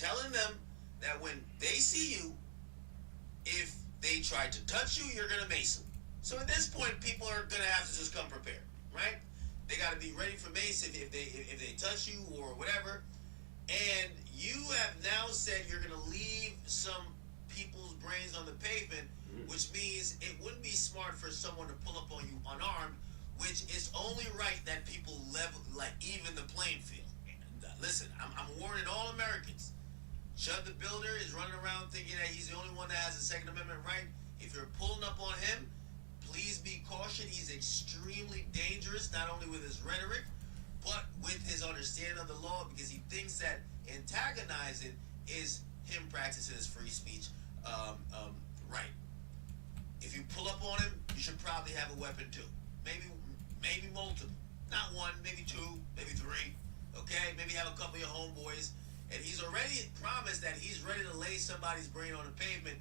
telling them that when they see you, if they try to touch you, you're gonna mace them. So at this point, people are gonna have to just come prepared, right? They got to be ready for mace if they touch you or whatever. And you have now said you're gonna leave some people's brains on the pavement, which means it wouldn't be smart for someone to pull up on you unarmed. Which is only right that people level, like, even the playing field. Listen, I'm warning all Americans. Chud the Builder is running around thinking that he's the only one that has a Second Amendment right. If you're pulling up on him, please be cautious. He's extremely dangerous, not only with his rhetoric, but with his understanding of the law, because he thinks that antagonizing is him practicing his free speech right. If you pull up on him, you should probably have a weapon too. Maybe multiple. Not one, maybe two, maybe three. Okay? Maybe have a couple of your homeboys. And he's already promised that he's ready to lay somebody's brain on the pavement.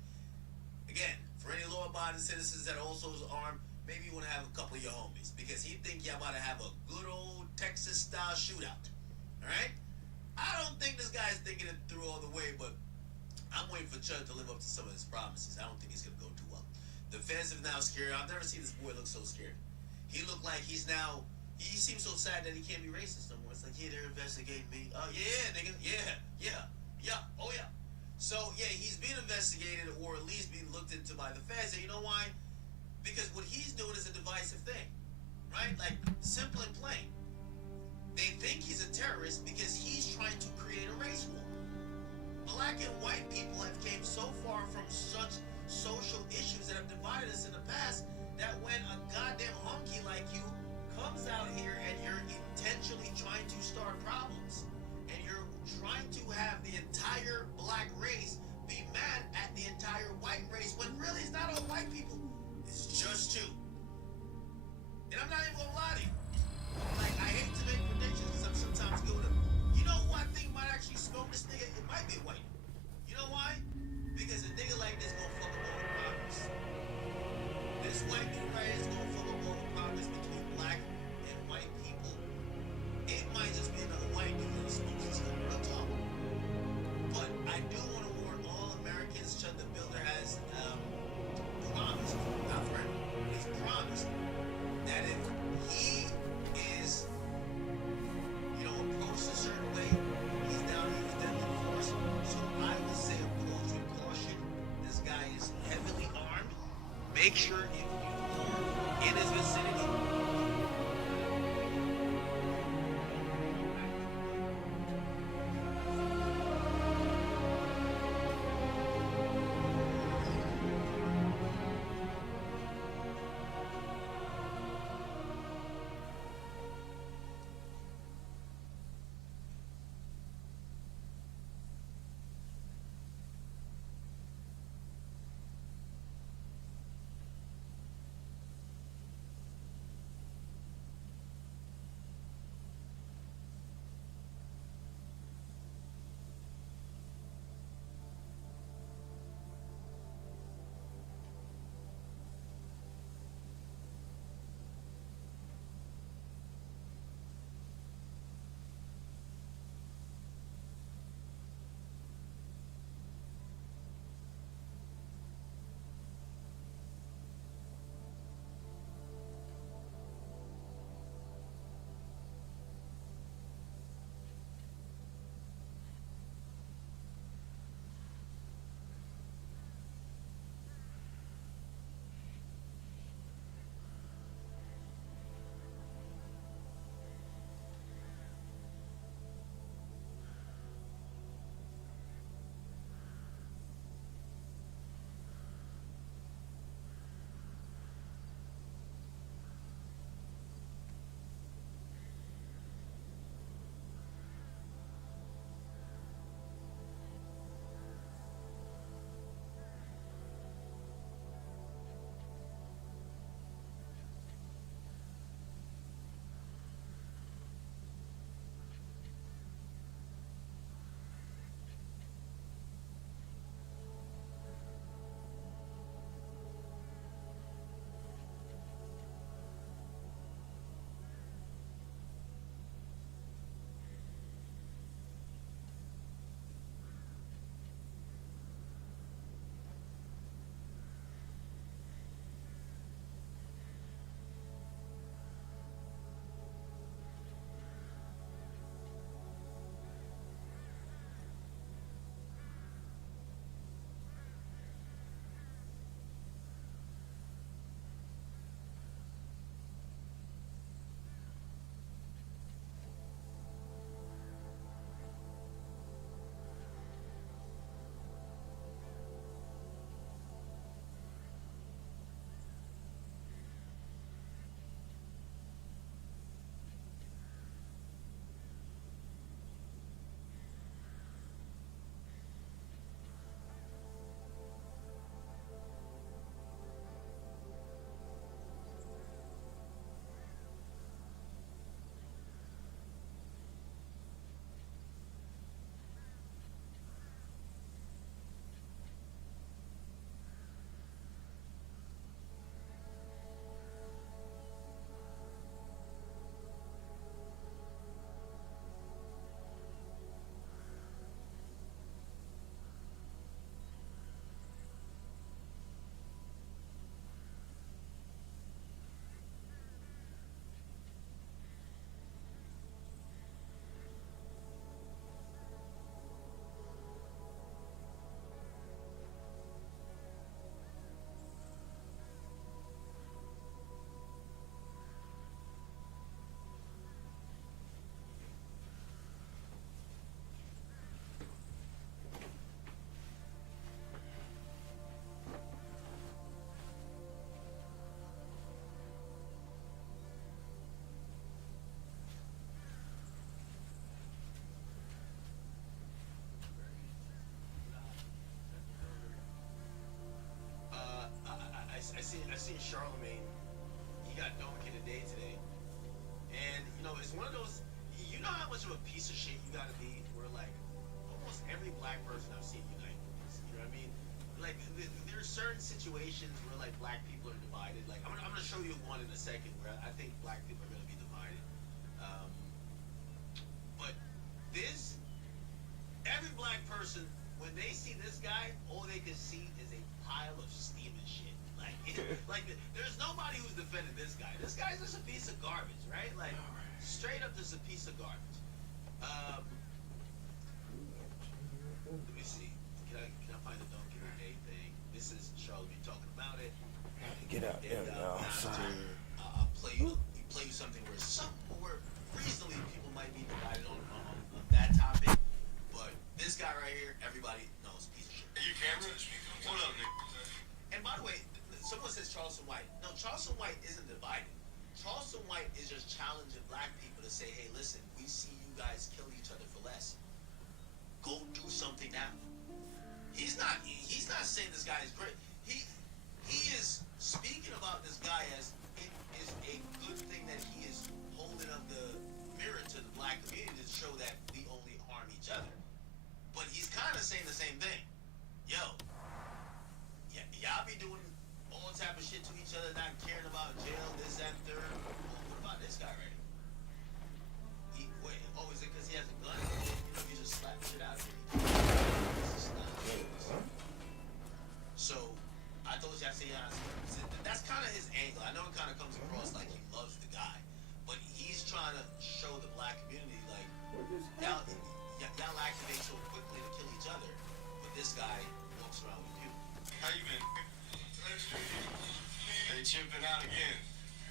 Again, for any law-abiding citizens that also is armed, maybe you want to have a couple of your homies, because he think y'all about to have a good old Texas-style shootout. All right? I don't think this guy's thinking it through all the way, but I'm waiting for Chud to live up to some of his promises. I don't think he's going to go too well. The feds have now scared. I've never seen this boy look so scared. He looked like he seems so sad that he can't be racist no more. It's like, yeah, they're investigating me. Oh, yeah, nigga. Yeah. Oh, yeah. So, yeah, he's being investigated, or at least being looked into by the feds. And you know why? Because what he's doing is a divisive thing, right? Like, simple and plain. They think he's a terrorist because he's trying to create a race war. Black and white people have came so far from such social issues that have divided us in the past, that when a goddamn honky like you comes out here and you're intentionally trying to start problems, and you're trying to have the entire black race be mad at the entire white race, when really it's not all white people, it's just two. And I'm not even gonna lie to you. Like, I hate to make predictions because I'm sometimes good at them. You know who I think might actually smoke this nigga? It might be a white. You know why? Because a nigga like this gonna fuck up all the progress. This white dude right here is gonna fuck up all the progress between black and white people. It might just be another white dude that smokes this stuff. Real talk. But I do want to warn all Americans. Chud the Builder has promised, not threatened, he's promised that if he is, approached a certain way, he's down to use deadly force. So I would say approach with caution. This guy is heavily armed. Make sure if you are in his vicinity, much of a piece of shit you gotta be where like almost every black person I've seen unite with this. You know what I mean? Like there are certain situations where like black people are divided. Like I'm gonna show you one in a second where I think black people are gonna be divided. Um, but this every black person when they see this guy, all they can see is a pile of steaming shit. Like like there's nobody who's defending this guy. This guy's just a piece of garbage, right? Like straight up just a piece of garbage. Let me see. Can I find the don't give a day thing? This is Charlie talking about it. Get out there, y'all. I'll play you something where reasonably people might be divided on that topic, but this guy right here, everybody knows piece of shit. Hey, you camera? What up, nigga? And by the way, someone says Charleston White. No, Charleston White isn't divided. Charleston White is just challenging black people to say, hey, listen, we see you guys kill each other for less. Go do something now. He's not saying this guy is great. He is speaking about this guy as it is a good thing that he is holding up the mirror to the black community to show that we only harm each other. But he's kind of saying the same thing. Yo, y'all be doing all type of shit to each other, not caring about jail, this, that, and third. What about this guy right here? Is it because he has a gun? You just slap shit out of him. So, I told you, that's kind of his angle. I know it kind of comes across like he loves the guy, but he's trying to show the black community, like, y'all activate so quickly to kill each other, but this guy walks around with you. How you been? They chimping out again.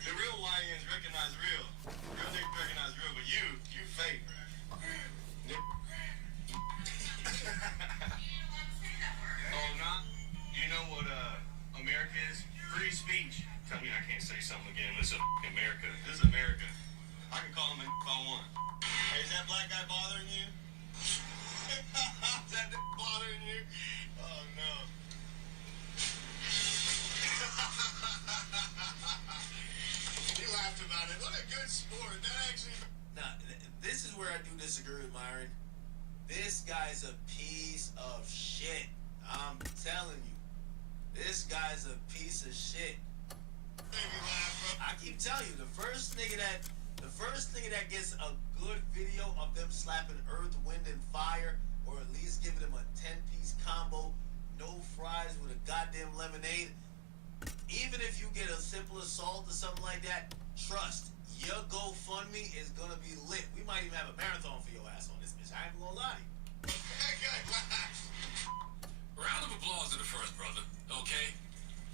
The real YNs recognize real. Real niggas recognize real, but you fake. Oh, nah? You know what America is? Free speech. Tell me I can't say something again. This is America. This is America. I can call him if I want. Hey, is that black guy bothering you? Is that bothering you? Oh, no. He laughed about it. What a good sport. That actually... Now, this is where I do disagree with Myron. This guy's a piece of shit. I'm telling you. This guy's a piece of shit. I keep telling you, the first nigga that gets a good video of them slapping Earth, Wind, and Fire, or at least giving them a 10-piece combo, no fries with a goddamn lemonade, even if you get a simple assault or something like that, trust, your GoFundMe is gonna be lit. We might even have a marathon for your ass on this bitch. I ain't gonna lie to you. Round of applause to the first brother, okay?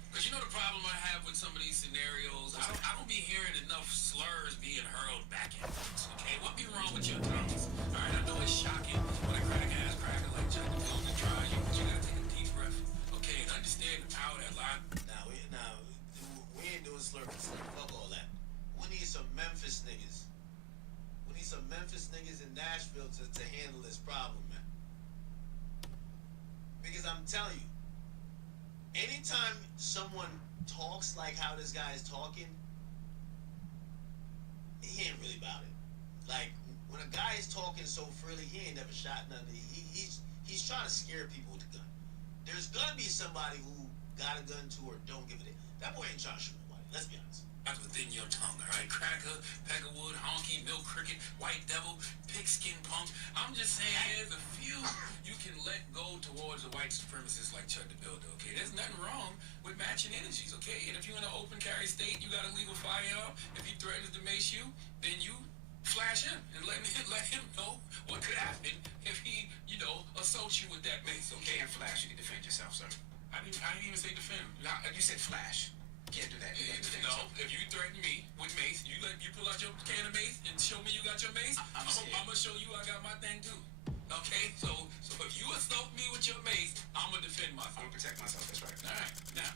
Because you know the problem I have with some of these scenarios? I don't be hearing enough slurs being hurled back at folks, okay? What be wrong with your tongues? All right, I know it's shocking when a cracker like Chuck the Builder tries you, but you gotta take a deep breath, okay? And understand the power that lie. Now, we ain't doing slurping stuff. Fuck all that. We need some Memphis niggas. We need some Memphis niggas in Nashville to handle this problem, man. Because I'm telling you, anytime someone talks like how this guy is talking, he ain't really about it. Like, when a guy is talking so freely, he ain't never shot nothing. He's trying to scare people with a gun. There's gonna be somebody who got a gun too or don't give a damn. That boy ain't trying to shoot nobody. Let's be honest. That's within your tongue, all right? Cracker, peckerwood, honky, milk cricket, white devil, pigskin punk. I'm just saying there's a few you can let go towards a white supremacist like Chuck the Builder, okay? There's nothing wrong with matching energies, okay? And if you're in an open carry state, you got a legal firearm. If he threatens to mace you, then you flash him and let him know what could happen if he, assaults you with that mace, okay? You can't flash, you can defend yourself, sir. I didn't even say defend. You said flash. Can't do that. No, if you threaten me with mace, you pull out your can of mace and show me you got your mace, I'm gonna show you I got my thing too. Okay? So if you assault me with your mace, I'm gonna defend myself. I'm gonna protect myself, that's right. Alright, now,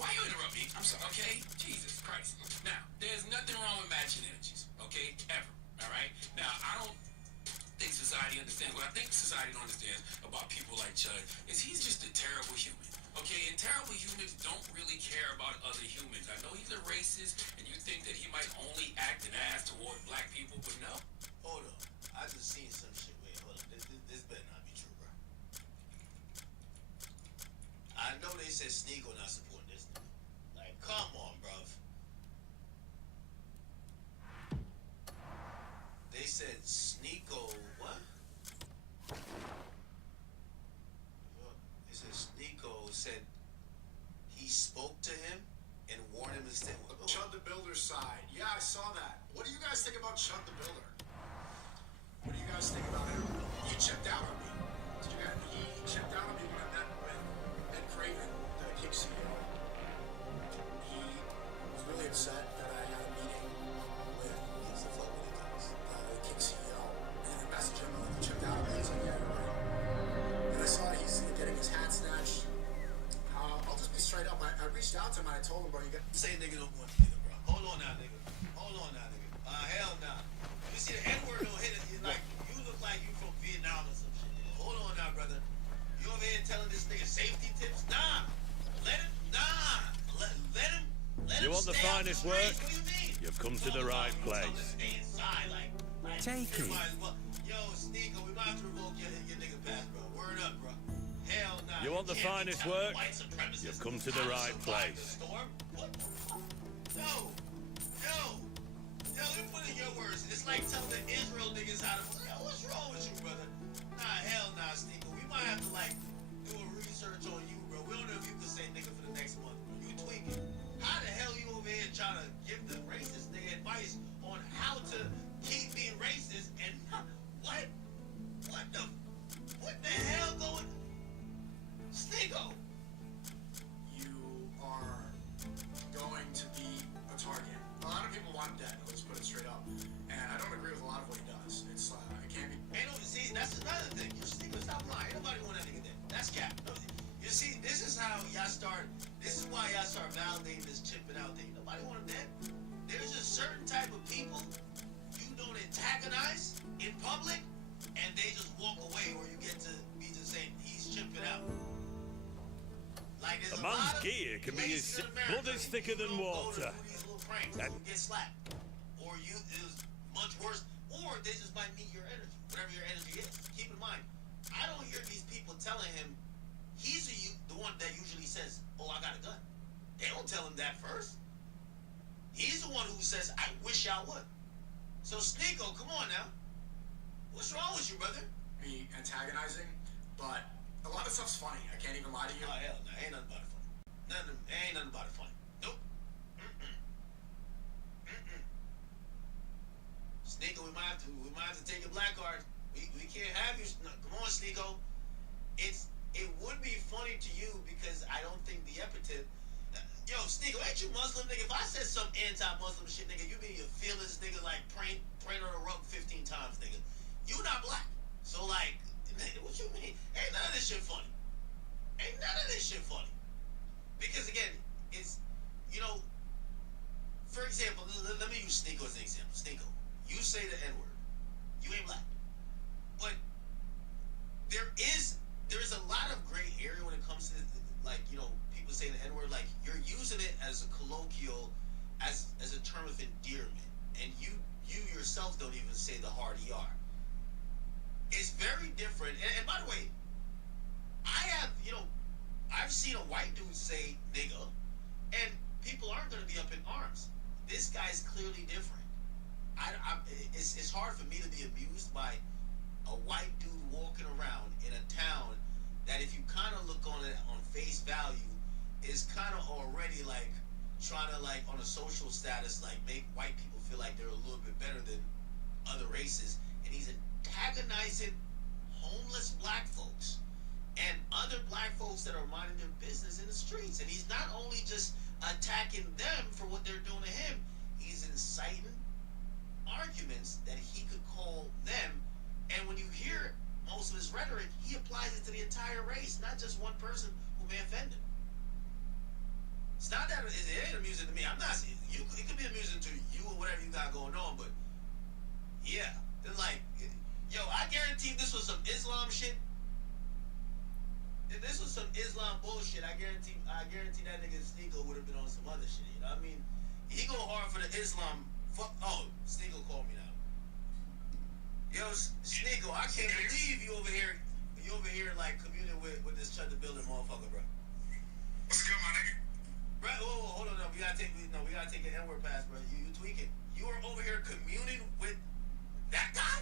why you interrupt me? I'm sorry. Okay? Jesus Christ. Now, there's nothing wrong with matching energies, okay? Ever. Alright? Now, I don't think society understands, what I think society don't understand about people like Chud is he's just a terrible human. Okay, and terrible humans don't really care about other humans. I know he's a racist, and you think that he might only act an ass toward black people, but no. Hold on. I just seen some shit. Wait, hold on. This better not be true, bro. I know they said Sneeko not supporting this. Like, come on, bruv. They said Sneeko, what? They said Sneeko said he spoke to him and warned him to stay. Chud the Builder's side. Yeah, I saw that. What do you guys think about Chud the Builder? What do you guys think about him? He chipped out on me. He chipped out on me when I met with Ed Craven, the Kick CEO. He was really upset that I had a meeting with the Kick CEO. And I messaged him and he chipped out on me. He's like, yeah, you're right. And I saw he's getting his hat snatched. I'll just be straight up. I reached out to him and I told him, bro, you got Say nigga don't want nigga, bro. Hold on now, nigga. Hold on now, nigga. Hell nah. You see the N-word don't hit it. Like, you look like you from Vietnam or some shit. Nigga. Hold on now, brother. You over here telling this nigga safety tips? Nah. Let him, nah. Let him You want the stay out finest the work? streets. What do you mean? You've come to the right place. Stay inside, like Take you it. might as well. Yo, Sneeko, we might have to revoke your nigga pass, bro. Word up, bro. Hell nah. You want the can't be finest telling work? white supremacists You've come to the how to right survive place. the storm. What? Yo, let me put in your words. It's like telling the Israel niggas how to. Yo, what's wrong with you, brother? Nah, hell nah, Sneeko. We might have to like do a research on you, bro. We don't know if you can say nigga for the next month, bro. You tweaking. How the hell you over here trying to give the racist nigga advice on how to keep being racist and what? What the hell going? Sneeko. you are going to be a target. A lot of people want him dead. Let's put it straight up. And I don't agree with a lot of what he does. It's it can't be. Ain't no, see, that's another thing. You Sneeko, stop lying. Ain't nobody want that nigga dead. That's cap. No, you see, this is how y'all start. This is why y'all start validating this chipping out thing. Nobody want him dead. There's a certain type of people you don't antagonize in public, and they just walk away, or you get to be just saying he's chipping out. Like there's A a man's lot of gear can be places as in America blood is thicker you than don't go to water. do these little pranks, And- you get slapped, or you is much worse, or they just might meet your energy, whatever your energy is. Keep in mind, I don't hear these people telling him he's the one that usually says, "Oh, I got a gun." They don't tell him that first. He's the one who says, "I wish I would." So Sneeko, come on now. What's wrong with you, brother? Be antagonizing, but a lot of stuff's funny. I can't even lie to you. Oh hell no, ain't nothing about it funny. Ain't nothing about it funny. Nope. Sneeko, we might have to take your black card. We can't have you. No, come on, Sneeko. It would be funny to you because I don't think the epithet. Yo, Sneeko, ain't you Muslim, nigga? If I said some anti-Muslim shit, nigga, you mean you feel this nigga like praying on a rug 15 times, nigga. You not black. So like, nigga, what you mean? Ain't none of this shit funny. Ain't none of this shit funny. Because again, it's, you know, for example, let me use Sneeko as an example. Sneeko, you say the N-word. You ain't black. But there is a lot of gray area when it comes to, like, you know, people say the N-word, like, you're using it as a colloquial, as a term of endearment. And you yourself don't even say the hard ER. It's very different. And by the way, I've seen a white dude say nigga, and people aren't going to be up in arms. This guy's clearly different. It's hard for me to be amused by a white dude walking around in a town that, if you kind of look on it on face value, is kind of already like trying to, like, on a social status, like, make white people feel like they're a little bit better than other races, and he's antagonizing homeless black folks and other black folks that are minding their business in the streets. And he's not only just attacking them for what they're doing to him, he's inciting arguments that he could call them. And when you hear most of his rhetoric, he applies it to the entire race, not just one person who may offend him. It's not that it ain't amusing to me. I'm not. It could be amusing to you or whatever you got going on, but yeah, then like Yo, I guarantee if this was some Islam shit. If this was some Islam bullshit, I guarantee that nigga Sneeko would have been on some other shit. You know what I mean? He go hard for the Islam. Oh, Sneeko called me now. Yo, Sneeko, I can't believe you over here. You over here like communing with this Chud the Builder motherfucker, bro. What's good, my nigga? Bro, whoa, hold on, no, we gotta take an N-word pass, bro. You tweaking. You are over here communing with that guy?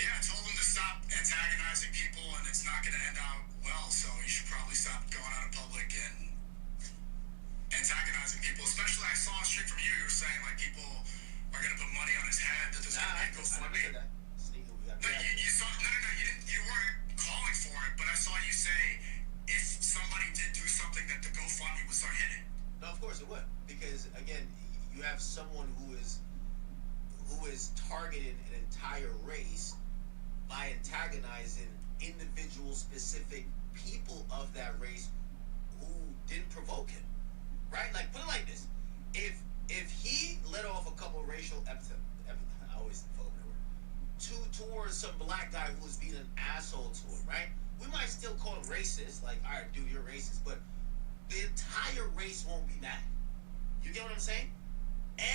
Yeah, I told him to stop antagonizing people, and it's not going to end out well. So you should probably stop going out in public and antagonizing people. Especially, I saw a streak from you. You were saying like people are going to put money on his head. That there's going to be a GoFundMe. Sneeko, we got No, you saw. No, you didn't. You weren't calling for it, but I saw you say if somebody did do something, that the GoFundMe would start hitting. No, of course it would, because again, you have someone who is targeting an entire race by antagonizing individual specific people of that race who didn't provoke him, right? Like, put it like this: if he let off a couple racial epithets, I always fuck up that word, towards some black guy who was being an asshole to him, right? We might still call him racist, like, all right, dude, you're racist, but the entire race won't be mad. You get what I'm saying?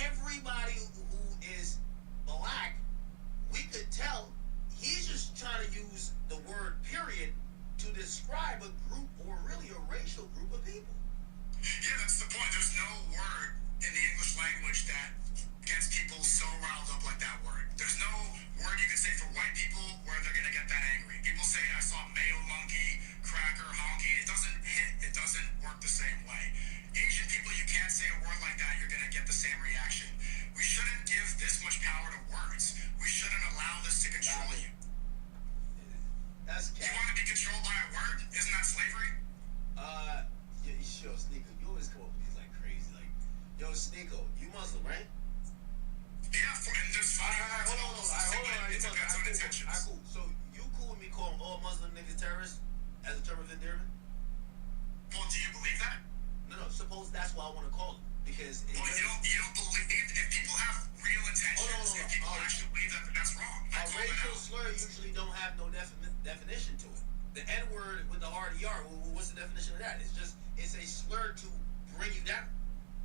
Everybody who is black, we could tell he's just trying to use the word period to describe a group or really a racial group of people. Yeah, that's the point. There's no word in the English language that gets people so riled up like that word. There's no word you can say for white people where they're going to get that angry. People say, I saw mayo monkey, cracker, honky. It doesn't hit. It doesn't work the same way. Asian people, you can't say a word like that. You're going to get the same reaction. We shouldn't give this much power to words. We shouldn't allow this to control you. That's You cat. want to be controlled by a word? Isn't that slavery? Yeah, sure, Sneeko. You always come up with these like crazy, like, yo, Sneeko, you Muslim, right? Yeah, and there's funny words and all those things, but it depends on intentions. Alright, cool. So you cool with me calling all Muslim niggas terrorists as a term of endearment? Well, do you believe that? No, suppose that's why I want to call them, because Well, you don't believe if people have real intentions, if people actually believe that, that's wrong. a I call that racial out. slur usually don't have no definition to it. The N-word with the hard ER, what's the definition of that? It's a slur to bring you down.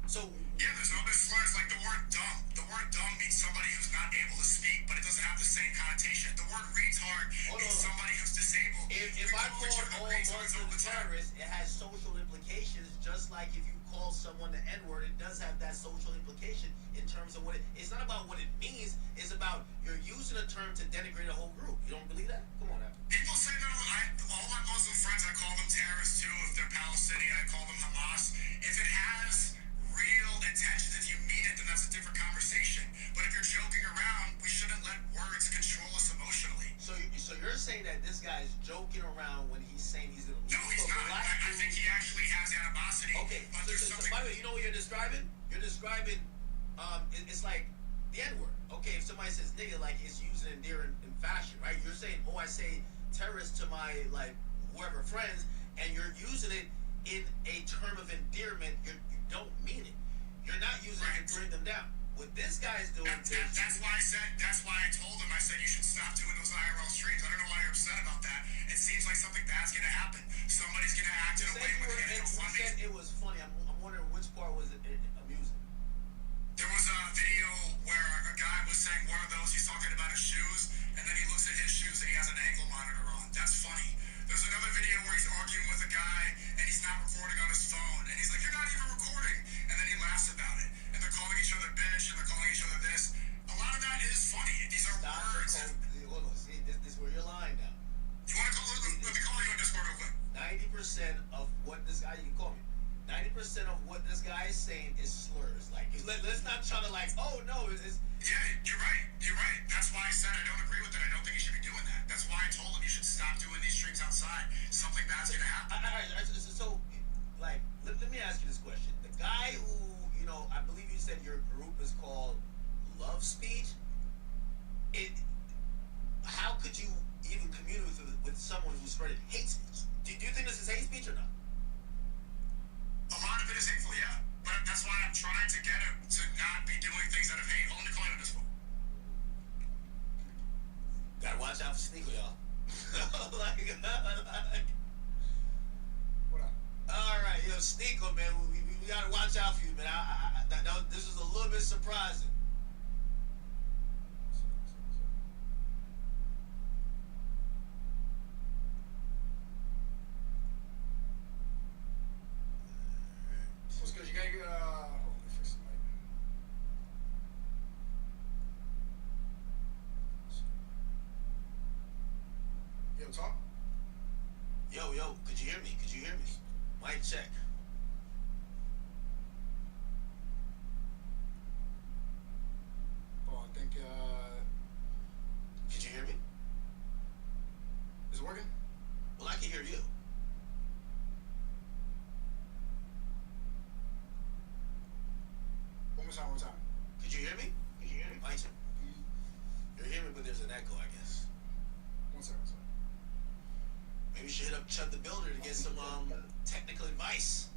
So Yeah, there's other slurs like the word dumb. The word dumb means somebody who's not able to speak, but it doesn't have the same connotation. The word retard means somebody who's disabled. if I call all Muslims terrorists, it has social implications, just like if you call someone the N-word, it does have that social implication in terms of what it's not about what it means, it's about you're using a term to denigrate a whole group. You don't believe that? Come on now. People say that all my Muslim friends, I call them terrorists too. If they're Palestinian, I call them Hamas. If it has real intentions, if you mean it, then that's a different conversation. But if you're joking around, we shouldn't let words control us emotionally. So you're saying that this guy is joking around when he's saying he's gonna No, he's not. I think he actually has animosity. Okay, but so, there's so, something. by the way, you know what you're describing? You're describing, it's like the N-word. Okay, if somebody says nigga, like it's used in endearing in fashion, right? You're saying, oh, I say terrorist to my, like, whoever friends, and you're using it in a term of endearment. You don't mean it. You're not using it to bring them down. What this guy's doing That's why I told him, I said you should stop doing those IRL streams. I don't know why you're upset about that. It seems like something bad's gonna happen. Somebody's gonna act in a way where they're gonna go you said it was funny. I'm wondering which part was it amusing. There was a video where a guy was saying one of those, he's talking about his shoes, and then he looks at his shoes and he has an ankle monitor on. That's funny. There's another video where he's arguing with a guy and he's not recording on his phone, and he's like, you're not even recording, and then he laughs about it. And they're calling each other bitch, and they're calling each other this. A lot of that is funny. These are words. Hold on, see, this is where you're lying now. You want to call? Let me call you on Discord real quick. 90% of what this guy, you can call me, 90% of what this guy is saying is slurs. Like, let's not try to like, oh no, it's Yeah, you're right. You're right. That's why I said I don't agree with it. I don't think you should be doing that. That's why I told him you should stop doing these streams outside. Something bad's gonna happen. so like, let me ask you this question. The guy who, I believe you said your group is called Love Speech. How could you even commune with someone who's spreading hate speech? Do you think this is hate speech or not? A lot of it is hateful, yeah. But that's why I'm trying to get him to not be doing things out of hate. Hold on, call you on Discord. Gotta watch Sneeko, man, we gotta watch out for you, man. This is a little bit surprising. What's good? You gotta get, hold on, let me fix the mic. Yo, talk. Yo, could you hear me? Could you hear me? Mic check. Hold on, I think, Could you hear me? is it working? Well, I can hear you. One more time. Could you hear me? Could you hear me? Mic check. You're hearing me, but there's an echo, I guess. One second. Maybe you should hit up Chud the Builder to get some technical advice.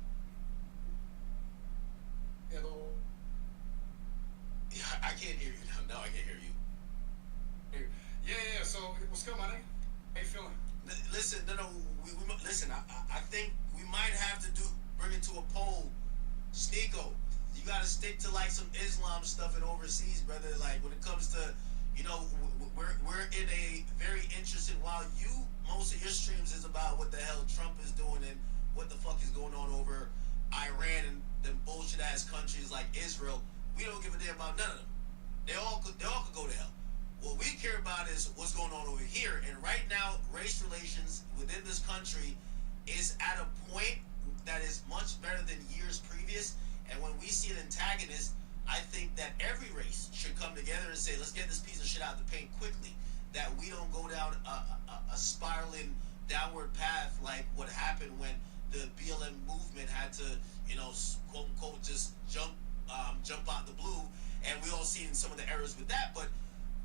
Hello. Yeah, I can't hear you. No, I can't hear you. Yeah, so, what's good, my nigga? How you feeling? Listen, no, listen. I think we might have to bring it to a poll. Sneeko, you gotta stick to like some Islam stuff and overseas, brother. Like when it comes to, we're in a very interesting. While most of your streams is about what the hell Trump is doing and what the fuck is going on over Iran and them bullshit ass countries like Israel. We don't give a damn about none of them. They all could go to hell. What we care about is what's going on over here. And right now, race relations within this country is at a point that is much better than years previous. And when we see an antagonist, I think that every race should come together and say, let's get this piece of shit out of the paint quickly. That we don't go down a spiraling downward path like what happened when the BLM movement had to, quote unquote, just jump out the blue. And we all seen some of the errors with that. But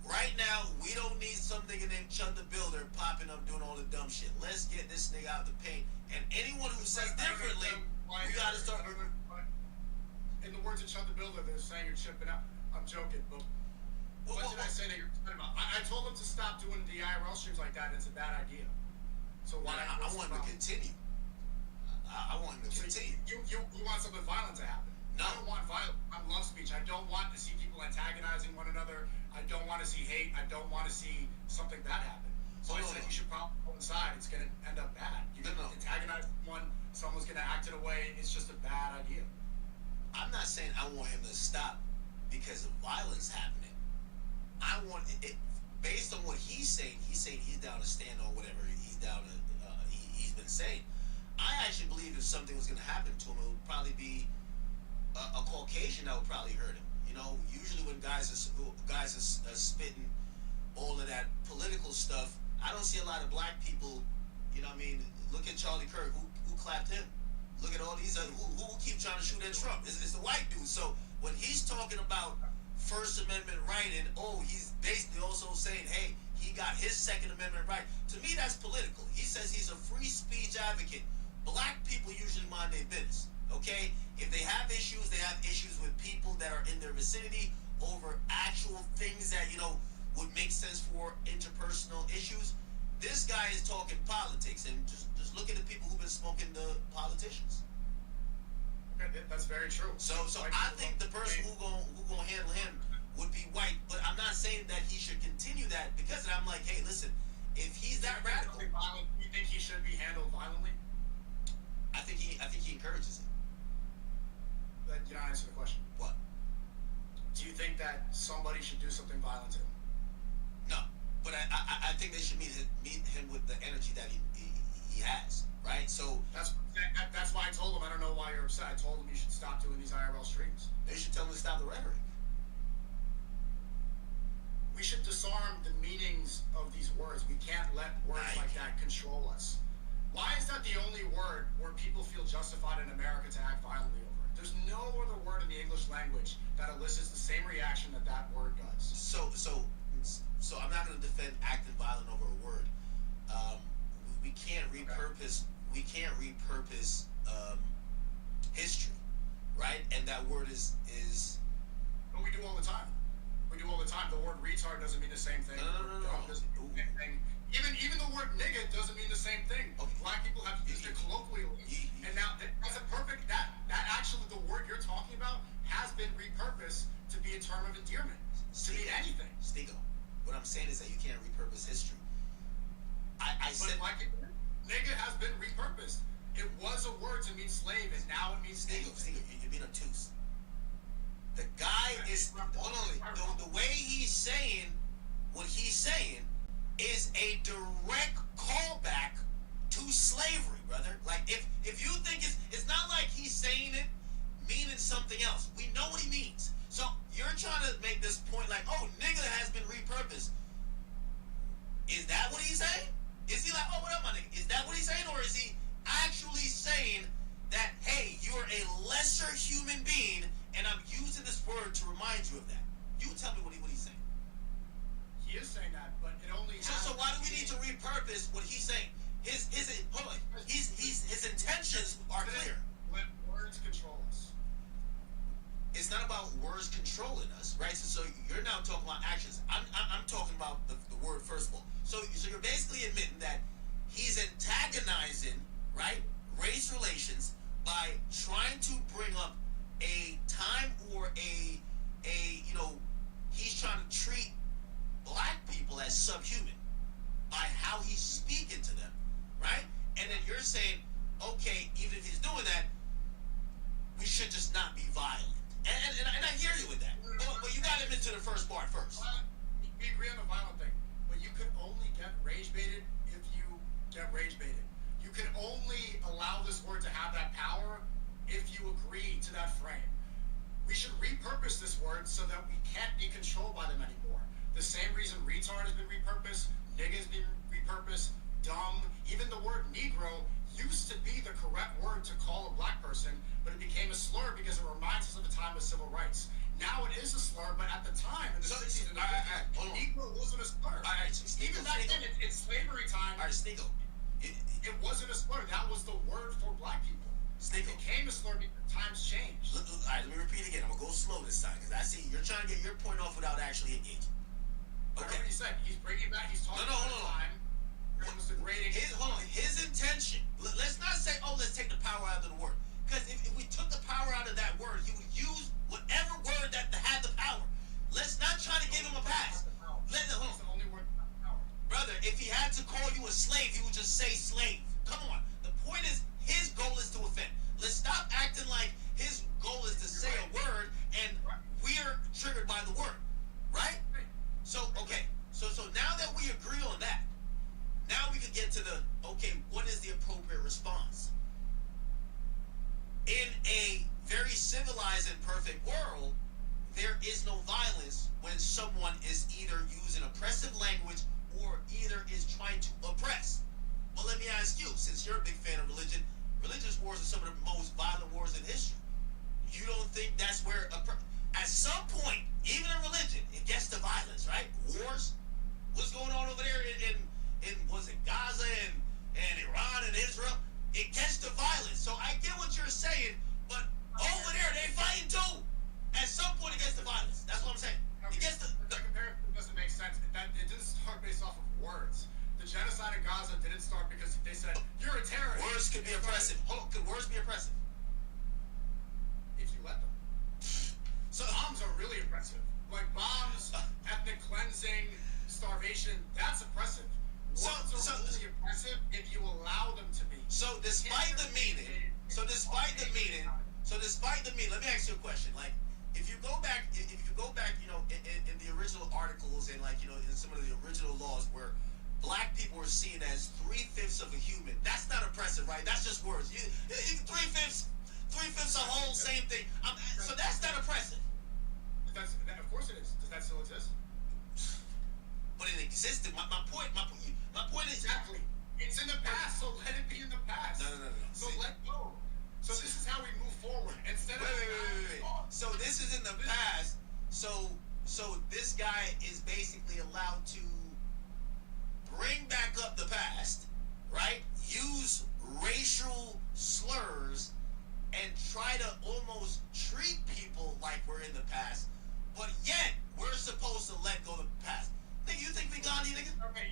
right now, we don't need some nigga named Chud the Builder popping up doing all the dumb shit. Let's get this nigga out the paint. And anyone who says differently, we gotta start. In the words of Chud the Builder, they're saying you're chipping out. I'm joking, but what did I say that you're talking about? I told them to stop doing the IRL streams like that, and it's a bad idea. So why? I want him to continue. I want him to continue. You want something violent to happen? No. I don't want violence. I love speech. I don't want to see people antagonizing one another. I don't want to see hate. I don't want to see something bad happen. So I said you should probably go inside. It's going to end up bad. You're going to antagonize one. Someone's going to act in a way. It's just a bad idea. I'm not saying I want him to stop because of violence happening. I want it based on what he's saying. He's saying he's down to stand on whatever he's down to. He's been saying. I actually believe if something was going to happen to him, it would probably be a Caucasian that would probably hurt him. Usually when guys are spitting all of that political stuff, I don't see a lot of black people. Look at Charlie Kirk, who clapped him. Look at all these other who keep trying to shoot at Trump. It's the white dude. So when he's talking about First Amendment right, and he's basically also saying, hey, he got his Second Amendment right. To me, that's political. He says he's a free speech advocate. Black people usually mind their business. Okay? If they have issues with people that are in their vicinity over actual things that, would make sense for interpersonal issues. This guy is talking politics, and just look at the people who've been smoking the politicians. Okay, that's very true. So I think the person who gonna handle him would be white, but I'm not saying that he should continue that because I'm like, hey, listen, if he's that radical, you think he should be handled violently? I think he encourages it. But you're not answering the question. What? Do you think that somebody should do something violent to him? No, but I think they should meet him with the energy that he has, right? So that's why I told him. I don't know why you're upset. I told him you should stop doing these IRL streams. they should tell him to stop the rhetoric. We should disarm the meanings of these words. We can't let words like that control us. Why is that the only word where people feel justified in America to act violently over it? There's no other word in the English language that elicits the same reaction that that word does. So I'm not going to defend acting violent over a word. We can't repurpose. We can't repurpose history, right? And that word is. But we do all the time. We do all the time. The word retard doesn't mean the same thing. No. Doesn't mean the same thing. Even the word nigga doesn't mean the same thing. Okay. Black people have used it colloquially, and now that's a perfect But like nigga has been repurposed. It was a word to mean slave, and now it means Stingo, slave. you're being obtuse. The guy is, hold on, the way he's saying what he's saying is a direct callback to slavery, brother. Like, if you think it's not like he's saying it meaning something else. We know what he means. So you're trying to make this point like, oh, nigga has been repurposed. Is that what he's saying? Is he like, oh, what up, my nigga? Is that what he's saying? Or is he actually saying that, hey, you're a lesser human being, and I'm using this word to remind you of that? You tell me what he's saying. He is saying that, but it only. So why do we need to repurpose what he's saying? His intentions are clear. Let words control us. It's not about words controlling us, right? So you're now talking about actions. I'm talking about the word first of all. So you're basically admitting that he's antagonizing, right, race relations by trying to bring up a time or a he's trying to treat black people as subhuman by how he's speaking to them, right? And then you're saying, okay, even if he's doing that, we should just not be violent. And I hear you with that. But you got him into the first part first. We agree on the violent thing, but you could only get rage baited if you get rage baited. You can only allow this word to have that power if you agree to that frame. We should repurpose this word so that we can't be controlled by them anymore. The same reason retard has been repurposed, nigga has been repurposed, dumb, even the word negro used to be the correct word to call a black person, but it became a slur because it reminds us of the time of civil rights. Now it is a slur, but at the time, in the 60s and the 50s, negro wasn't a slur. Even back then, in slavery time, All right, Sneako. it wasn't a slur. That was the word for black people. It Sneako. became a slur because times changed. All right, let me repeat again. I'm going to go slow this time because I see you're trying to get your point off without actually engaging. I heard what he said. He's bringing back, he's talking about the time. It was degrading. His intention. Let's not say, oh, let's take the power out of the word. Because if we took the power out of that word, he would use whatever word that had the power. Let's not try to give him a pass. It's the only word that has power. Brother, if he had to call you a slave, he would just say slave. Come on. The point is, his goal is to offend. Let's stop acting like his goal is to say a word and we're triggered by the word. Right? So, okay. So now that we agree on that, now we can get to the, okay, what is the appropriate response? In a very civilized and perfect world, there is no violence when someone is either using oppressive language or either is trying to oppress. Well, let me ask you, since you're a big fan of religion, religious wars are some of the most violent wars in history. You don't think that's where, at some point, even in religion, it gets to violence, right? Wars. What's going on over there in was it Gaza and Iran and Israel? It gets to violence. So I get what you're saying, but over there they fighting too. At some point it gets to violence. That's what I'm saying. It gets to The comparison doesn't make sense. It didn't start based off of words. The genocide in Gaza didn't start because they said, you're a terrorist. words could be oppressive. Hold on, could words be oppressive? If you let them. So Bombs are really oppressive. Like bombs, ethnic cleansing, starvation, that's oppressive. Words are only oppressive if you allow them to be. So despite the meaning, let me ask you a question. Like, if you go back, you know, in the original articles and like, you know, in some of the original laws where black people were seen as 3/5 of a human, that's not oppressive, right? That's just words. 3/5 a whole, same thing. So that's not oppressive. Of course it is. Does that still exist? But it existed. My point is Exactly. It's in the past, so let it be in the past. No. So See, let go. So this is how we move forward. Instead of wait. So this is in the past. So this guy is basically allowed to bring back up the past, right? Use racial slurs and try to almost treat people like we're in the past, but yet we're supposed to let go of the past. Nigga, you think we Gandhi, nigga? Okay,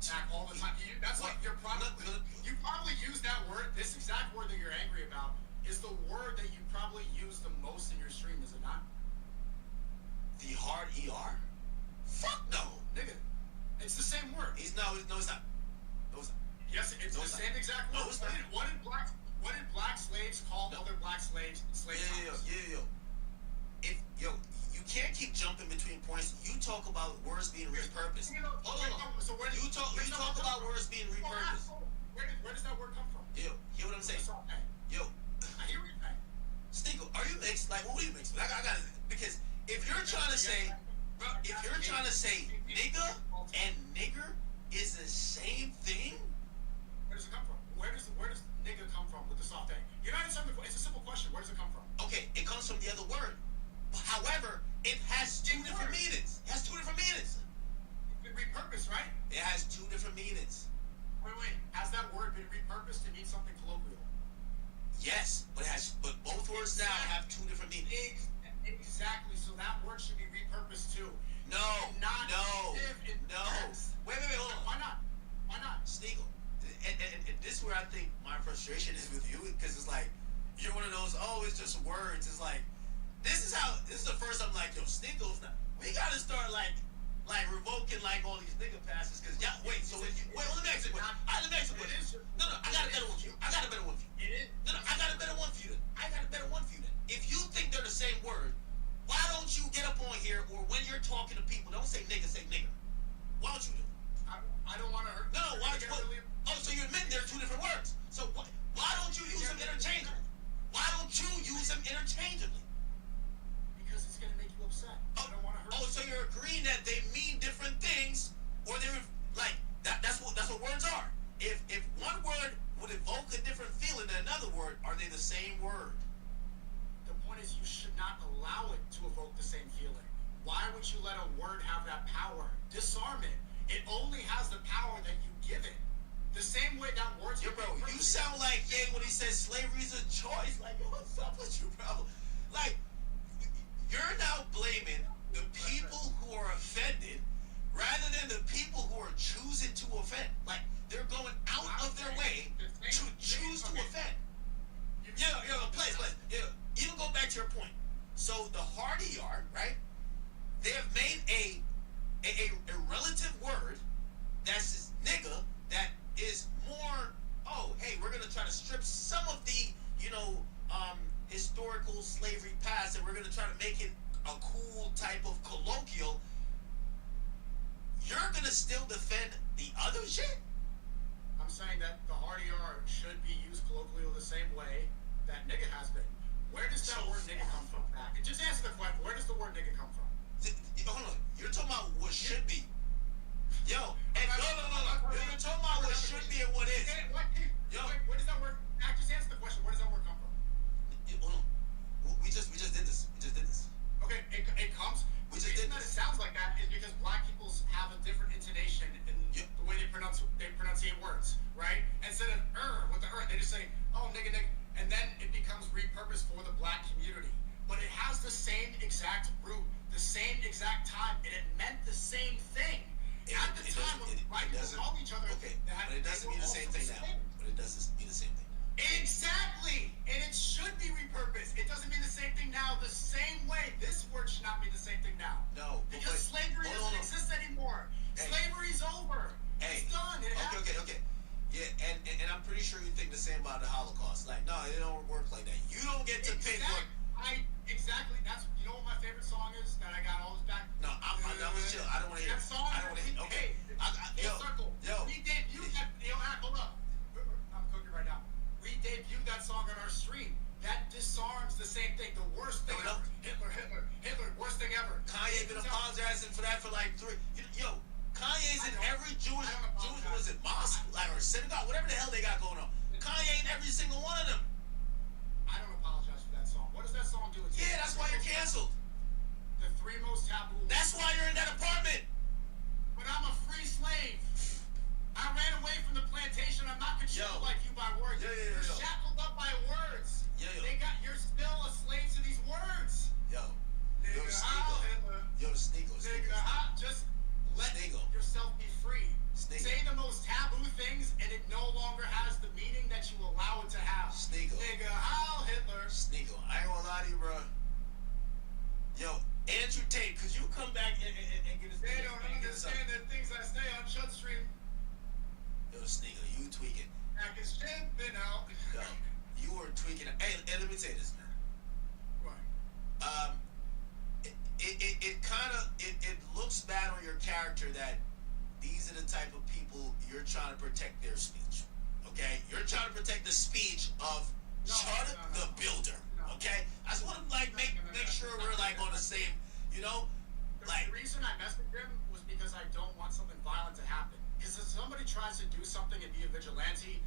attack all the time. That's like you're probably you probably use that word. This exact word that you're angry about is the word that you probably use the most in your stream, is it not? The hard ER? Fuck no. Nigga, it's the same word. No, it's not. No, it's not. Yes, it's No, the it's same not. exact No, word. it's not. What did black slaves call other black slaves in slave times? Yeah. You can't keep jumping between points. You talk about words being repurposed. Hold on. So where You talk about words being repurposed. Where does that word come from? Yo, hear what I'm saying? Yo, I hear what you're saying. Stinkle, are you mixed? Like, what are you mixed with? I got it. Because if you're trying to say, bro, if you're trying to say nigga and nigger is the same thing, Where does it come from? Where does nigga come from with the soft A? You're not answering the. It's a simple question. Where does it come from? okay, it comes from the other word. However, it has two different meanings. It has two different meanings. It's been repurposed, right? It has two different meanings. Wait. Has that word been repurposed to mean something colloquial? Yes, but both words now have two different meanings. Exactly. So that word should be repurposed too. No. Wait, hold on. Why not? Sneagle. And this is where I think my frustration is with you, because it's like, you're one of those, it's just words. It's like, this is the first I'm like, yo, Sneagle's not, we gotta start like revoking like all these nigga passes, because wait, let me ask you a question. No, I got a better one for you. I got a better one for you. It is. No, I got a better one for you then. If you think they're the same word, why don't you get up on here, or when you're talking to people, don't say nigga, say nigger. Why don't you do it? I don't want to hurt. No, so you admit they're two different words. So why don't you use them interchangeably? Because it's gonna make you upset. I don't want to hurt. So you're agreeing that they mean different things, or they're like that's what words are. If one word would evoke a different feeling than another word, are they the same word? The point is, you should not allow it to evoke the same feeling. Why would you let a word have that power? Disarm it. It only has the power that you give it. The same way that words. Yo, bro, you sound like Ye when he says slavery's a choice. Like, yo, what's up with you, bro? Like, you're now blaming the people who are offended rather than the people who are choosing to offend. Like, they're going out of their way to choose to offend. Please. Yeah, even go back to your point. So the hard ER, right? They have made a relative word that's this nigga that is more, we're gonna try to strip some of the, historical slavery past, and we're gonna try to make it a cool type of colloquial. You're gonna still defend the other shit? I'm saying that the hard ER should be used colloquially the same way that nigga has been. Where does that word nigga come from? Just answer the question. Where does the word nigga come from? Hold on. You're talking about what should be. Yo, and no. You're talking about what should be and what is. Yo, where does that word? Just answer the question. Where does that word come from? Hold on. We just did this. Okay, it comes. We The just reason did that it this. sounds like that is because black people have a different intonation in the way they pronunciate words, right? Instead of with the they just say, oh, nigga, and then it becomes repurposed for the black community. But it has the same exact root, the same exact time, and it meant the same thing. At the time when white people called each other, Okay, but it doesn't mean the same thing now. But it doesn't mean the same thing. Exactly, and it should be repurposed. It doesn't mean the same thing now the same way. This word should not mean the same thing now. No, Because slavery hold doesn't on. exist anymore. Hey. Slavery's over. It's done. It happened. Okay. Yeah, and I'm pretty sure you think the same about the Holocaust. Like, no, it don't work like that. You don't get to pick what. Exactly. That's what my favorite song is that I got all this back. No, I'm chill. I don't want to hear That it. song. I don't want to hear it. Okay. Full circle. Yo. We debuted that. Hold up. I'm cooking right now. We debuted that song on our stream. That disarms the same thing. The worst thing No, ever. Hitler. Worst thing ever. Kanye been apologizing for that for like 3. Yo, Kanye's in every Jewish, was it mosque, like, or synagogue, whatever the hell they got going on. Kanye in every single one of them. I don't apologize for that song. What does that song do? Yeah, that's why you're canceled. The 3 most taboo. That's why you're in that apartment. But I'm a free slave. I ran away from the plantation. I'm not controlled like you by words. You're shackled up by words. You're still a slave to these words. Yo, Nigga, Sneagle. just let Sneagle. yourself be free. Sneagle. Say the is chipping out. Yo, you were tweaking. Hey, let me say this, man. What? It kind of it looks bad on your character that these are the type of people you're trying to protect their speech. Okay, you're trying to protect the speech of Chud the Builder. Okay, I just want to like make sure we're like on the same, you know, like. The reason I messaged him was because I don't want something violent to happen. Because if somebody tries to do something and be a vigilante,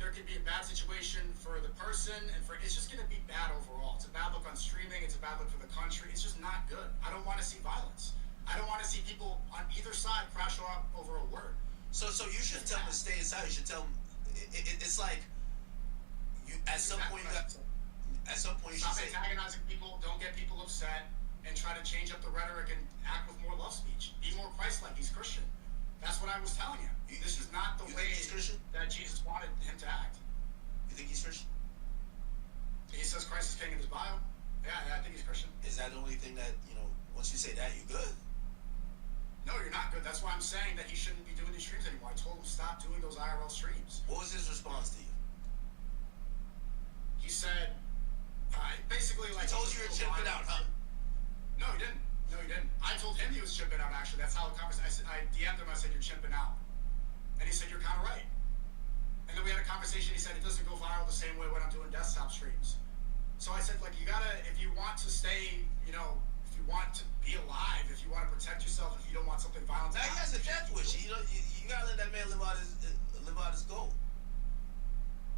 there could be a bad situation for the person, and for it's just going to be bad overall. It's a bad look on streaming. It's a bad look for the country. It's just not good. I don't want to see violence. I don't want to see people on either side crash out over a word. So you should tell them to stay inside. You should tell them. It's like you at some point you got. At some point you Stop should say. antagonizing people. Don't get people upset, and try to change up the rhetoric and act with more love speech. Be more Christ-like. He's Christian. That's what I was telling you. This is not the You way think he's Christian? that Jesus wanted him to act. You think he's Christian? He says Christ is king in his bio. Yeah, I think he's Christian. Is that the only thing that once you say that you're good? No, you're not good. That's why I'm saying that he shouldn't be doing these streams anymore. I told him stop doing those IRL streams. What was his response to you? He said, basically like. He told you you're chipping out, huh? No, he didn't. No, he didn't. I told him he was chipping out. Actually, that's how the conversation. I DM'd him. I said you're chipping out, and he said you're kind of right. And then we had a conversation. He said it doesn't go viral the same way when I'm doing desktop streams. So I said, like, you gotta, if you want to stay, if you want to be alive, if you want to protect yourself, if you don't want something violent to Now he has a death wish. You gotta let that man live out his goal.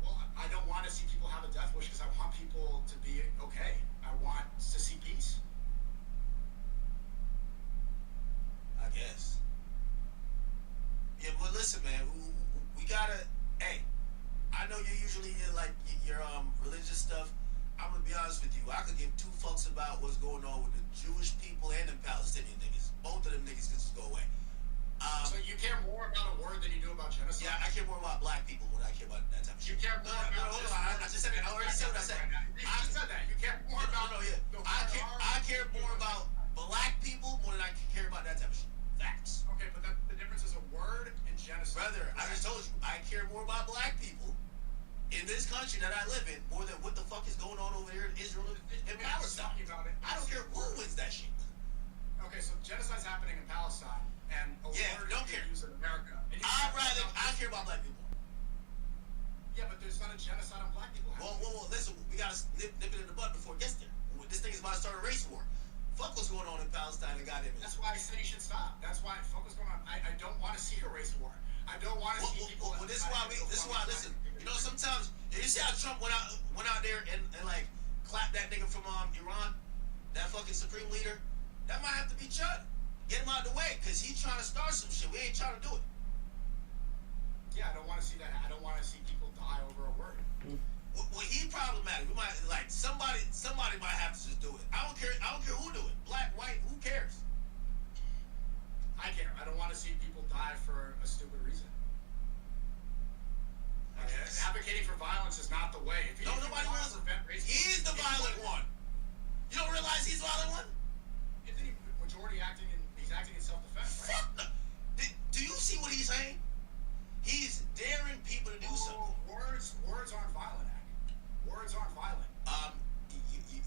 Well, I don't want to see people have a death wish because I want people to be okay. I want to see peace. I guess. Yeah, but listen, man, we gotta. Hey, I know you're usually like your religious stuff. I'm gonna be honest with you. I could give two fucks about what's going on with the Jewish people and the Palestinian niggas. Both of them niggas can just go away. So you care more about a word than you do about genocide? Yeah, I care more about black people when I care about that type of You shit. care more about hold on. I just said it. I already said what I said. You just said that. You care more about the I care more about black people more than I care about that type of shit. Facts. Okay, but the difference is a word and genocide. Brother, I just told you, I care more about black people in this country that I live in more than what the fuck is going on over here in Israel and Palestine. I don't care who wins that shit. Okay, so genocide's happening in Palestine, and a word don't is care. being used in America. And I care about black people. Yeah, but there's not a genocide on black people. Well, listen, we gotta nip it in the bud before it gets there. This thing is about to start a race war. Fuck what's going on in Palestine and goddamn it. That's why I say you should stop. That's why fuck what's going on. I don't want to see a race war. I don't want to see people. Well, this is why listen. Sometimes you see how Trump went out there and like clapped that nigga from Iran, that fucking supreme leader. That might have to be Chud. Get him out of the way, cause he's trying to start some shit. We ain't trying to do it. Yeah, I don't want to see that. I don't want to see people die over a word. Well, he problematic. We might like somebody might have to just do it. I don't care who do it. Black, white, who cares? I care. I don't want to see people die for a stupid reason. I guess. Advocating for violence is not the way. If Nobody wants to prevent racism. He's the violent one. You don't realize he's the violent one? Isn't he majority acting he's acting in self-defense, right? Fuck no. Do you see what he's saying? He's daring people to do something. Words aren't violent, Act. Words aren't violent.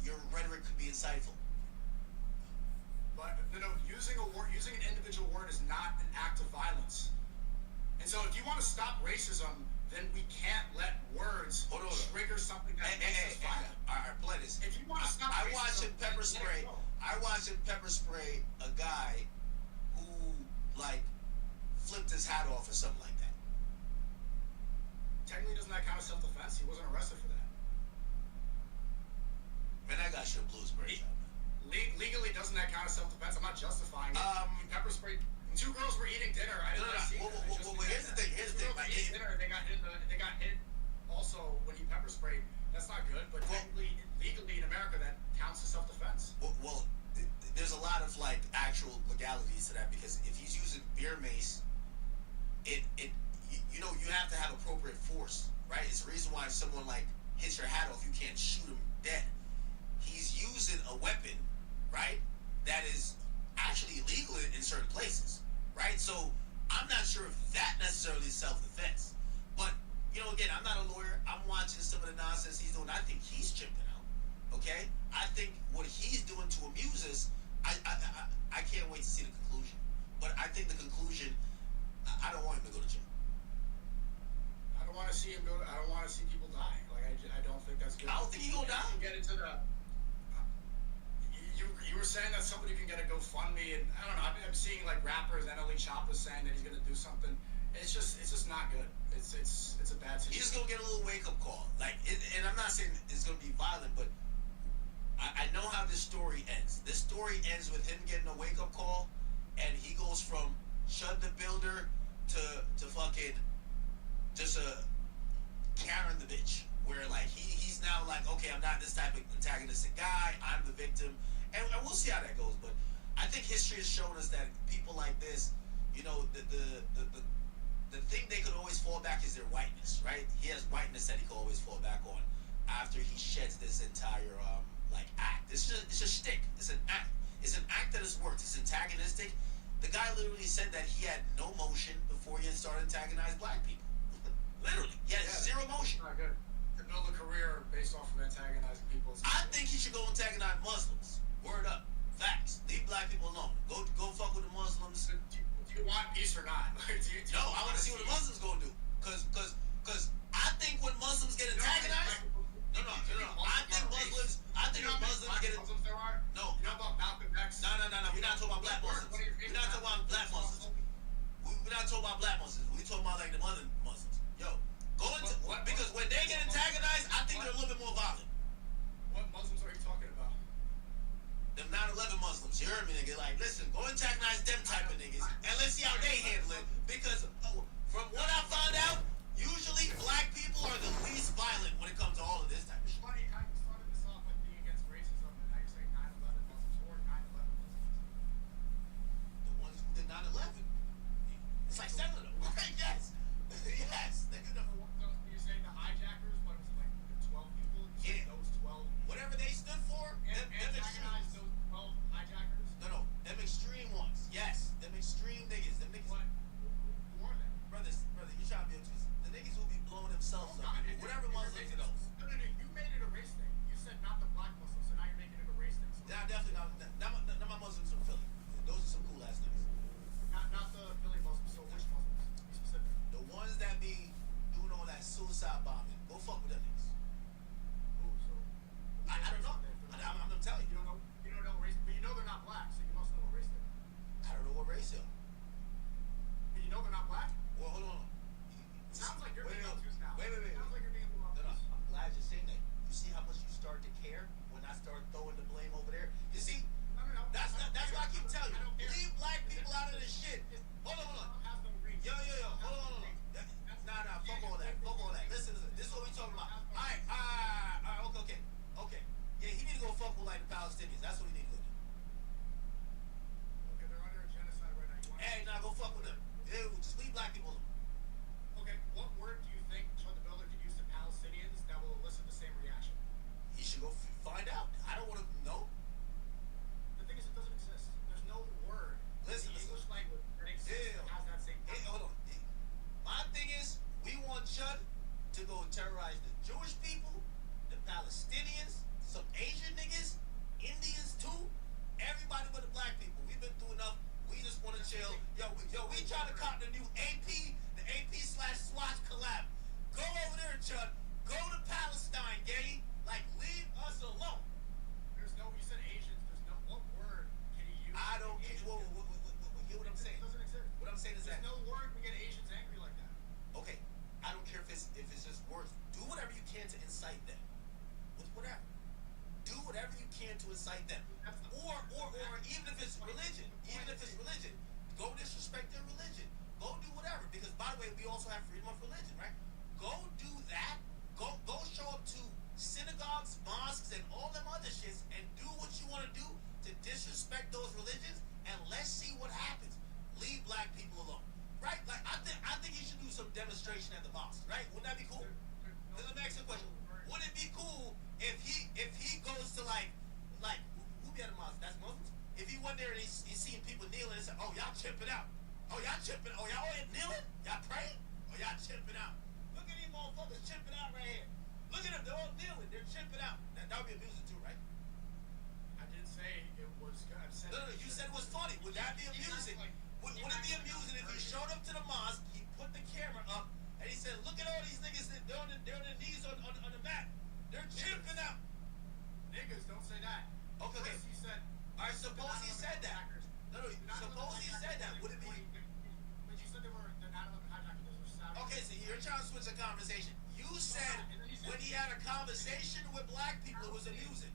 Your rhetoric could be insightful. But no, using an individual word is not an act of violence. And so if you want to stop racism, then we can't let words trigger something that makes us violent. All right, play this. If you want to stop I racism, watched him pepper then let spray. it go. I watched him pepper spray a guy who like flipped his hat off or something like that. Technically, doesn't that count as self-defense? He wasn't arrested for that. Man, that guy should have blew his brains out. Legally, doesn't that count as self-defense? I'm not justifying it. He pepper sprayed. Two girls were eating dinner. I didn't see that. Well, here's the thing. Here's the thing. Girls were eating dinner. They got hit. Also, when he pepper sprayed, that's not good. But technically, legally in America, that counts as self-defense. Well, there's a lot of like actual legalities to that because if he's using beer mace, you have to have appropriate force, right? It's the reason why if someone like hits your hat off, you can't shoot him dead. He's using a weapon, right? That is actually illegal in certain places, right? So I'm not sure if that necessarily is self-defense, but again, I'm not a lawyer. I'm watching some of the nonsense he's doing. I think he's chipping out. Okay, I think what he's doing to amuse us. I can't wait to see the conclusion. But I think the conclusion. I don't want him to go to jail. I don't want to see him go. I don't want to see people die. Like I don't think that's good. I don't think he gonna die. Get into the. You were saying that somebody can get a GoFundMe, and I don't know. I'm seeing like rappers, NLE Choppa saying that he's gonna do something. It's just not good. It's a bad situation. He's just gonna get a little wake up call. And I'm not saying it's gonna be violent, but I know how this story ends. This story ends with him getting a wake up call, and he goes from Chud the Builder to fucking just a Karen the bitch, where like he's now like, okay, I'm not this type of antagonistic guy. I'm the victim, and we'll see how that goes. But I think history has shown us that people like this, the thing they could always fall back is their whiteness, right? He has whiteness that he could always fall back on after he sheds this entire act. It's a shtick. It's an act. It's an act that has worked. It's antagonistic. The guy literally said that he had no motion before he had started antagonizing black people. Literally, he had zero motion. Not good. To build a career based off of antagonizing people. I think he should go antagonize Muslims. Word up. Facts. Leave black people alone. Go fuck with the Muslims. Do you want peace or not? No, I want to see what the Muslims gonna do. Cause I think when Muslims get antagonized, no. I think when Muslims get Muslims there are. No. You know about Malcolm X? No. We're not talking about black Muslims. We're not talking about black Muslims. We're not talking about black Muslims. We're talking about like the other Muslims. Yo, because when they get antagonized, I think they're a little bit more violent. What Muslims are you talking about? Them 9/11 Muslims, you heard me, nigga. Like, listen, go antagonize them type of niggas, and let's see how they handle it. Because from what I found out, usually black people are the least violent when it comes to all of this type of shit. Funny, you started this off with being against racism, and now you're saying 9/11 Muslims or 9/11 Muslims. The ones who did 9/11. It's like 7 of them, right? Yes. Yes. Nigga, So you're saying the hijackers, what was it, like the 12 people? You said Yeah. those 12 whatever they stood for, them antagonize extreme. those 12 hijackers? No, them extreme ones. Yes, them extreme niggas. Them niggas. What? Who are they? Brother, you trying to be obtuse. The niggas will be blowing themselves up. Whatever Muslims, you know. No, you made it a race thing. You said not the black Muslims, so now you're making it a race thing. So Nah, definitely not. Not my Muslims from Philly. Those are some cool ass niggas. not the Philly Muslims, so which Muslims? Be specific. The ones that be doing all that suicide bombing, go fuck with them niggas. Who? So I don't know. I'm telling You you. don't know race, but you know they're not black, so you must know what race they are. I don't know what race they are. But you know they're not black? Well, hold on. Sounds like you're Wait, being wait, obtuse now. wait. Sounds like you're being a little No, obtuse. I'm glad you're saying that. You see how much you start to care when I start throwing the blame over there? You see, No. that's what I keep telling I don't you. care. Leave black people out of this shit. Hold on. Has no reach. Yo. Hold on. Nah. Fuck all that. Listen. This is what we talking about. All right. Okay. Yeah, he need to go fuck with like the Palestinians. That's what he need to go do. Okay, they're under a genocide right now. You want Hey, nah, go fuck with them. Ew, just leave black people alone. Okay, what word do you think Chud the Builder could use to Palestinians that will elicit the same reaction? He should go find out. I don't want to know. The thing is, it doesn't exist. There's no word Listen, in the English language that exists Yeah. that has that same Hey, hold on. My thing is, we want Chud to go terrorize the Jewish people, the Palestinians, some Asian niggas, Indians too, everybody but the black people. We've been through enough. We just want to chill. We trying to cop the new the AP/SWAT collab. Go over there, Chud. Go to Palestine, gay. Like, leave us alone. There's no, you said Asians, there's no, what word can he use? I don't get Asian what hear what I'm saying. It doesn't exist. What I'm saying is that There's no word we get Asians angry like that. okay, I don't care if it's just words. Do whatever you can to incite them. With whatever. Do whatever you can to incite them. Or even if it's religion. Go disrespect their religion. Go do whatever. Because by the way, we also have freedom of religion, right? Go do that. Go show up to synagogues, mosques, and all them other shits and do what you want to do to disrespect those religions, and let's see what happens. Leave black people alone. Right? Like I think he should do some demonstration at the mosque, right? Wouldn't that be cool? Then let me ask you a question. Would it be cool if he goes to like who be at the mosque? That's Muslims. If he went there and he's seeing people kneeling and said, "Oh, y'all chipping out. Oh, y'all chipping. Oh, y'all kneeling. Y'all praying. Oh, y'all chipping out. Look at these motherfuckers a conversation. You said when he had a conversation with black people, it was amusing.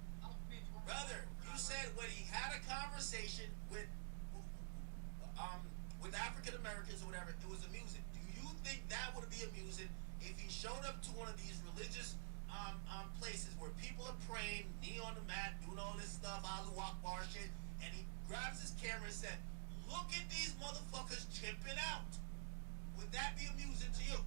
Brother, you said when he had a conversation with African Americans or whatever, it was amusing. Do you think that would be amusing if he showed up to one of these religious places where people are praying, knee on the mat, doing all this stuff, Allahu Akbar shit, and he grabs his camera and said, "Look at these motherfuckers chimping out." Would that be amusing to you?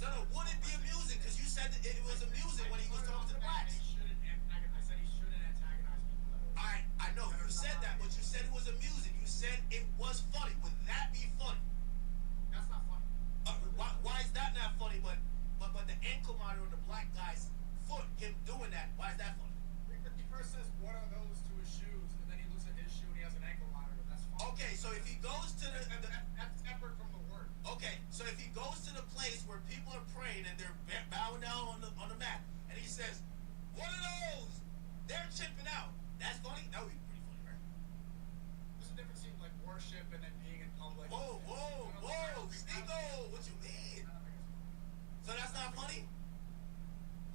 No, would it be amusing? Because you said that it was amusing when he was talking to the blacks. I said he shouldn't antagonize people that are. I know you said that, but you said it was amusing. You said it was funny. Would that be funny? That's not funny. Why is that not funny? But the ankle monitor on the black guy's foot, him doing that, why is that funny? He first says, "What are those?" to his shoes, and then he looks at his shoe and he has an ankle monitor. That's funny. Okay, so if he goes to the That's separate from the word. okay, so if he goes to the place where people are praying and they're bowing down on the mat, and he says, "What are those? They're chipping out." That's funny. That would be pretty funny, right? There's a difference between like worship and then being in public. Whoa, Stego, what you mean? So that's not funny?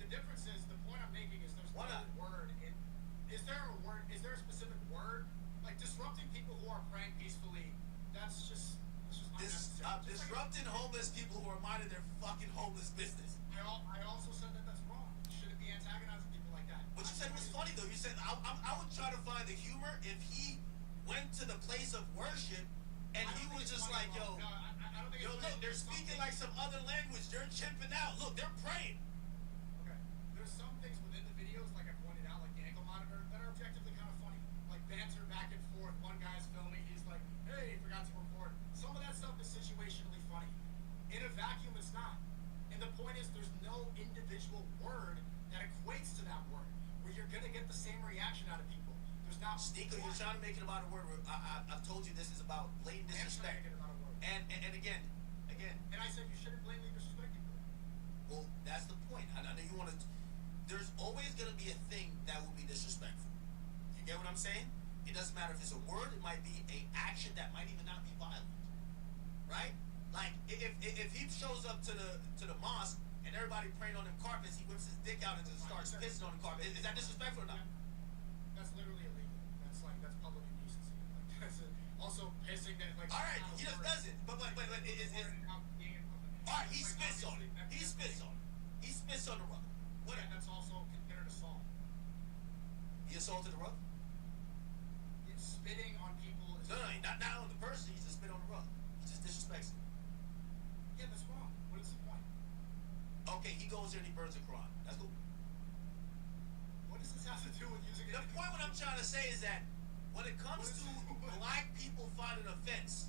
The difference is, the point I'm making is there's Why no not? word in. Is there a word? Is there a specific word? Like disrupting people who are praying peacefully. That's just unnecessary. Just like- Disrupting homeless people who are minding their fucking homeless business. I also said that that's wrong. You shouldn't be antagonizing people like that. But you said it was funny though. You said I would try to find the humor if he went to the place of worship and he was just like, yo, No, I don't think yo, it's look, funny. they're speaking like some other language. They're chipping out. Look, they're praying. Okay. There's some things within the videos, like I pointed out, like the ankle monitor, that are objectively kind of funny. Like banter back and forth. One guy's filming, he's like, "Hey, forgot to record." Some of that stuff is situationally funny. In a vacuum, it's not. And the point is, there's no individual word that equates to that word, where you're gonna get the same reaction out of people. There's not. Sneaker, you're trying to make it about a word. I've told you this is about blatant I am trying to disrespect. get it out of word. And again, And I said you shouldn't blatantly disrespect people. well, that's the point. I know you want to. There's always going to be a thing that will be disrespectful. You get what I'm saying? It doesn't matter if it's a word. It might be a action that might even not be violent, right? Like if he shows up to the mosque and everybody praying on them carpets, he whips his dick out and just starts pissing on the carpet. Is that disrespectful or not? That's literally illegal. That's public indecency. Like also pissing that like. All right, he just does it. But all right, he spits on it. He spits on it. He spits on the rug. What? That's also considered assault. He assaulted the rug? It's spitting on people. No, not on the person. He just spit on the rug. He just disrespects it. Yeah, that's wrong. What is the point? Okay, he goes there and he burns the Quran. That's cool. What does this have to do with using it? The point what I'm trying to say is that when it comes to black people finding offense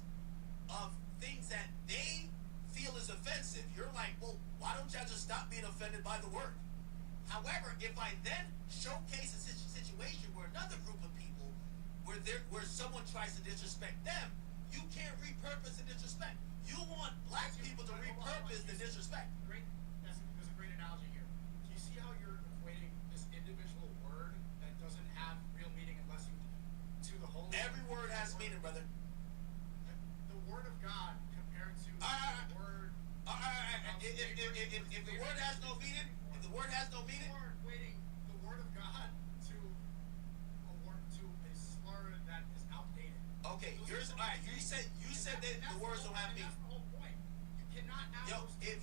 of things that they feel is offensive, you're like, well, why don't y'all just stop being offended by the word? However, if I then showcase a situation where another group of people, where someone tries to disrespect them, you can't repurpose the disrespect. You want black people to repurpose the disrespect. There's a great analogy here. Do you see how you're equating this individual word that doesn't have real meaning unless you to the whole? Every word has meaning, brother. The word of God compared to the word. If the word has no meaning, You are equating the word of God to a word to a slur that is outdated. okay, yours. All right, you said that the words don't have meaning. That's the whole point. You cannot have Yo, those if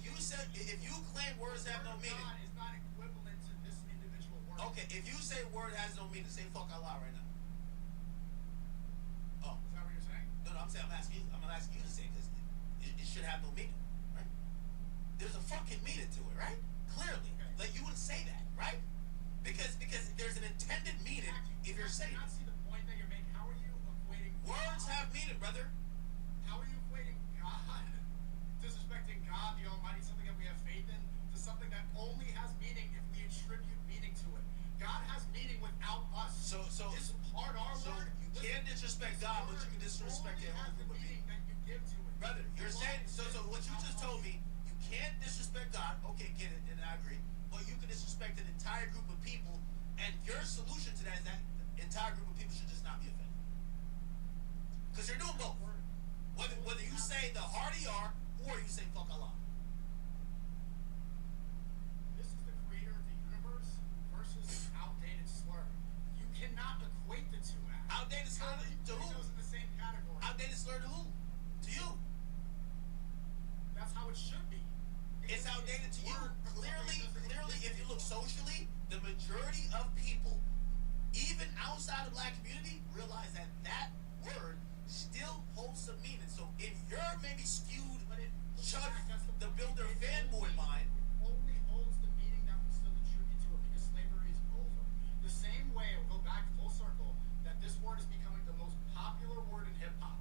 you claim words have no meaning, God is not equivalent to this individual word. okay, if you say word has no meaning, say fuck Allah right now. Oh, Is that what you're saying? no, I'm saying I'm asking you to say it because it should have no meaning, right? There's a fucking meaning to it, right? Clearly, Okay. like you would say that, right? Because there's an intended meaning if you're saying I it. see the point that you're making. How are you equating Words God? have meaning, brother. How are you equating God, disrespecting God, the Almighty, something that we have faith in, to something that only has meaning if we attribute meaning to it? God has meaning without us. So Is part our so word? you can't disrespect God, but you can disrespect only your has own the group of meaning people. that you give to it. Brother, you're saying so what you just told me, you can't disrespect God. Okay, get it, and I agree. But you can disrespect an entire group of people, and your solution to that is that the entire group of people should just not be offended. Because you're doing both. Whether you say the harder you are, or you say fuck Allah. it should be. It's outdated to you. Clearly, if you look socially, the majority of people, even outside of black community, realize that that word still holds some meaning. So in your maybe skewed Chuck the Builder fanboy mind, Only holds the meaning that we still attribute to it because slavery is over. The same way, we'll go back full circle, that this word is becoming the most popular word in hip hop.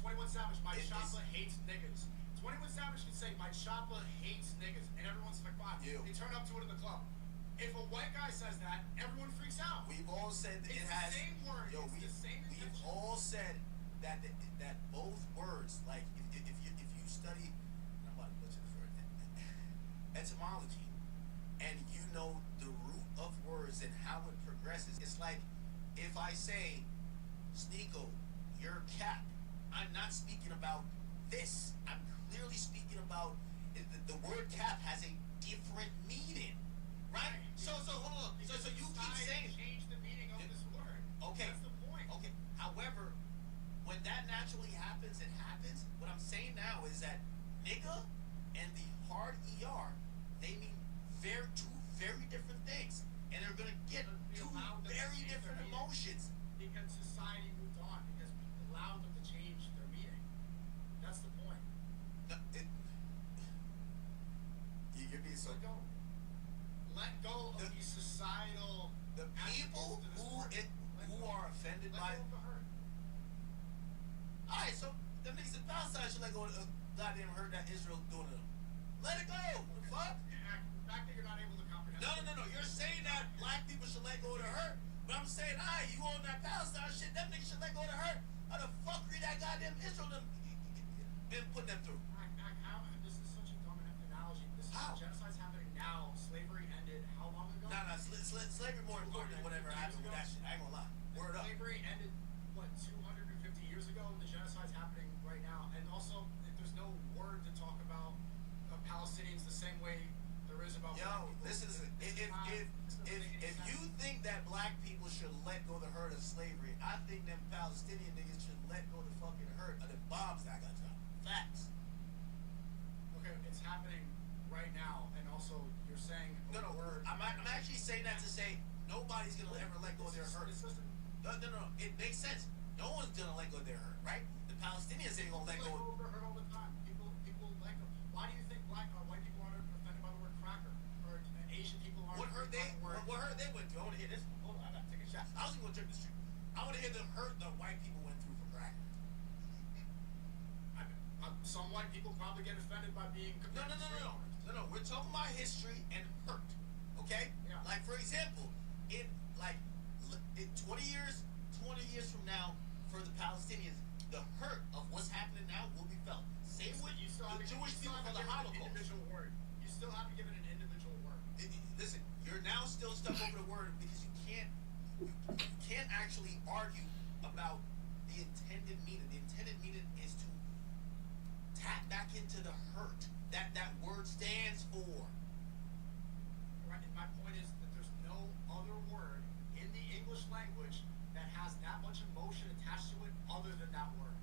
21 Savage, my choppa hates niggas. 21 Savage can say, my choppa hates niggas, and everyone's like, wow. You. They turn up to it in the club. If a white guy says that, everyone freaks out. we've all said that It's it the has. same word. Yo, It's the same we've intention. all said that both words, like if you study, I'm about to butcher the word, etymology, and you know the root of words and how it progresses. It's like if I say, Sneeko, your cap, I'm not speaking about this. I'm clearly speaking about the word cap has a different meaning, right? So hold on. So you keep Society saying. changed the meaning of this word. Okay. That's the point. Okay. However, when that naturally happens, it happens. What I'm saying now is that nigga and the hard ER, they mean two very different things, and they're gonna get We two allowed them to very change different their meaning. emotions. Because society moved on, because we allowed them to change their meaning. That's the point. You're being so. Let go of The- these societal The people attributes to this who word. who are offended Let by. go of the hurt. All right, so the niggas in Palestine should let go of the goddamn hurt that Israel's doing to them. Let it go. What the fuck? The fact that you're not able to comprehend. No. You're saying that black people should let go of the hurt, but I'm saying, you on that Palestine shit, them niggas should let go of the hurt. How the fuckery that goddamn Israel done been putting them through? This is such a dumb analogy. How? Genocide's happening now. Slavery ended how long ago? Nah, slavery more important than whatever happened with that shit. I ain't gonna lie. Word up. Slavery ended, 250 years ago? The genocide's happening right now. And also, there's no word to talk about Palestinians the same way there is about Yo, black people. this is This doesn't make any if sense. you think that black people should let go of the hurt of slavery, I think them Palestinian niggas should let go of the fucking hurt of the bombs that got dropped. Facts. Okay, it's happening right now, and also you're saying a No. word. I'm actually saying that to say nobody's gonna ever let go of their hurt. It's just No. It makes sense. No one's gonna let go of their hurt, right? The Palestinians ain't gonna let go. People let go of hurt all the time. People let go. Why do you think white people aren't offended by the word cracker, or Asian people aren't? What hurt they? offended by the word? What hurt they went through? I want to hear this. Hold on, I gotta take a shot. I was gonna drink this shit. I want to hear the hurt the white people went through for crack. Some white people probably get offended by being. No. We're talking about history and hurt. Okay? Yeah. Like for example, in 20 years from now, for the Palestinians, the hurt of what's happening now will be felt. Same with You still have the to- Jewish you still people have for to the give it an Holocaust. individual word. You still have to give it an individual word. Listen, you're now still stuck over the word because you can't actually argue about the intended meaning. The intended meaning is to tap back into the hurt that word stands for. Right? And my point is that there's no other word in the English language that has that much emotion attached to it other than that word.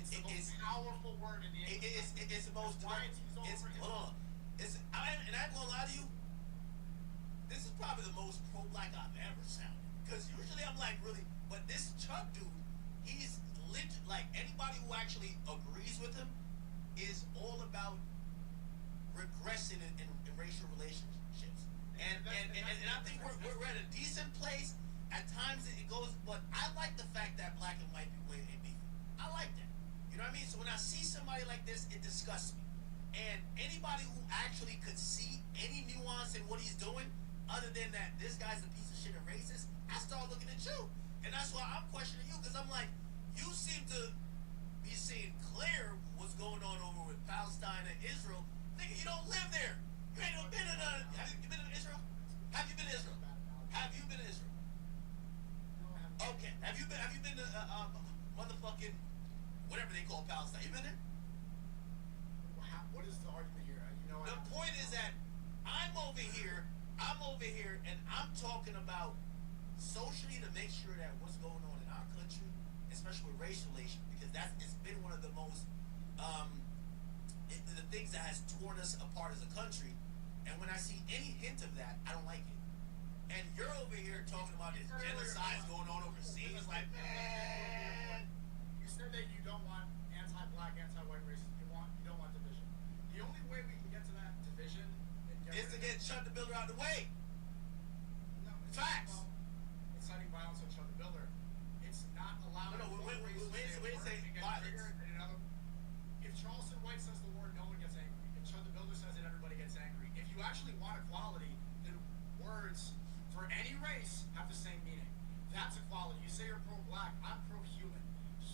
It's the most powerful word in the English language. It's the most That's why it's used all over hip hold on. And I'm gonna lie to you. This is probably the most pro-black I've ever sounded. Because usually I'm like really, but this Chuck dude, he's legit. Like anybody who actually agrees with him is all about regressing in racial relationships. And I think we're at a decent place. At times it goes, but I like the fact that black and white people ain't beefing. I like that. You know what I mean? So when I see somebody like this, it disgusts me. And anybody who actually could see any nuance in what he's doing, other than that this guy's a piece of shit and racist, I start looking at you. And that's why I'm questioning you, because I'm like, you seem to be seeing clear what's going on over with Palestine and Israel. Nigga, you don't live there. You ain't been in have you been in Israel? Have you been to Israel? Have you been to Israel? Okay. Have you been to motherfucking whatever they call Palestine? You been there? What is the argument here? The point is that I'm over here, and I'm talking about socially to make sure that what's going on in our country, especially with race relations, because it's been one of the most has torn us apart as a country. And when I see any hint of that, I don't like it. And you're over here talking about this genocide going on overseas, like, man. You said that you don't want anti-black, anti-white racism. You don't want division. The only way we can get to that division Is to get Chuck the Builder out of the way. No, it's Facts. Not about inciting violence on Chuck the Builder. It's not allowing. No, wait, say violence. If Charleston White says the word, no one gets angry. If Chuck the Builder says it, everybody gets angry. If you actually want equality, then words for any race have the same meaning. That's equality. You say you're pro-black, I'm pro-human.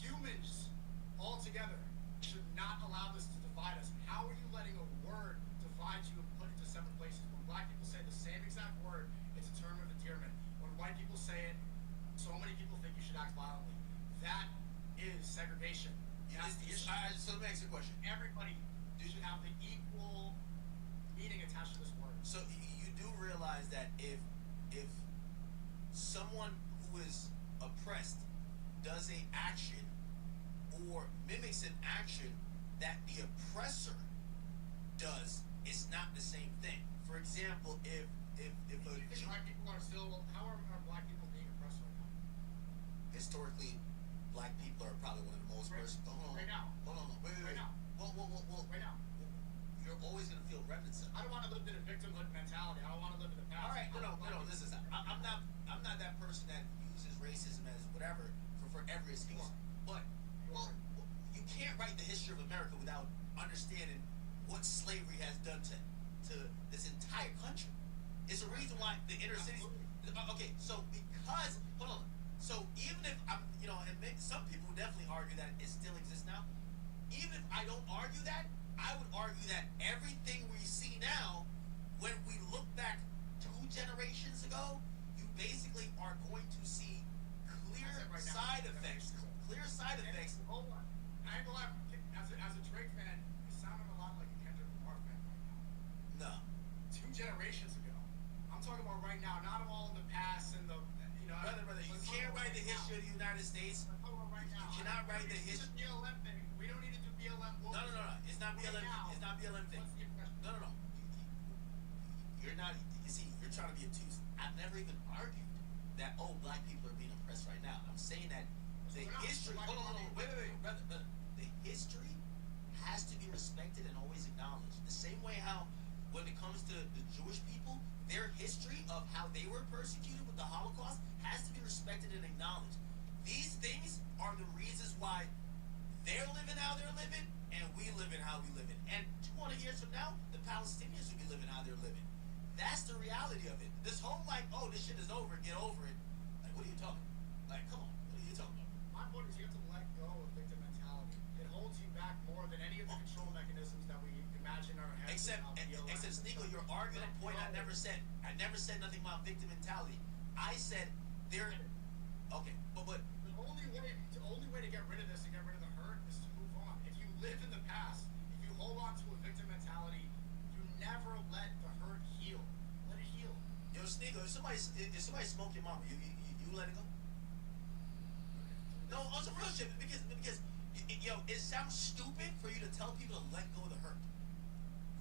Humans all together should not allow this to divide us. How are you letting a word divide you and put it to separate places? When black people say the same exact word, it's a term of endearment. When white people say it, so many people think you should act violently. That is segregation. That's the issue. So let me ask you a question. Everybody should have the equal meaning attached to this word. So you do realize that if someone who is oppressed does a action or mimics an action that the oppressor does, it's not the same thing. For example, if Do you think black people are still? How are black people being oppressed right now? historically black people are probably one of the most Right now. wait. Right now. Well, Right now. you're always gonna feel remnants of it. I don't want to live in a victimhood mentality. I don't want to live in the past. All right, no. Listen, I'm not that person that uses racism as whatever for every excuse. But you can't write the history of America without understanding what slavery has done to this entire country. It's a reason why the inner cities. Okay, so because hold on. So even if I'm, some people definitely argue that it still exists now. Even if I don't argue that, I would argue that everything we see now, when we look back 2 generations ago, you basically are going to see clear side effects. Clear side effects. Hold on. I ain't gonna lie. As a Drake fan, it sounded a lot like a Kendrick Lamar fan right now. No. 2 generations ago. I'm talking about right now, not all in the past and the. Brother, you can't write the history of the United States. I'm talking about right now. You cannot write the history. It's a BLM thing. We don't need to do BLM. No. It's not BLM. It's not BLM thing. What's the impression? No. You're not. You see, you're trying to be obtuse. I've never even argued that black people are being oppressed right now. I'm saying that the history. Hold on. Wait, brother. The history has to be respected and always acknowledged. The same way how, when it comes to the Jewish people, their history of how they were persecuted with the Holocaust has to be respected and acknowledged. These things are the reasons why they're living how they're living and we living how we living. And 200 years from now, the Palestinians will be living how they're living. That's the reality of it. This whole this shit is over, get over it. Like, what are you talking about? Like, come on, what are you talking about? My point is you have to let go of victim mentality. It holds you back more than any of the control mechanisms that we imagine are ahead. Except Sneagle, you're arguing a point I never said. I never said nothing about victim mentality. I said there. Okay, but The only way to get rid of this and get rid of the hurt is to move on. If you live in the past, if you hold on to a victim mentality, you never let the hurt heal. Let it heal. Sneagle, if somebody smoke your mama, you let it go? No, on some real shit, because it sounds stupid for you to tell people to let go of the hurt.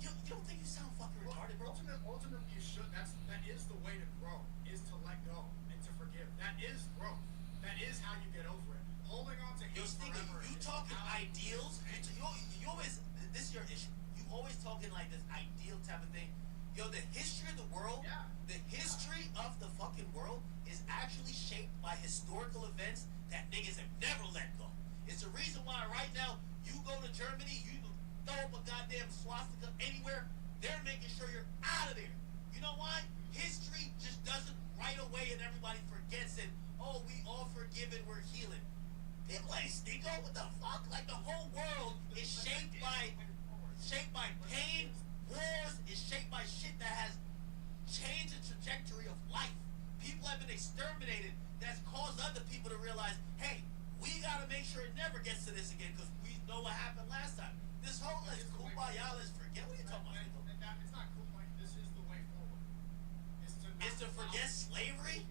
You don't think you sound fucking retarded, bro? Ultimately, you should. That is the way to grow. Is to let go and to forgive. That is growth. That is how you get over it. Holding on to hate Sneagle, forever. you is talking how you- ideals? You always. This is your issue. You always talking like this ideal type of thing. The history of the world. Yeah. The history of the fucking world is actually shaped by historical events that niggas have never let go. It's the reason why right now you go to Germany, you throw up a goddamn swastika anywhere, they're making sure you're out of there. You know why? History just doesn't right away and everybody forgets it. Oh, we all forgiven, we're healing. People ain't sneako, what the fuck? Like the whole world is shaped by pain, wars, is shaped by shit that has changed the trajectory of life. People have been exterminated. That's caused other people to realize, hey, we gotta make sure it never gets to this again because we know what happened last time. This whole let's kumbaya, let's forget. What are you talking about? It's not cool. This is the way forward. Is to forget slavery?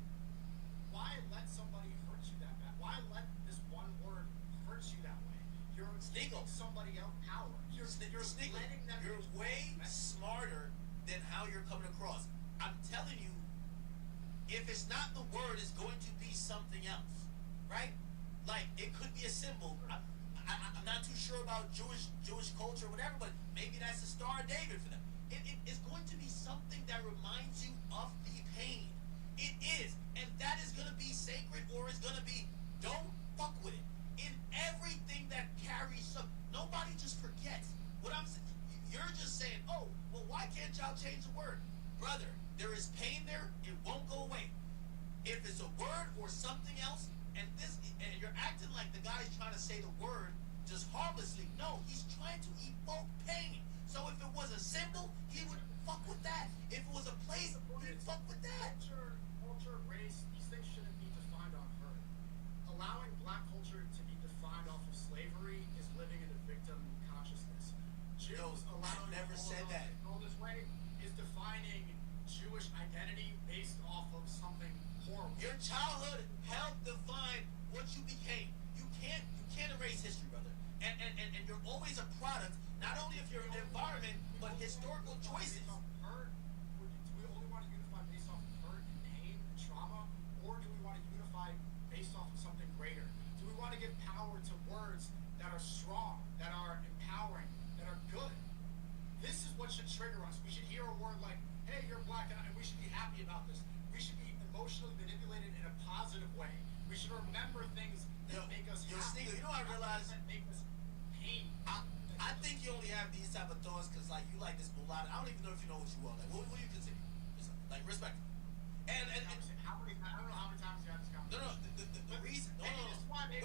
Why let somebody hurt you that bad? Why let this one word hurt you that way? You're Sneagle. giving somebody else power. You're Sneaker, letting them. you're way smarter than how you're coming across. I'm telling you, if it's not the word, it's going to be something else, right? Like it could be a symbol. I'm not too sure about Jewish culture or whatever, but maybe that's the Star of David for them. It's going to be something that reminds you of the pain. It is, and that is going to be sacred, or it's going to be don't fuck with it. In everything that carries some, nobody just forgets. What I'm saying, you're just saying, oh, well, why can't y'all change the word, brother? There is pain there. It won't go away. If it's a word or something else, and you're acting like the guy's trying to say the word just harmlessly. No, he's trying to evoke pain. So if it was a symbol, he would fuck with that. If it was a place, he'd fuck with that. Culture, race, these things shouldn't be defined on hurt. Allowing black culture to be defined off of slavery is living in a victim consciousness. Jews allowing I never said that. Go this way is defining Jewish identity based off of something horrible. Your childhood helped define what you became. You can't erase history, brother. And you're always a product, not only of your environment, but historical choices. Do we only want to unify based off of hurt and pain and trauma, or do we want to unify based off of something greater? Do we want to give power to words that are strong, that are empowering, that are good? This is what should trigger us. We should hear a word like, hey, you're black, and we should be happy about this. We should be emotionally manipulated in a positive way. We should remember things that make us Yo, happy. Sneaker, you know I realized that make us pain. I think you only have these type of thoughts because like you like this mulatto. I don't even know if you know what you are. Like what do you consider? Like respect. And I don't know how many times you have this conversation. no, the reason no. Wait.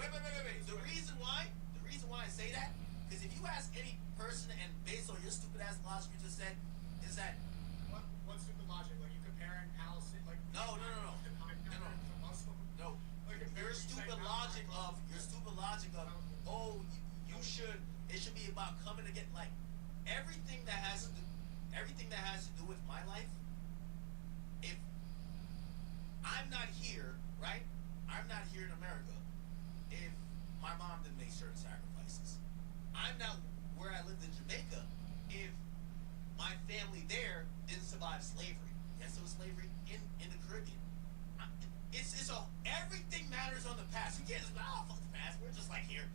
The reason why I say that, because if you ask any person and based on your stupid ass logic you just said, is that What stupid logic? Like you comparing Palestine, like no. Muslim? No, your stupid logic of oh it should be about coming to get like everything that has to do with my life. If I'm not here, right? I'm not here in America. If my mom didn't make certain sacrifices, I'm not where I lived in Jamaica. If my family there didn't survive slavery, yes, it was slavery in the Caribbean. It's everything matters on the past. You can't just fuck the past. We're just like here.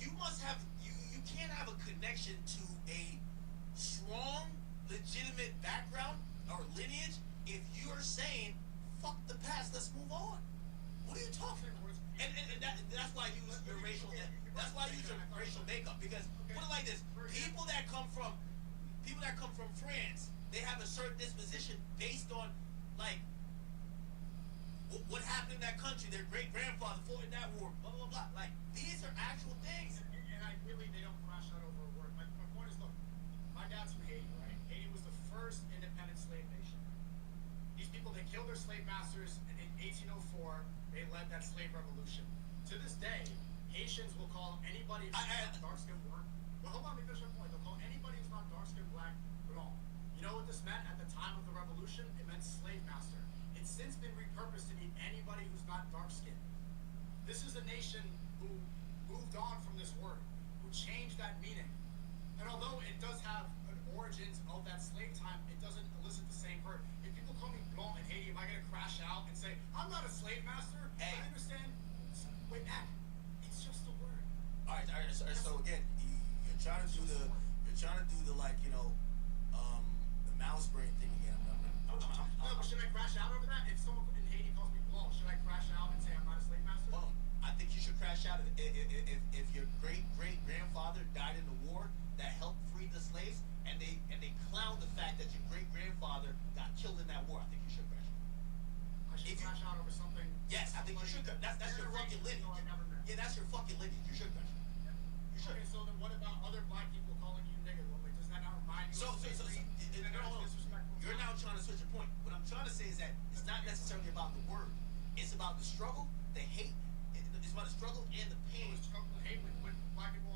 You must have you can't have a connection to a strong, legitimate background or lineage if you're saying fuck the past. Let's move on. What are you talking about? And that's why I use your racial. That's why I use your racial makeup because put it like this: people that come from France, they have a certain disposition based on like what happened in that country, their great grandfather fought in that war, blah blah blah. Like these are actual things. And they don't crash out over a word. My point is, look, my dad's from Haiti, right? Haiti was the first independent slave nation. These people, they killed their slave masters, and in 1804, they led that slave revolution. To this day, Haitians will call anybody who's not dark-skinned black. Well, hold on, let me finish my point. They'll call anybody who's not dark-skinned black blanc. You know what this meant at the time of the revolution? It meant slave master. It's since been repurposed to mean anybody who's not dark-skinned. This is a nation who moved on from this word, who changed that meaning. And although it does have an origins of that slave time, it doesn't elicit the same hurt. If people call me blanc in Haiti, am I going to crash out and say, I'm not a slave master? Hey. I understand. Wait, Matt, it's just a word. All right. So again, you're trying to do the like the mouse brain thing again. No, but should I crash out over that? If someone in Haiti calls me blanc, should I crash out and say I'm not a slave master? Well, I think you should crash out if your great grandfather died in the war that helped free the slaves, and they clown the fact that your great grandfather got killed in that war. I think you should crash out. I should crash out over something. Yes, I think you should. That's your fucking lineage. I never met. Yeah, that's your fucking lineage. You should crash out. You should. Okay, so then what about other black people calling you nigger? Well, like, does that not remind you of slavery? You're now trying to switch your point. What I'm trying to say is that it's not necessarily about the word. It's about the struggle, the hate. It's about the struggle and the pain. Hate when black people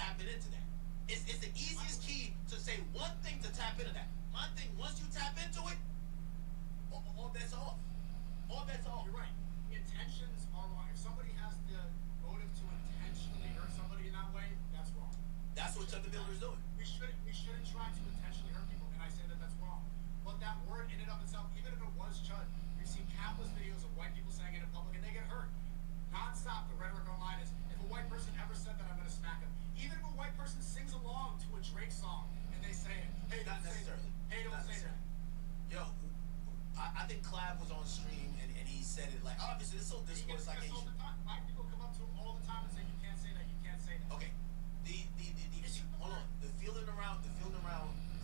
tapping into that. It's the easiest key to say one thing to tap into that. My thing, once you tap into it, all bets off. All bets off. You're right. Intentions are wrong. If somebody has the motive to intentionally hurt somebody in that way, that's wrong. That's what Chuck the Builder is doing. We shouldn't try to intentionally hurt people, and I say that that's wrong. But that word in and of itself, even if it was Chud, we've seen countless videos of white people saying it in public and they get hurt. Non-stop, the rhetoric online is, if a white person ever said that, I'm going to smack him. Even if a white person sings along to a Drake song and they say it, hey, Not don't say that. necessarily. Hey, don't Not say that. necessarily. Yo, I think Clav was on stream and he said it like, obviously this whole He discourse gets like, hey, pissed all the time. White people come up to him all the time and say, you can't say that, you can't say that. okay, hold on. The feeling around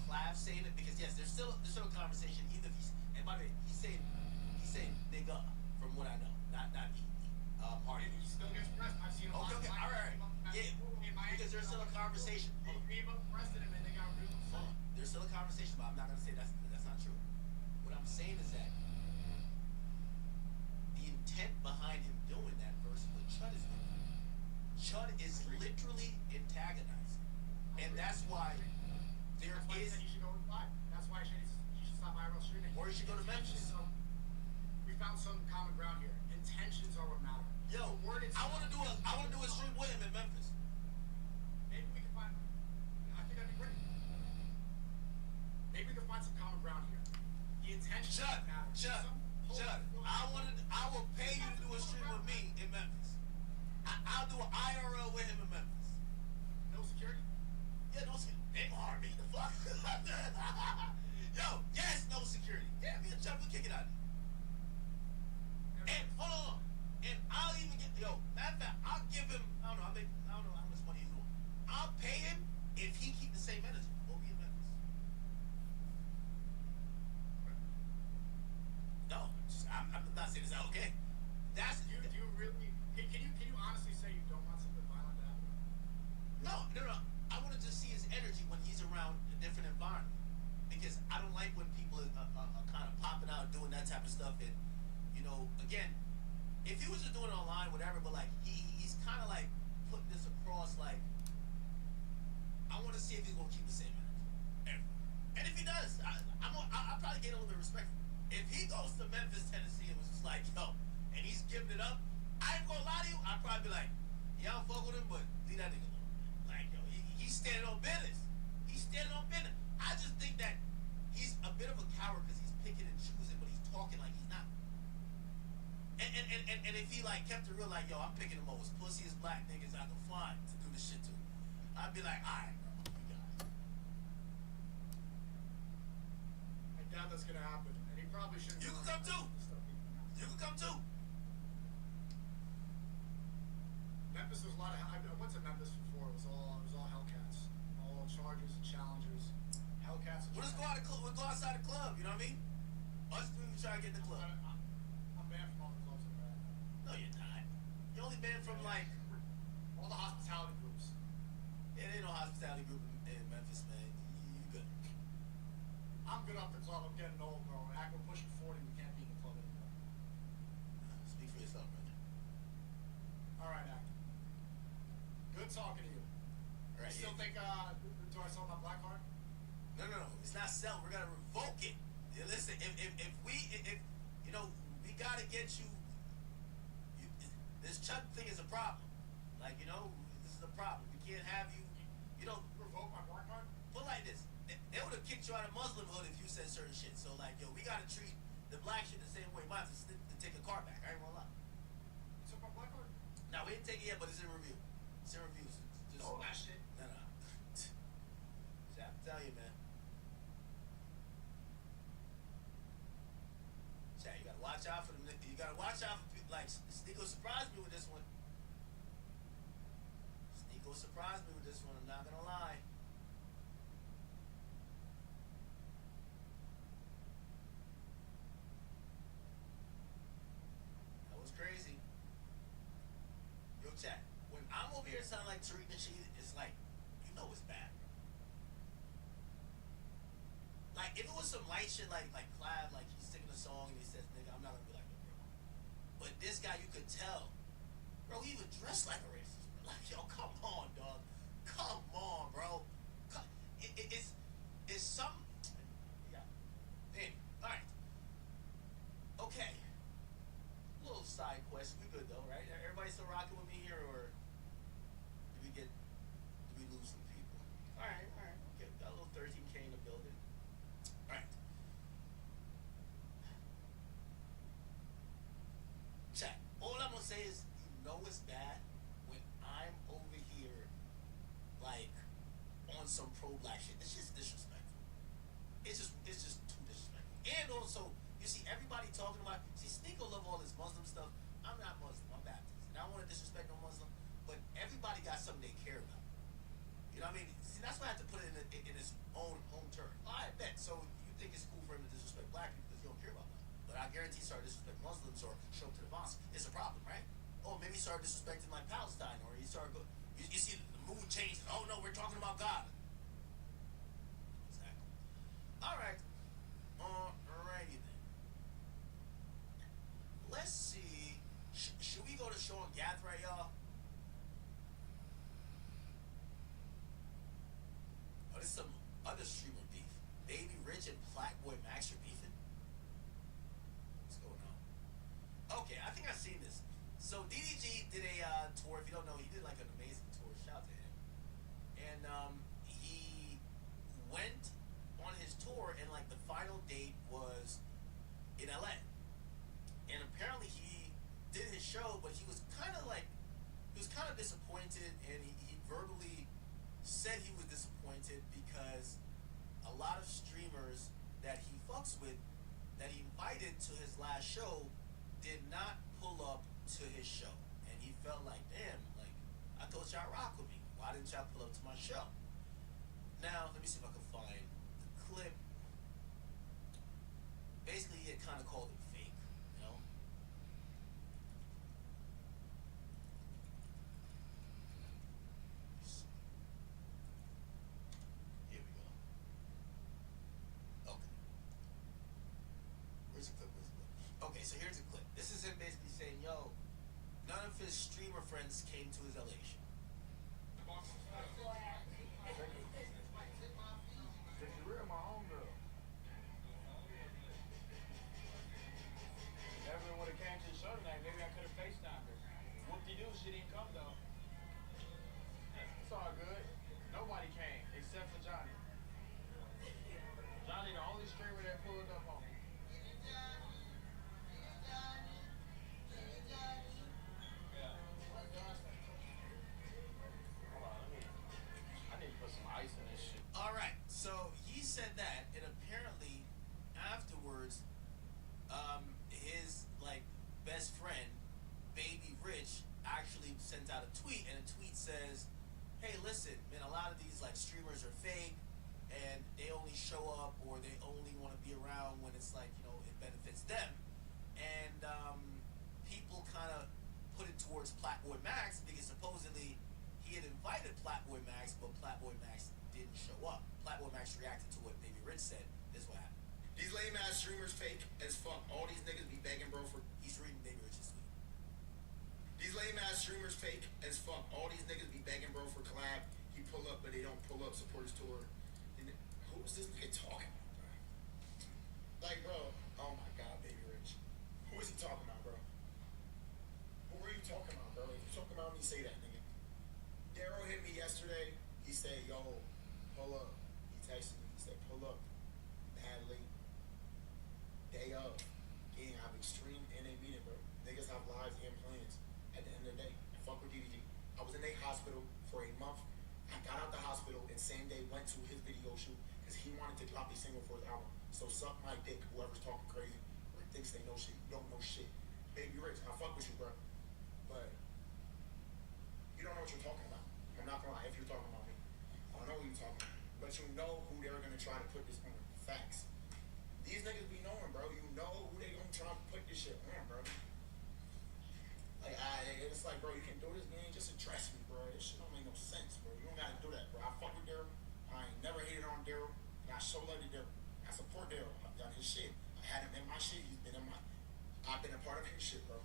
Clav saying it, because yes, there's still a conversation. Even if he's, and by the way, he's saying nigga from what I know, not Hardy. And he still gets pressed. I've seen a lot of Okay, black all right, people yeah, in Miami, because there's still a conversation. They gave up arrested him and they got real Hold upset. on. There's still a conversation, but I'm not gonna say that's not true. What I'm saying is that the intent behind him doing that versus what Chud is doing. Chud is literally antagonizing, and that's why there That's why he is, said he should go with five. That's why he should stop IRL streaming. or he should go to Memphis. We found some common ground here. Intentions are what matter. Yo, The word I want to do a stream with him in Memphis. Maybe we can find. I think that'd be great. Maybe we can find some common ground here. The intentions Chud, matter. Chud, I will pay you to do a stream with me in Memphis. I'll do an IRL with him in Memphis. No security. Yeah, no security. They gonna harm me. The fuck? Yo, yes, no security. Yeah, me and Chuck will kick it out. And hold on. And I'll even get, matter of fact, I'll give him, I don't know how much money he's doing. I'll pay him if he keep the same energy. We'll be in Memphis. No, I'm not saying it's not okay. That's Do you really? Can you honestly say you don't want something violent to happen? no. I want to just see his energy when he's around a different environment, because I don't like when people are kind of popping out doing that type of stuff. And again, if he was just doing it online, whatever, but like he's kind of like putting this across, like I want to see if he's gonna keep the same energy. And if he does, I'll probably gain a little bit of respect. If he goes to Memphis, Tennessee, and was just like, and he's giving it up, I ain't gonna lie to you, I'd probably be like, yeah, I'll fuck with him, but leave that nigga alone. Like, he's standing on business. He's standing on business. I just think that he's a bit of a coward because he's picking and choosing, but he's talking like he's not. And if he like kept it real, like, yo, I'm picking the most pussiest black niggas I can find to do this shit to, I'd be like, all right, bro, you got it. I doubt that's gonna happen, and he probably shouldn't. You can come too. You can come too. Memphis was a lot of. I went to Memphis before. It was all Hellcats, all chargers and challengers. Hellcats. We'll just go outside the club. You know what I mean? Us three, we try to get in the club. I'm banned from all the clubs in America. No, you're not. You're only banned from like, All the hospitality groups. it ain't no hospitality group in Memphis, man. You good. I'm good off the club. I'm getting old, bro. We're pushing 40. We can't be in the club anymore. Speak for yourself, brother. All right, Ack. Good talking to you. All right, Still yeah. think? Do I sell my black card? No. It's not sell. We're gonna revoke it. Yeah, listen, if we gotta get you. This Chuck thing is a problem. Like, this is a problem. We can't have you. Revoke my black card? Put it like this. They would have kicked you out of Muslim hood if you said certain shit. So like, we gotta treat the black shit the same way. Might have to take a car back. I ain't gonna lie. You took my black card? Now we didn't take it yet, but it's in review. It's in review. So just Oh, that shit. No. See, I have to tell you, man. Chat, you gotta watch out for them. You gotta watch out for people like Sneeko surprised me with this one. Sneeko surprised me with this one. I'm not gonna lie. That was crazy. Yo, chat. When I'm over here sounding like Tariq Nasheed, it's like, it's bad, bro. Like, if it was some light shit like Clive, like he's singing a song and he says, nigga, I'm not gonna be like, no, bro. But this guy, you could tell, bro, he even dressed like a racist, bro. Like, yo, come on, dog. Come I guarantee he started disrespecting Muslims or show up to the mosque. It's a problem, right? Oh, maybe he started disrespecting like Palestine, or he started you see the mood changed. Oh no, we're talking about God. Exactly. All right. Alrighty then. Let's see. Should we go to Sean Gath right, y'all? Oh, this is some other streamer beef. Baby Rich and Blackboy Max are beefing. What's going on? Okay, I think I've seen this. So DDG did a tour. If you don't know, he did like an amazing tour. Shout out to him. And he went on his tour, and like the final date was in LA. And apparently he did his show, but he was kind of disappointed, and he verbally said he was disappointed because a lot of streamers that he fucks with, that he invited to his last show, did not pull up to his show. And he felt like, damn, like, I thought y'all rock with me. Why didn't y'all pull up to my show? Now, let me see if I can find the clip. Basically, he had kind of called him fake, you know? Here we go. Okay. Where's the clip? Okay, so here's the clip. This is him basically saying, yo, none of his streamer friends came to his LA show. Never would have came to the show tonight. Maybe I could have FaceTimed her. Whoop-de-doo, she didn't come though. It's all good. Nobody came except for Johnny. Johnny, the only streamer that pulled up on me. Yeah. Hold on, I need to put some ice in this shit. All right, so he said that, and apparently afterwards, his like best friend, Baby Rich, actually sent out a tweet, and the tweet says, "Hey, listen, man, a lot of these like streamers are fake, and they only show up or they only want to be around when it's like, you know, it benefits them." And people kind of put it towards Platboy Max because supposedly he had invited Platboy Max, but Platboy Max didn't show up. Platboy Max reacted to what Baby Rich said. This is what happened. These lame ass streamers fake as fuck. All these niggas be begging, bro, for. He's reading Baby Rich's tweet. These lame ass streamers fake as fuck. All these niggas be begging, bro, for collab. He pull up, but they don't pull up. Support his tour. And who is this nigga talking about, bro? Like, bro, oh my god, Baby Rich. Who is he talking about, bro? Who are you talking about, bro? If you talking about me, say that, nigga. Daryl hit me yesterday. He said, yo, pull up. He texted me. He said, pull up. Mad late. Day of. Gang, I have extreme NA meeting, bro. Niggas have lives and plans. At the end of the day, I fuck with DDG. I was in a hospital for a month. I got out the hospital and same day went to his video shoot because he wanted to drop a single for his album. So suck my dick, whoever's talking crazy or thinks they know shit. You don't know shit. Baby Rich, I fuck with you, bro. But you don't know what you're talking about. I'm not gonna lie, if you're talking about me. I don't know who you're talking about. But you know who they're gonna try to put this on. Facts. These niggas be knowing, bro. You know who they gonna try to put this shit on, bro. Like, it's like, bro, you can do this game, just address me, bro. This shit don't make no sense, bro. You don't gotta do that, bro. I fuck with Daryl. I ain't never hated on Daryl. And I show love to Daryl. I support Daryl. I've done his shit. I had him in my shit. He's been in my. I've been a part of his shit, bro.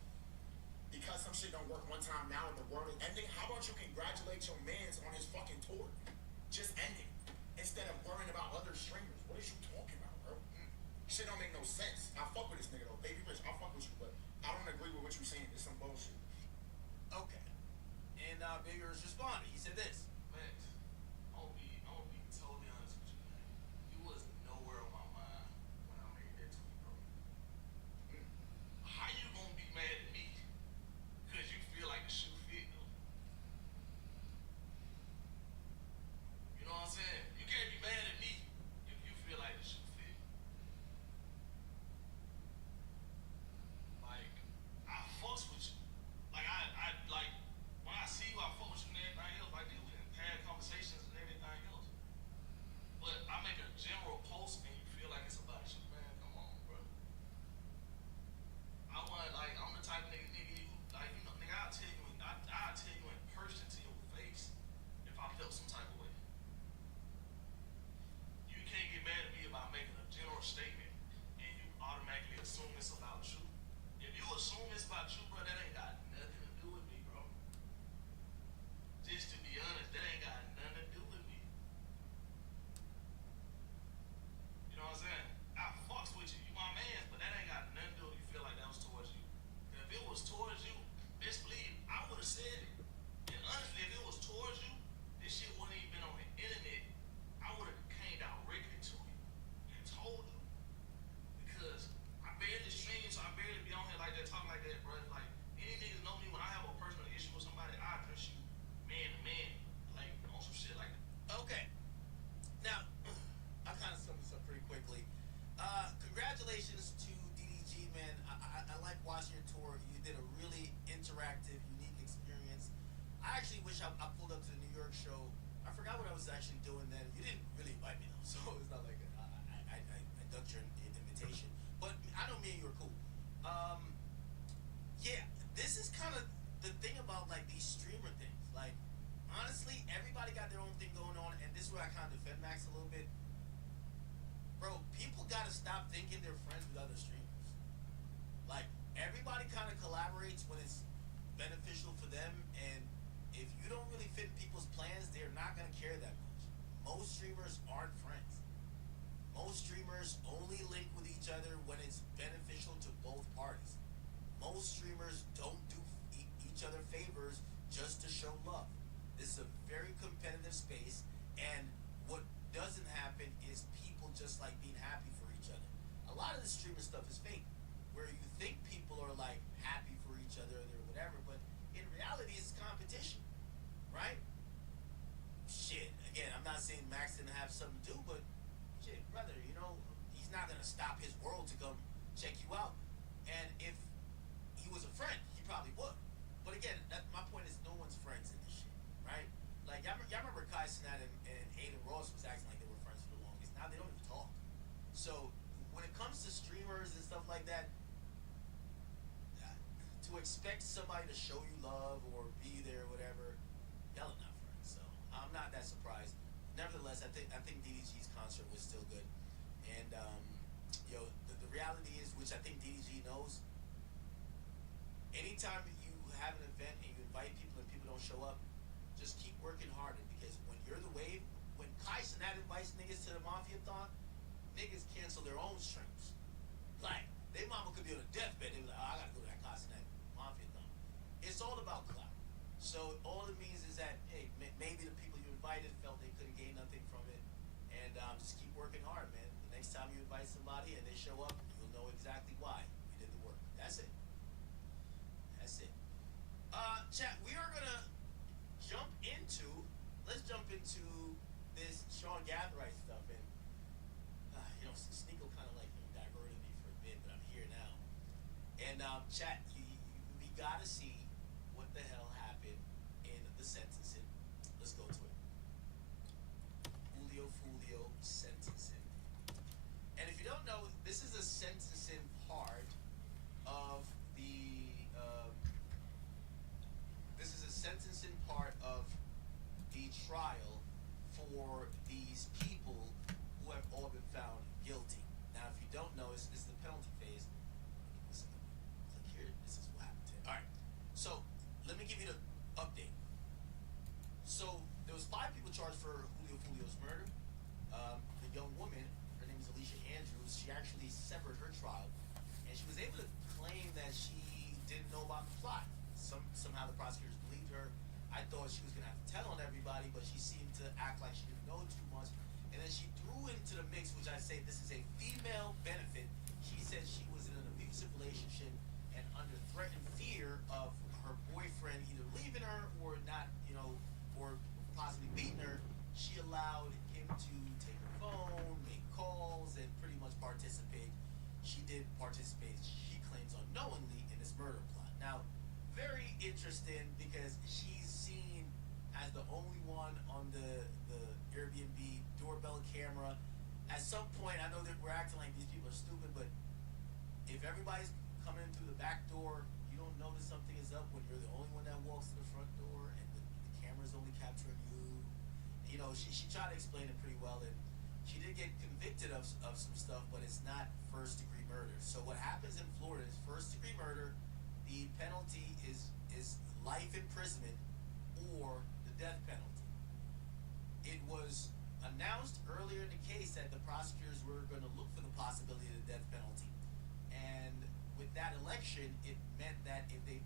Because some shit don't work one time now and the world is ending, how about you congratulate your mans on his fucking tour? Just end it. Instead of worrying about other streamers. What is you talking about, bro? Shit don't make no sense. I fuck with this nigga though. Baby Rich, I fuck with you, but I don't agree with what you're saying. It's some bullshit. Okay. And Baby Rich responded. He said this. Max, I'm gonna be totally honest with you, man. You was nowhere on my mind when I made that tweet, bro. How you gonna be mad at me? Cause you feel like the shoe fit, though. You know what I'm saying? You can't be mad at me if you feel like the shoe fit. Like, I fucks work show. I forgot what I was actually doing then. You didn't really invite me though, so it's not like I ducked your invitation. But I know me and you are cool. Yeah, this is kind of the thing about like these streamer things. Like, honestly, everybody got their own thing going on, and this is where I kind of defend Max a little bit. Bro, people gotta stop thinking they're friends with other streamers. Like, everybody kind of collaborates when it's beneficial for them, and if you don't really fit in people's plans, they're not gonna care that much. Most streamers aren't friends. Most streamers only link with each other when it's beneficial to both parties. Most streamers don't do each other favors just to show love. This is a very competitive space, and what doesn't happen is people just like being happy for each other. A lot of the streamer stuff is fake, where you think people are like happy for each other or whatever, but in reality it's competition, right? Shit, again, I'm not saying Max didn't have something to do, but shit, brother, you know, he's not gonna stop his world to come check you out. And if he was a friend, he probably would. But again, my point is no one's friends in this shit, right? Like, y'all remember Kai Cenat and Aiden Ross was acting like they were friends for the longest. Now they don't even talk. So when it comes to streamers and stuff like that, to expect somebody to show you love or be there or whatever, y'all are not friends. So I'm not that surprised. Nevertheless, I think DDG's concert was still good. And the reality is, which I think DDG knows, anytime you have an event and you invite people and people don't show up, just keep working harder, because when you're the wave, when Kai Cenat invites niggas to the Mafia-thon, niggas cancel their own streams. Like, they mama could be on a deathbed, they be like, oh, I gotta go to that Kai Cenat Mafia-thon. It's all about clout. So all it means is that, hey, maybe the people you invited felt they couldn't gain nothing from it, and just keep working hard, man. The next time you invite somebody and they show up, you'll know exactly why you did the work. That's it. That's it. Chat, we are gonna let's jump into this Sean Gatherite stuff, and Sneako kind of like diverted me for a bit, but I'm here now. And chat, we gotta see what the hell happened in the sentencing. Let's go to it. Fulio sentencing. And if you don't know, this is a sentencing part of the trial for these people who have all been found guilty. Now, if you don't know, this is the penalty phase. Click here. This is what happened to him. All right. So let me give you the update. So there was 5 people charged for Fulio's murder. The young woman, her name is Alicia Andrews. She actually severed her trial, and she was able to claim that she didn't know about the plot. Somehow the prosecutors believed her. I thought she was gonna have to tell on everybody, but she seemed to act like she didn't know too much. And then she threw into the mix, which I say this is a female benefit. She said she was in an abusive relationship and under threat and fear of her boyfriend either leaving her or not, or possibly beating her. She allowed him to take her phone, make calls, and pretty much participate. She did participate, she claims, unknowingly in this murder plot. Now, very interesting, because she's seen as the only one on the Airbnb doorbell camera. At some point, I know that we're acting like these people are stupid, but if everybody's coming in through the back door, you don't notice something is up when you're the only one that walks to the front door and the camera's only capturing you. She tried to explain it pretty well, and she did get convicted of some stuff, but it's not first-degree murder. So what happens in Florida is first-degree murder. The penalty is life imprisonment or the death penalty. It was announced earlier in the case that the prosecutors were going to look for the possibility of the death penalty. And with that election, it meant that if they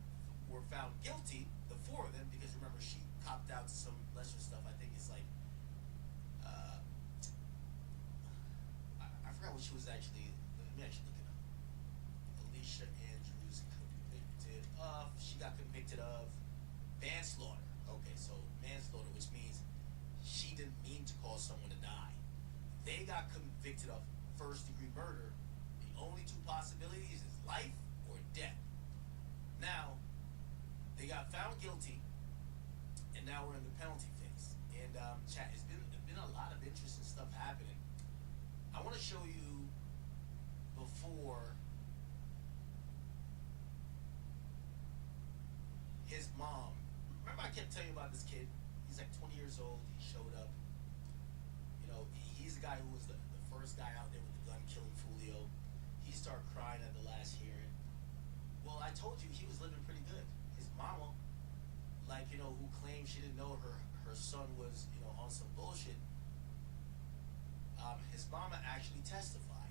were found guilty, the 4 of them, because remember, she copped out to some lesser stuff. I think it's like, I forgot what she was actually, let me actually look it up. Alicia Andrews convicted of, she got convicted of manslaughter. Okay, so manslaughter, which means she didn't mean to cause someone to die. They got convicted of first-degree murder. The only 2 possibilities is life or death. Now, they got found guilty, and now we're in the penalty phase. want to show you before his mom. Remember I kept telling you about this kid? He's like 20 years old. He showed up. You know, he's the guy who was the first guy out there with the gun killing Fulio. He started crying at the last hearing. Well, I told you he was living pretty good. His mama, like, you know, who claimed she didn't know her son was, you know, on some bullshit. His mama actually testified.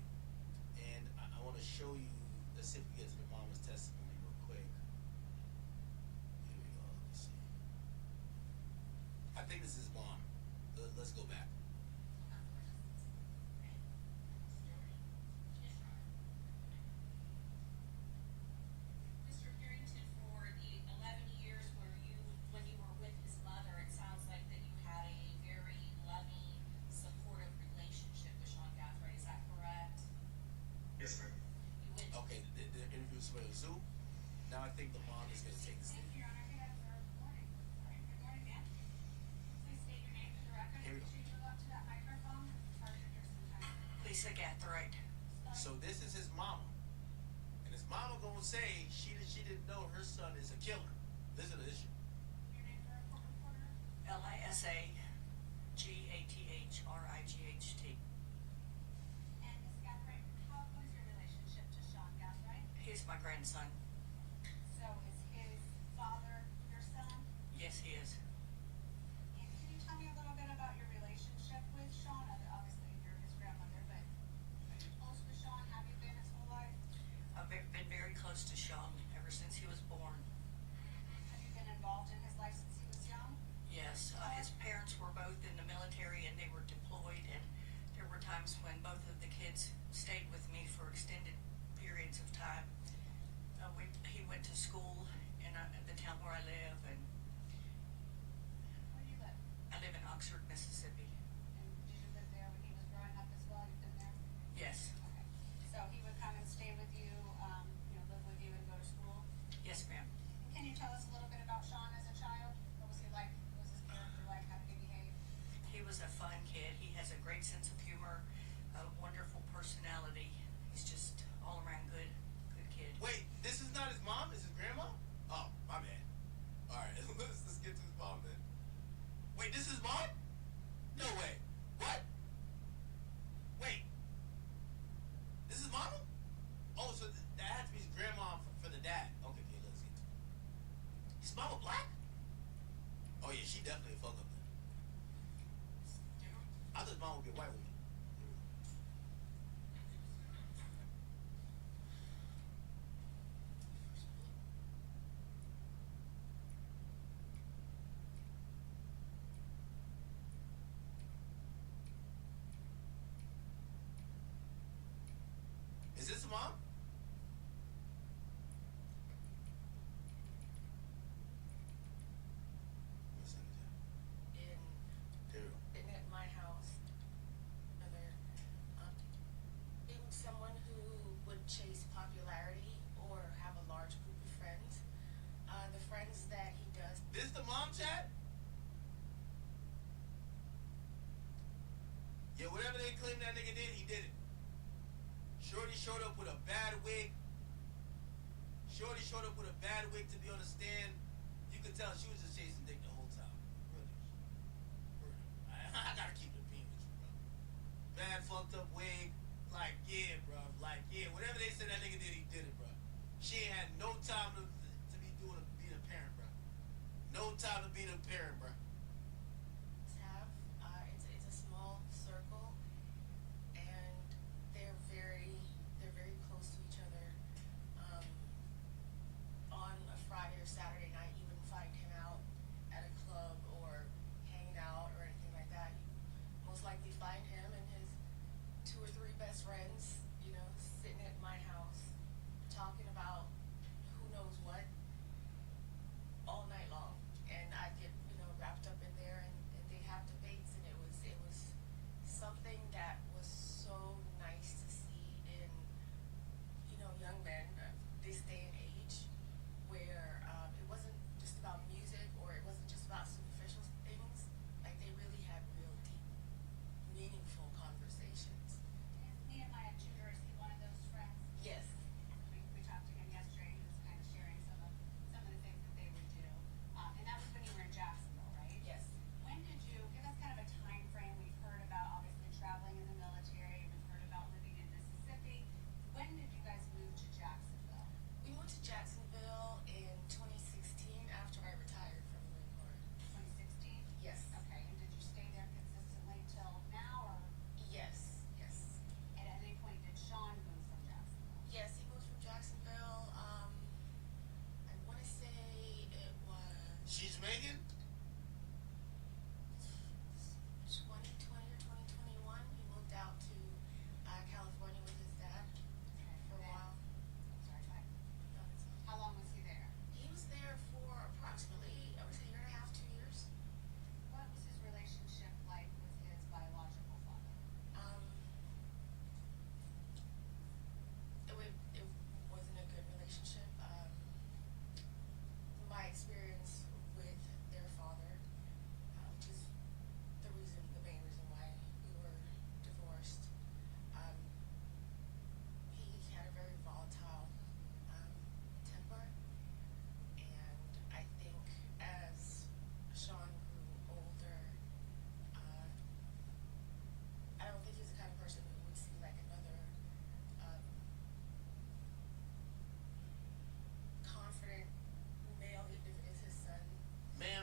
And I want to show you, let's see if we get to the mama's testimony real quick. Here we go, let's see. I think this is his mom. Let's go back. Mr. Harrington, for the 11 years when you were with his mother, it sounds like that you had a very loving, supportive relationship with Sean Gathright. Is that correct? Yes, ma'am. You went to Okay, the interview is with Zoom. Now I think the mom is going to take the Thank stand. you, Your Honor. Good morning. Sorry, good morning, ma'am. Please state your name for the record. Here we go. Could you move up to that microphone? It's hard to hear sometimes. Lisa Gathright. So this is his mama. And his mama going to say she didn't know her son is a killer. Listen to this shit. Your name for a court reporter? LISAGATHRIGHT. And Ms. Gathright, how was your relationship to Sean Gathright? He's my grandson. So is his father your son? Yes, he is. And can you tell me a little bit about your relationship with Sean? Obviously, you're his grandmother, but are you close with Sean? Have you been his whole life? I've been very close to Sean ever since he was born. Have you been involved in his life since he was young? Yes, his parents were both in the military and they were deployed, and there were times when both of the kids stayed with me for extended periods of time. He went to school in the town where I live, and Where do you live? I live in Oxford, Mississippi. And did you live there when he was growing up as well? You've been there? Yes, Okay. So he would come and stay with you, live with you and go to school? yes, ma'am. And can you tell us a little bit about Sean as a child? What was he like? What was his character like? How did he behave? He was a fun kid. He has a great sense of humor, a wonderful personality. He's just all around good kid. Wait, this is not his mom? Is his grandma? Oh, my bad. All right, let's get to his mom then. Wait, this is his mom? No way. What? Wait. This is mama? Oh, so that has to be his grandma for the dad. Okay, let's see. His mama black? Oh yeah, she definitely a fuck up then. I thought his mom would be a white woman. Is this the mom? One second, In There we go. Been at my house, being someone who would chase popularity or have a large group of friends. The friends that he does. This the mom chat? Yeah, whatever they claim that nigga did, he did it. Shorty showed up with a bad wig. Shorty showed up with a bad wig to be on the stand. You could tell she was just chasing dick the whole time. Really. I gotta keep it being with you, bro. Bad fucked up wig. Like, yeah, bro. Like, yeah, whatever they said that nigga did, he did it, bro. She ain't had no time to be being a parent, bro. No time to be a parent, bro. Have. It's a small circle, and they're very close to each other. On a Friday or Saturday night, you would invite him out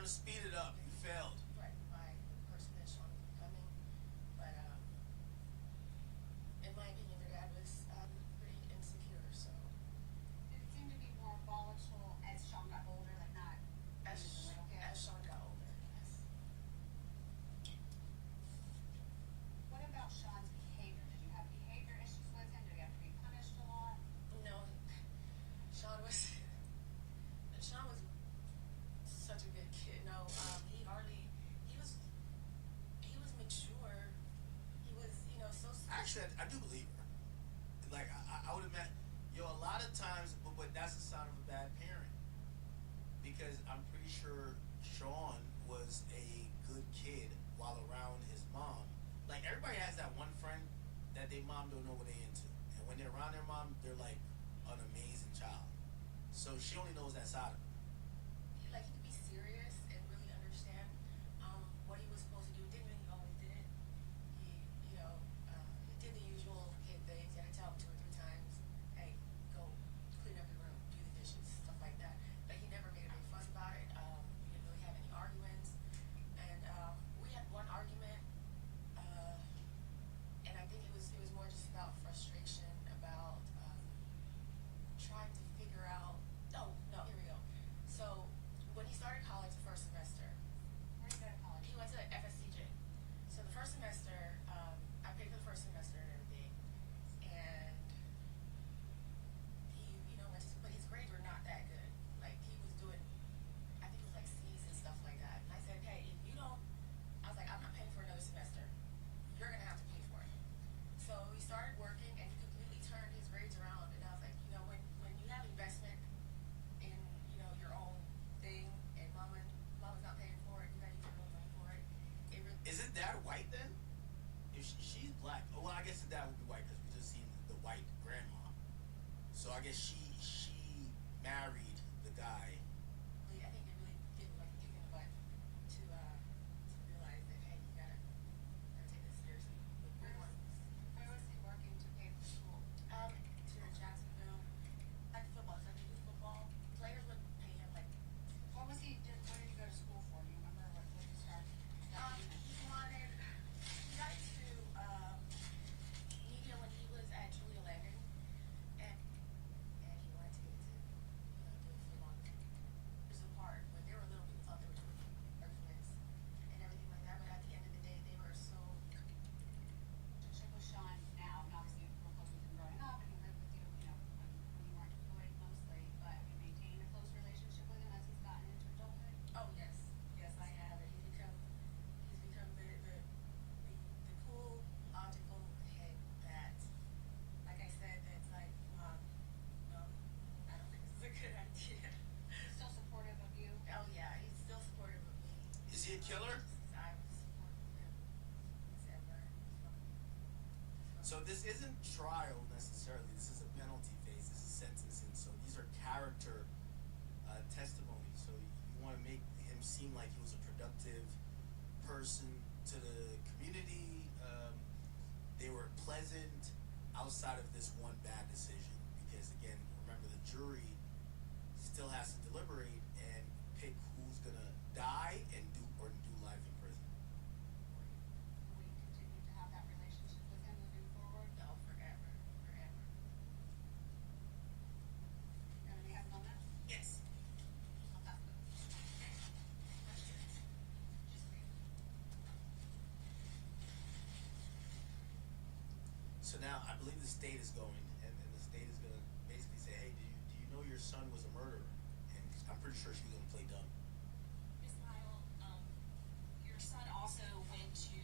trying to speed it up. You failed. Right, by the person that Sean was becoming. But in my opinion, their dad was pretty insecure. So Did it seem to be more volatile as Sean got older, like not as he was a little kid? as Sean got older, yes. What about Sean's behavior? Did you have behavior issues with him? Did he have to be punished a lot? No, Sean was Sean was such a good kid. No, he was mature. He was, so Actually, I do believe her. Like, I would imagine, a lot of times, but that's a sign of a bad parent. Because I'm pretty sure Sean was a good kid while around his mom. Like, everybody has that one friend that their mom don't know what they're into. And when they're around their mom, they're like an amazing child. So she only knows that side of him. like he could be serious and really understand what he was supposed to do. Didn't really always did it. He did the usual kid things. You had to tell him 2 or 3 times, hey, go clean up your room, do the dishes, stuff like that. But he never made a big fuss about it. We didn't really have any arguments. And we had one argument, and I think it was more just about frustration, about trying to figure out. Oh no, here we go. So when he started college, the first semester, Where did he go to college? he went to FSCJ. So the first semester, I paid for the first semester and everything, and he, went to, but his grades were not that good. Like he was doing, I think it was like C's and stuff like that. And I said, hey, if you don't, I was like, I'm not paying for another semester. You're gonna have to pay for it. So he started working, and he completely turned his grades around. And I was like, when you have investment in, your own thing, and mama's not paying for it, you gotta use your own money for it. It really, Is it dad white then? If she's black. Oh, well, I guess the dad would be white because we just seen the white grandma. So I guess she married the guy. I think it really did like a kick in the butt to realize that, hey, you gotta take this seriously. Where was he working to pay for school? Here in Jacksonville, like football, so he do football. Players would pay him like What did he go to school for? Do you remember what he started? he got into media when he was at Julia Landon, and he wanted to get into do it for long. There's a part where there were little people thought they were doing arguments and everything like that, but at the end of the day, they were so. Check with Sean now, and obviously you were close with him growing up, and he lived with you, when you weren't employed mostly. But have you maintained a close relationship with him as he's gotten into adulthood? Oh yes, I have. And he's become the cool, logical head that, like I said, that's like, Mom, no, I don't think this is a good idea. Still supportive of you? Oh yeah, he's still supportive of me. Is he a killer? I was supportive of him. He's ever So this isn't trial necessarily. This is a penalty phase. This is sentencing. So these are character testimonies. So you want to make him seem like he was a productive person to the community. They were pleasant outside of this one bad decision. Because again, remember the jury still has to deliberate and pick who's gonna die and do life in prison. Will you continue to have that relationship with him moving forward? no, forever. Gonna be having on that? Yes. Okay. So now I believe the state is going, and the state is going to basically say, hey, do you know your son was a murderer? And I'm pretty sure she's going to play dumb. Ms. Lyle, your son also went to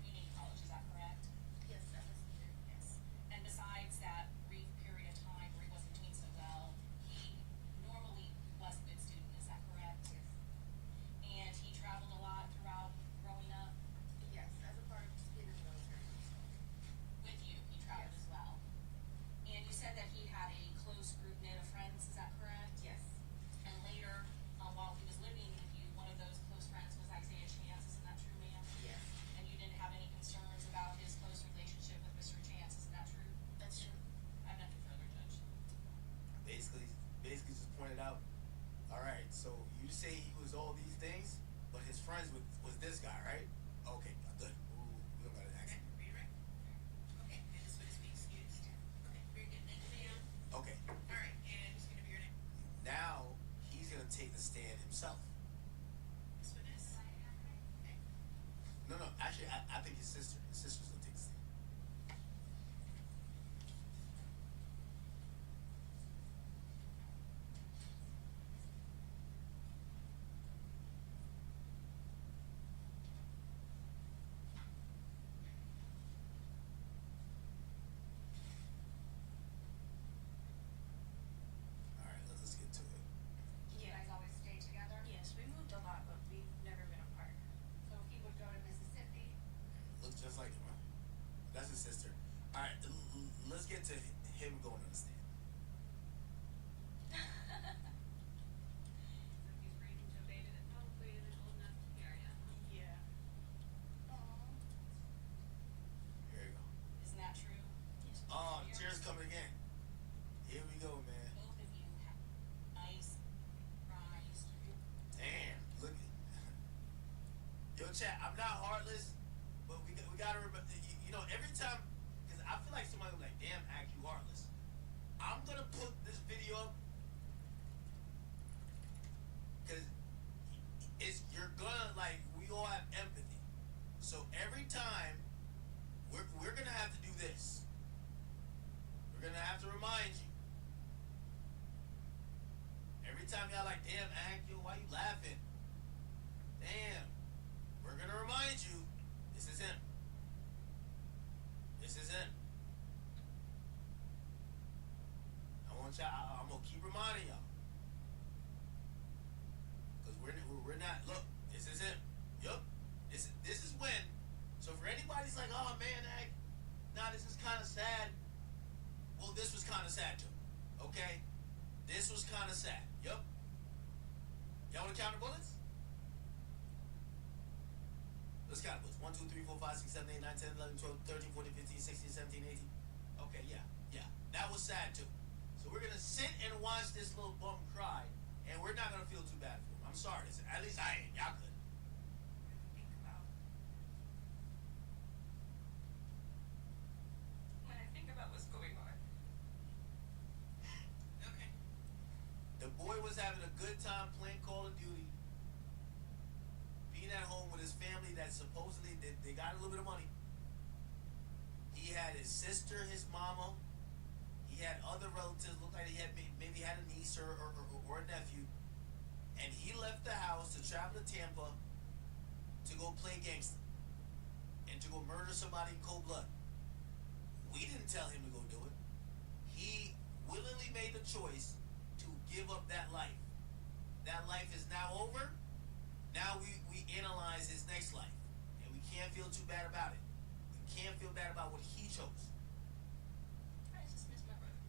community college, is that correct? Yes, that was weird. Yes. And besides that brief period of time where he wasn't doing so well, he normally was a good student, is that correct? Yes. And he traveled a lot throughout growing up Yes, as a part of being in the military. with you, he traveled Yes. as well. And you said that he had a close group knit of friends, is that correct? Yes. And later, while he was Yo, chat, I'm not heartless, but we gotta remember, you know, every time, because I feel like somebody will be like, damn, act you heartless. I'm gonna put this video up because you're gonna, like, we all have empathy. So every time, we're gonna have to do this. We're gonna have to remind you. Every time y'all like, damn, act you, why you laughing? Damn. We're gonna remind you, this is him. This is him. I want y'all, I'm gonna keep reminding y'all. Because we're not, look, this is him. Yup. This is when. So for anybody's like, oh man, nah, this is kind of sad. Well, this was kind of sad too. Okay? This was kind of sad. Yup. Y'all want to count the bullets? Let's count the bullets. 1, 2, 3, 4, 5, 6, 7, 8, 9, 10, 11, 12, 13, 14, 15, 16, 17, 18. Okay, yeah. That was sad too. So we're gonna sit and watch this little bum cry, and we're not gonna feel too bad for him. I'm sorry. At least I ain't. Y'all could. Think about when I think about what's going on. Okay. The boy was having a good time playing Call of Duty, being at home with his family that supposedly they got a little bit of money. He had his sister, his mama. He had other relatives. Looked like he had maybe had a niece or a nephew. And he left the house to travel to Tampa to go play gangster and to go murder somebody in cold blood. We didn't tell him to go do it. He willingly made the choice to give up that life. That life is now over. Now we analyze his next life. And we can't feel too bad about it. We can't feel bad about what he chose. I just miss my brother.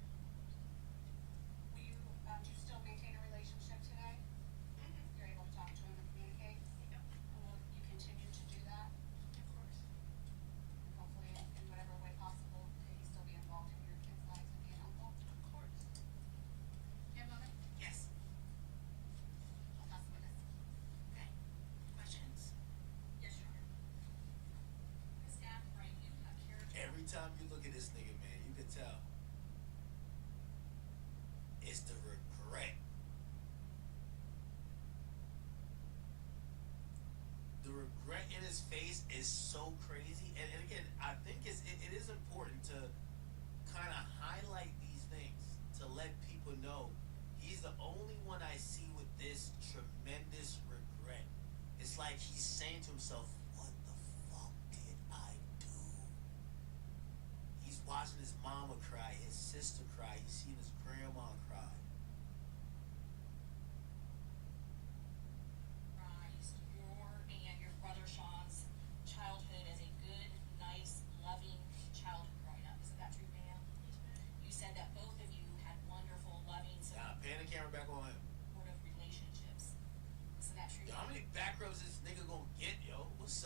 Do you still maintain a relationship today? Mm-hmm. You're able to talk to him and communicate? Yeah, And will you continue to do that? of course. Hopefully, in whatever way possible, could he still be involved in your kids' lives and be an uncle? Of course. Yeah, Mother? Yes. I'll pass the witness. Okay. Questions? Yes, Your Honor. Ms. Ackbright, you appear to... Every time you look at this nigga, man, you can tell. It's the regret. The regret in his face is so crazy. And again, I think it is important to kind of highlight these things to let people know he's the only one I see with this tremendous regret. It's like he's saying to himself, what the fuck did I do? He's watching his mama cry, his sister cry, he's seeing his grandma cry. Your and your brother Sean's childhood as a good, nice, loving childhood growing up. Isn't that true, ma'am? You said that both of you had wonderful, loving, Pan the camera back on him. supportive relationships. Isn't that true? Yo, how many back rubs this nigga gonna get, yo? What's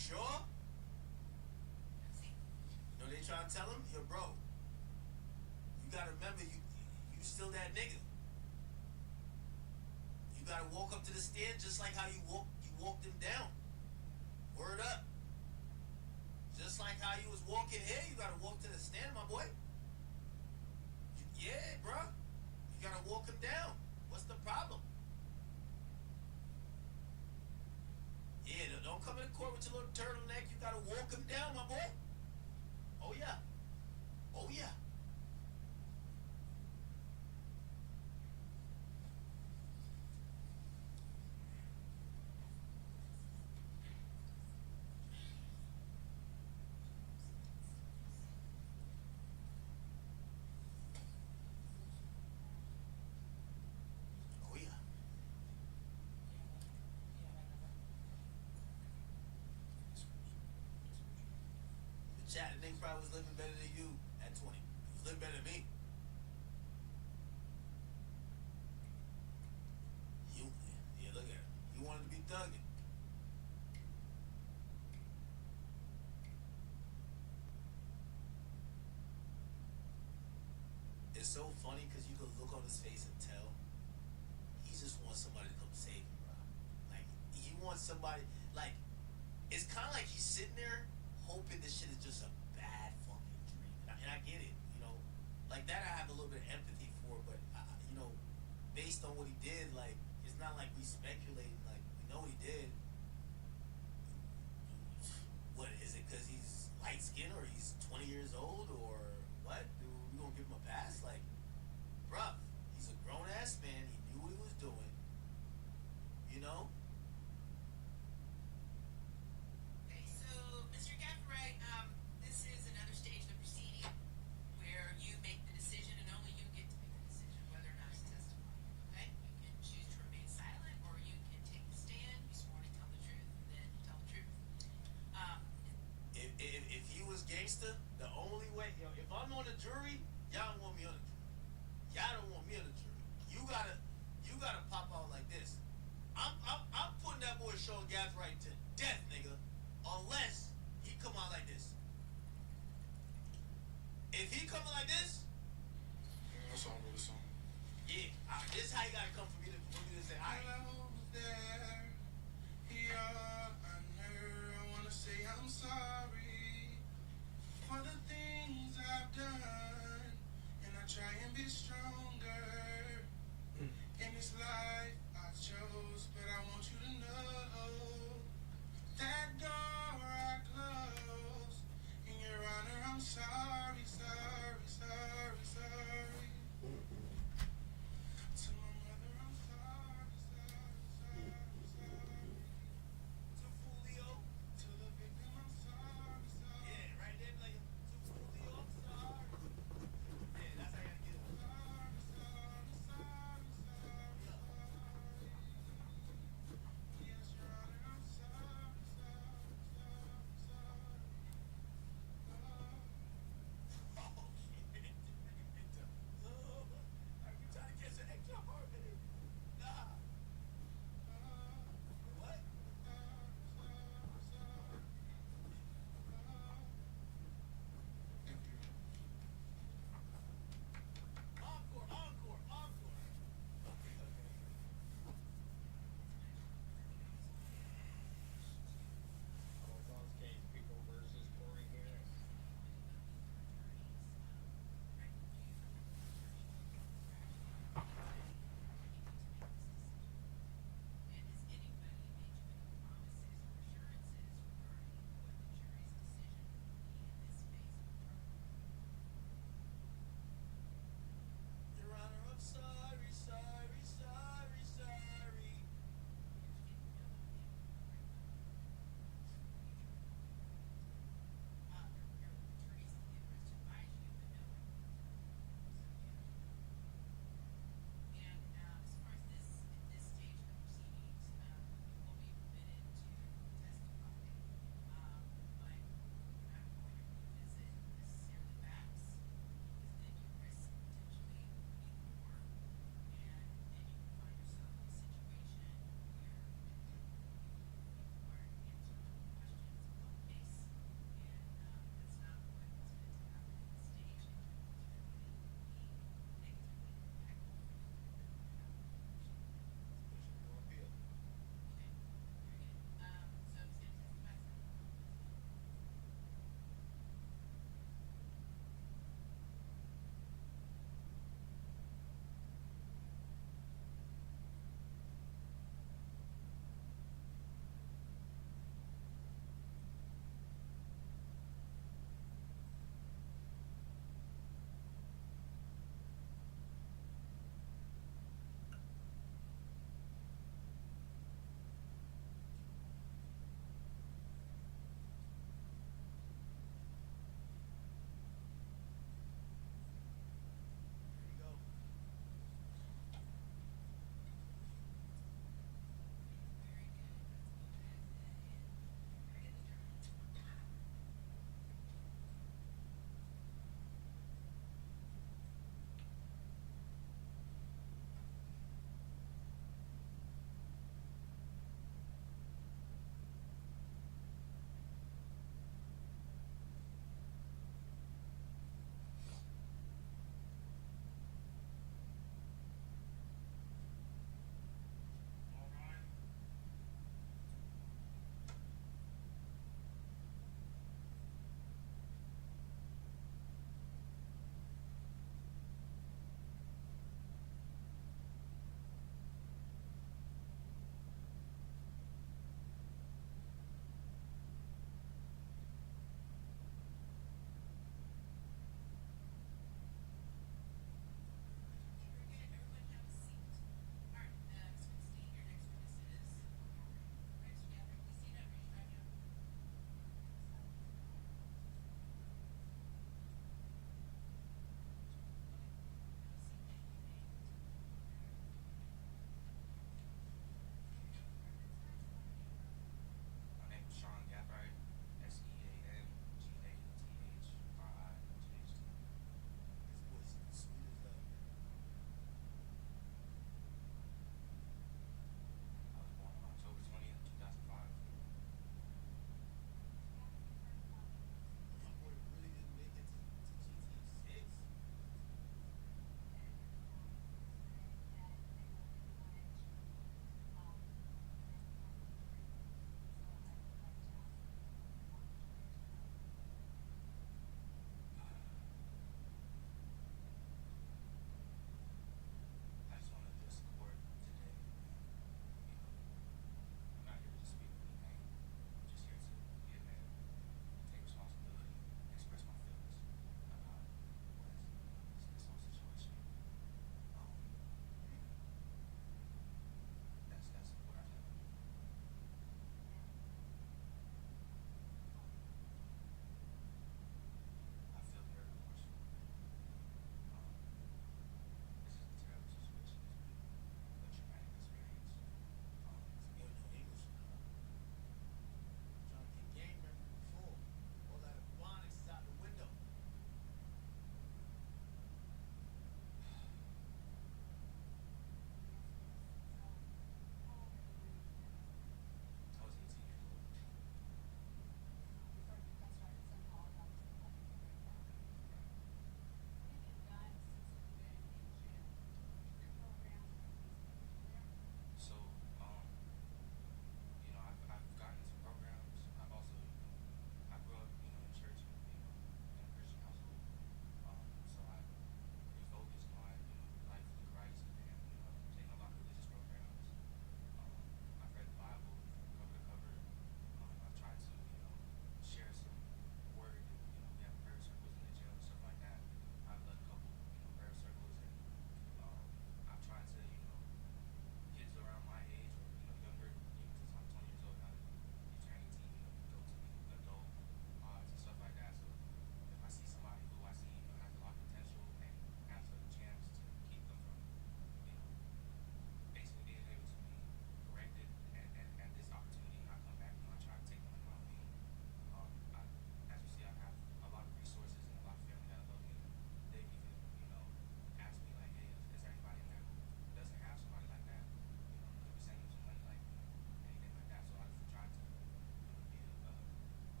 sure? No, they trying to tell him, yo, bro. You gotta remember, you still that nigga. You gotta walk up to the stand just like how you walked him down. Word up. Just like how you was walking here, you gotta walk to the stand, my boy. Yeah, bro. You gotta walk him down. What's the problem? Yeah, don't come in the court with your little turtleneck. You gotta walk him down, my boy. Oh yeah. Oh yeah. Oh yeah. The chat nigga probably was living better than you at 20. He was living better than me. Yeah, look at him. You wanted to be thugging. It's so funny because you could look on his face and tell he just wants somebody to come save him, bro. Like he wants somebody. Like it's kind of like he's sitting there hoping this shit is just a bad fucking dream. And I get it, you know, like that. I have a little bit of empathy for, but you know, based on what he did, like it's not like we speculating. Like we know what he did. What is it? Because he's light skinned or he's 20 years old or what? Dude, we gonna give him a pass? Like, bruh, he's a grown ass man. He knew what he was doing.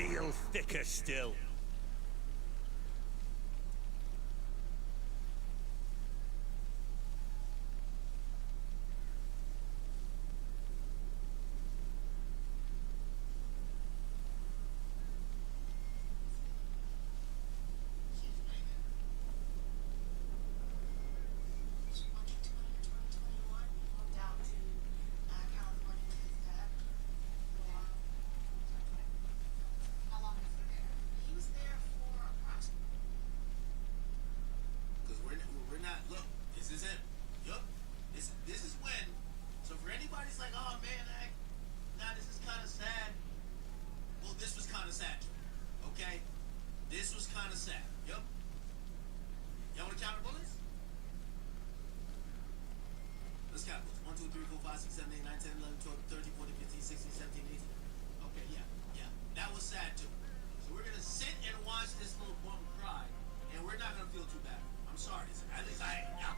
steel thicker still. Because we're not. Look, this is him. Yup. This is when. So for anybody's like, oh man, this is kind of sad. Well, this was kind of sad. Okay. This was kind of sad. Yup. Y'all want to count the bullets? Let's count bullets. 1, 2, 3, 4, 5, 6, 7, 8, 9, 10, 11, 12, 13, 14, 15, 16, 17, 18. Okay, yeah. That was sad too. So we're gonna sit and watch this little bum cry, and we're not gonna feel too bad. I'm sorry. At least I ain't. Yeah.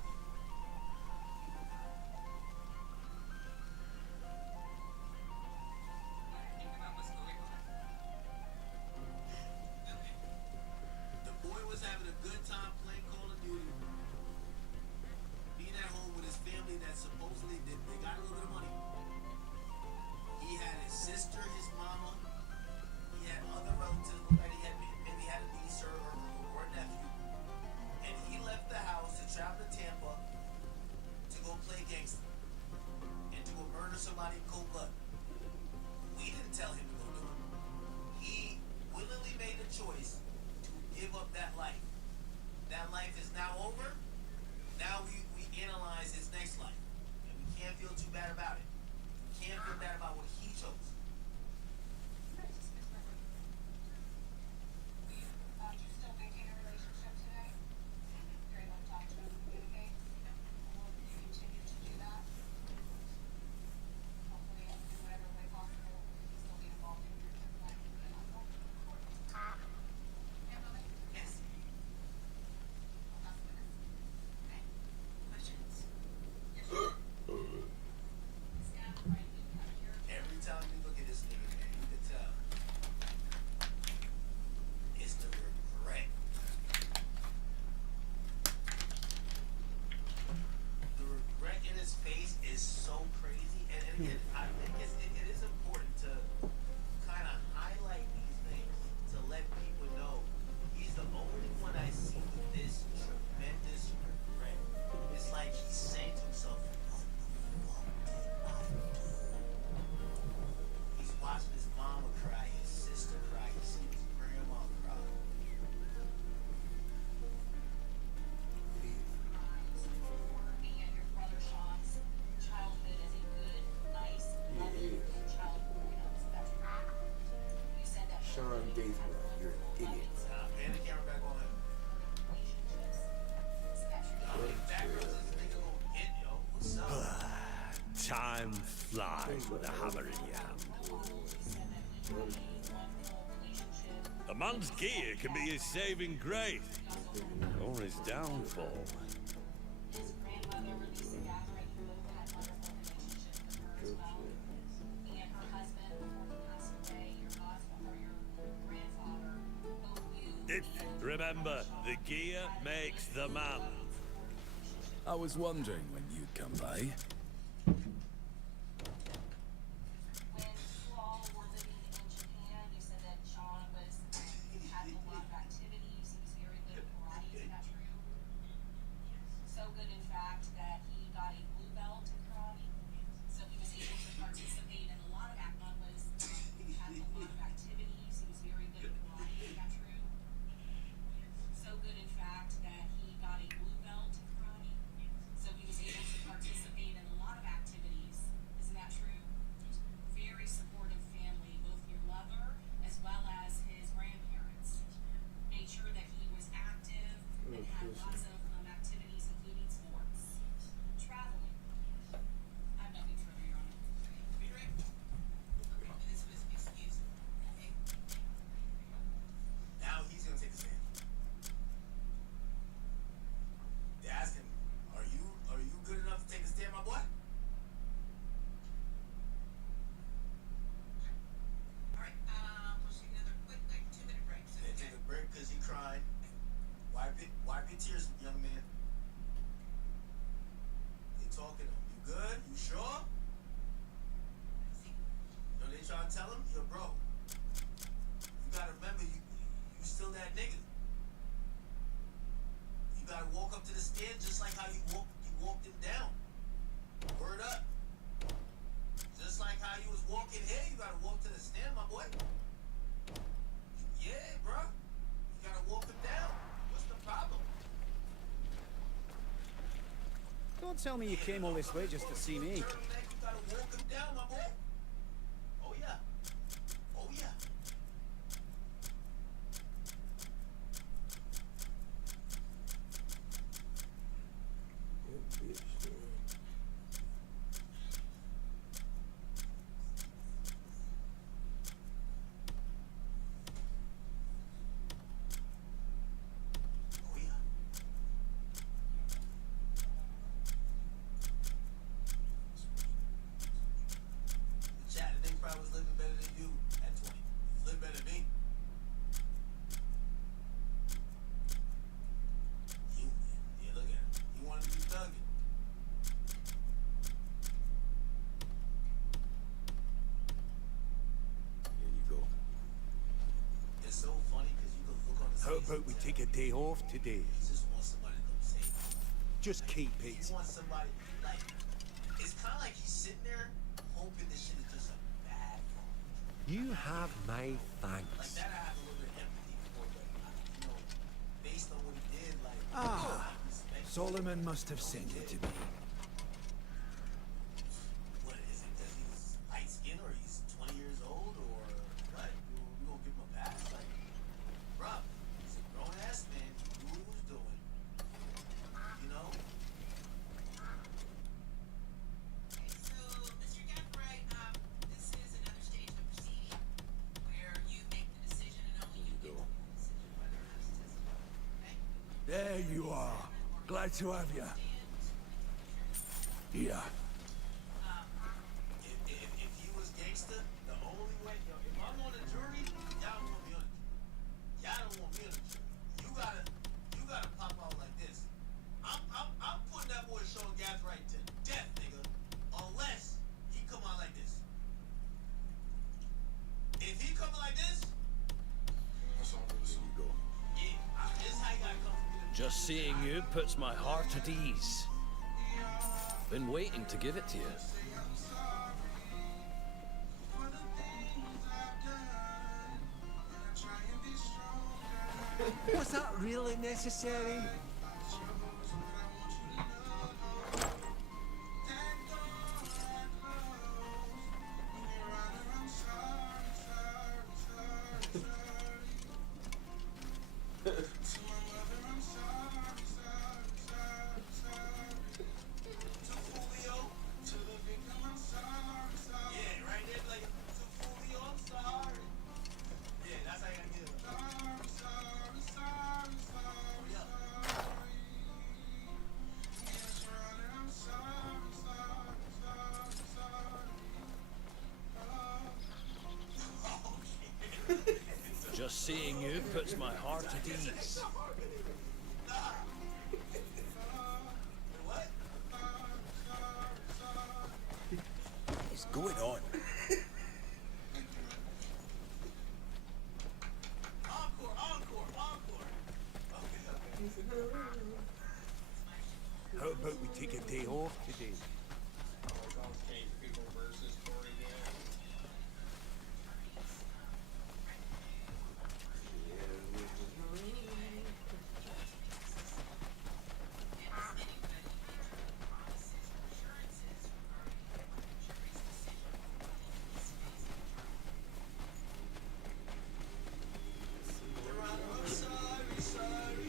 The boy was having a good time playing Call of Duty, being at home with his family that supposedly they got a little bit of money. He had his sister, his mama. He had other relatives. He had maybe had a niece or a nephew. And he left the house to travel to Tampa to go play gangster and to go murder somebody in cold blood. We didn't tell him to go do it. He willingly made the choice to give up that life. That life is now over. Now we analyze his next life. And we can't feel too bad about it. We can't feel bad about what he chose. Do you still maintain a relationship today? You're able to talk to him and communicate? Will you continue to do that? Hopefully, in whatever way possible, still be involved in your life. Yes. Okay. Questions? Every time you look at this nigga, man, you can tell. It's the regret. The regret in his face is so crazy. And again, I think it is important to kind of highlight these things to let people know he's the only one I see with this tremendous regret. It's like he's saying to himself, what the fuck did I do? He's watching his mama cry, his sister cry, he's seen his grandma cry. And your brother Sean's childhood as a good, nice, loving childhood. You said that Sean Gaisman, you're an idiot. Pan the camera back on him. relationships. Is that true? How many backgrounds is this nigga gonna hit, yo? What's up? Time flies with a hammer in your hand. A man's gear can be his saving grace, or his downfall. His grandmother, Lisa Gathering, who had a wonderful relationship with her as well. And her husband, before he passed away, your godfather, your grandfather, both you. Remember, the gear makes the man. I was wondering when you'd come by. When you all were living in Japan, you said that Sean had a lot of activities. He was very good at karate. Is that true? So good, in fact, that he got a blue belt in karate. So he was able to participate in a lot of he had a lot of activities. He was very good at karate. Is that true? So good, in fact, that he got a blue belt in karate. So he was able to participate in a saying? Just like how you walked him down. Word up. Just like how you was walking here, you gotta walk to the stand, my boy. Yeah, bro. You gotta walk him down. What's the problem? Don't tell me you came all this way just to see me. Turtleneck, you gotta walk him down, my boy. Oh yeah. Oh yeah. Oh yeah. The chat, the nigga probably was living better than you at 20. You live better than me. Yeah, look at him. He wanted to be thugging. Here you go. It's so funny because you can look on his How face about and we tell take a day off today? he just wants somebody to come save him. Just keep He it. wants somebody, like, it's kind of like he's sitting there hoping this shit is just a bad fall. You have my Like thanks. that I have a little bit of empathy for, but, you know, based on what he did, like, respect. Solomon must have sent it to me. What is it? Because he's light skinned or he's 20 years old or what? You gonna give him a pass? Like, bruh, he's a grown ass man. He knew what he was doing. You know? So, Mr. Gathright, this is another stage of the proceeding where you make the decision and only you make the decision whether or not to testify. Okay? There you are. Glad to have you. Here. If you was gangster, the only way, yo, if I'm on the jury, y'all don't want me on the jury. Y'all don't want me on the jury. You gotta pop out like this. I'm putting that boy Sean Gathright to death, nigga. Unless he come out like this. If he come like this, Here you go. yeah, this is how you gotta come for me to Just seeing you puts my heart at ease. Been waiting to give it to you. Was that really necessary? to Julio, to the victim, I'm sorry. Yeah, right there, like, to Julio, I'm sorry. Yeah, that's how you gotta get it. Hurry up. Oh, shit. Just seeing you puts my heart at ease. What? What's going on? Encore. Okay. How about we take a day off today? Your Honor, I'm sorry.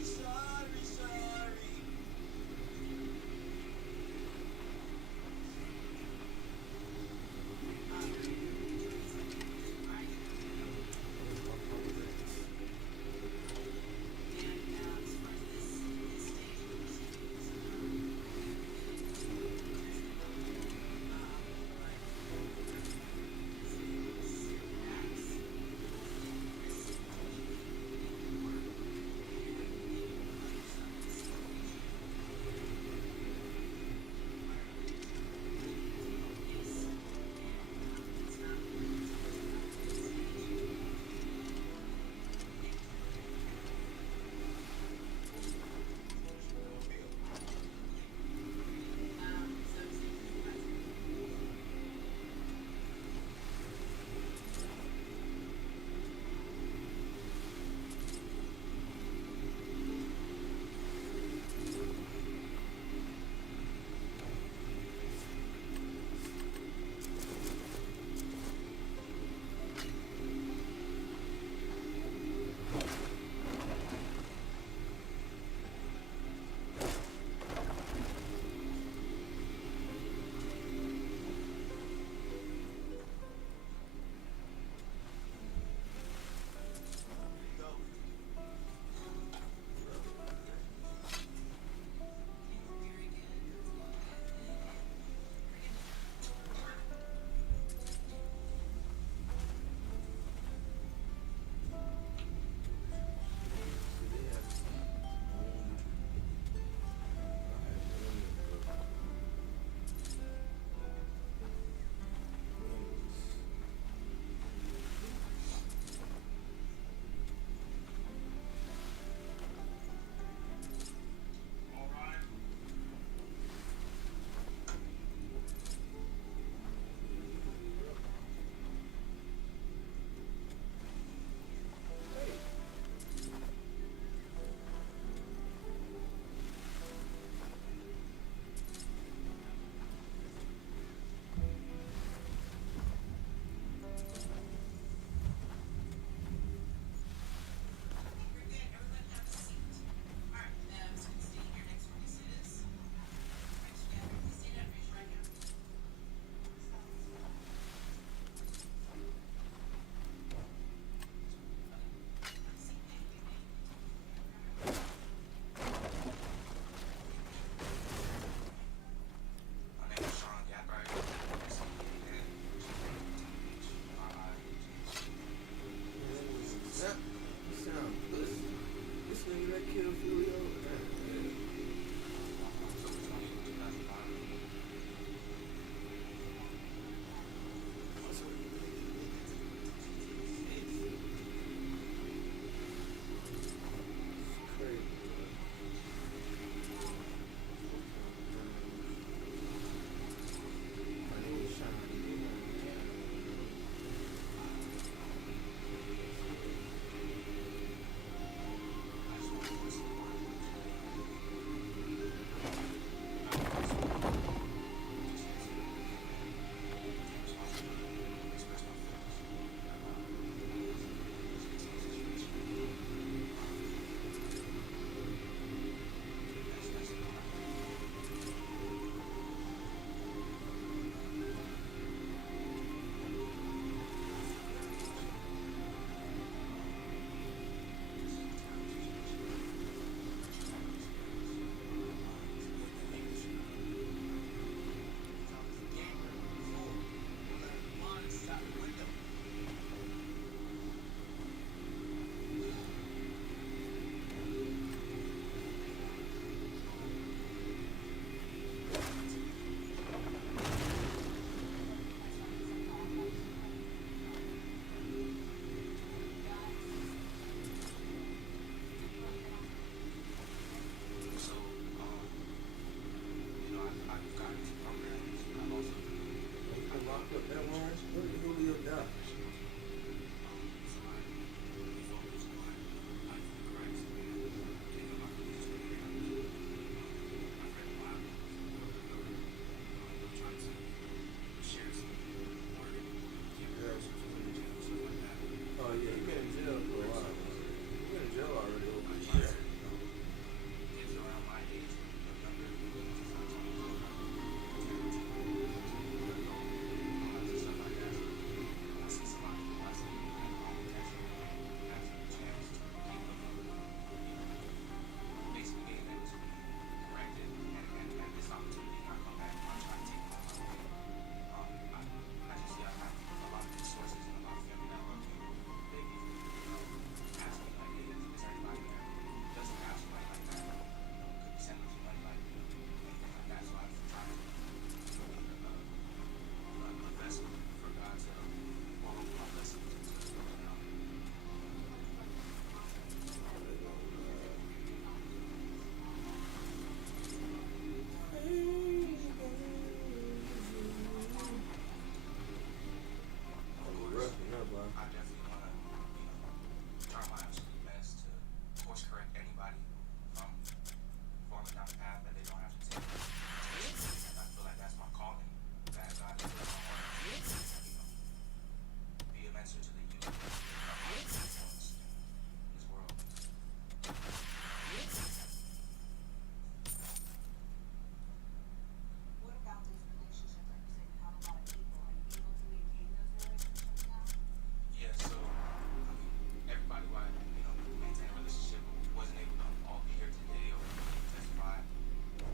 nigga that killed Julio?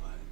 But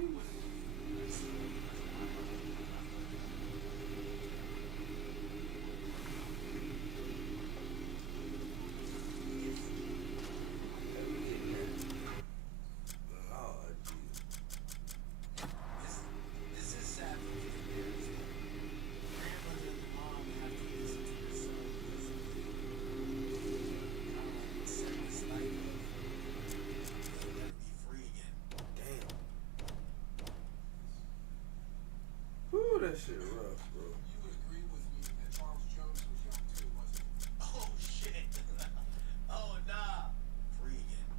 Lord Jesus. This is sad for me. Grandmother and mom have to listen to their son because set his life up. He'll never be free again. Damn. Whew, that shit rough, bro. You would agree with me that Charles Jones was young too, wasn't he? Oh shit. Oh nah. Free again.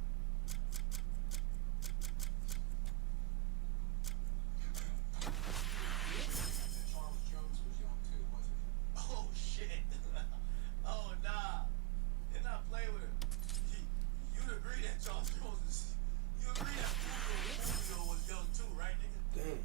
That Charles Jones was young too, wasn't he? Oh shit. Oh nah. Did not play with him. You'd agree that Charles Jones is. You agree that Julio was young too, right, nigga? Damn.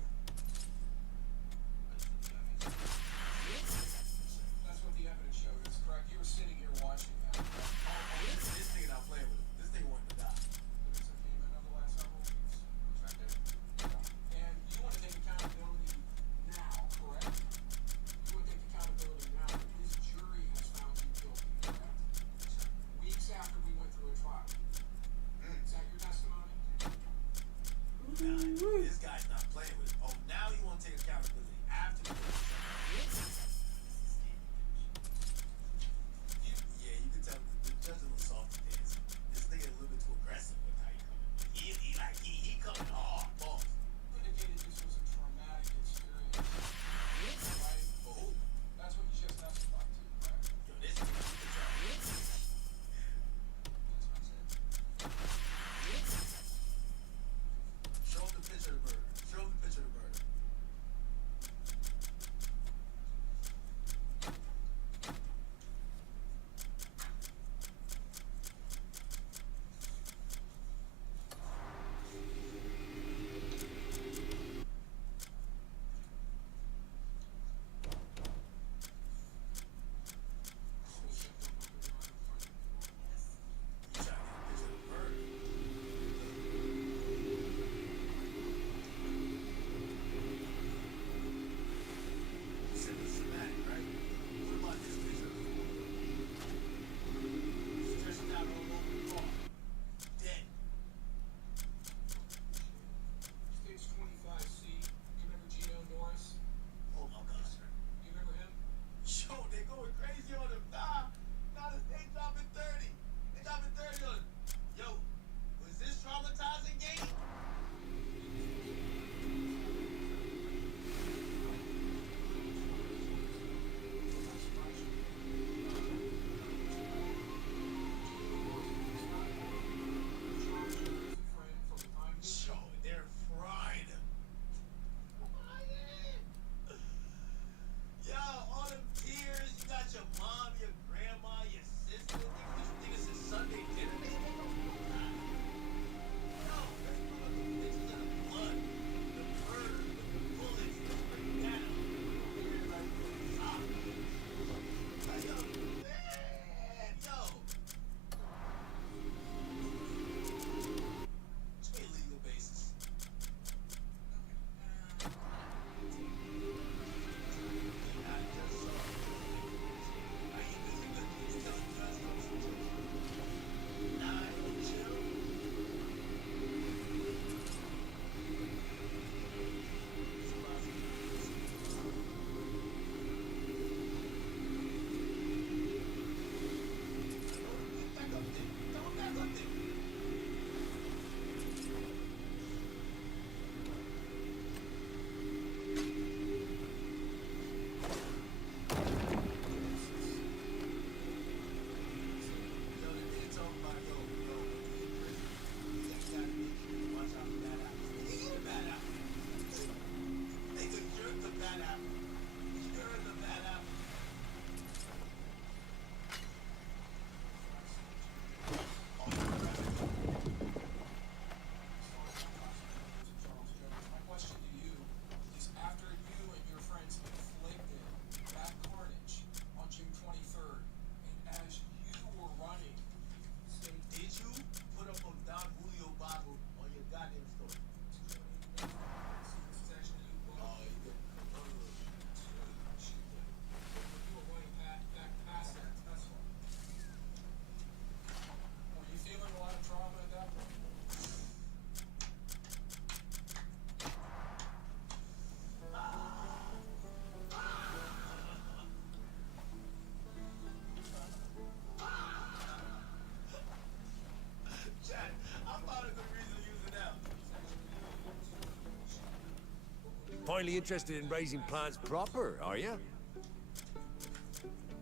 Finally interested in raising plants proper, are you? Were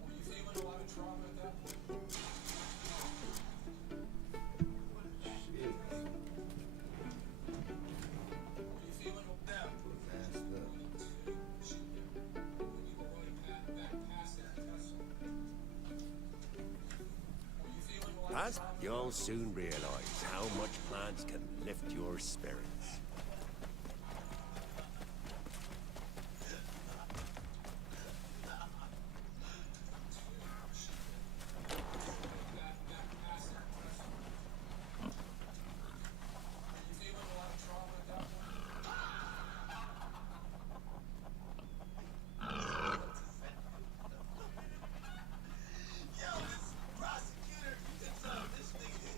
you feeling a lot of trauma at that point? Were you feeling them? But you'll soon realize how much plants can lift your spirits. Yo, this prosecutor, it's this nigga is.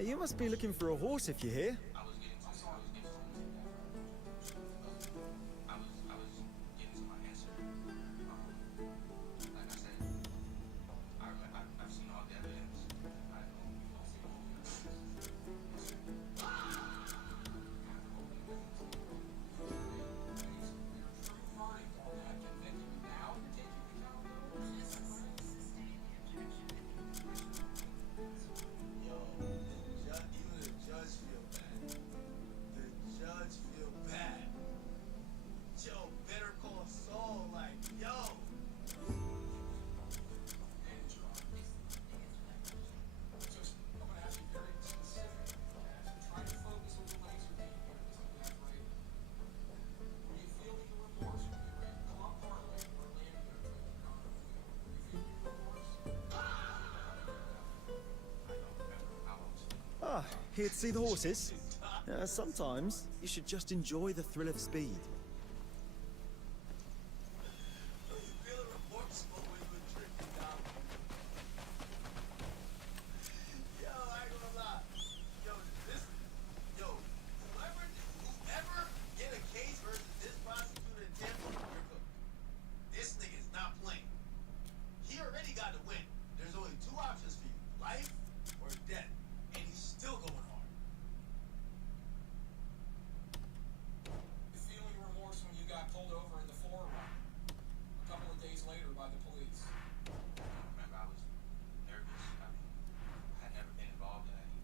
You must be looking for a horse if you're here. I was getting to my answer. Like I said, I've seen all the evidence. Yo, even the judge feel bad. The judge feel bad. Yo, Better Call Saul, like, yo. Ah, here to see the horses? Sometimes you should just enjoy the thrill of speed. You feeling remorseful when you were drinking, dog? Yo, I ain't gonna lie. Whoever get a case versus this prosecutor in Tampa, you're cooked. This nigga's not playing. He already got to win. There's only two options for you, life or death. And he's still going hard. Feeling remorse when you got pulled over in the forerunner a couple of days later by the police. Remember, I was nervous. I had never been involved in any.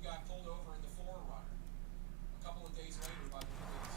You got pulled over in the forerunner a couple of days later by the police.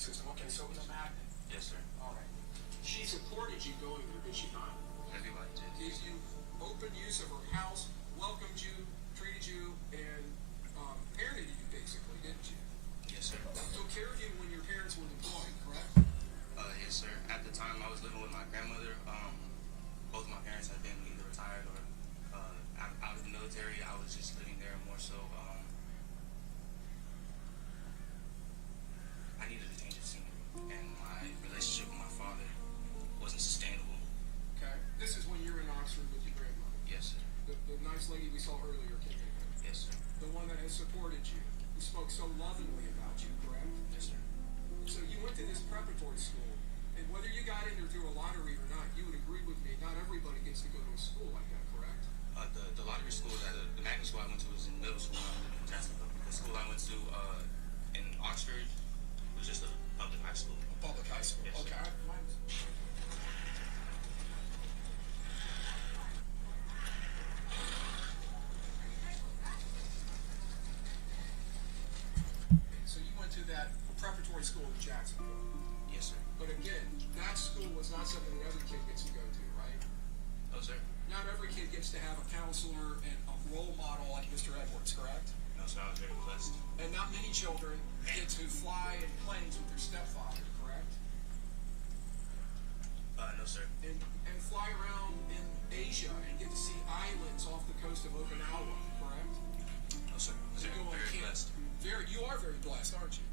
System. Okay, so it was a magnet. Yes, sir. All right. She supported you going there, did she not? Everybody did. Gave you open use of her house, welcomed you, treated you, and parented you basically, didn't you? Yes, sir. Took care of you when your parents were deployed, correct? Yes, sir. At the time, I was living with my grandmother. Both my parents had been either retired or out of the military. I was just living there more so. I needed a change of scenery, and my relationship with my father wasn't sustainable. Okay. This is when you're in Oxford with your grandmother. Yes, sir. The nice lady we saw earlier came in here. Yes, sir. The one that has supported you, who spoke so lovingly about you, correct? Yes, sir. So you went to this preparatory school, and whether you got in there through a lottery or not, you would agree with me, not everybody gets to go to a school like that, correct? The lottery school, the magnet school I went to was in middle school. I lived in Jacksonville. The school I went to in Oxford was just a public high school. A public high school. Yes, Okay. So you went to that preparatory school in Jacksonville. Yes, sir. But again, that school was not something that every kid gets to go to, right? No, sir. Not every kid gets to have a counselor and a role model like Mr. Edwards, correct? No, sir. I was very blessed. And not many children get to fly in planes with their stepfather, correct? No, sir. And fly around in Asia and get to see islands off the coast of Okinawa, correct? No, sir. So Very, you go on very camp. blessed. You are very blessed, aren't you?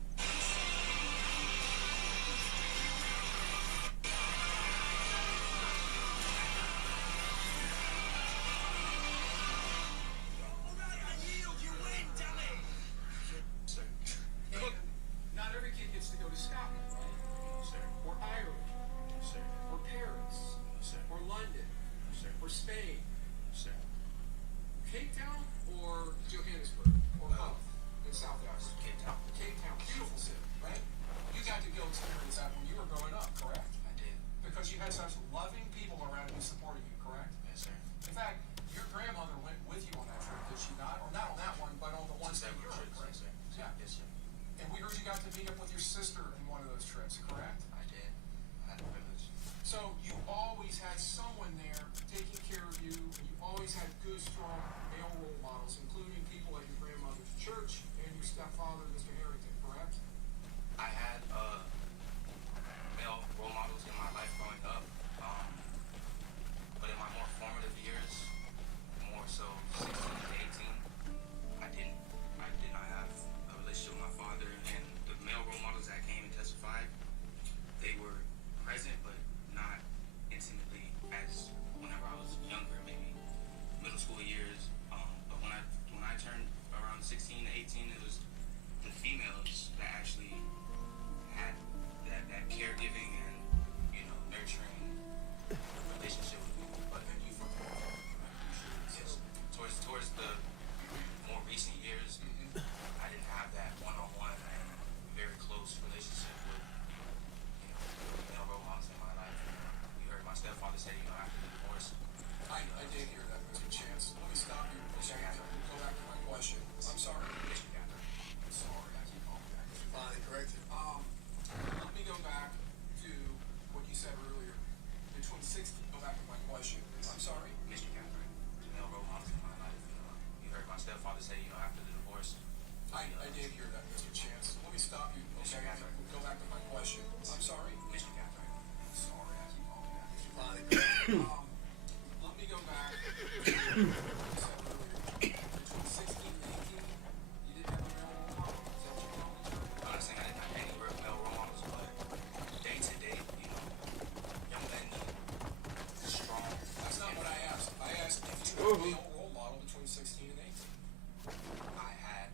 Sir. Look, not every kid gets to go to Scotland, right? No, sir. Or Ireland, No, sir. or Paris, No, sir. or London, No, sir. or Spain, Your grandmother went with you on that trip, did she not? Or not on that one, but on the ones that you heard, correct? Yeah. Yes, sir. And we heard you got to meet up with your sister in one of those trips, correct? I did. I had the privilege. So you always had someone there taking care of you, and you always had good, strong male role models, including people at your grandmother's church and your stepfather, Mr. Harrington, correct? I had male role models in my life growing up, but in my more formative years, more so 16 to 18, I did not have a relationship with my father, and the male role models that came and testified, they were present, but not intimately as whenever I was younger, maybe middle school years. But when I turned around 16 to 18, it was the females that actually had that caregiving and, you know, nurturing relationship with me. But Thank you for that. yes, towards the more recent years, I didn't have that one-on-one and very close relationship with, you know, male role models in my life. You heard my stepfather say, you know, after the divorce. I did hear that, Mr. Chance. Let me stop you for a second. Go back to my question. I'm sorry. I'm sorry. I keep calling back. Finally corrected. Let me go back to what you said earlier. Between 60, go back to my question. I'm sorry. Mr. Catherine, the male role models in my life. You heard my stepfather say, you know, after the divorce. I did hear that, Mr. Chance. Let me stop you. Mr. Okay, Catherine. go back to my question. I'm sorry. Mr. Catherine. I'm sorry. I keep calling back. Finally corrected. Let me go back to what you said earlier. Between 16 and 18, you didn't have a male role model? Is that what you're telling me? I'm not saying I didn't have any real male role models, but day to day, you know, young men need strong. That's not what I asked. I asked if you had a male role model between 16 and 18. I had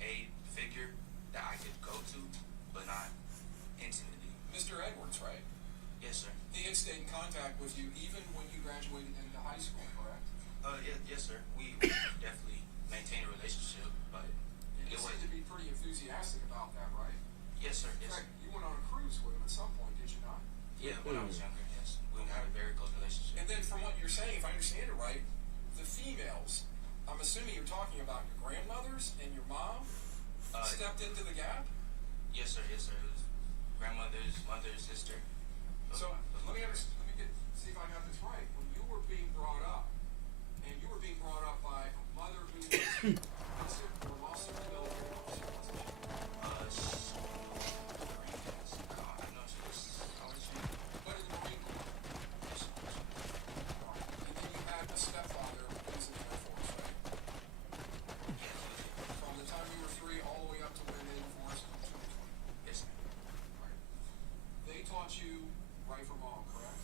a figure that I could go to, but not intimately. Mr. Edwards, right? Yes, sir. He had stayed in contact with you even when you graduated into high school, correct? Yes, sir. We definitely maintained a relationship, but And you it was. seemed to be pretty enthusiastic about that, right? Yes, sir. In Yes. fact, you went on a cruise with him at some point, did you not? Yeah, when I was younger, yes, we had a very close relationship. And then from what you're saying, if I understand it right, the females, I'm assuming you're talking about your grandmothers and your mom stepped into the gap? Yes, sir. Yes, sir. It was grandmother's mother, sister. So let me see if I got this right. When you were being brought up, and you were being brought up by a mother who was enlisted or lost in the military, officer, wasn't she? I know she was. How old is she? But in the Marine Corps. Yes, And then you had a stepfather who was in the Air Force, right? From the time you were 3 all the way up to when they divorced in 2020. yes, sir. Right. They taught you right from wrong, correct?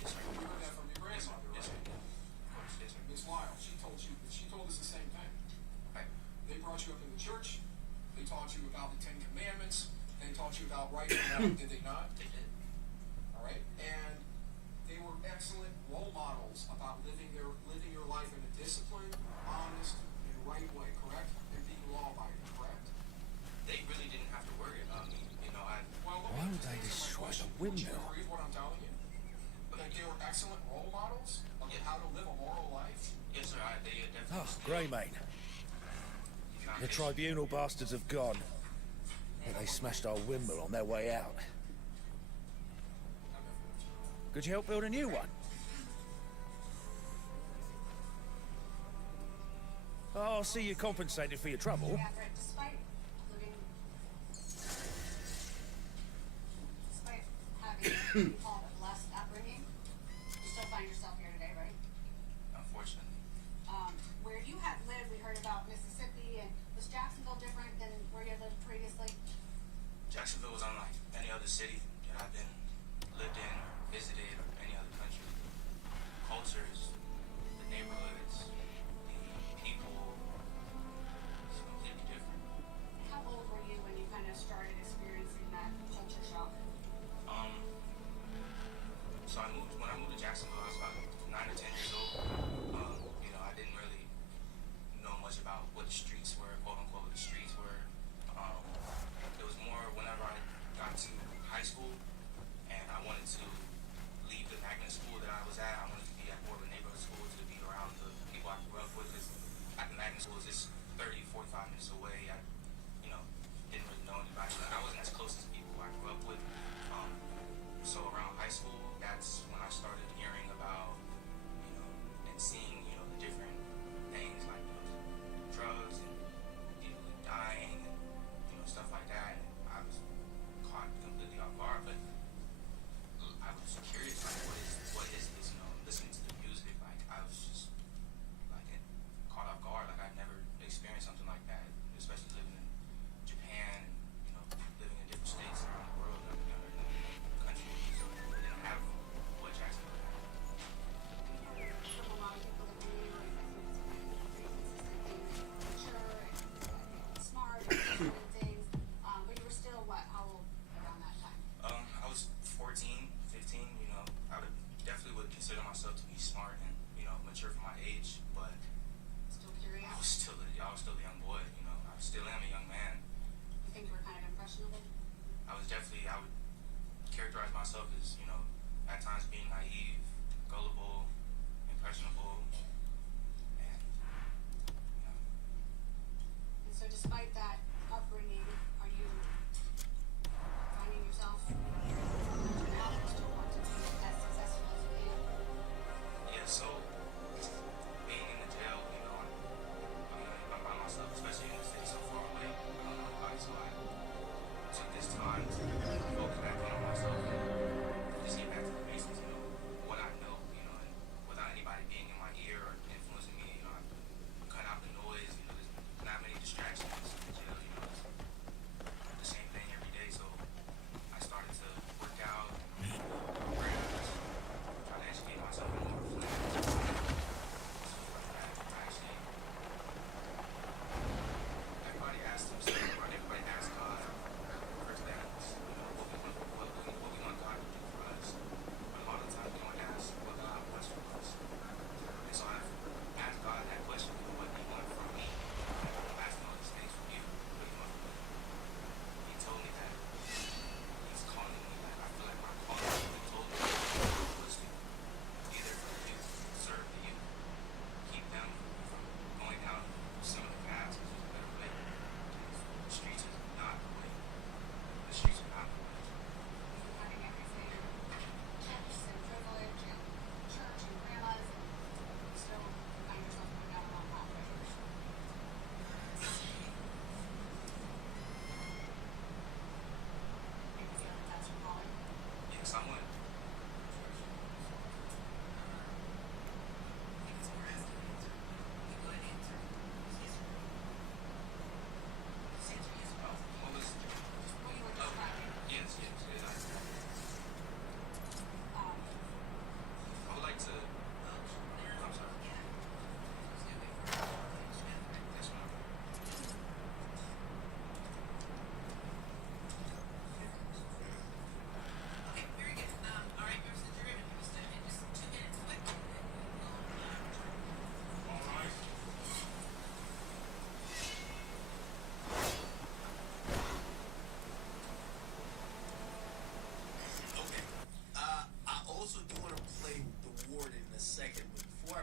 Yes, sir. You heard that from your Yes, sir. grandmother, Yes, sir. right? Of course, yes, sir. Miss Lyle, she told us the same thing. Right. They brought you up in the church. They taught you about the 10 Commandments. They taught you about right and wrong, did they not? They did. All right. And they were excellent role models about living your life in a disciplined, honest, and right way, correct? And being law-abiding, correct? They really didn't have to worry about me. You know, Well, Why would they answer my destroy question. the Would you windmill? agree with what I'm telling you? That they were excellent role models of how to live a moral life? yes, sir. They definitely. Oh, still- Greymane. The tribunal bastards have gone. But they smashed our windmill on their way out. Could you help build a new one? Oh, I'll see you compensated for your trouble. Catherine, despite having what you call a blessed upbringing, you still find yourself here today, right? Unfortunately. Where you had lived, we heard about Mississippi, and was Jacksonville different than where you had lived previously? Jacksonville was unlike any other city that I've lived in or visited or any other country. Cultures, the neighborhoods, the people, it's completely different. How old were you when you kind of started experiencing that culture shock?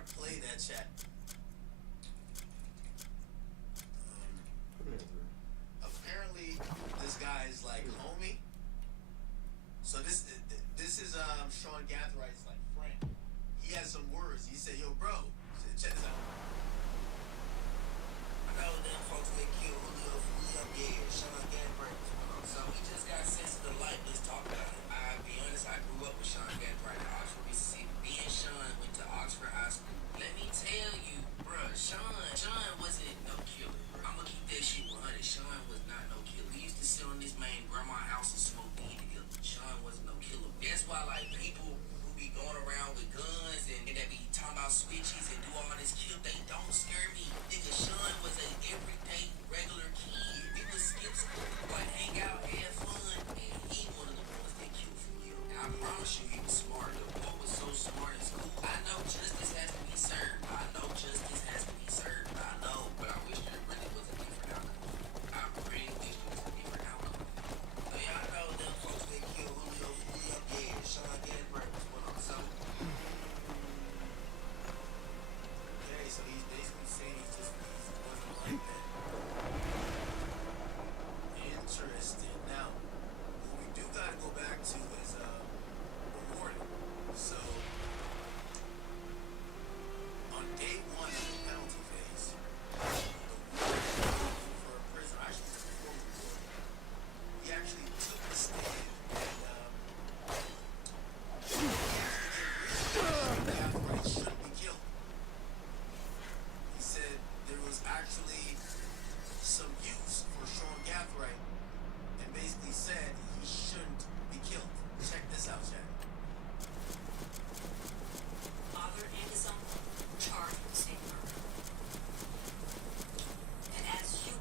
I play that chat. Apparently, this guy's like homie. So this is Sean Gathrigh's like friend. He has some words. He said, "Yo, bro, check this out." I know them folks they kill Julio yeah, Sean Gathright. So we just got sense of the light. Let's talk about it. I'll be honest, I grew up with Sean Gathright in Oxford, Mississippi. Me and Sean went to Oxford High School. Let me tell you, bruh, Sean wasn't no killer. I'ma keep that shit 100. Sean was not no killer. We used to sit on this man grandma's house and smoke weed together. Sean wasn't no killer. That's why like people who be going around with guns and that be talking about switches and do all this kill, they don't scare me. Nigga, Sean was an everyday regular kid. We would skip school, like hang out, have fun, and he one of the ones that killed for you. And I promise you, he was smart. The boy was so smart in school. I know justice has to be served. I know justice has to be served. I know, but I wish there really was a different outcome. I really wish there was a different outcome. So y'all know them folks that killed Julio yeah, Sean Gathright was one of them. So Okay, so he's basically saying he wasn't like that. Interesting. Now, what we do gotta go back to is rewarding. So on day one of the penalty phase, the warden for a prisoner, actually before we were, he actually took the stand and Gathright shouldn't be killed. He said there was actually some use for Sean Gathright and basically said he shouldn't be killed. Check this out, Chad. Father and his uncle charged with state murder. And as you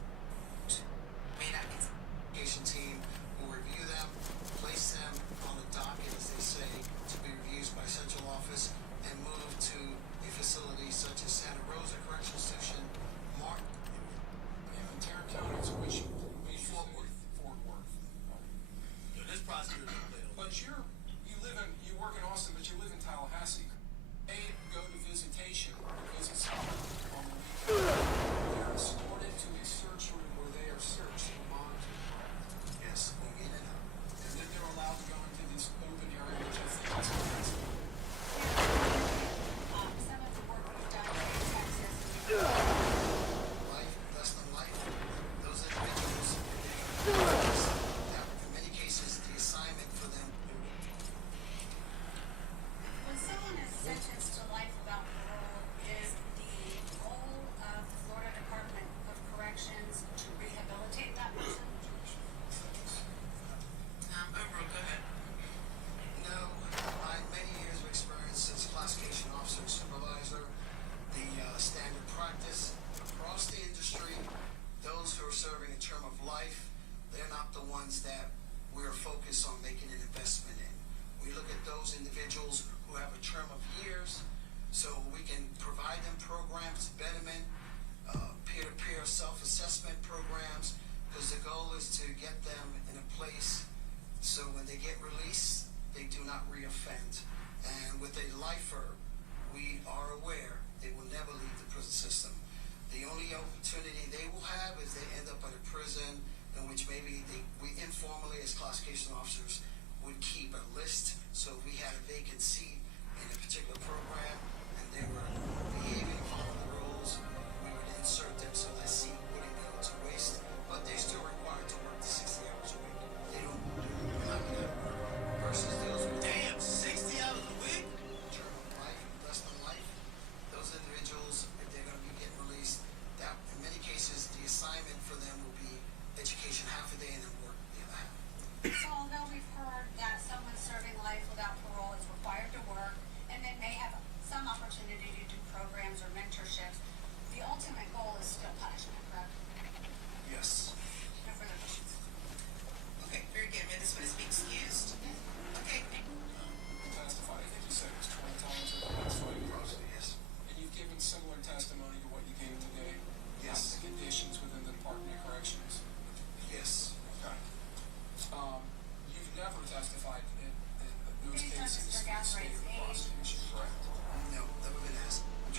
Main application team will review them, place them on the docket, as they say, to be reviewed by central office, and move to a facility such as Santa Rosa Correctional Station, Martin, In Tarrant County, it's which Fort Worth. Fort Worth. Yo, this prosecutor don't play no But you work in Austin, but you live in Tallahassee. They go to visitation or visit someone on the weekend. They're escorted to a search room where they are searched and monitored. Yes, we get it. And then they're allowed to go into this open area, which I think is offensive. some of the work we've done here in Texas. Life, less than life. Those individuals, that in many cases, the assignment for them. When someone is sentenced to life without parole, is the goal of the Florida Department of Corrections to rehabilitate that person? Overall, go ahead. No, my many years of experience as classification officer and supervisor, the standard practice across the industry, those who are serving a term of life, they're not the ones that we're focused on making an investment in. We look at those individuals who have a term of years, so we can provide them programs, betterment, peer-to-peer self-assessment programs, because the goal is to get them in a place so when they get released, they do not reoffend. And with a lifer, we are aware they will never leave the prison system. The only opportunity they will have is they end up at a prison in which maybe we informally as classification officers would keep a list. So if we had a vacant seat in a particular program and they were behaving, following the rules, we would insert them so that seat wouldn't go to waste. But they're still required to work 60 hours a week. They don't have that versus those with Damn, 60 hours a week? term of life, less than life. Those individuals, if they're going to be getting released, that in many cases the assignment for them will be education half a day and then work the other half. So although we've heard that someone serving life without parole is required to work and then may have some opportunity to do programs or mentorships, the ultimate goal is still punishment, correct? Yes. No further questions. Okay, very good, man. This one is being excused. Okay. Testified, I think you said it was 20 times in the last 5 years. Yes. And you've given similar testimony to what you gave today? Yes. The conditions within the Department of Corrections? Yes. Okay. You've never testified in those Based on cases Mr. in the state Gathway's of age. prosecution, correct? No, never been asked. I'm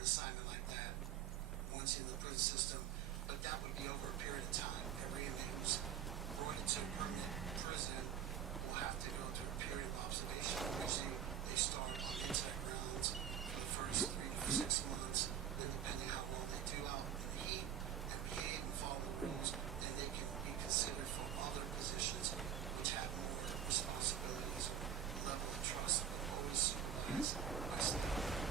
an assignment like that once in the prison system, but that would be over a period of time. Every inmate who's brought into a permanent prison will have to go through a period of observation. Usually they start on intake grounds for the first 3 to 6 months, then depending how well they do out in the heat and behave and follow the rules, then they can be considered for other positions which have more responsibilities or level of trust, but always supervised by staff.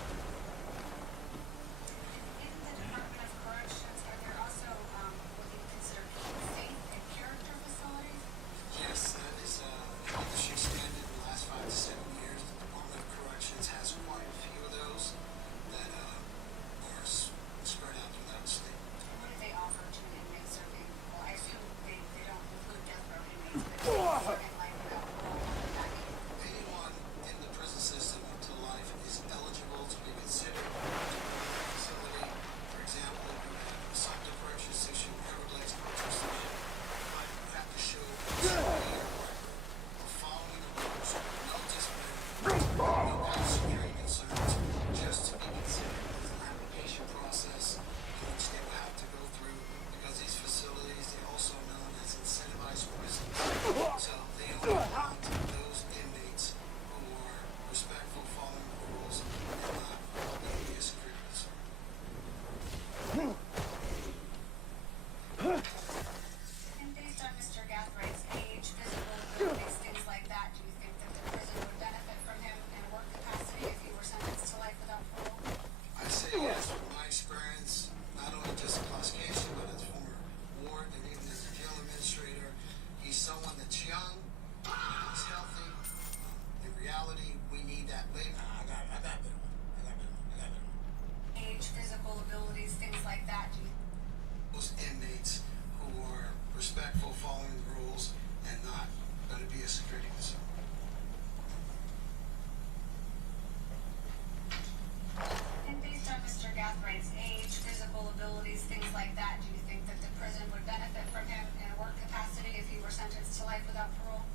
In the Department of Corrections, are there also what you consider safe and character facilities? Yes, that is an industry standard in the last 5 to 7 years. The Department of Corrections has quite a few of those that are spread out throughout the state. What do they offer to an inmate serving? Well, I assume they don't include death row inmates, but serving life without parole on that. Anyone in the prison system up to life is eligible to be considered to be in a facility. For example, if you have a Sumter Correctional Station, Everglades Correctional Station, you have to show a 7-year record of following the rules, no discipline, no security concerns, just to be considered. There's an application process in which they will have to go through, because these facilities, they're also known as incentivized prisons. So they only want those inmates who are respectful, following the rules, and not being a security concern. And based on Mr. Gathwaite's age, physical abilities, things like that, do you think that the prison would benefit from him in a work capacity if he were sentenced to life without parole? I say yes, from my experience, not only just intoxication, but as former ward and even as a jail administrator, he's someone that's young, he's healthy. In reality, we need that labor. I got better one. Age, physical abilities, things like that, do you Those inmates who are respectful, following the rules, and not going to be a security concern. And based on Mr. Gathwaite's age, physical abilities, things like that, do you think that the prison would benefit from him in a work capacity if he were sentenced to life without parole?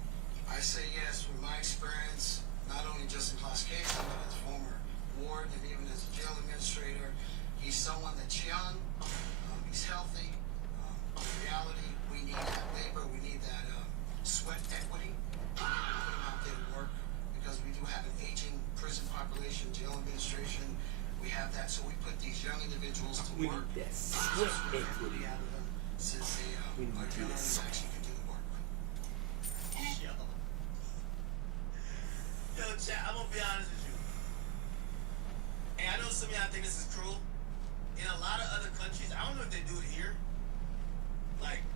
I say yes, from my experience, not only just intoxication, but as former ward and even as a jail administrator, he's someone that's young, he's healthy. In reality, we need that labor, we need that sweat equity. We need to put him out there to work because we do have an aging prison population, jail administration. We have that, so we put these young individuals to work. We need that Sweat sweat equity out of them since they are young and actually can do the work. Yo, chat, I'm gonna be honest with you. And I know some of y'all think this is cruel. In a lot of other countries, I don't know if they do it here. Like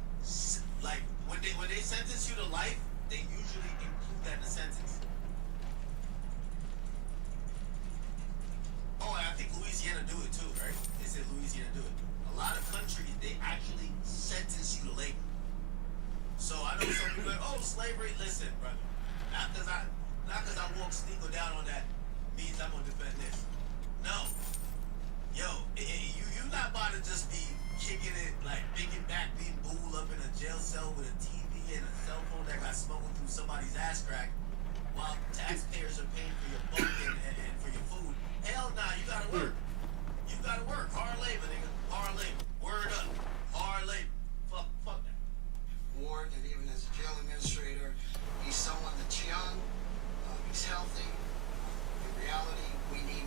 when they sentence you to life, they usually include that in the sentence. Oh, and I think Louisiana do it too, right? They said Louisiana do it. A lot of countries, they actually sentence you to labor. So I know some people are like, oh, slavery, listen, brother. Not because I walk Sneaker down on that means I'm gonna defend this. No. Yo, you not about to just be kicking it, like thinking back, being bulled up in a jail cell with a TV and a cell phone that got smuggled through somebody's ass crack while taxpayers are paying for your bunk and for your food. Hell nah, you gotta work. You gotta work. Hard labor, nigga. Hard labor. Word up. Hard labor. Fuck that. Ward and even as a jail administrator, he's someone that's young, he's healthy. In reality, we need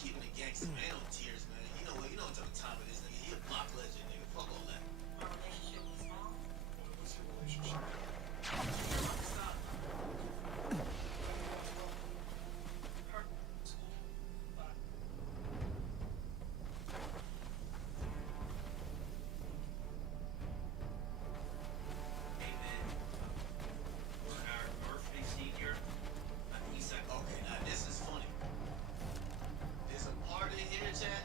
keeping the gangster, man. Ain't no tears, man. You know what type of time it is, nigga. He a block legend, nigga. Fuck all that. Our relationship was small. What's your relationship? Stop. Hey man, our Murphy Senior, he said, Okay, now this is funny. There's a part in here, chat,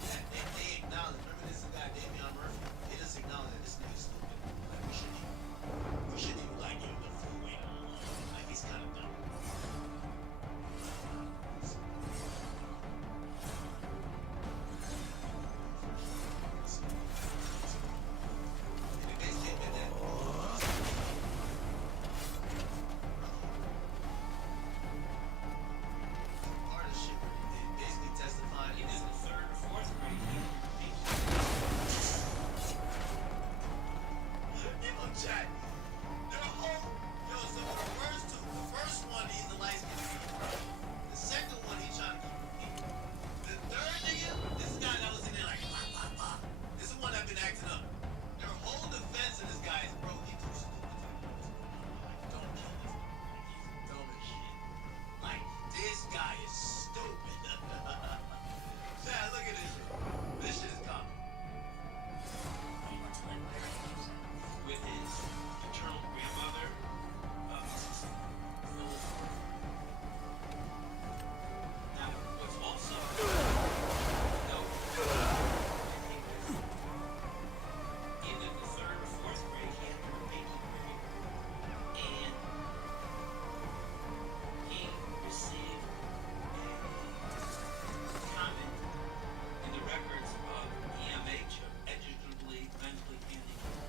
that they acknowledge. Remember this guy, Davion Murphy? They just acknowledge that this nigga's stupid. Like, we shouldn't even like give him the full weight on him. Like, he's kind of dumb. And they basically admit that. Part of the shit where they basically testified in is the third or fourth grade, Yo, chat. Their whole so for the first two, the first one he's the light skinned nigga. The second one he trying to keep the third nigga, this guy that was in there like bah, bah, bah. This is the one that been acting up. Their whole defense of this guy is, bro, he too stupid to do this. Like, don't kill this nigga. He's dumb as shit. Like, this guy is stupid. Chat, look at this shit. This shit is common. He went to like where he was at. with his maternal grandmother. Now, what's also in the third or fourth grade, he had a baby grade, and he received a comment in the records of EMH, of educatively mentally handicapped.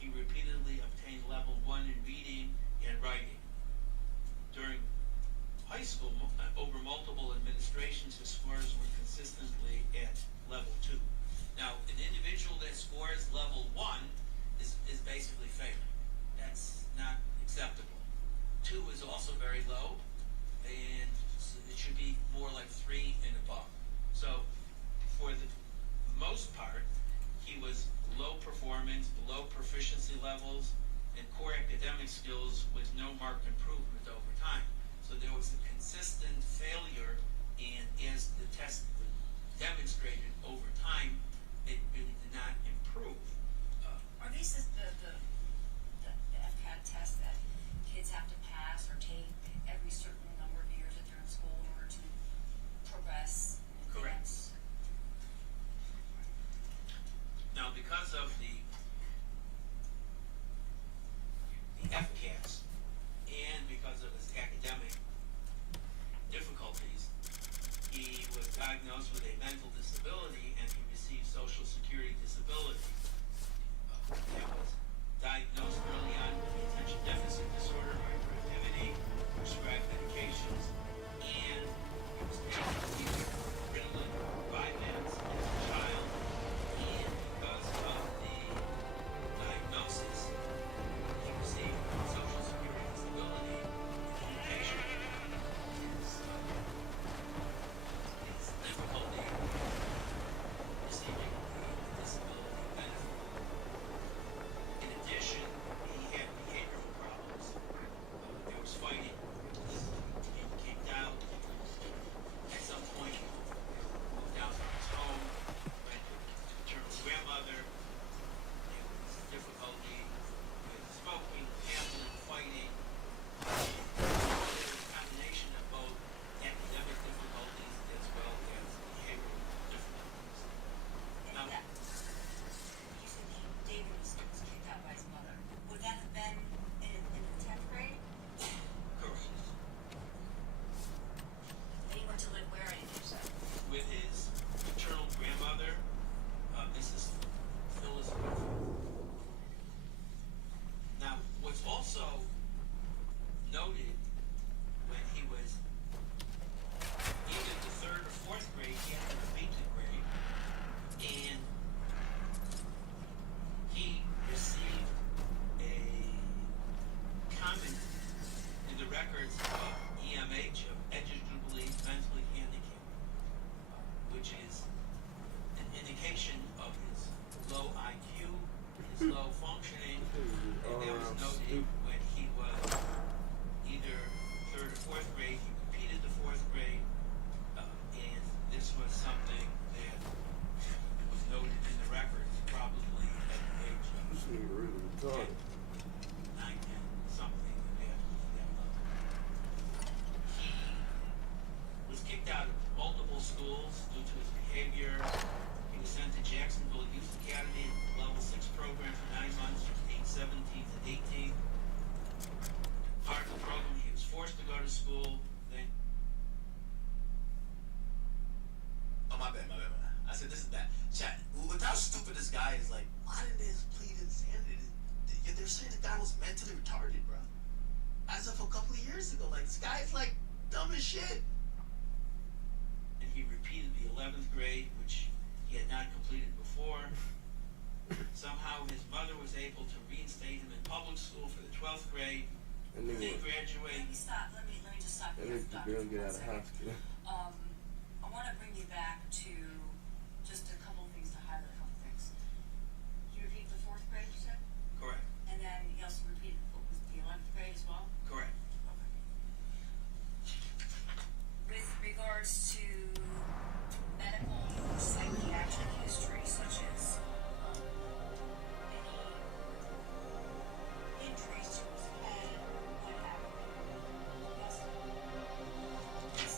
He repeatedly obtained level 1 in reading and writing. During high school, over multiple administrations, his scores were consistently at level 2. Now, an individual that scores level 1 is basically failing. That's not acceptable. 2 is also very low, and it should be more like 3 and above. So, for the most part, he was low performance, below proficiency levels, and core academic skills with no marked improvement over time. So there was a consistent failure, and as the test demonstrated over time, it really did not improve. Are these the FCAT tests that kids have to pass or take every certain number of years that they're in school in order to progress? Correct. Now, because of the FCAS and because of his academic difficulties, he was diagnosed with a mental disability and he received Social Security disability. That was diagnosed early on with attention deficit disorder, hyperactivity, prescribed medications, and he was taking Ritalin, Vyvanse as a child, and because of the diagnosis, he received Social Security disability implementation. His difficulty receiving the disability benefit. In addition, he had behavioral problems. There was fighting. He kicked out. At some point, moved out from his home, went to maternal grandmother. There was difficulty with smoking, gambling, fighting. There was a combination of both academic difficulties as well as behavioral difficulties. Now, You said David was kicked out by his mother. Would that have been in the 10th grade? correct. And he went to live where, I didn't catch that. With his maternal grandmother, Mrs. Phyllis Winfield. Now, what's also noted when he was either the 3rd or 4th grade, he had to repeat the grade, and he received a comment in the records of EMH, of educationally mentally handicapped, which is an indication of his low IQ, his low functioning, and that was noted when he was either 3rd or 4th grade. He repeated the 4th grade, and this was something that was noted in the records probably at the age of 10, 9, 10, something of that level. He was kicked out of multiple schools due to his behavior. He was sent to Jacksonville Youth Academy level 6 program for 9 months from age 17 to 18. Part of the program, he was forced to go to school. Then, Oh, my bad. I said, this is bad. Chat, with how stupid this guy is, like, why did they just plead insanity? They're saying the guy was mentally retarded, bro. As of a couple of years ago. Like, this guy is, like, dumb as shit. and he repeated the 11th grade, which he had not completed before. Somehow his mother was able to reinstate him in public school for the 12th grade. And then He what? graduated. Let me stop, let me just stop That you. is the girl get out of high school. I wanna bring you back to just a couple things, to highlight a couple things. You repeated the 4th grade, you said? Correct. And then you also repeated the 11th grade as well? Correct. With regards to medical psychiatric history, such as any injuries to his head, what happened? Yes.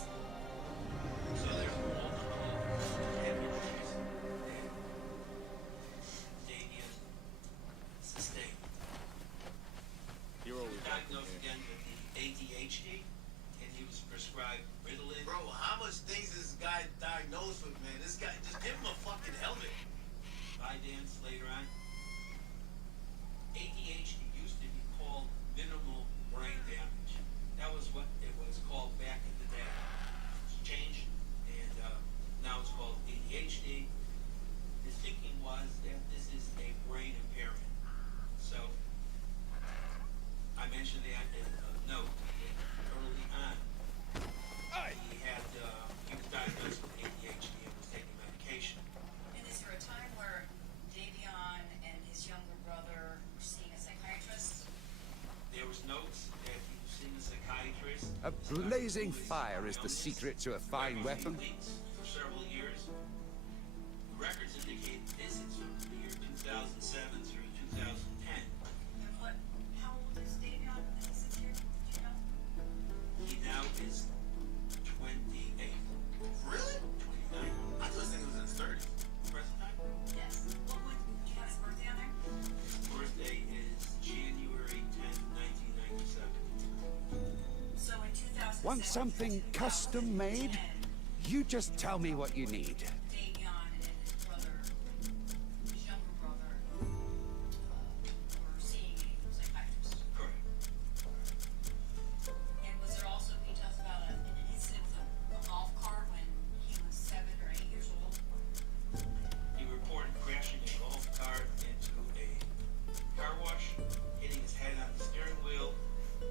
So there's multiple head injuries that Damien sustained. You're He always was diagnosed again with the ADHD, and he was prescribed Ritalin. Bro, how much things is this guy diagnosed with, man? This guy, just give him a fucking helmet. Vyvanse later on. blazing fire is the secret to a fine weapon? For several years. Records indicate this is from the year 2007 through 2010. And what, how old is Davion as he sits here? Do you know? He now is 28. Really? 29. I just think it was in his 30s. Present time? Yes. What would, do you have his birthday on there? His birthday is January 10th, 1997. So in 2007. Want something custom made? You just tell me what you need. Davion and his brother, his younger brother, were seeing a psychiatrist. Correct. And was there also details about an incident with a golf cart when he was 7 or 8 years old? He reported crashing a golf cart into a car wash, hitting his head on the steering wheel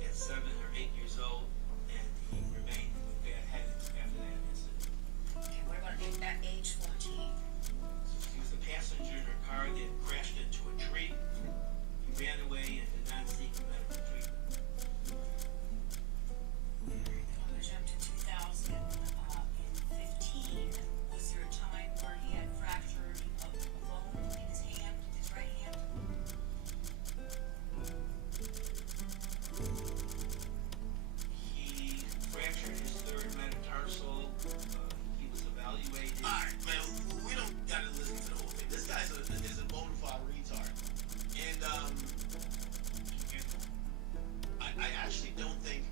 at 7 or 8 years old, and he remained with bad headaches after that incident. Okay, what about at age 14? He was a passenger in a car that crashed into a tree. He ran away and did not seek medical treatment. I'm gonna jump to 2015. Was there a time where he had fractured a bone in his hand, his right hand? He fractured his third metatarsal. He was evaluated. Alright, man, we don't gotta listen to the whole thing. This guy's is a bona fide retard. And, I actually don't think.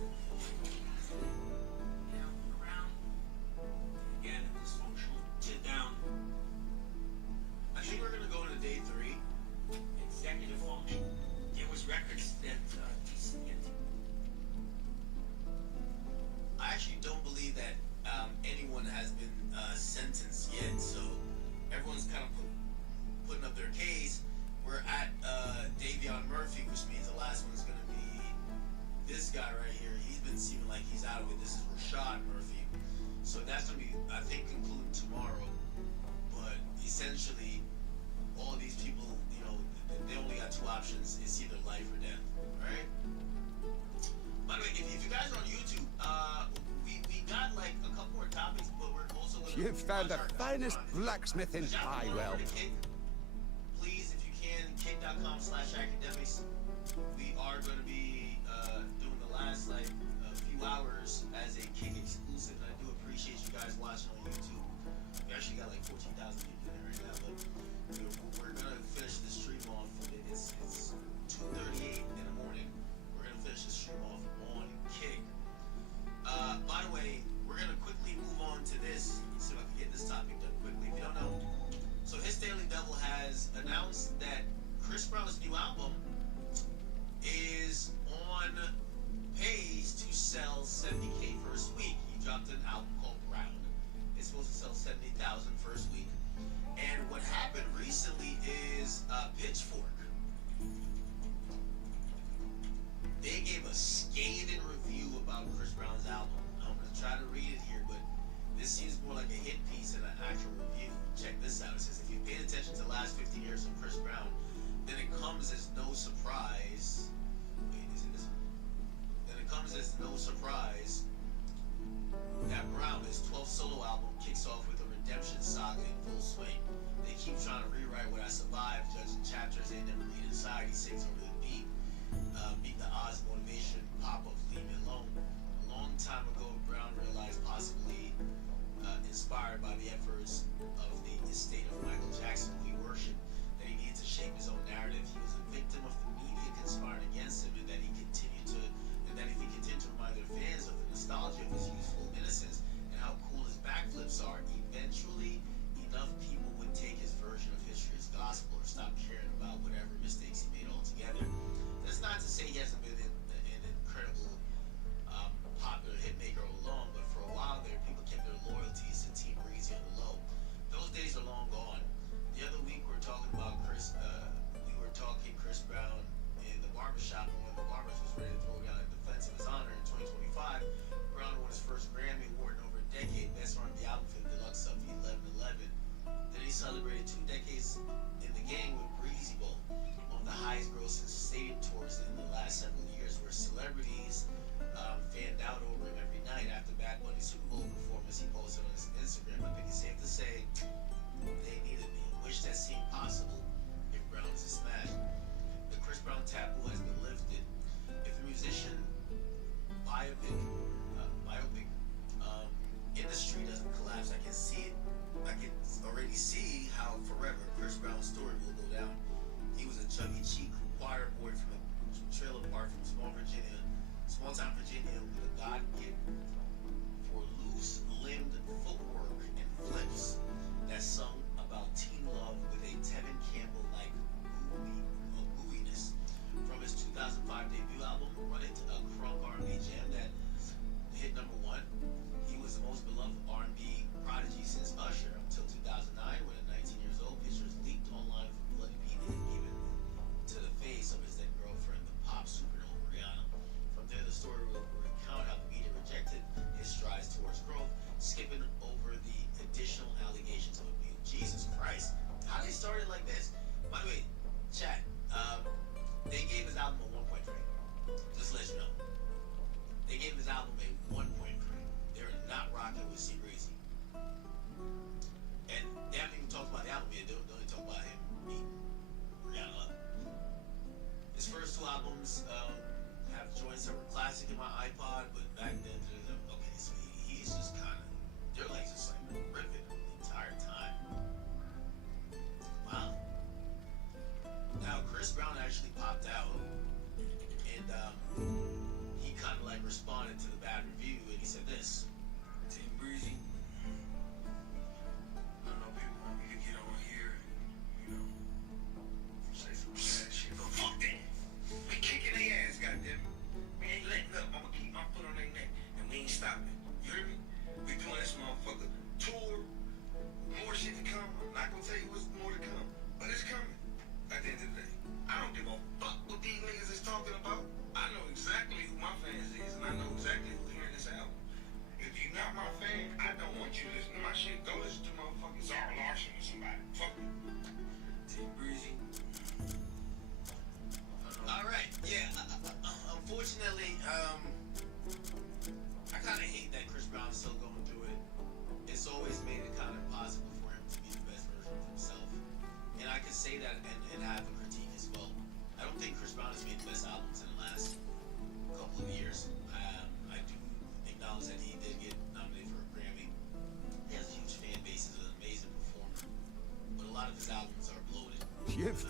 You know, around. Again, dysfunctional. Sit down. I think we're gonna go into day 3. Executive function. There was records that I actually don't believe that anyone has been sentenced yet, so everyone's kind of putting up their case. We're at Davion Murphy, which means the last one's going to be this guy right here. He's been seeming like he's out of it. This is Rashad Murphy. So that's going to be, I think, concluding tomorrow. But essentially, all of these people, you know, they only got 2 options. It's either life or death, right? By the way, if you guys are on YouTube, we got like a couple more topics, but we're also going to... You've found the finest blacksmith in Highwell. Please, if you can, kick.com/academics. We are going to be doing the last like a few hours as a Kick exclusive, and I do appreciate you guys watching on YouTube. We actually got like 14,000 people in there right now, but we're going to finish the stream off. It's 2:38 in the morning. We're going to finish the stream off on Kick. By the way, we're going to quickly move on to this. Let's see if I can get this topic done quickly. If you don't know, so His Daily Double has announced that Chris Brown's new album is on pace to sell 70K first week. He dropped an album called Brown. It's supposed to sell 70,000 first week. And what happened recently is Pitchfork. They gave a scathing review about Chris Brown's album. I'm going to try to read it here, but this seems more like a hit piece than an actual review. Check this out. It says, if you paid attention to the last 15 years of Chris Brown, then it comes as no surprise. Wait, is it this one? Then it comes as no surprise that Brown, his 12th solo album, kicks off with a redemption saga in full swing. They keep trying to rewrite what I survived, judging chapters they never read inside. He sings over the beat the Oz motivation pop-up lead.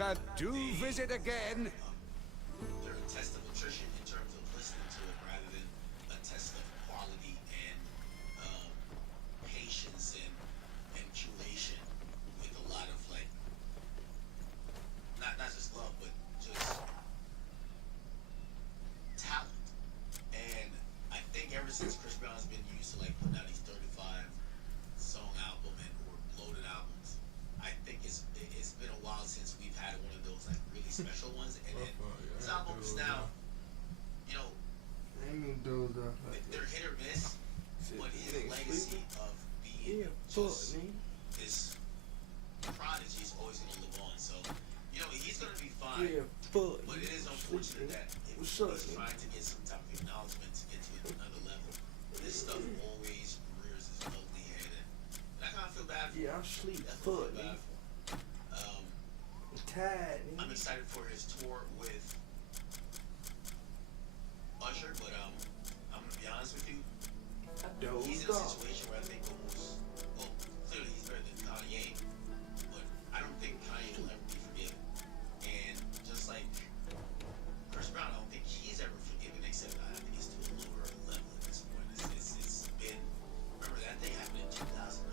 never do visit again. They're a test of attrition in terms of listening to it rather than a test of quality and patience and curation with a lot of like not just love but just talent. And I think ever since Chris Brown's been used to like putting out these 35 song album or bloated albums, I think it's been a while since we've had one of those like really special ones. And then his albums now, you know, they're hit or miss, but his legacy of being just this prodigy is always going to live on. So, you know, he's going to be fine. But it is unfortunate that he's trying to get some type of acknowledgement to get to another level. This stuff always rears his ugly head, and I kind of feel bad for him. Yeah, I'm sleep. Definitely feel bad for him. I'm excited for his tour with Usher, but I'm gonna be honest with you. He's in a situation where I think almost, well, clearly he's better than Kanye, but I don't think Kanye will ever be forgiven. And just like Chris Brown, I don't think he's ever forgiven, except I think he's to a lower level at this point. It's been, remember that thing happened in 2009.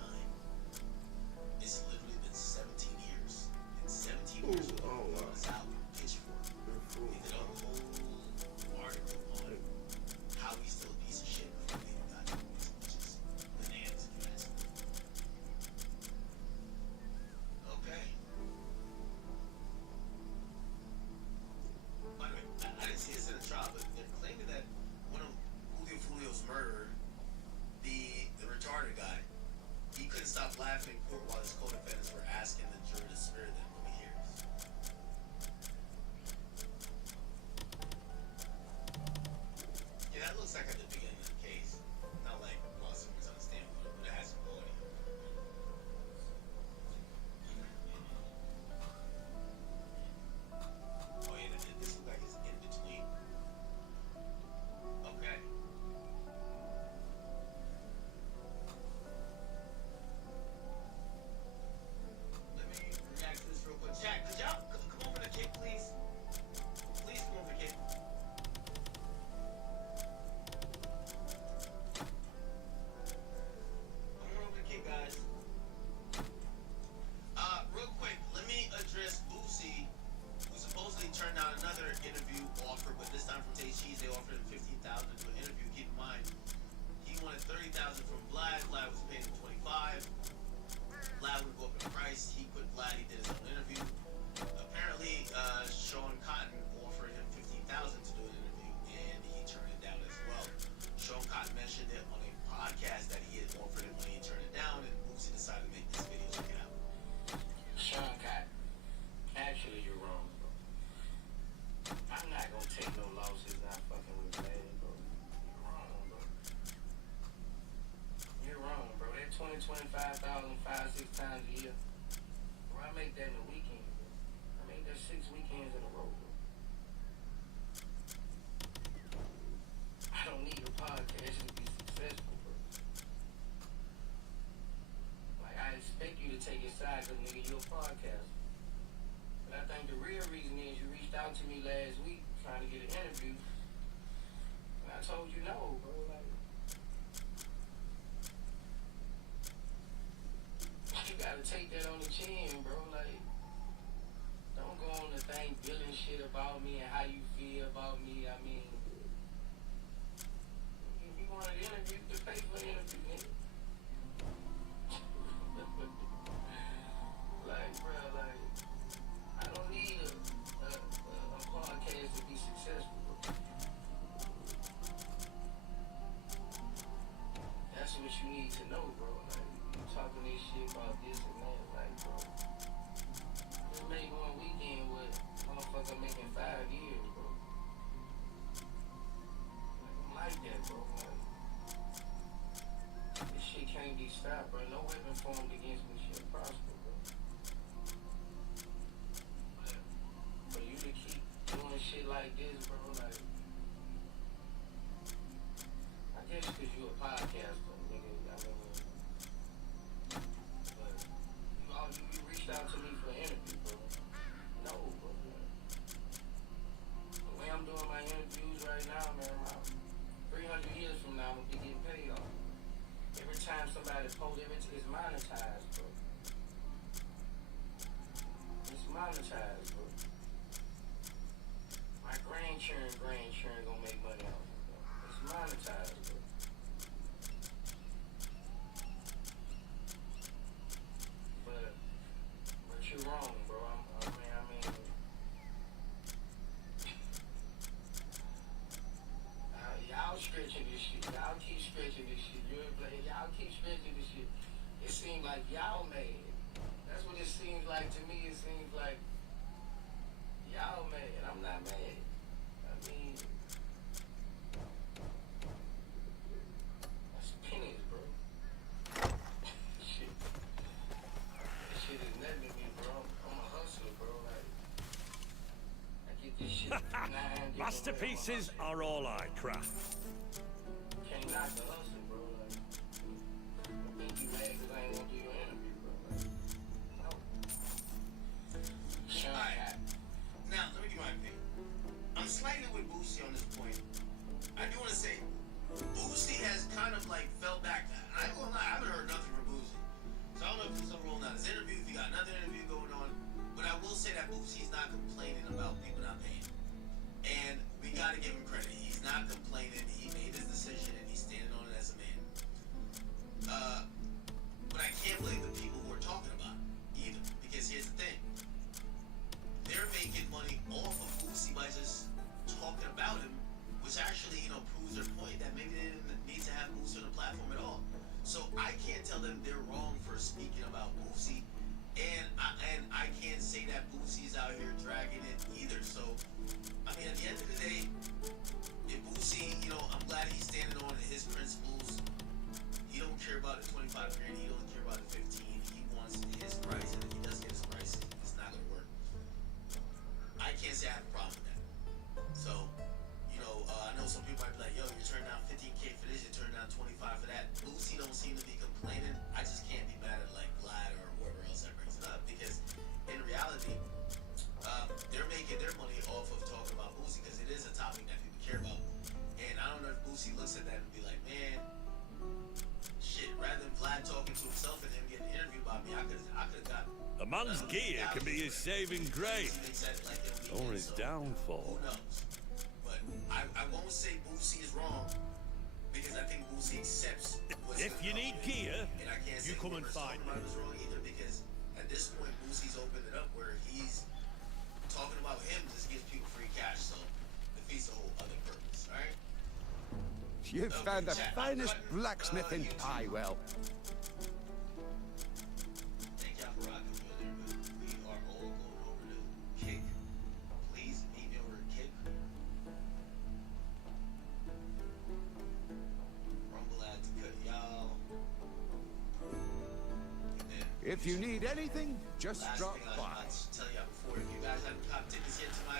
It's literally been 17 years. In 17 years, we put this album, Pitchfork. We did a whole article on how he's still a piece of shit before they even got to him, which is bananas if you ask me. Okay. By the way, I didn't see this in the trial, but they're claiming that one of Julio's murderer, the retarded guy, he couldn't stop laughing in court while his co-defendants were asking the jury to spare them. Let me hear this. Yeah, that looks like at the beginning of the case. Not like while someone's on the stand, but it has some audio. Oh yeah, this looks like it's in between. Okay. Let me react to this real quick. Jack, could y'all come over to the kick, please? Please come over to the kick. Come on over to the kick, guys. Real quick, let me address Boosie, who supposedly turned down another interview offer, but this time from Tay Cheese, they offered him $15,000 to do an interview. Keep in mind, he wanted $30,000 from Vlad. Vlad was paying him $25,000. Vlad would go up in price. He quit Vlad. He did his own interview. Apparently, Sean Cotton offered him $15,000 to do an interview, and he turned it down as well. Sean Cotton mentioned it on a podcast that he had offered him when he turned it down, and Boosie decided to make this video. Check it out. Sean Cotton, actually you're wrong, bro. I'm not gonna take no losses not fucking with Vlad, bro. You're wrong, bro. You're wrong, bro. That 25,000, 5-6 times a year. Bro, I make that in a weekend, bro. I make that 6 weekends in a row, bro. I don't need a podcast to be successful, bro. Like, I expect you to take your side, cause nigga, you're a podcaster. But I think the real reason is you reached out to me last week trying to get an interview. And I told you no, bro. Like, you gotta take that on the chin, bro. Like, don't go on the thing billing shit about me and how you feel about me. I mean, if you wanted an interview, just pay for the interview, nigga. Like, bro, like, I don't need a podcast to be successful, bro. That's what you need to know, bro. Like, you talking this shit about this and that, like, bro. Just make one weekend with motherfucker making 5 years, bro. Like, I'm like that, bro. Like, this shit can't be stopped, bro. No weapon formed against me shall prosper, bro. For you to keep doing shit like this, bro, like, I guess cause you a podcaster, nigga, I mean, but you reached out to me for an interview, bro. No, now I'm gonna be getting paid off. Every time somebody posts, it's monetized, bro. It's monetized, bro. My grandchildren gonna make money off it, bro. It's monetized, bro. But you're wrong, bro. I mean, y'all stretching this shit. Y'all keep stretching this shit. Y'all keep stretching this shit. It seems like y'all mad. That's what it seems like to me. It seems like y'all mad. I'm not mad. I mean, that's pennies, bro. Shit. This shit is nothing to me, bro. I'm a hustler, bro. Like, I get this shit 9 different Masterpieces ways. are all I craft. Can't knock the hustle, bro. Like, I think you mad because I ain't gonna do your interview, bro. Like, no. Sean, Alright. Now, let me give my opinion. I'm slightly with Boosie on this point. I do want to say, Boosie has kind of like fell back. I ain't gonna lie, I haven't heard nothing from Boosie. So I don't know if there's something wrong on his interview, if he got another interview going on. But I will say that Boosie's not complaining about people not paying. And we gotta give him credit. He's not complaining. He made his decision and he's standing on it as a man. But I can't blame the people who are talking about it either. Because here's the thing. They're making money off of Boosie by just talking about him, which actually, proves their point that maybe they didn't need to have Boosie on the platform at all. So I can't tell them they're wrong for speaking about Boosie, and I can't say that Boosie's out here dragging it either. So, I mean, at the end of the day, if Boosie, I'm glad he's standing on his principles. He don't care about the 25 grand. He don't care about the 15. He wants his price, and if he does get his price, it's not gonna work. I can't say I have a problem with that. So, I know some people might be like, yo, you turned down 15K for this, you turned down 25 for that. Boosie don't seem to be complaining. I just can't be mad at like Glad or whoever else that brings it up, because in reality, they're making their money off of talking about Boosie because it is a topic that people care about. And I don't know if Boosie looks at that and be like, man, shit, rather than Vlad talking to himself and him getting an interview about me, I could have got. A man's gear can be his saving grace or his downfall. Who knows? But I won't say Boosie is wrong because I think Boosie accepts what's If you need gear, and I can't you say come and find me. I was wrong either because at this point Boosie's opened it up where he's talking about him just gives people free cash, so defeats the whole other purpose, alright? You've found the finest blacksmith in Piewell. Thank y'all for rocking with me. We are all going over to Kick. Please meet me over at Kick. Rumble ad to cut y'all. And then If you need anything, just last drop thing I was by. about to tell y'all before, if you guys haven't caught tickets yet to my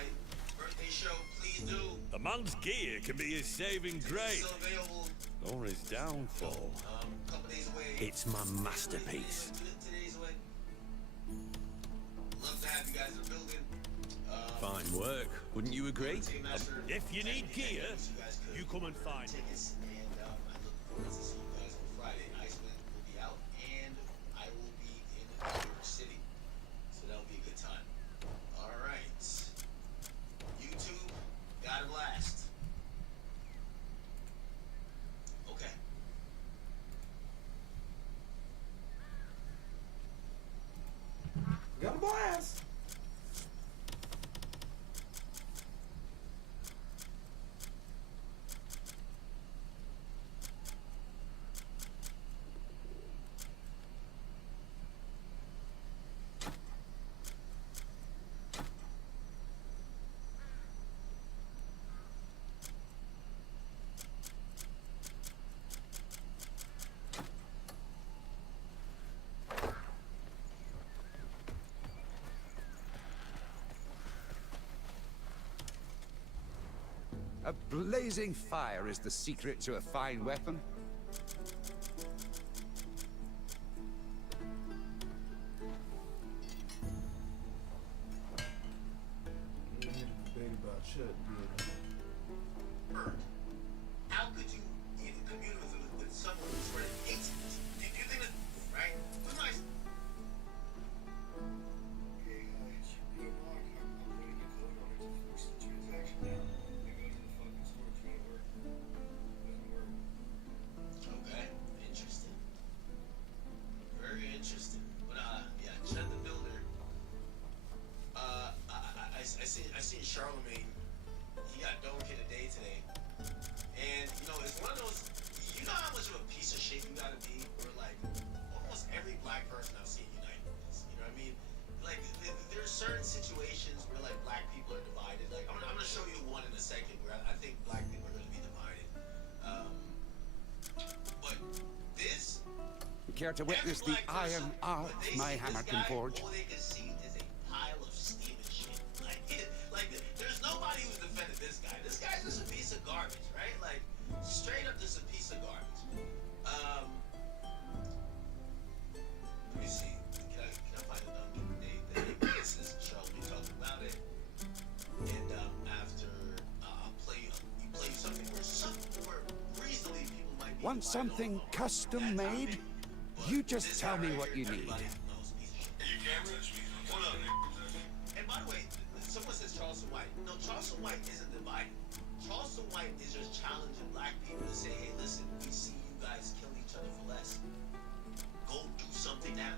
birthday show, please do. A man's gear can be his saving grace Still available. or his downfall. Couple days away. It's my masterpiece. 2 days away. Love to have you guys in the building. Fine work, wouldn't you agree? If you need gear, you come and find me. Tickets, and I look forward to seeing you guys on Friday. Iceland will be out, and I will be in New York City, so that'll be a good time. All right, YouTube, got a blast. Okay. Got a blast. A blazing fire is the secret to a fine weapon. How could you even much of a piece of shit you gotta be, where like almost every black person I've seen unite with this. You know what I mean? Like there's certain situations where like black people are divided. Like I'm gonna show you one in a second where I think black people are gonna be divided. But this. You care to witness the iron art my hammer can forge? All they can see is a pile of steam and shit. Like there's nobody who's defended this guy. This guy's just a piece of garbage, right? Like straight up just a piece of garbage. Let me see. Can I find the number? This is Charles. We talked about it, and after I'll play you something where reasonably people might be. Want something custom made? You just tell me what you need. Are you cameras? Hold up, nigga. And by the way, someone says Charleston White. No, Charleston White isn't divided. Charleston White is just challenging black people to say, hey, listen, we see you guys killing each other for less. Go do something now.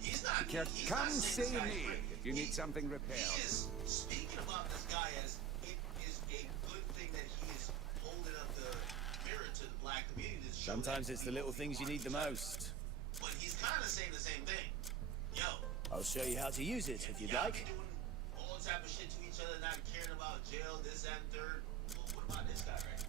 He's not. Come see me if you need something repaired. He is speaking about this guy as it is a good thing that he is holding up the mirror to the black community. Sometimes it's the little things you need the most. But he's kind of saying the same thing. Yo. I'll show you how to use it if you'd like. Doing all type of shit to each other, not caring about jail, this, that, and third. Well, what about this guy, right?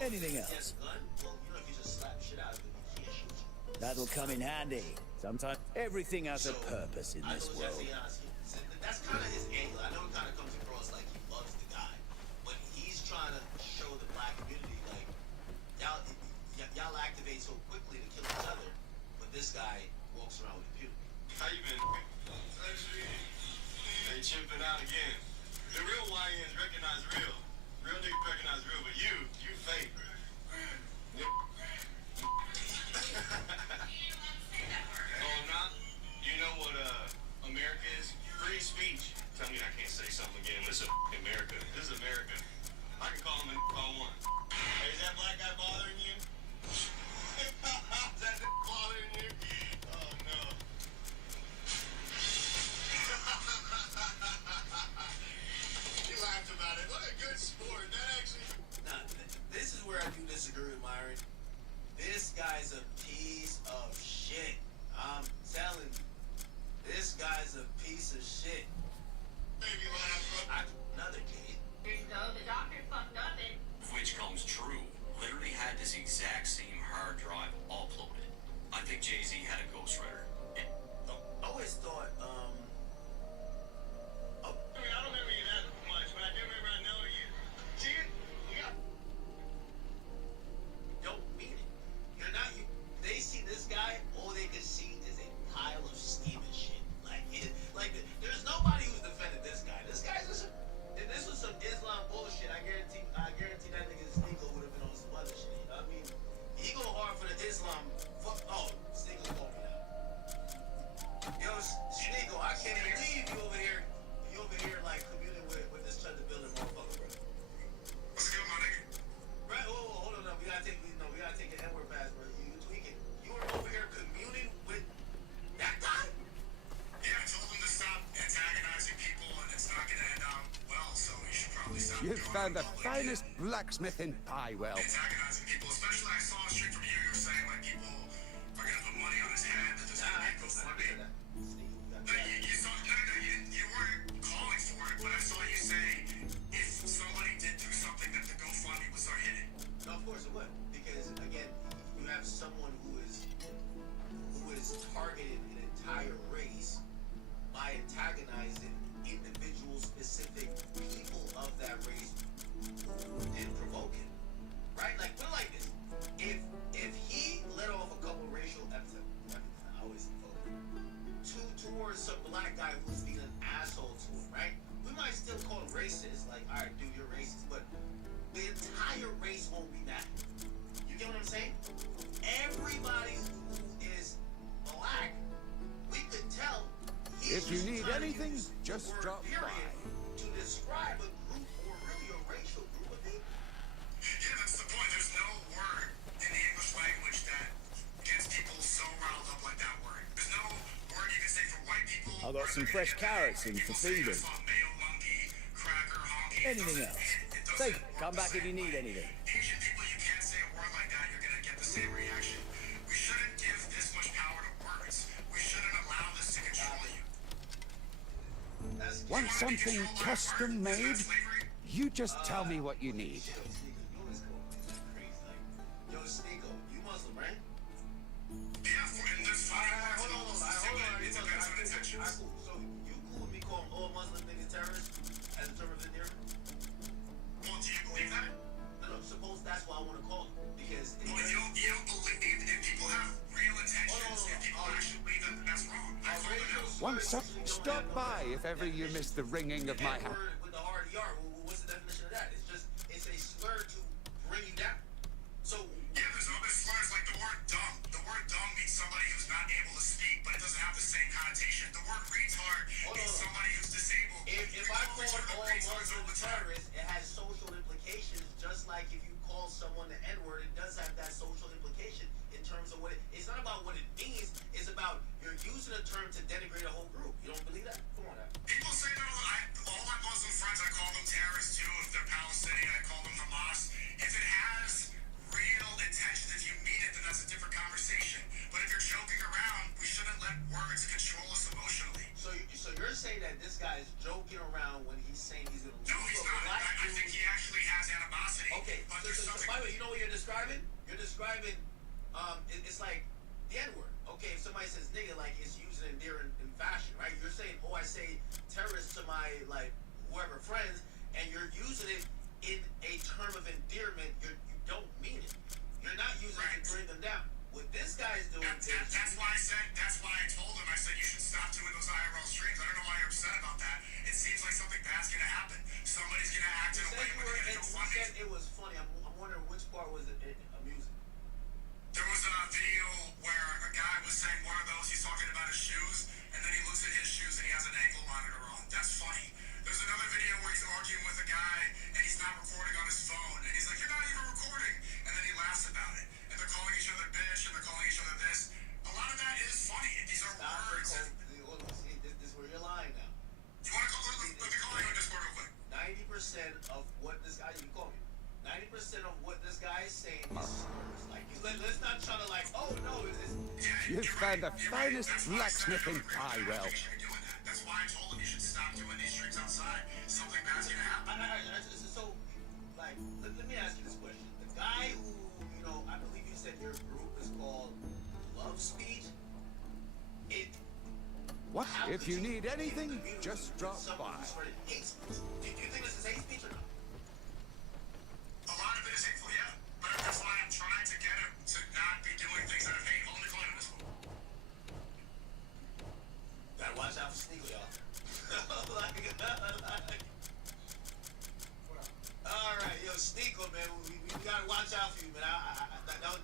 Anything else? Gun? Well, you know, if you just slap shit out of him, he can't shoot you. That'll come in handy. Sometimes everything has a purpose in this world. That's kind of his angle. I know it kind of comes across like he loves the guy, but he's trying to show the black community like y'all activate so quickly to kill each other, but this guy walks around with impunity. How you been? They chipping out again. The real YNs recognize real. Real niggas recognize real, but you fake. Oh, nah. You know what America is? Free speech. Tell me I can't say something again. This is America. This is America. I can call him if I want. Hey, is that black guy bothering you? Is that bothering you? Oh, no. You laughed about it. What a good sport. That actually... Nah, this is where I do disagree with Myron. This guy's a piece of shit. I'm telling you. This guy's a piece of shit. Baby laugh. Another kid. So the doctor fucked up and... Which comes true. Literally had this exact same hard drive uploaded. I think Jay-Z had a ghostwriter. I always thought, I mean, I don't remember you that much, but I do remember I know you. See it? Yeah. Don't mean it. You're not, they see this guy, all they can see is a pile of steam and shit. Like there's nobody who's defended this guy. This guy's just, if this was some Islam bullshit, I guarantee that nigga Sneeko would have been on some other shit. You know what I mean? He go hard for the Islam. Fuck, oh, Sneeko called me now. Yo, Sneeko, I can't even believe you over here. You over here like communing with this Chuck the Builder motherfucker, bro. What's good, my nigga? Right, hold on, we gotta take an N-word pass, bro. You tweaking. You were over here communing with that guy? Yeah, I told him to stop antagonizing people, and it's not gonna end out well, so you should probably stop. You've found the finest blacksmith in Piewell. Antagonizing people, especially I saw straight from you. You were saying like people are gonna put money on his head. That doesn't make people for me. You saw you weren't calling for it, but I saw you say if somebody did do something that the GoFundMe would start hitting. No, of course it would, because again, you have someone who is targeted an entire race by antagonizing individual specific people of that race who did provoke him. Right? Like, put it like this. If he let off a couple racial epithets, I always invoke towards some black guy who's being an asshole to him, right? We might still call him racist, like, alright, dude, you're racist, but the entire race won't be mad. You get what I'm saying? Everybody who is black, we could tell. If you need anything, just drop by. To describe a group or really a racial group of people. Yeah, that's the point. There's no word in the English language that gets people so riled up like that word. There's no word you can say for white people. I've got some fresh carrots in for feeding. Male monkey, cracker, honky. Anything else? Say, come back if you need anything. Asian people, you can't something custom made? You just tell me what you need. Yo, Sneeko, you Muslim, right? Yeah, and there's five Hold on. It depends on intentions. So you cool with me calling all Muslim niggas terrorists as a term of endearment? Well, do you believe that? No, suppose that's why I want to call it. Because Well, you don't believe if people have real intentions, if people actually believe that, that's wrong. I call it out. Once stop by if ever you miss the ringing of my hammer. with the hard ER, what's the definition of that? It's a slur to bring you down. So Yeah, there's other slurs like the word dumb. The word dumb means somebody who's not able to speak, but it doesn't have the same connotation. The word retard means somebody who's disabled. if I call all Muslims terrorists, it has social implications. Just like if you call someone the N-word, it does have that social implication in terms of what it's not about what it means. It's about you're using a term to denigrate a whole group. You don't believe that? Come on, now. People say that all my Muslim friends, I call them terrorists too. If they're Palestinian, I call them Hamas. If it has real intentions, if you mean it, then that's a different conversation. But if you're joking around, we shouldn't let words control us emotionally. So you're saying that this guy is joking around when he's saying he's gonna lose? No, he's not. I think he actually has animosity. Okay, but so, there's so something. by the way, you know what you're describing? You're describing, it's like the N-word. Okay, if somebody says nigga, like it's used in endearing in fashion, right? You're saying, oh, I say terrorist to my, like, whoever friends, and you're using it in a term of endearment. You don't mean it. You're not using it to bring them down. What this guy is doing That's why I told him, I said you should stop doing those IRL streams. I don't know why you're upset about that. It seems like something bad's gonna happen. Somebody's gonna act in a way where they're gonna go funny. You said it was funny. I'm wondering which part was it amusing. There was a video where a guy was saying one of those, he's talking about his shoes, and then he looks at his shoes and he has an ankle monitor on. That's funny. There's another video where he's arguing with a guy and he's not recording on his phone, and he's like, you're not even recording, and then he laughs about it. And they're calling each other bitch, and they're calling each other this. A lot of that is funny. These are words. See, this is where you're lying now. You want to let me call you on Discord real quick. 90% of what this guy, you call me, 90% of what this guy is saying is slurs. Like, let's not try to like, oh no, You've found the finest blacksmithing pie well. That's why I told him you should stop doing these streams outside. Something bad's gonna happen. So, like, let me ask you this question. The guy who, I believe you said your group is called Love Speech. What? If you need anything, just drop by. Do you think this is hate speech or not? A lot of it is hateful, yeah. But that's why I'm trying to get him to not be doing things that are hateful. Let me call him this one. Gotta watch out for Sneeko, y'all. Alright, yo, Sneeko, man, we gotta watch out for you, man.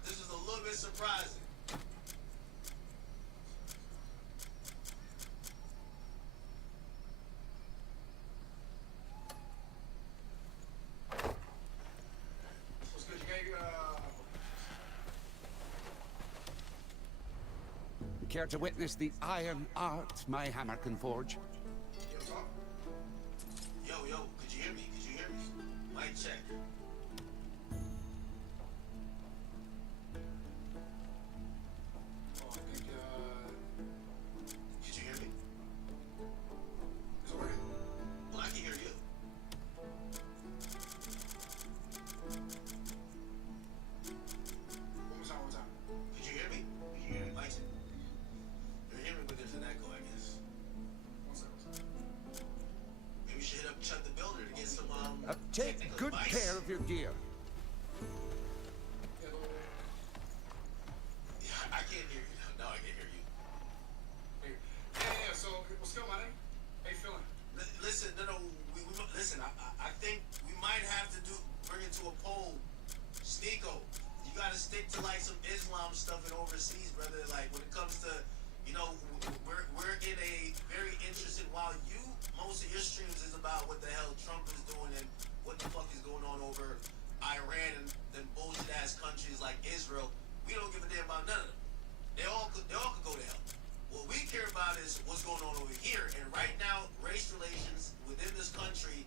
This is a little bit surprising. What's good? Care to witness the iron art my hammer can forge? Yo, could you hear me? Mic check. Oh, I think, Could you hear me? is it working? Well, I can hear you. One more time. Could you hear me? Mic check. You're hearing me, but there's an echo, I guess. One second. Maybe we should hit up Chuck the Builder to get some, Take technical good advice. care of your gear. Yeah, I can't hear you. No, I can't hear you. Yeah, so, what's good, my name? How you feeling? Listen, listen, I think we might have to bring it to a poll. Sneeko, you gotta stick to like some Islam stuff in overseas, brother. Like when it comes to, we're in a very interesting, while most of your streams is about what the hell Trump is doing and what the fuck is going on over Iran and then bullshit ass countries like Israel. We don't give a damn about none of them. They all could go to hell. What we care about is what's going on over here. And right now, race relations within this country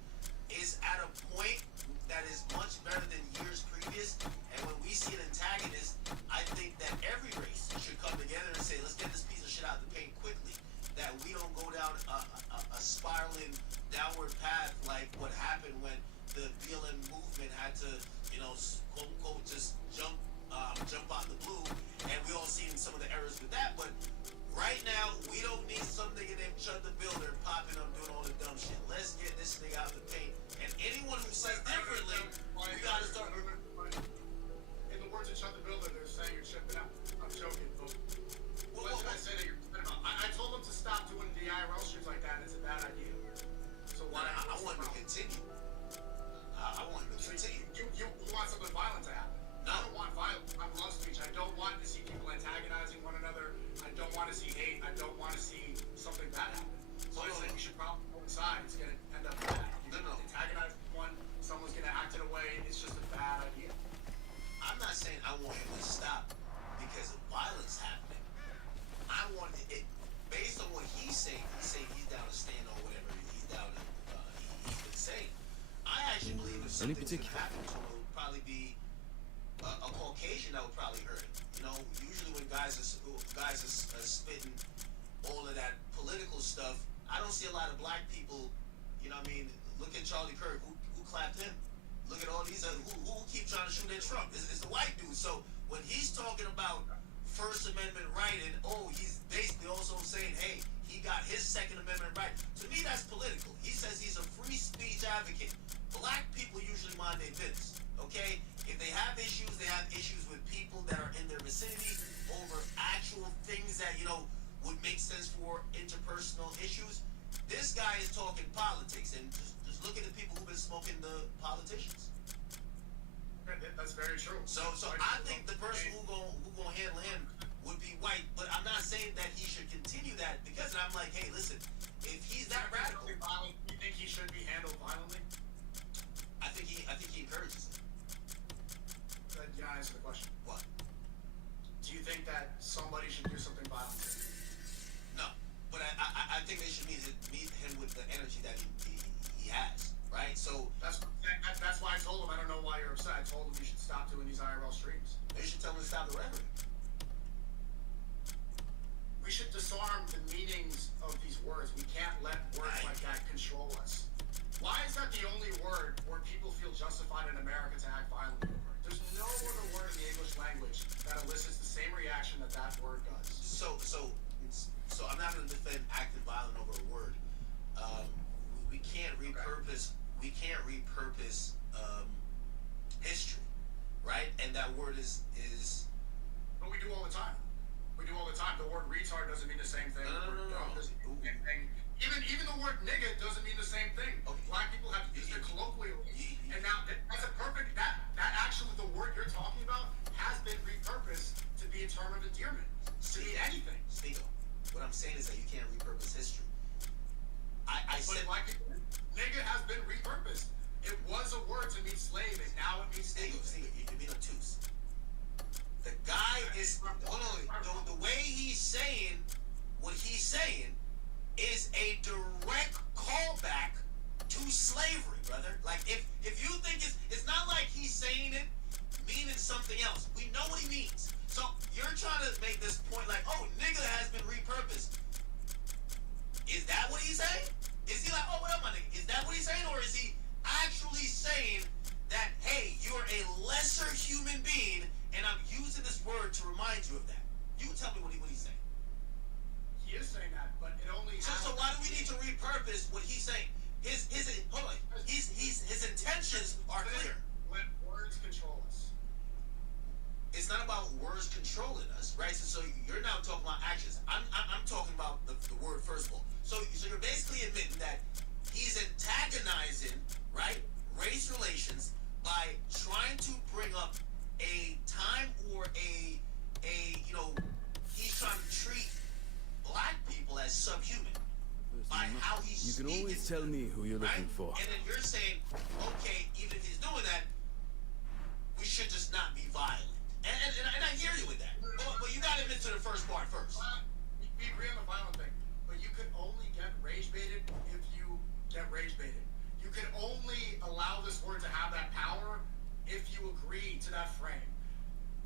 is at a point that is much better than years previous. And when we see an antagonist, I think that every race should come together and say, let's get this piece of shit out of the paint quickly. That we don't go down a spiraling down continue. I want him to continue. You want something violent to happen. No. I don't want violence. I love speech. I don't want to see people antagonizing one another. I don't want to see hate. I don't want to see something bad happen. So I think we should probably coincide. It's going to end up bad. You're going to antagonize one. Someone's going to act in a way. It's just a bad idea. I'm not saying I want him to stop because of violence happening. I want it based on what he's saying. He's saying he's down to stand on whatever he's down to. He's been saying. I actually believe if something would happen to him, it would probably be a Caucasian that would probably hurt him. You know, usually when guys are spitting all of that political stuff, I don't see a lot of black people. You know what I mean? Look at Charlie Kirk, who clapped him. Look at all these other who keep trying to shoot at Trump. It's the white dude. So when he's talking about First Amendment right, and he's basically also saying, hey, he got his Second Amendment right. To me, that's political. He says he's a free speech advocate. Black people usually mind their business. Okay? If they have issues with people that are in their vicinity over actual things that, you know, would make sense for interpersonal issues. This guy is talking politics, and just look at the people who've been smoking the politicians. That's very true. So I think the person who gonna handle him would be white, but I'm not saying that he should continue that because I'm like, hey, listen, if he's that radical, you think he should be handled violently? I think he encourages it. You don't answer the question. What? Do you think that somebody should do something violent? No, but I think they should meet him with the energy that he has, right? So that's why I told him I don't know why you're upset. I told him you should stop doing these IRL streams. They should tell him to stop the rhetoric. We should disarm the meanings of these words. We can't let words like that control us. Why is that the only word where people feel justified in America to act violently over? There's no other word in the English language that elicits the same reaction that word does. So I'm not going to defend acting violent over a word. We can't repurpose. We can't repurpose history, right? And that word is. But we do all the time. We do all the time. The word retard doesn't mean the same thing. No. Doesn't mean the same thing. Even the word nigga doesn't mean the same thing. Okay. Black people have used it colloquially, and now that's a perfect. That actually the word you're talking about has been repurposed to be a term of endearment. To mean anything. Stigo. What I'm saying is that you can't repurpose history. I said black people, nigga has been repurposed. It was a word to mean slave, and now it means Stigo. You mean obtuse. The guy is the way he's saying what he's saying is a direct callback to slavery, brother. Like if you think it's not like he's saying it meaning something else. We know what he means. So you're trying to make this point like, oh, nigga has been repurposed. Is that what he's saying? Is he like, oh, what up, my nigga? Is that what he's saying, or is he actually saying that, hey, you're a lesser human being, and I'm using this word to remind you of that? You tell me what he's saying. He is saying that, but it only. So why do we need to repurpose what he's saying? His intentions are clear. Let words control us. It's not about words controlling us, right? So you're now talking about actions. I'm talking about the word first of all. So you're basically admitting that he's antagonizing, right, race relations by trying to bring up a time or a he's trying to treat black people as subhuman by how he's You can always speaking, tell me who you're looking right? for. And then you're saying, okay, even if he's doing that, we should just not be violent. And I hear you with that. But you got to admit to the first part first. We agree on the violent thing, but you could only get rage baited if you get rage baited. You can only allow this word to have that power if you agree to that frame.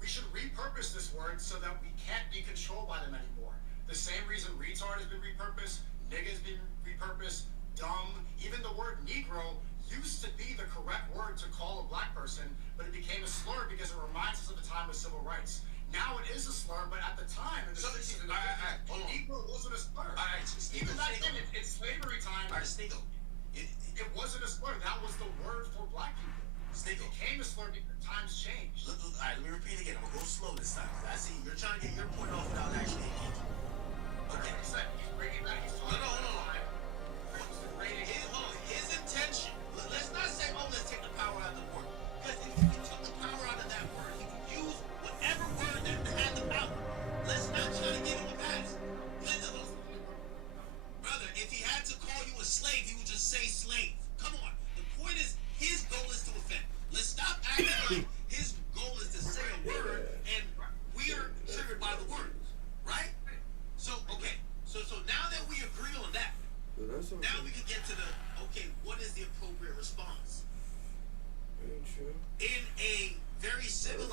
We should repurpose this word so that we can't be controlled by them anymore. The same reason retard has been repurposed, nigga has been repurposed, dumb, even the word negro used to be the correct word to call a black person, but it became a slur because it reminds us of the time of civil rights. Now it is a slur, but at the time, in the 60s and the 50s, negro wasn't a slur. Even back then, in slavery time, it wasn't a slur. That was the word for black people. It became a slur because times changed. All right, let me repeat again. I'm going to go slow this time. I see you're trying to get your point off without actually engaging. Okay. He's bringing back. He's talking No. His intention.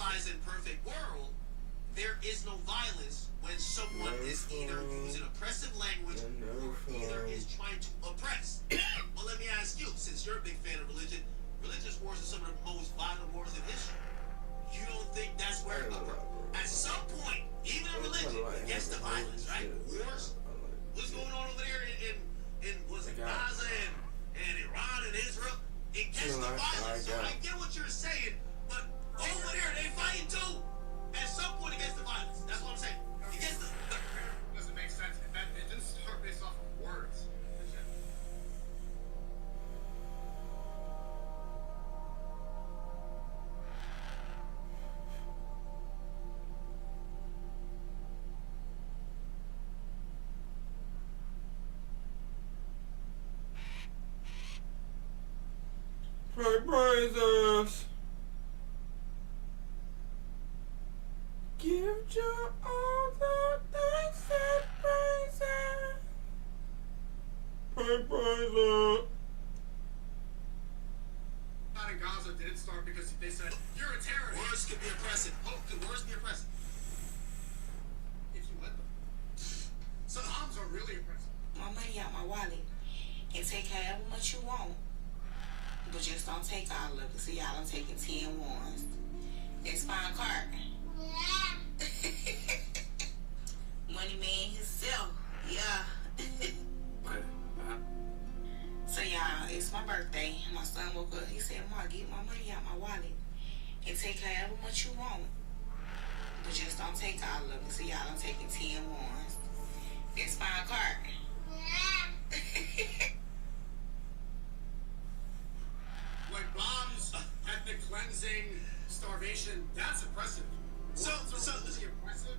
idealized and perfect world, there is no violence when someone is either using oppressive language or either is trying to oppress. Well, let me ask you, since you're a big fan of religion, religious wars are some of the most violent wars in history. You don't think that's where, at some point, even in religion, it gets the violence, right? Wars. What's going on over there in was it Gaza and Iran and Israel? It gets the violence. So I get what you're saying, but over there they fighting too. At some point, it gets the violence. That's what I'm saying. It gets the. Doesn't make sense. It didn't start based off of words. Praise us. Give you all the thanks and praises. Praise us. Not in Gaza didn't start because they said you're a terrorist. Words could be oppressive. Oh, could words be oppressive? If you let them. Some bombs are really oppressive. My money out my wallet and take however much you want. But just don't take all of it. So y'all, I'm taking 10 ones. That's fine, cart. Money man himself. Yeah. So y'all, it's my birthday. My son woke up. He said, "Ma, get my money out my wallet and take however much you want. But just don't take all of it." So y'all, I'm taking 10 ones. That's fine, cart. Like bombs, ethnic cleansing, starvation, that's oppressive. So is he oppressive?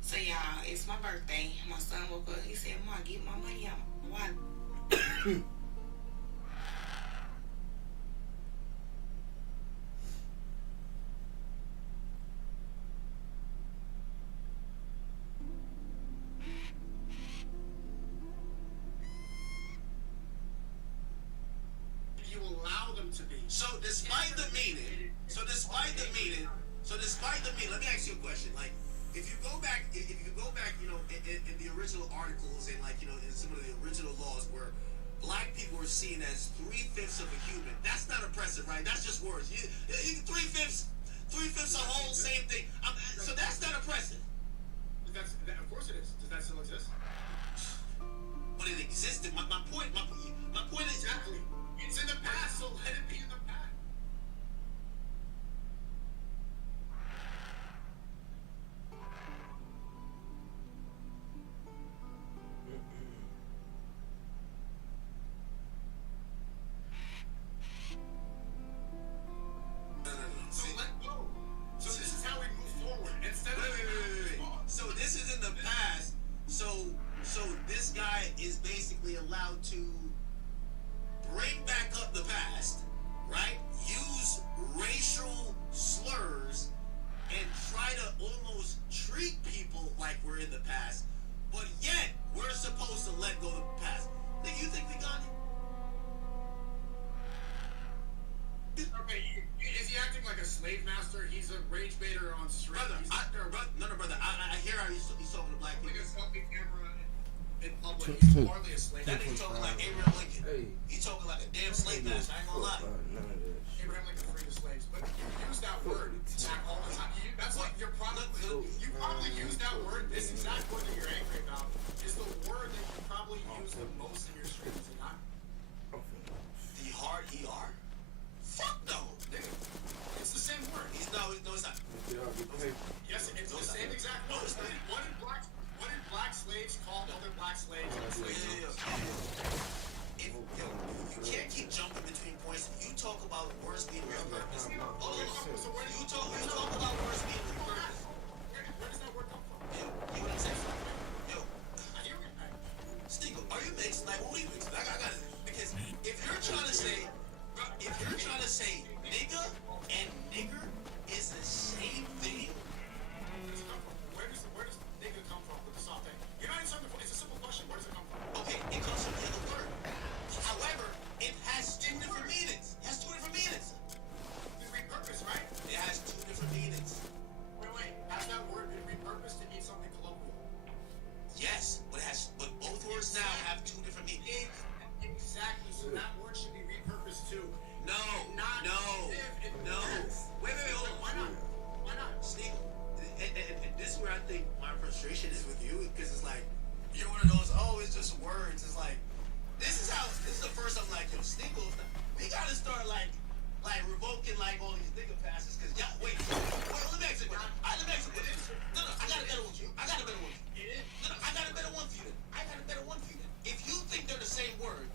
So y'all, it's my birthday. My son woke up. He said, "Ma, get my money out my wallet." You allow them to be. So despite the meaning, let me ask you a question. Like, if you go back, you know, in the original articles and like, you know, in some of the original laws where black people were seen as 3/5 of a human, that's not oppressive, right? That's just words. 3/5 a whole, same thing. So that's not oppressive. Of course it is. Does that still exist? But it existed. My point is Exactly. It's in the past, so let it be in the past. So let go. So this is how we move forward. Instead of So this is in the past. So this guy is basically allowed to bring back up the past, right? Use racial slurs and try to almost treat people like we're in the past, but yet we're supposed to let go of the past. Think you think we got it? Okay, is he acting like a slave master? He's a rage baiter on street. Brother, brother, I hear how he's talking to black Like people. a selfie camera in public. He's hardly a slave. That nigga talking like Abraham Lincoln. He talking like a damn slave master. I ain't gonna lie. Abraham Lincoln freed the slaves, but you use that word all the time. That's like your problem. You probably use that word. This exact word that you're angry about is the word that you probably use the most in your streets. Is it not? The hard ER? Fuck no. Nigga, it's the same word. No, it's not. Yes, it's the same exact word. What did black slaves call other black slaves? Yeah. different meanings. Exactly. So that word should be repurposed too. No. Not No. if it No. is. Wait, hold on. Why not? Why not? Sneakle. And this is where I think my frustration is with you, because it's like, you're one of those, oh, it's just words. It's like, this is the first I'm like, yo, Sneakle, we gotta start like revoking like all these nigga passes, because y'all, wait, let me ask you a question. Let me ask you a question. No, I got a better one for you. I got a better one for you. No, I got a better one for you then. If you think they're the same word,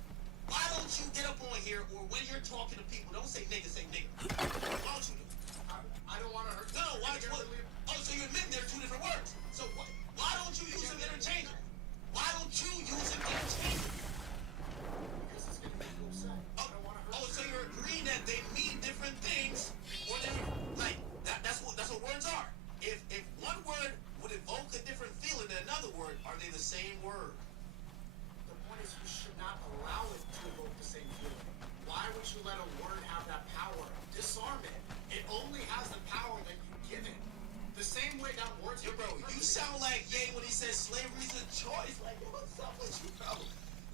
why don't you get up on here, or when you're talking to people, don't say nigga, say nigga. Why don't you do it? I don't want to hurt. No, why don't you? Oh, so you admit they're two different words. So why don't you use them interchangeably? Why don't you use them interchangeably? Because it's going to make you upset. I don't want to hurt. Oh, so you're agreeing that they mean different things, or they like that's what words are. If one word would evoke a different feeling than another word, are they the same word? The point is, you should not allow it to evoke the same feeling. Why would you let a word have that power? Disarm it. It only has the power that you give it. The same way that words. Yo, bro, you sound like Ye when he says slavery's a choice. Like, what's up with you, bro?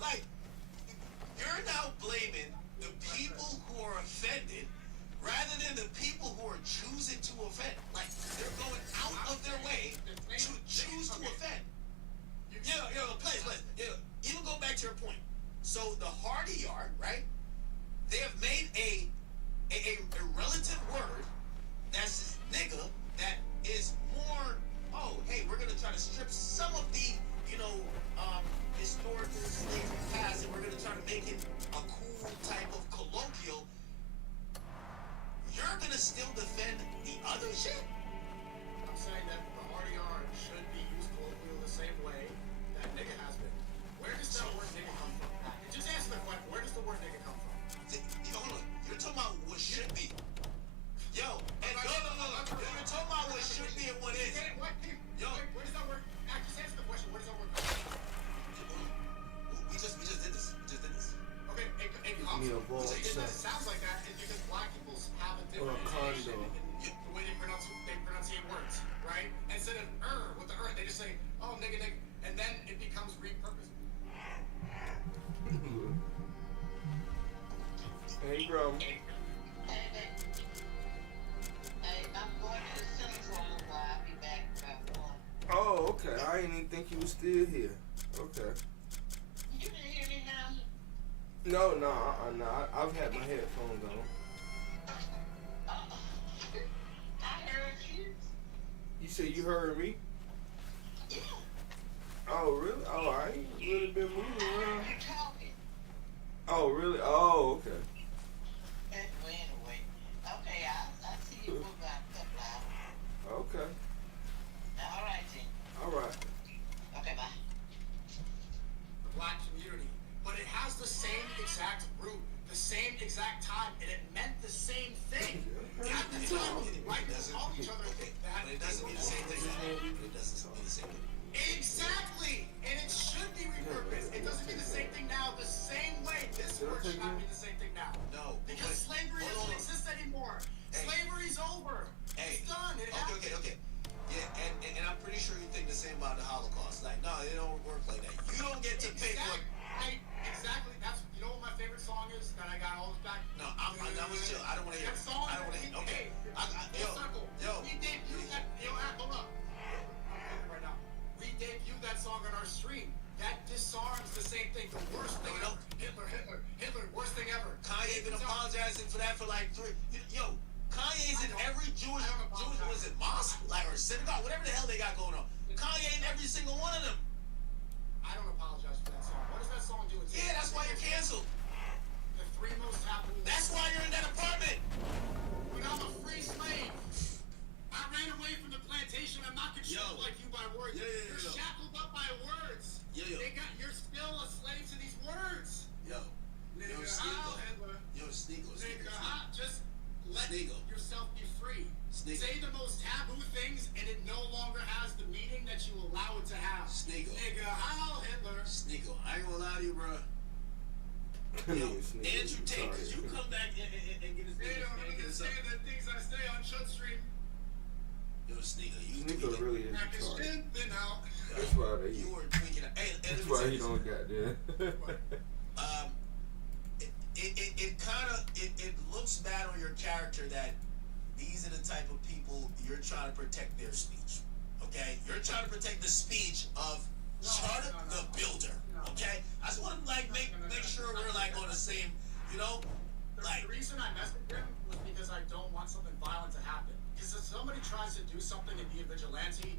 Like, you're now blaming the people who are offended rather than the people who are choosing to offend. Like, they're going out of their way to choose to offend. Please. Even go back to your point. So the hardy yard, right? They have made a relative word that's nigga that is more. Oh, hey, we're gonna try to strip some of the historical slavery past, and we're gonna try to make it a cool type of colloquial. You're gonna still defend the other shit? I'm saying that the hardy yard should be used colloquial the same way that nigga has been. Where does that word nigga come from? Just answer the question. Where does the word nigga come from? Hold on. You're talking about what should be. Yo, and no. You're talking about what should be and what is. Yo, where does that word? Just answer the question. Where does that word come from? We just did this. Okay, it sounds like that is because black people have a different pronunciation in the way they pronunciate words, right? Instead of with the they just say, oh, nigga, and then it becomes repurposed. Hey, bro. Hey, I'm going to the center for a little while. I'll be back about 1. Oh, okay. I didn't even think you were still here. Okay. You can hear me now? No. I've had my headphones on. I heard you. You said you heard me? Yeah. Oh, really? Oh, I ain't really been moving around. You talking? Oh, really? Oh, okay. Anyway. Okay, I'll see you for about a couple hours. Okay. All right, then. All right. Okay, bye. The black community. But it has the same exact root, the same exact time, and it meant the same thing. At the time, right? Call each other that. But it doesn't mean the same thing. It doesn't mean the same thing. Exactly! And it should be repurposed. It doesn't mean the same thing now the same way. This word should not mean the same thing now. No. Because slavery doesn't exist anymore. Slavery's over. It's done. It happened. Okay. Yeah, and I'm pretty sure you think the same about the Holocaust. Like, no, it don't work like that. You don't get to pay for it. Exactly. That's, you know what my favorite song is that I got all this back? No, I'm chill. I don't want to hear it. That song. I don't want to hear it. Okay. Yo. We debuted that. Hold up. I'm thinking right now. We debuted that song on our stream. That disarms the same thing. The worst thing ever. Hitler. Worst thing ever. Kanye been apologizing for that for like 3. Yo, Kanye's in every Jewish was it mosque, like, or synagogue, whatever the hell they got going on. Kanye in every single one of them. I don't apologize for that song. What does that song do? Yeah, that's why you're canceled. The 3 most taboo. That's why you're in that apartment. But I'm a free slave. I ran away from the plantation. I'm not controlled like you by words. You're shackled up by words. You're still a slave to these words. Sneakle. Just let yourself be free. Say the most taboo things, and it no longer has the meaning that you allow it to have. Sneakle. Nigga, Heil Hitler. Sneakle. I ain't gonna lie to you, bro. Yo, Andrew Tate, could you come back and get his They don't understand the things I say on Chud Stream. Yo, Sneakle, Sneakle really is Back in retarded. been out. That's why you were tweaking. Hey, that's why he don't got there. trying to protect their speech. Okay? You're trying to protect the speech of Charter the Builder. Okay? I just want to like make sure we're like on the same, you know? Like the reason I messed with him was because I don't want something violent to happen. Because if somebody tries to do something and be a vigilante,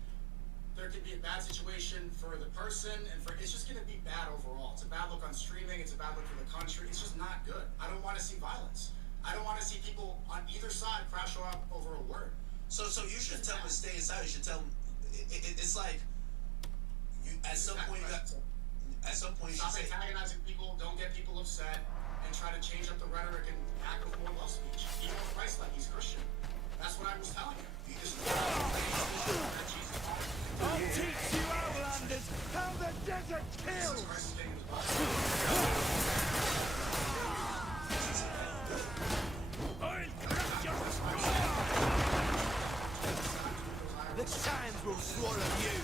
there could be a bad situation for the person and for it's just going to be bad overall. It's a bad look on streaming. It's a bad look for the country. It's just not good. I don't want to see violence. I don't want to see people on either side crash up over a word. So you shouldn't tell them to stay inside. You should tell them it's like you at some point you got you stop should say antagonizing people. Don't get people upset and try to change up the rhetoric and act with more love speech. He knows Christ like he's Christian. That's what I was telling him. You just I'll teach you outlanders how the desert kills! The sands will swallow you!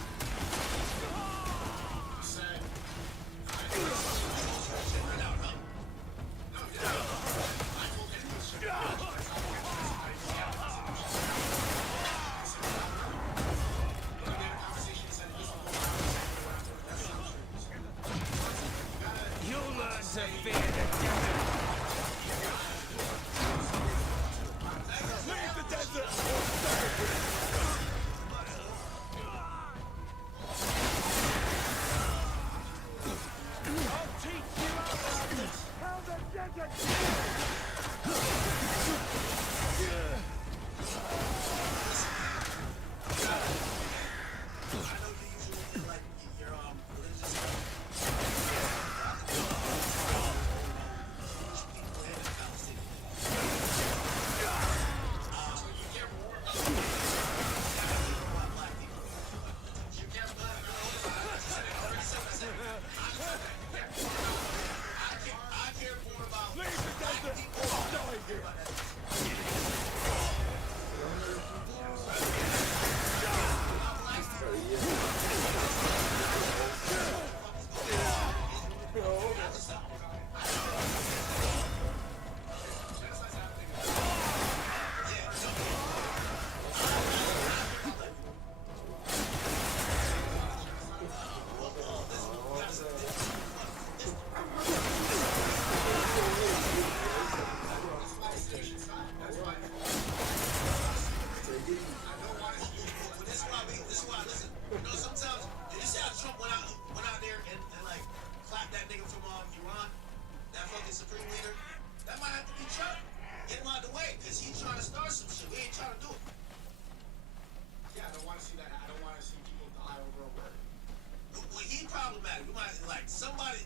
You'll learn to fear the desert! Leave the desert or stay! I'll teach you outlanders how the desert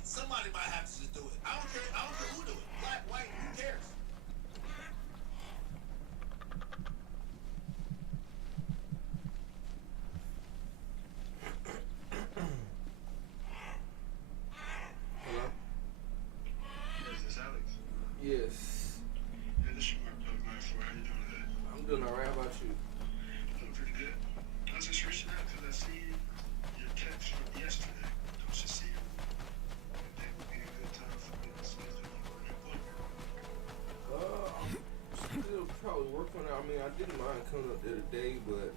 somebody might have to just do it. I don't care who do it. Black, white, who cares? Hello? Is this Alex? Yes. Yeah, this is Mark Plug 94. How you doing today? I'm doing alright. How about you? Doing pretty good. I was just reaching out because I see your text from yesterday. I was just seeing if that would be a good time for me to schedule you for your book. I'm still probably working on it. I mean, I didn't mind coming up there today, but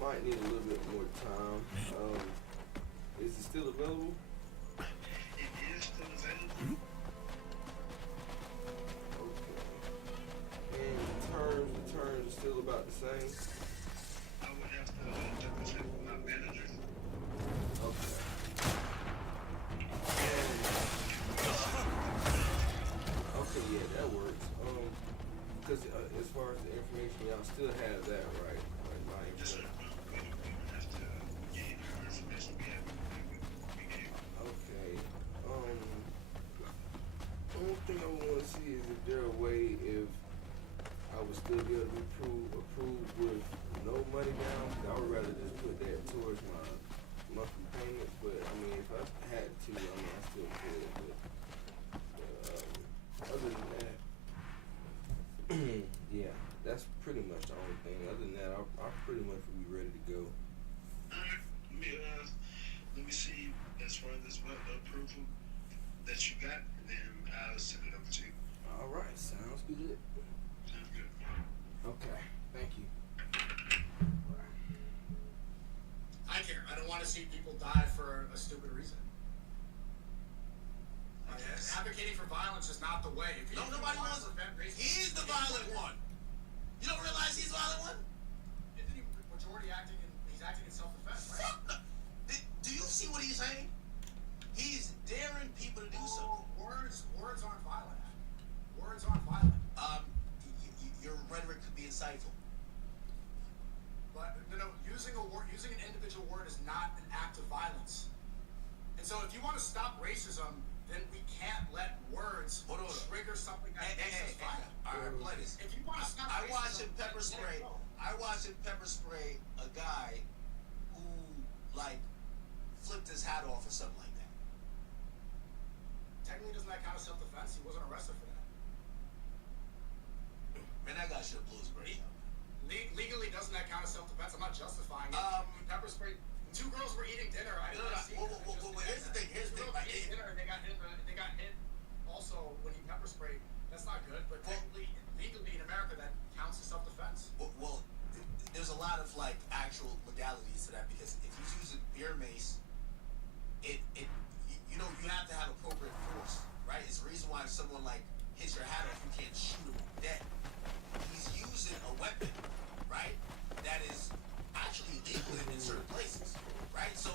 might need a little bit more time. Is it still available? It is still available. Okay. And the terms are still about the same? I would have to double check with my manager. Okay. Okay, yeah, that works. Because as far as the information, y'all still have that, right? Like my information. Okay. Only thing I want to see is if there a way if I would still be able to be approved with no money down. I would rather just put that towards my monthly payments. But I mean, if I had to, I mean, I still could. But other than that, yeah, that's pretty much the only thing. Other than that, I pretty much would be ready to go. Alright, let me see as far as what approval that you got, then I'll send it over to you. All right, sounds good. Sounds good. Okay. racism, then we can't let words trigger something that makes us violent. All right, play this. If you want to stop I watched racism, him pepper then let spray. it go. I watched him pepper spray a guy who like flipped his hat off or something like that. Technically, doesn't that count as self-defense? He wasn't arrested for that. Man, that guy should have blew his brains out. Legally, doesn't that count as self-defense? I'm not justifying it. He pepper sprayed. Two girls were eating dinner. I didn't see that. Here's the thing. Here's the thing. Like, Eating dinner, and they got hit. They got hit. Also, when he pepper sprayed, that's not good. But technically, legally in America, that counts as self-defense. well, there's a lot of like actual legalities to that because if he's using beer mace, you know you have to have appropriate force, right? It's the reason why if someone like hits your hat off, you can't shoot him dead. He's using a weapon, right? That is actually illegal in certain places, right? So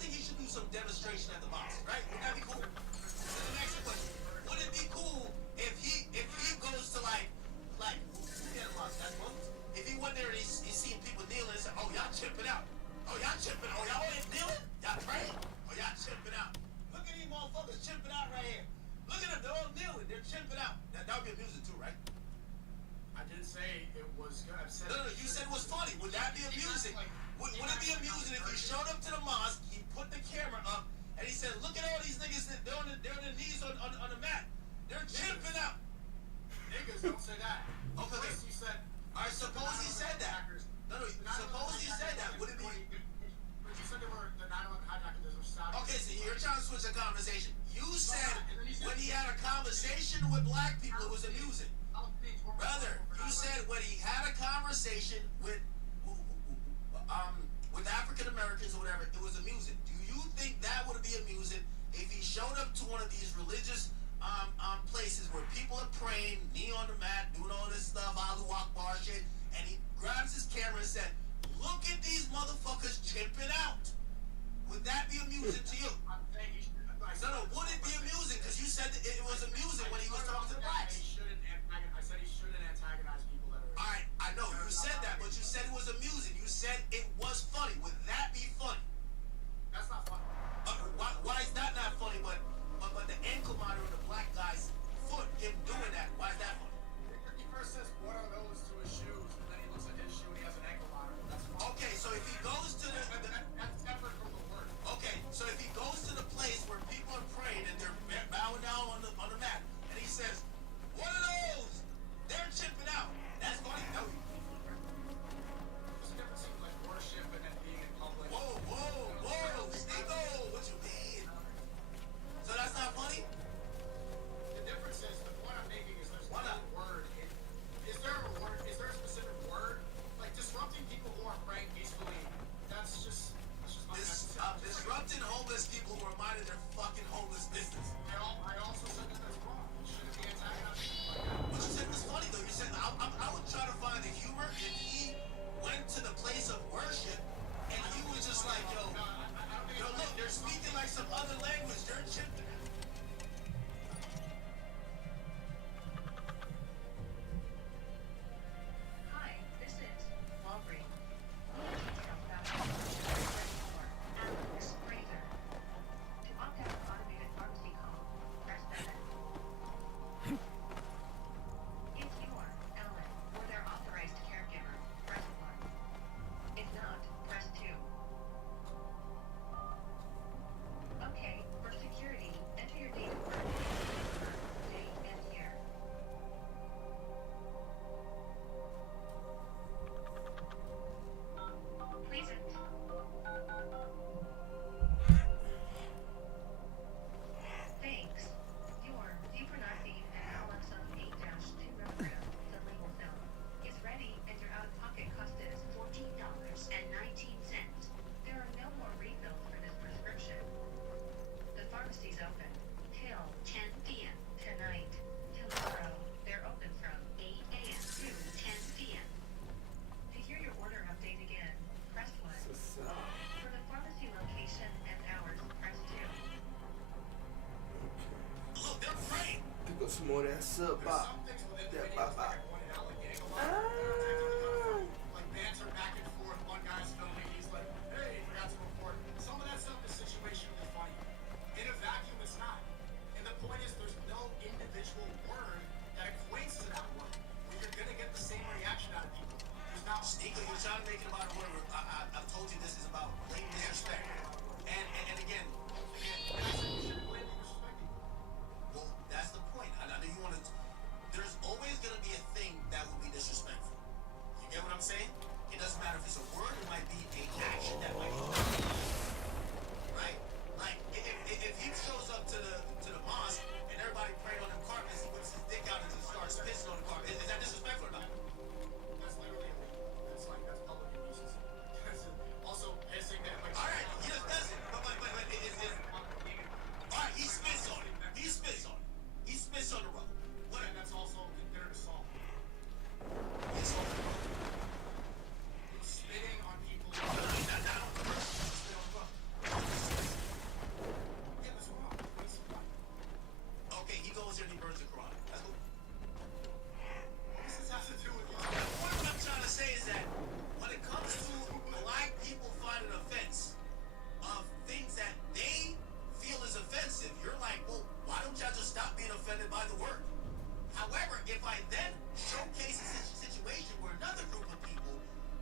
think he should do some demonstration at the mosque, right? Would that be cool? So the next question: would it be cool if he goes to like yeah, the mosque? That's Muslims. If he went there and he's seeing people kneeling and said, "Oh, y'all chipping out. Oh, y'all chipping. Oh, y'all ain't kneeling. Y'all praying. Oh, y'all chipping out. Look at these motherfuckers chipping out right here. Look at them. They're all kneeling. They're chipping out. That would be amusing too, right? I didn't say it was good. I said No, you said it was funny. Would that be amusing? Would it be amusing if he showed up to the mosque, he put the camera up, and he said, "Look at all these niggas. They're on their knees on the mat. They're chipping out." Niggas don't say that. Okay. First you said. All right. Suppose he said that. No. Suppose he said that. Would it be? But you said there were the 9/11 hijackers were Saudi. Okay, so you're trying to switch the conversation. You said when he had a conversation with black people, it was amusing. Brother, you said when he had a conversation with African Americans or whatever, it was amusing. Do you think that would be amusing if he showed up to one of these religious places where people are praying, knee on the mat, doing all this stuff, Allahu Akbar shit, and he grabs his camera and said, "Look at these motherfuckers chipping out." Would that be amusing to you? No, would it be amusing? Because you said that it was amusing when he was talking to the blacks. I said he shouldn't antagonize people that are. Alright, I know, you said that, but you said it was amusing. You said it was funny. Would that be funny? That's not funny. Why is that not funny? But the ankle monitor of the black guy's foot, him doing that, why is that funny? He first says, "What are those to his shoes?" And then he looks at his shoe and he has an ankle monitor. That's funny. Okay, so if he goes to that's effort from the word. Okay, so if he goes to the place where people are praying and they're bowing down on the mat, and he says, "What are those? They're chipping out." That's funny. No. There's a difference between like worship and then being in public. Whoa, Stingo, what you mean? So that's not funny? The difference is, the point I'm making is there's no word. Is there a word? Is there a specific word? Like disrupting people who are praying peacefully, that's just unnecessary. Disrupting homeless people who are minding their fucking homeless business. I also said that that's wrong. You shouldn't be antagonizing people like that. But you said it was funny though. You said I would try to find the humor if he went to the place of worship and he was just like, yo, look, they're speaking like some other language. They're chipping. Hi, this is Walgreens. To opt out of automated pharmacy call, press 7. If you are Ellen or their authorized caregiver, press 1. If not, press 2. Okay, for security, enter your date of birth, day and year. Please enter. Thanks. You pronouncing an Alex of 8-2 milligrams, the label film, is ready and your out-of-pocket cost is $14.19. There are no more refills for this prescription. The pharmacy's open till 10 p.m. tonight. Tomorrow, they're open from 8 a.m. to 10 p.m. To hear your order update again, press 1. For the pharmacy location and hours, press 2. Look, they're praying. Pick up some more of that sub bop. That bop bop. Like banter back and forth. One guy's filming, he's like, "Hey, forgot to report." Some of that stuff is situationally funny. In a vacuum, it's not. And the point is, there's no individual word that equates to that word, where you're gonna get the same reaction out of people. There's not. Sneaker, you're trying to make it about a word. I've told you this is about blatant disrespect. And again, And I said you shouldn't blatantly disrespect people. well, that's the point. I know you want to. There's always going to be a thing if I then showcase a situation where another group of people,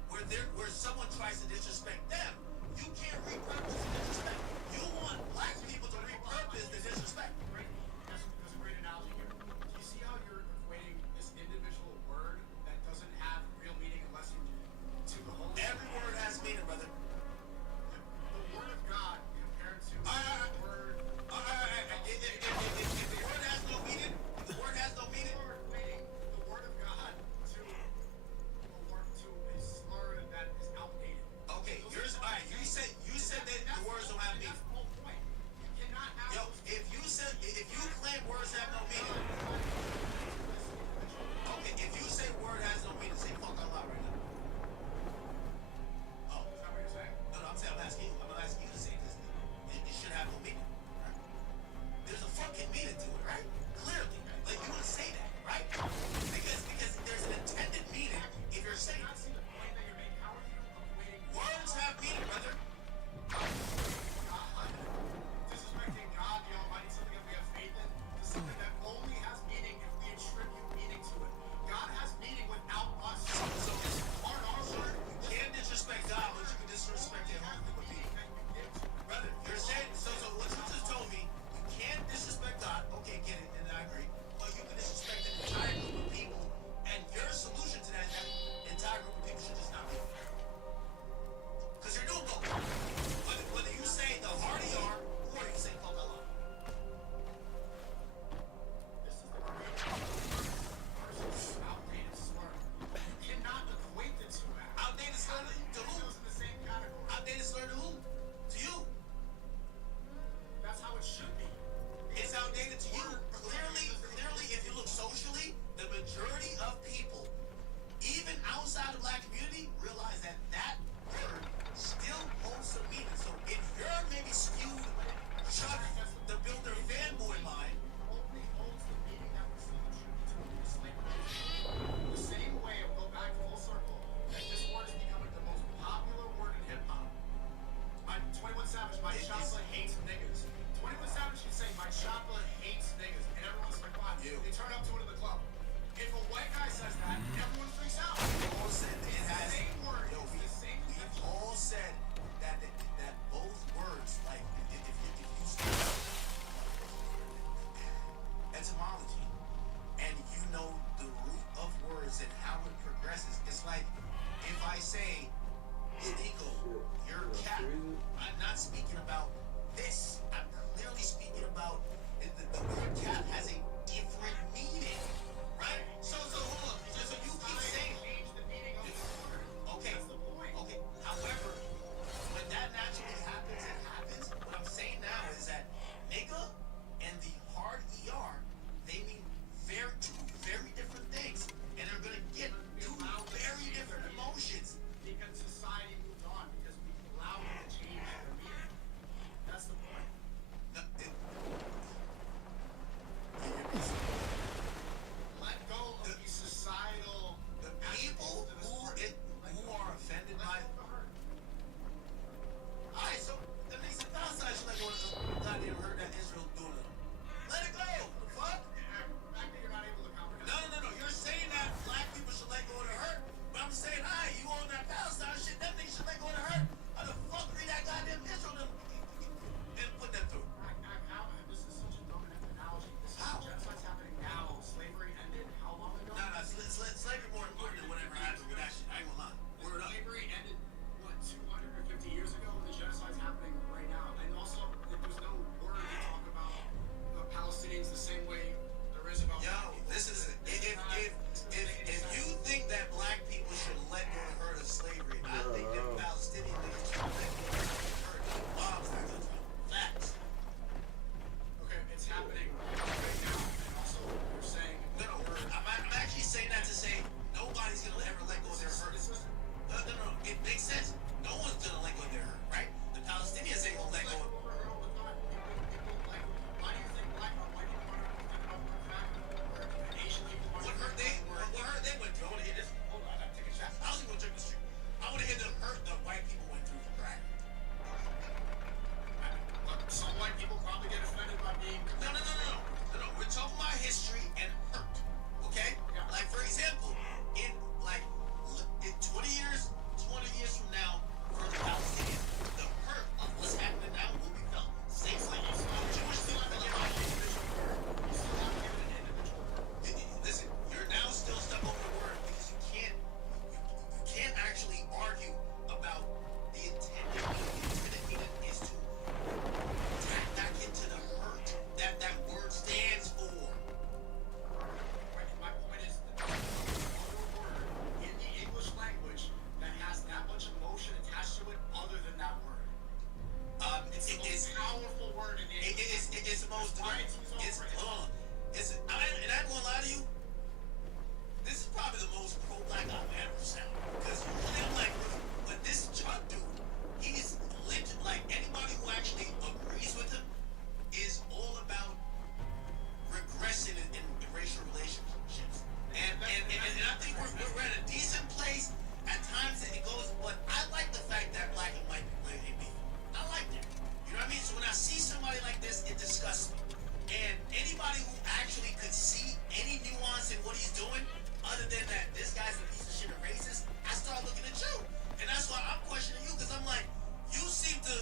where someone tries to disrespect them, you can't repurpose the disrespect. You want black people to repurpose the disrespect. There's a great analogy here. Do you see how you're equating this individual word that doesn't have real meaning unless you to the whole? Every word has meaning, brother. The word of God compared to the word. If the word has no meaning, the word has no meaning. The word of God to a slur that is outdated. Okay, yours. All right, you said that most. It's and I'm gonna lie to you. This is probably the most pro-black I've ever sounded. Because usually I'm like, but this Chuck dude, he's legit. Like anybody who actually agrees with him is all about regression in racial relationships. And I think we're at a decent place. At times it goes, but I like the fact that black and white people ain't beef. I like that. You know what I mean? So when I see somebody like this, it disgusts me. And anybody who actually could see any nuance in what he's doing, other than that this guy's a piece of shit or racist, I start looking at you. And that's why I'm questioning you, because I'm like, you seem to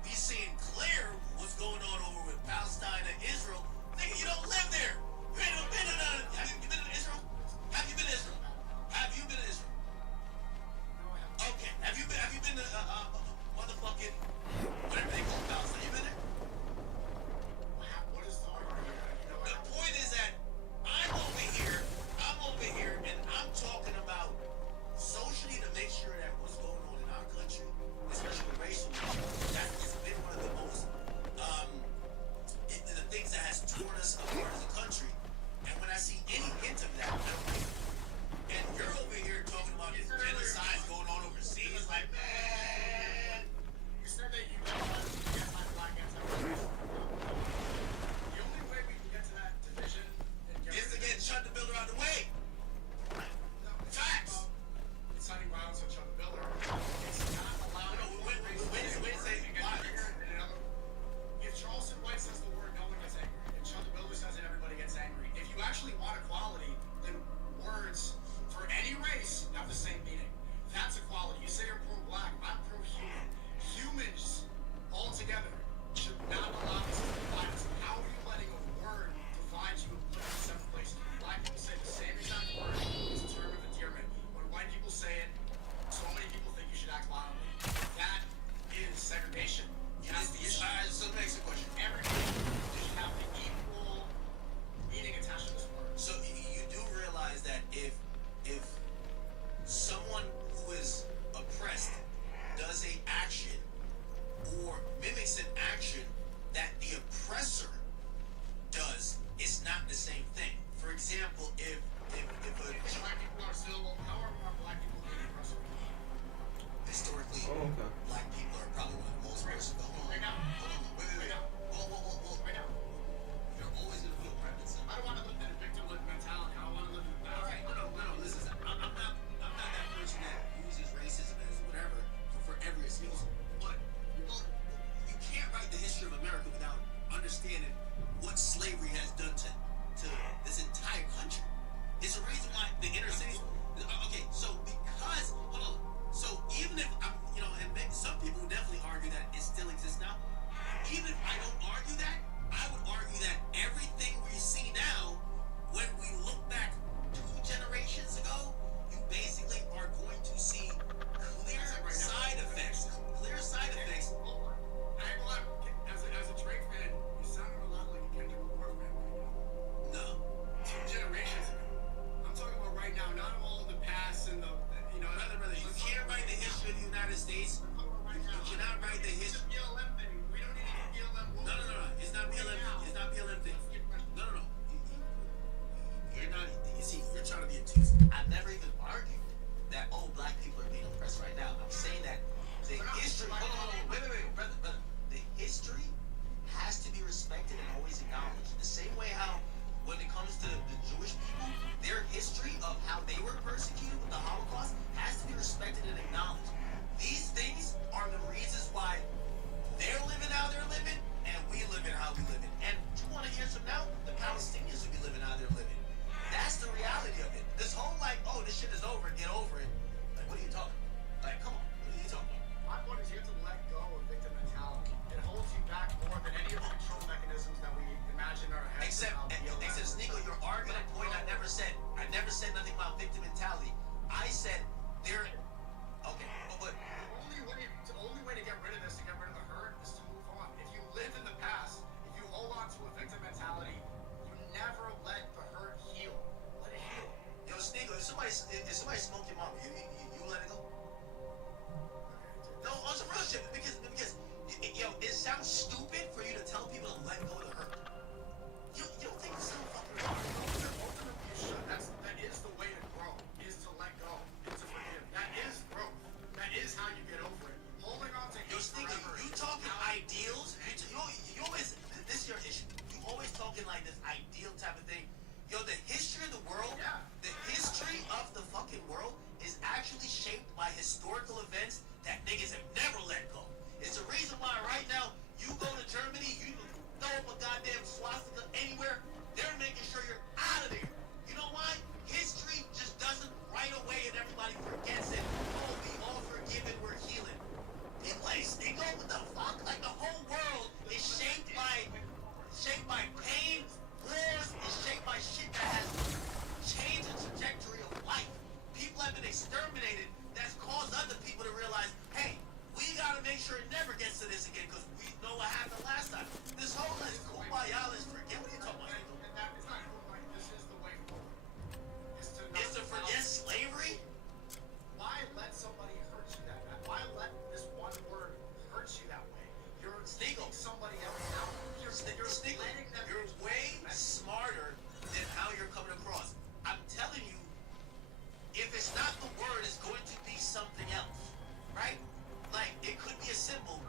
be seeing clear what's going on over with Palestine and Israel. Nigga, you don't live there. You ain't never been to none. Have you been to Israel? Have you been to Israel? Have you been to Israel? Okay. Have you been to motherfucking whatever they call Palestine? You been there? What is the argument? The point is that I'm over here, and I'm talking about socially to make sure that what's going on in our country, especially with racial, that has been one of the most, the things that has torn us apart as a country. And when I see any hint of that, I don't like it. And you're over here talking about this genocide going on overseas, like, man. You said that you get my black anti-racist. The only way we can get to that division is to get Shut the Builder out of the way. Facts. Inciting violence on Chuck the Builder. It's not allowed. If Charleston White says the word, no one gets angry. If Chuck the Builder says it, everybody gets angry. If you actually want equality, then words for any race have the same meaning. That's equality. You say you're pro-black, I'm pro-human. Humans all together should not allow this to divide us. How are you letting a word divide you and put you in separate places? Black people say the same exact word. It's a term of endearment. When white people say it, so many people think you should act loudly. That is segregation. That's the issue. So the next question. Everybody should have the equal meaning attached to this word. So you do realize that if someone who is oppressed does a action or mimics an action that the oppressor does, it's not the same thing. For example, if black people are still, how are black people being oppressed? Historically, black people are probably one of the most oppressed. Right now. Wait. Whoa. Right now. You're always gonna feel oppressed. I don't want to live in a victimhood mentality. I don't want to live in the All right, no. Listen, I'm not that person that uses racism as whatever for every excuse. But you can't write the history of America without understanding what slavery has done to this entire country. It's the reason why the inner cities. Okay, so because so even if I'm, and some people definitely argue that it still exists now. Even if I don't argue that, I would argue that everything we see now, when we look back 2 generations ago, you basically are going to see clear side effects. Clear side effects. I ain't gonna lie, as a Drake fan, you sounded a lot like a Kendrick Lamar fan right now. No. 2 generations ago. I'm talking about right now, not all the past and the, Brother, you can't write the history of the United States. You cannot write the history. It's a BLM thing. We don't need a BLM. No. It's not BLM. It's not BLM thing. No. You're not. You see, you're trying to be obtuse. I've never even argued that black people are being oppressed right now. I'm saying that the history. Wait, brother. The history has to be respected and always acknowledged. The same way how, when it comes to the Jewish people, their history of how they were persecuted with the Holocaust has to be respected and acknowledged. These things are the reasons why they're living how they're living, and we living how we living. And 200 years from now, the Palestinians will be living how they're living. That's the reality of it. This whole this shit is over, get over it. Like, what are you talking about? Like, come on, what are you talking about? My point is you have to let go of victim mentality. It holds you back more than any of the control mechanisms that we imagine in our heads. Except Sneeko, you're arguing a point I never said. I never said nothing about victim mentality. I said there. Okay, but the only way to get rid of this, to get rid of the hurt, is to move on. If you live in the past, if you hold on to a victim mentality, you never let the hurt heal. Let it heal. Yo, Sneeko, if somebody smoked your mom, you let it go? No, on some real shit, because it sounds stupid for you to tell people to let go of the hurt. goddamn swastika anywhere, they're making sure you're out of there. You know why? History just doesn't right away and everybody forgets it. Oh, we all forgiven, we're healing. People ain't stingo, what the fuck? Like the whole world is shaped by pain, wars, is shaped by shit that has changed the trajectory of life. People have been exterminated. That's caused other people to realize, hey, we gotta make sure it never gets to this again because we know what happened last time. This whole kumbaya, let's forget. What are you talking about? It's not cool. Like, this is the way forward. Is to forget slavery? Why let somebody hurt you that bad? Why let this one word hurt you that way? You're taking somebody else out. You're letting them. You're way smarter than how you're coming across. I'm telling you, if it's not the word, it's going to be something else, right? Like it could be a symbol.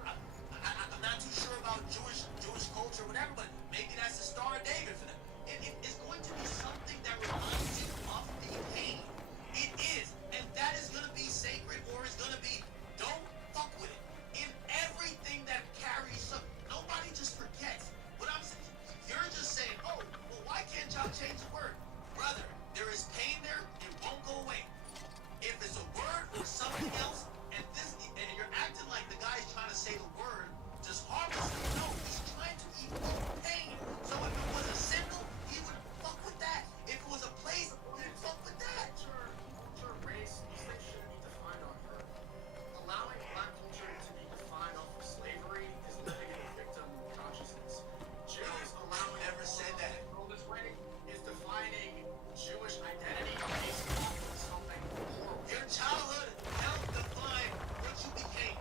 I'm not too sure about Jewish culture, or whatever, but maybe that's the Star of David for them. It's going to be something that reminds you of the pain. It is, and that is going to be sacred, or it's going to be don't fuck with it. In everything that carries some, nobody just forgets. What I'm saying, you're just saying, oh, well, why can't y'all change the word, brother? There is pain there. It won't go away. If it's a word or something else, and you're acting like the guy's trying to say the word just harmlessly. No, he's trying to evoke pain. So if it was a symbol, he would fuck with that. If it was a place, he'd fuck with that. Culture, race, these things shouldn't be defined on her. Allowing black culture to be defined off of slavery is living in a victim consciousness. Jews allowing never said that. This way is defining Jewish identity based off of something horrible. Your childhood helped define what you became.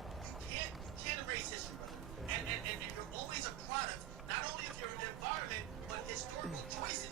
You can't erase history, brother. And you're always a product, not only of your environment, but historical choices.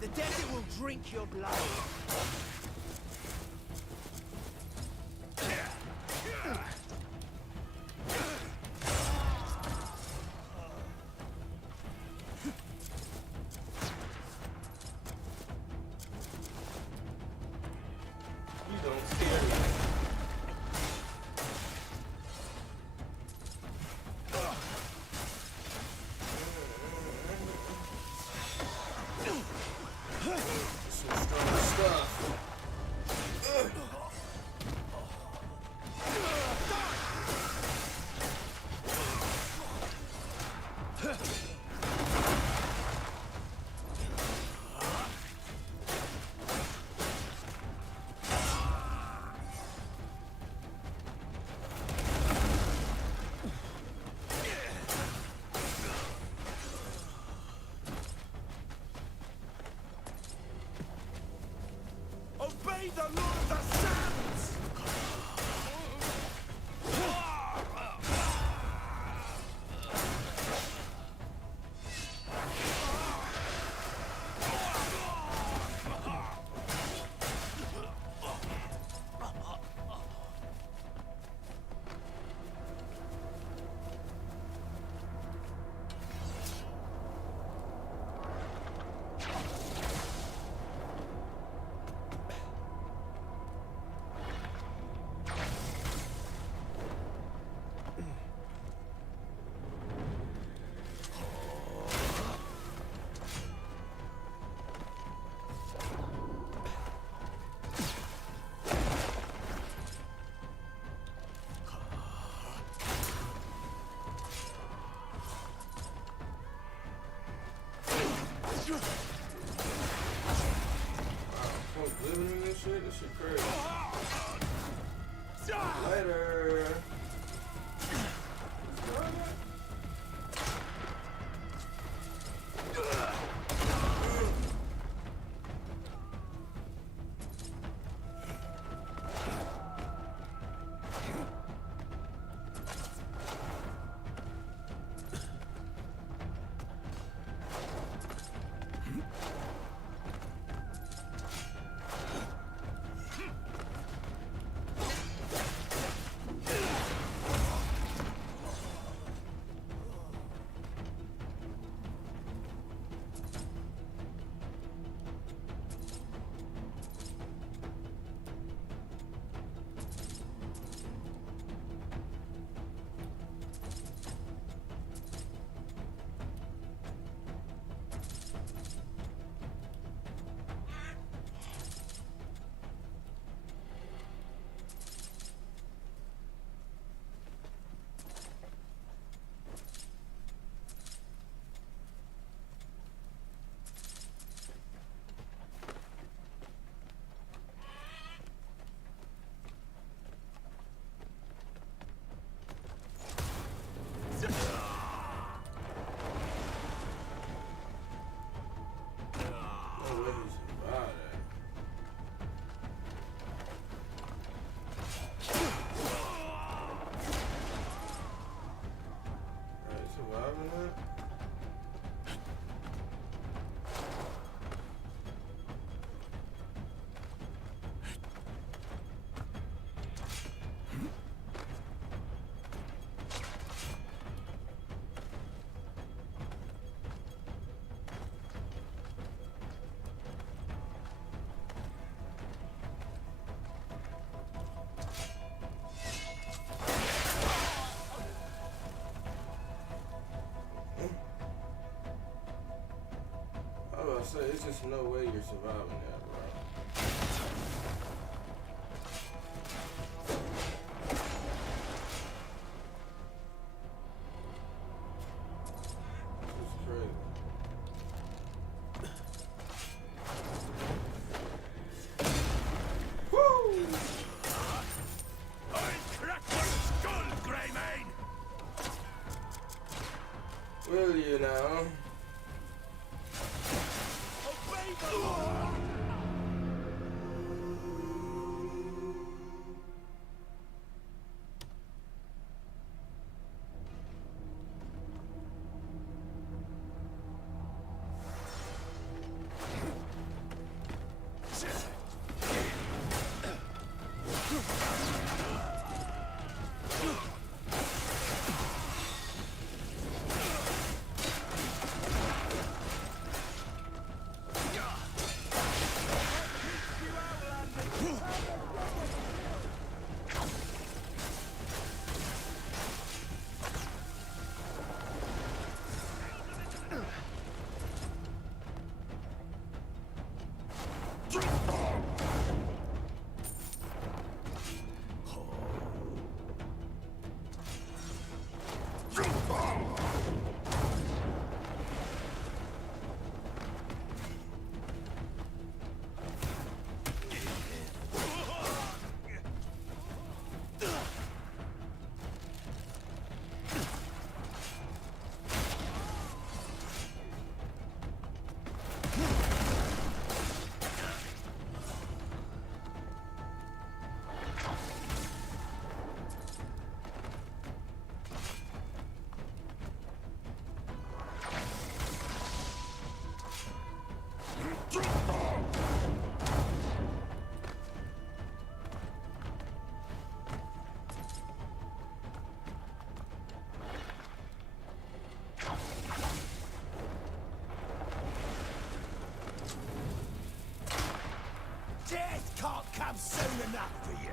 The desert will drink your blood. You don't scare me. Some strong stuff. Obey the Lord of the Sands! shit. This shit crazy. Later. I say, it's just no way you're surviving that, bro. It's crazy. Woo! I'll crack your skull, Greymane! Will you now? Death can't come soon enough for you.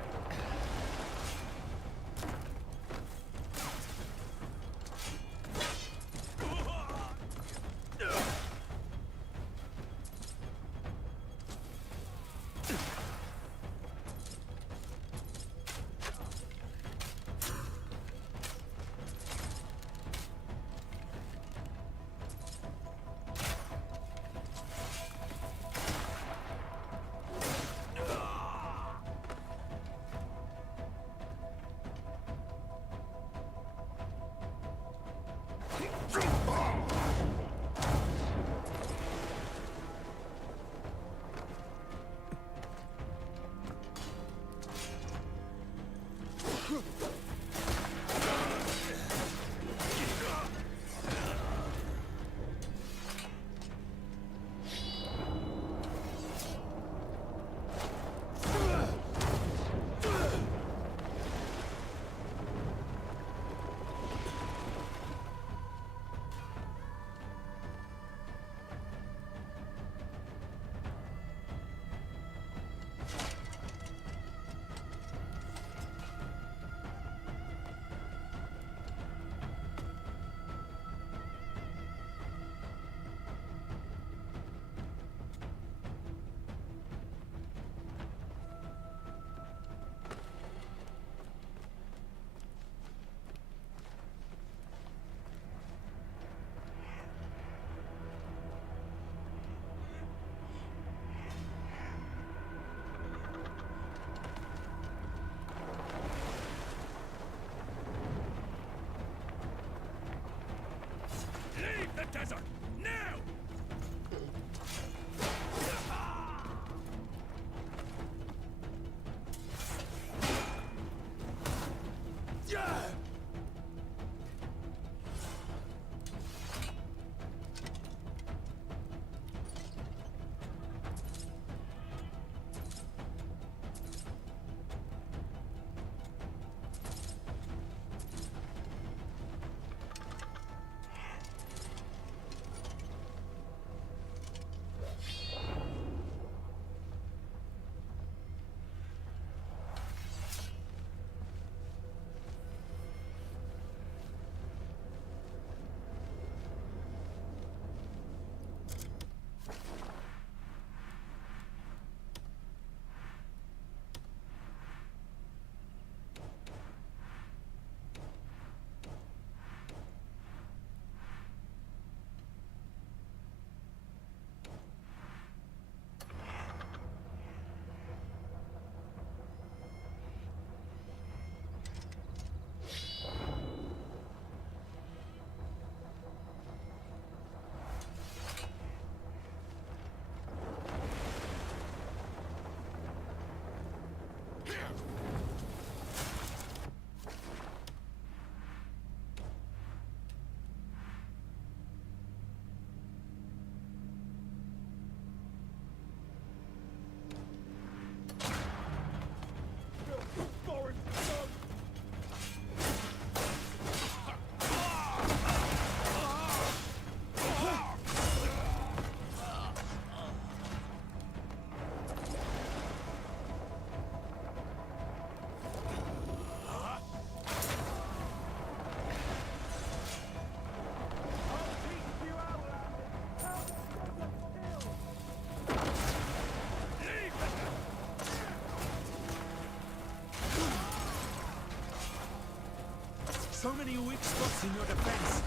So many weak spots in your defense.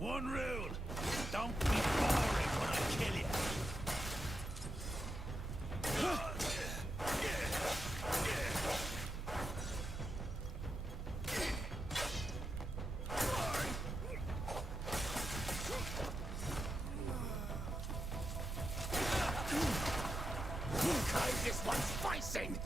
One rule. Don't be boring when I kill you. This one's spicing!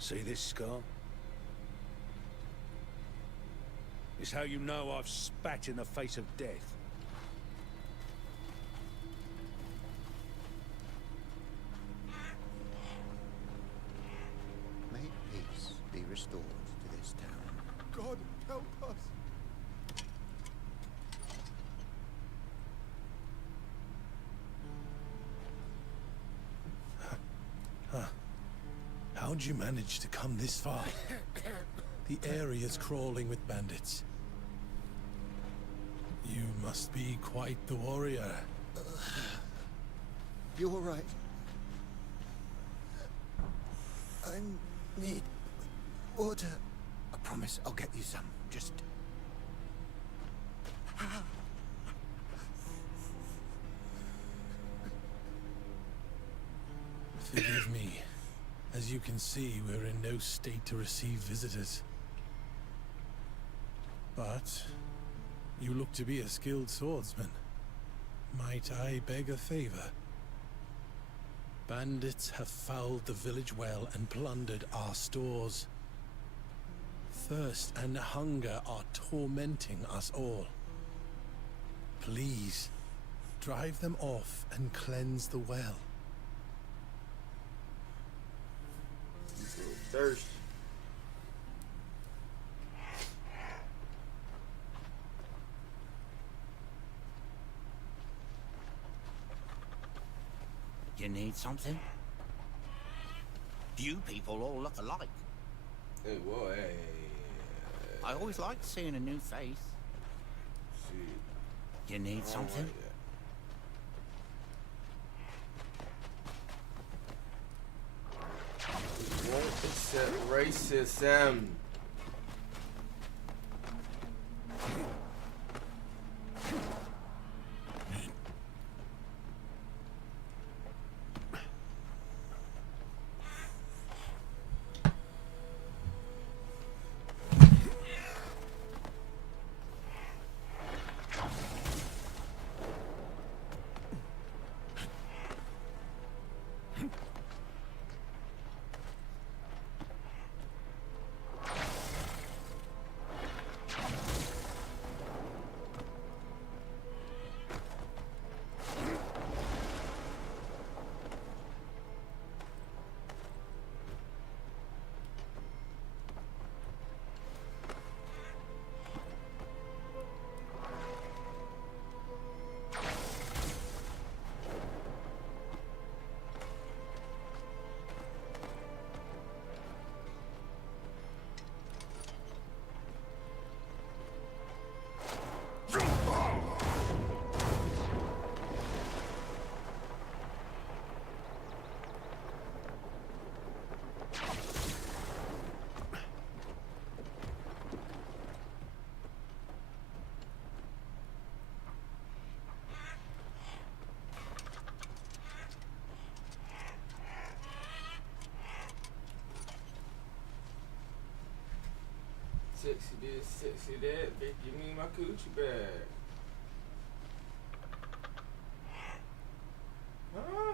See this scar? It's how you know I've spat in the face of death. May peace be restored to this town. God, help us. How'd you manage to come this far? The area's crawling with bandits. You must be quite the warrior. You all right? I need water. I promise I'll get you some. Just... Forgive me. As you can see, we're in no state to receive visitors. But you look to be a skilled swordsman. Might I beg a favor? Bandits have fouled the village well and plundered our stores. Thirst and hunger are tormenting us all. Please, drive them off and cleanse the well. Thirst. You need something? You people all look alike. Hey, whoa, hey. I always liked seeing a new face. See. You need something? Won't accept racism. Sexy this, sexy that, bitch, give me my coochie bag. Huh?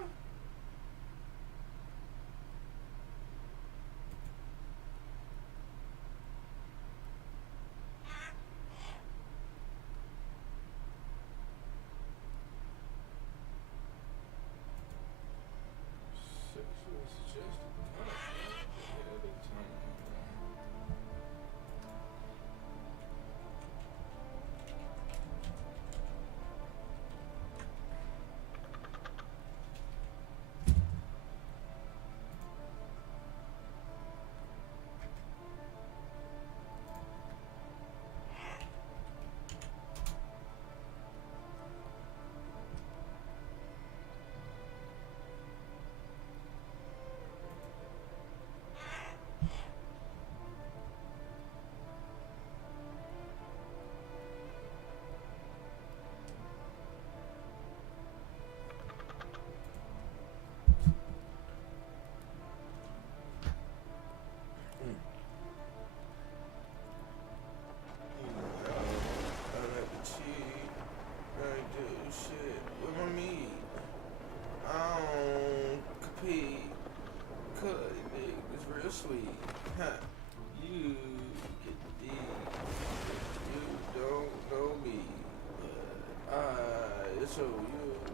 sure, yeah.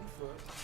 You fuck.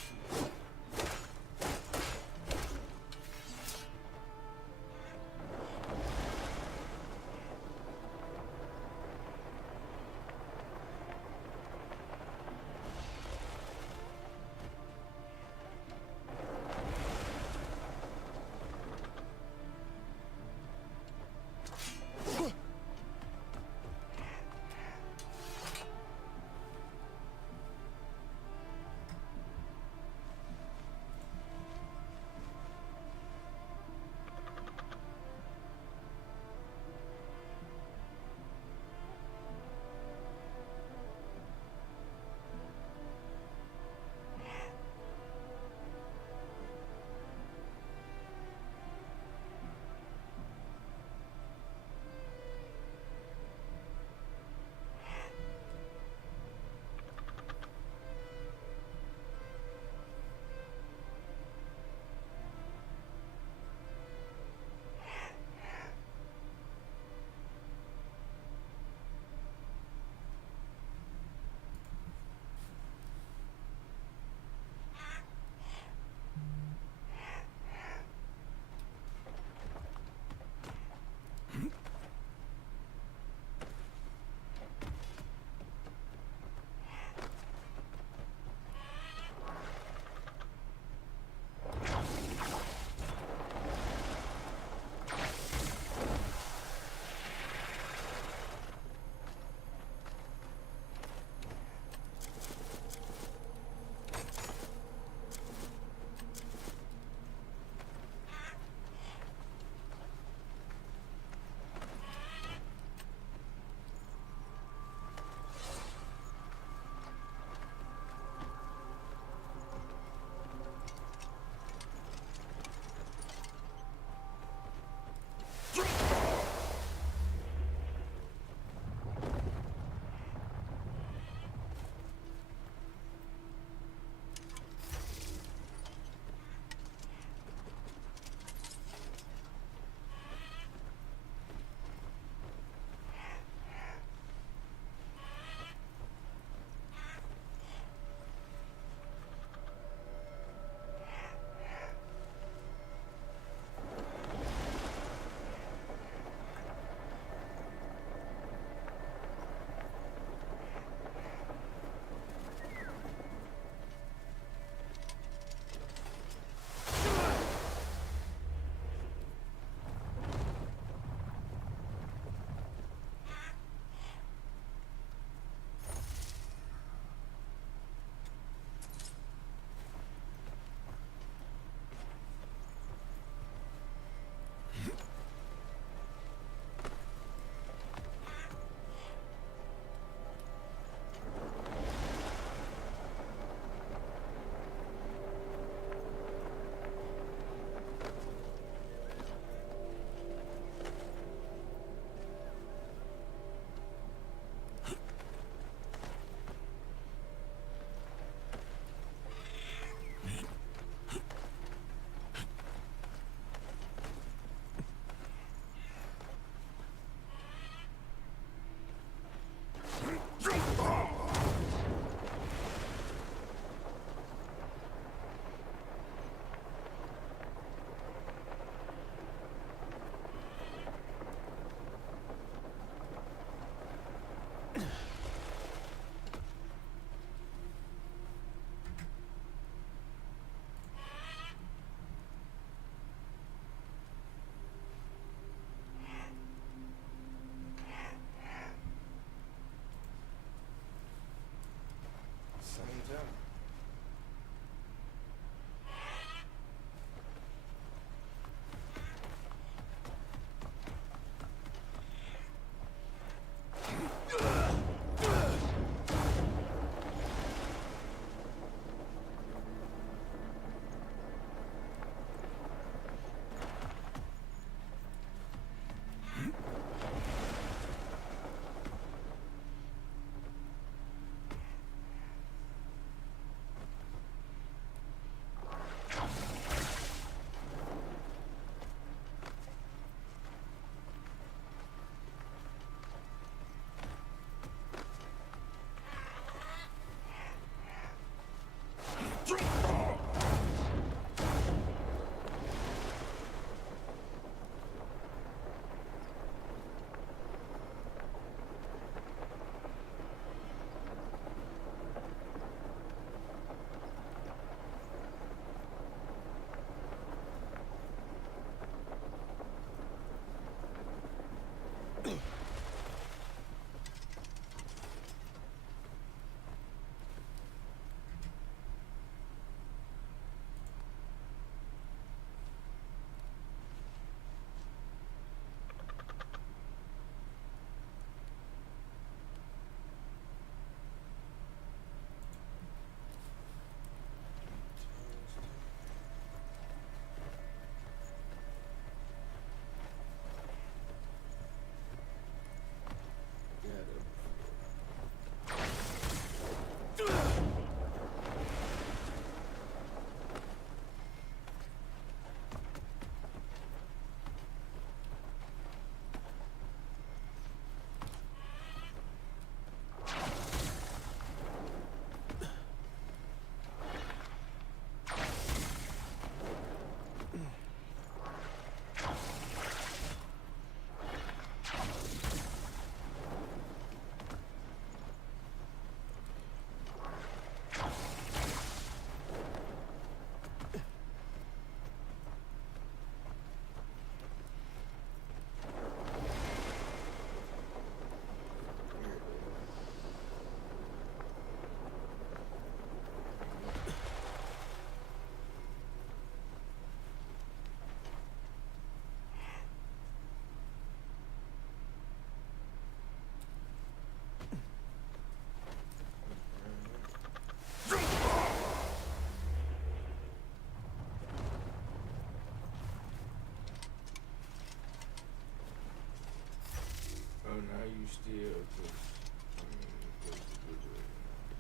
you still?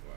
Wow.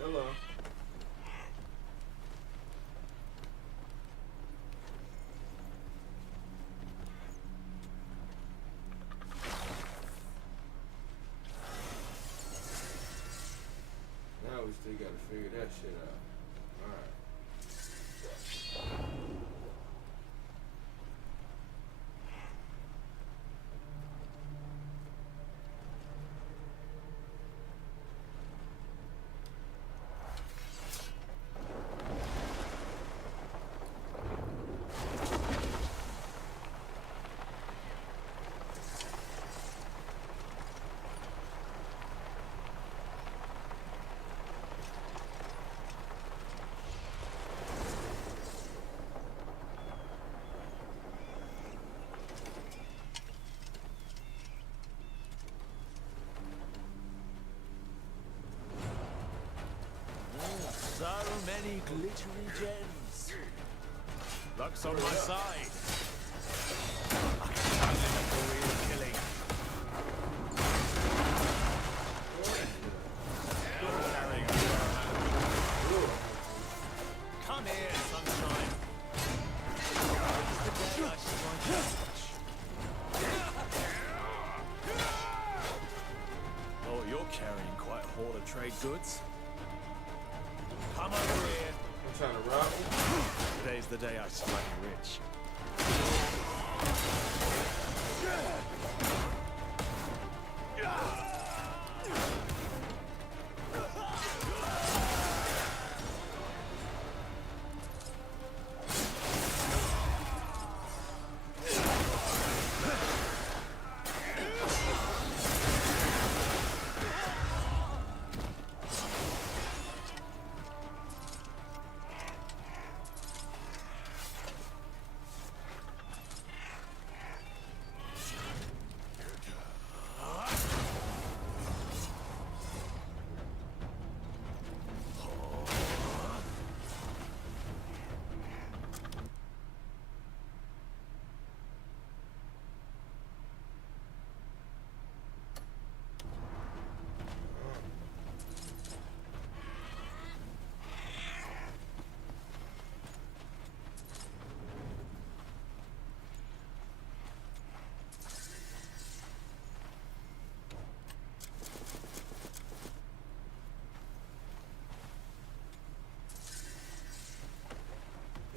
Hello. Now we still gotta figure that shit out. Alright. So many glittery gems. Luck's on my side. I can finally make a real killing. Come here, sunshine. This is the day I strike Oh, you're carrying quite a haul of trade goods. Come over here. I'm trying to rob you. Today's the day I strike rich.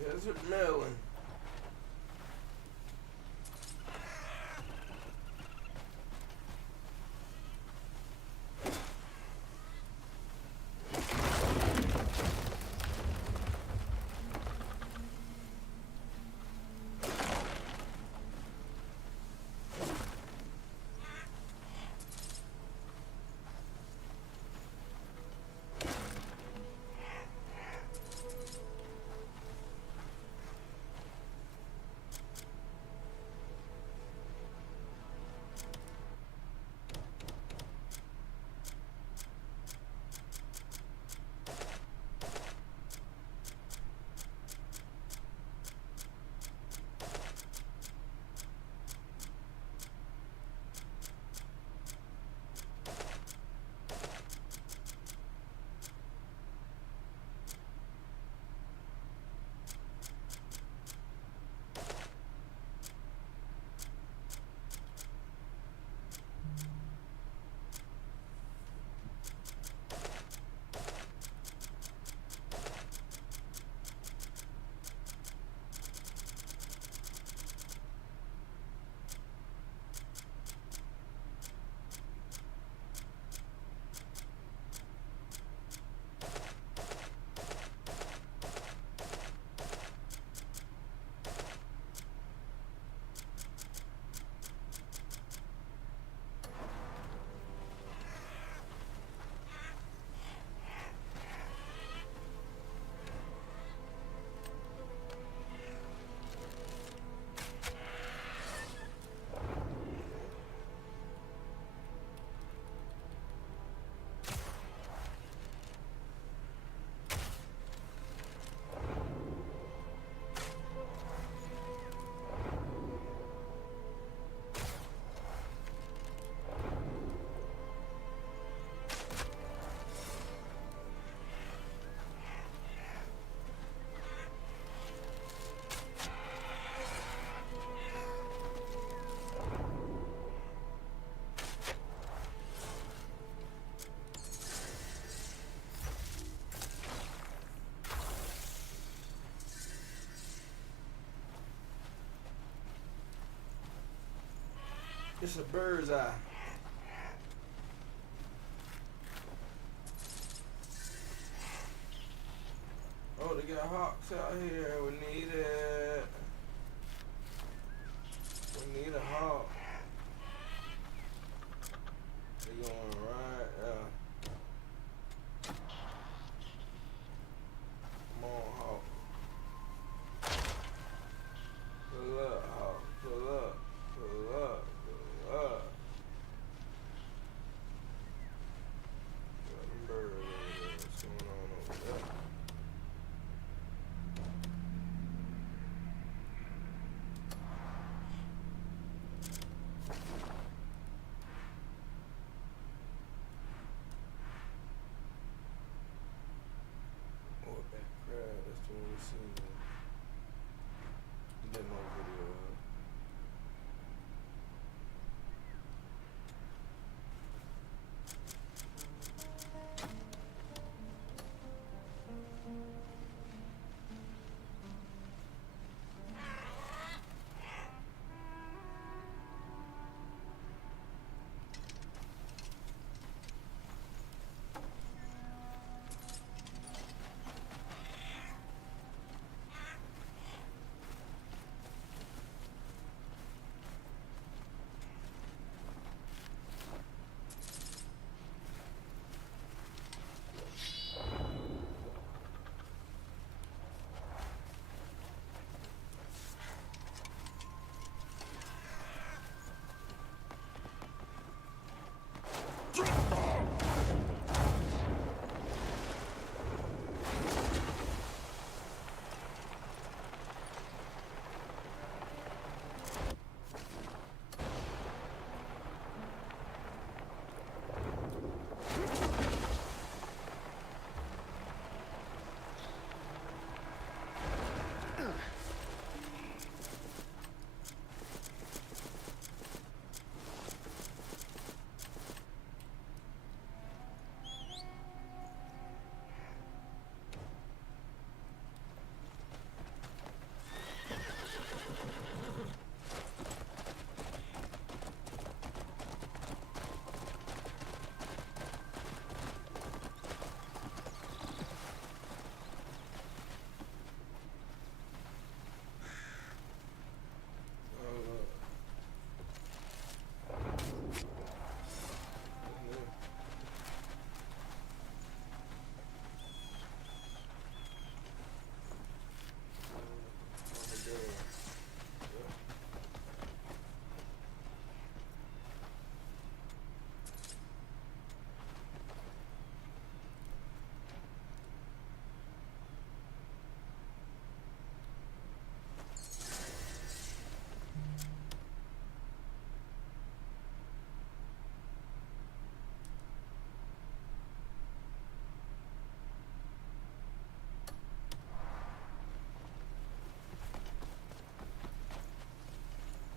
Desert melon. It's a bird's eye. Oh, they got hawks out here. We need it. We need a hawk. They going right there. Come on, hawk. Pull up, hawk. Pull up. Pull up. Pull up. Got them birds over there. What's going on over there? Oh, that crab. That's the one we seen. Did no video of it.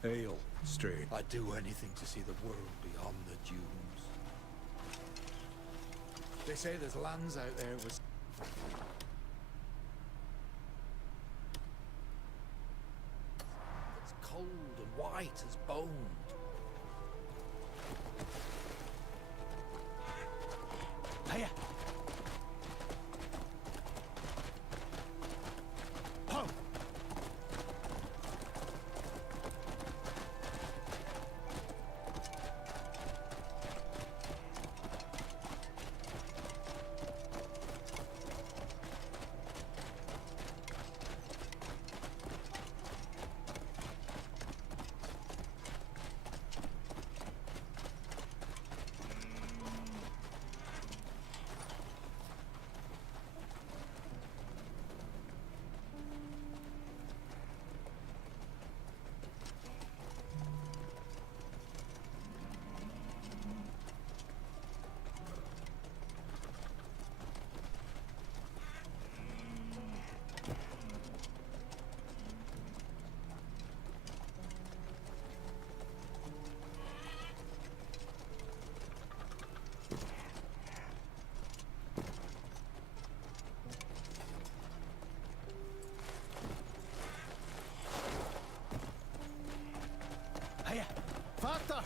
Hail, straight. I'd do anything to see the world beyond the dunes. They say there's lands out there with... It's cold and white as bone. Hiya! Arthur!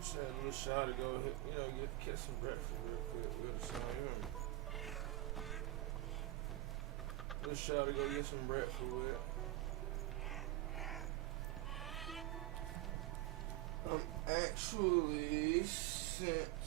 Just had a little shot to go, get some breakfast real quick. We'll just, you know. Little shot to go get some breakfast with. Actually, since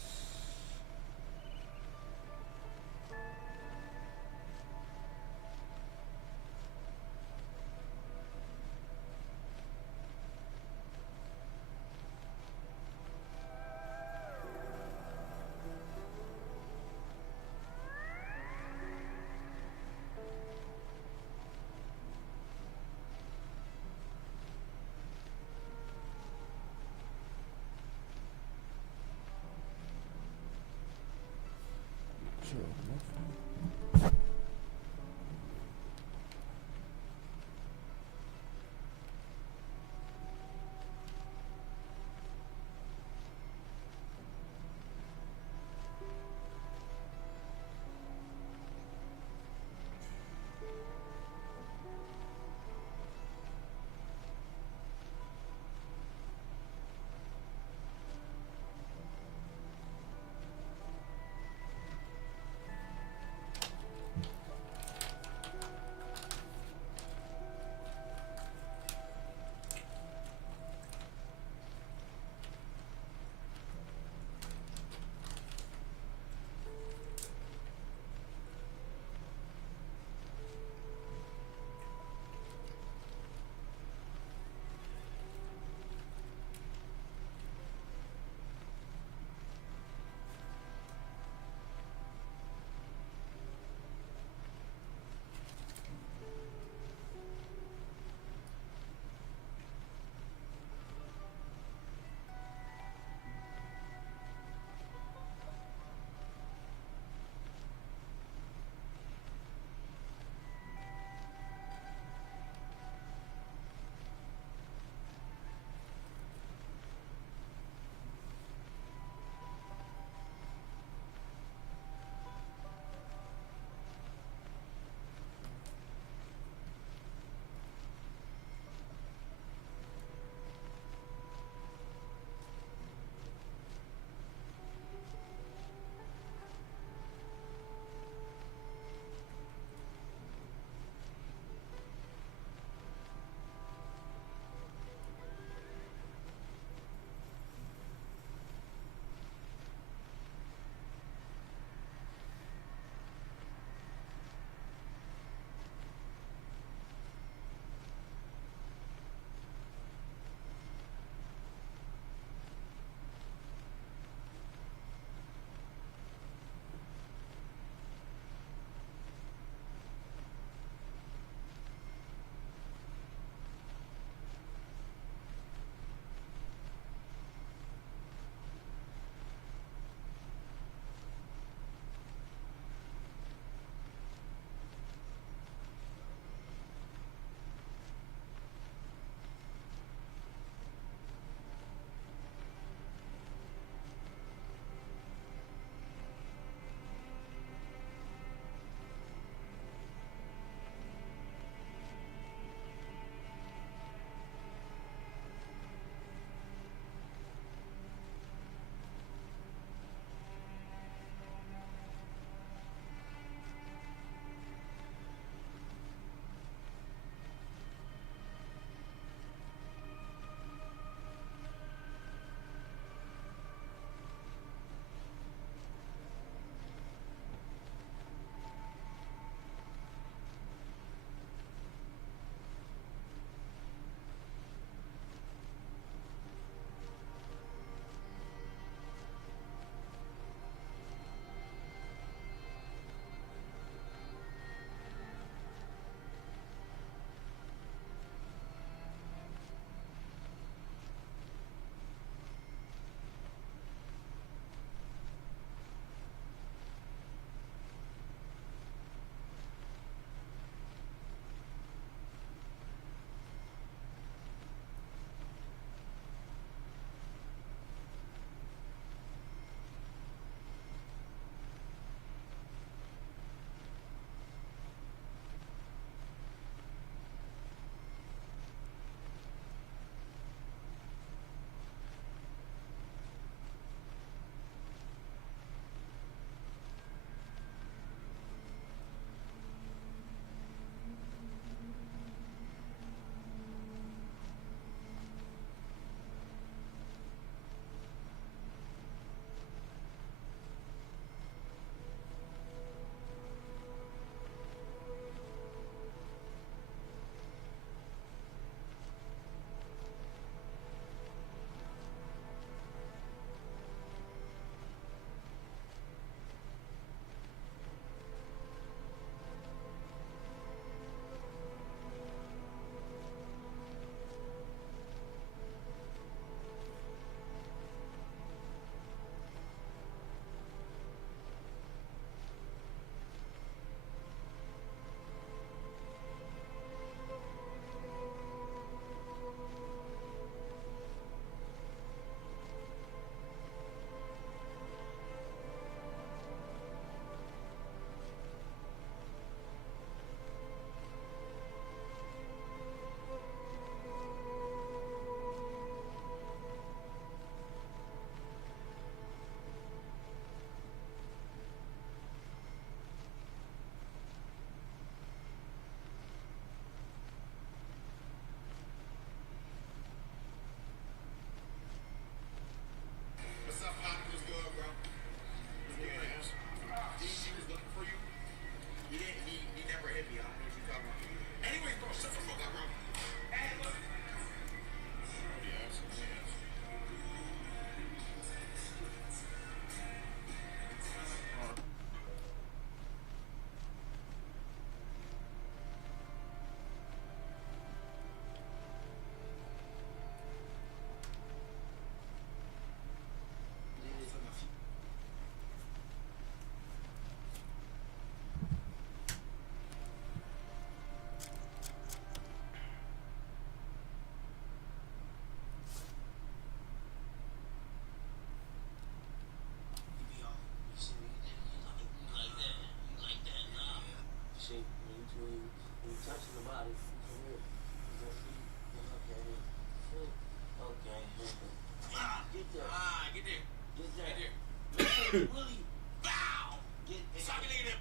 really bow. Get suck it in.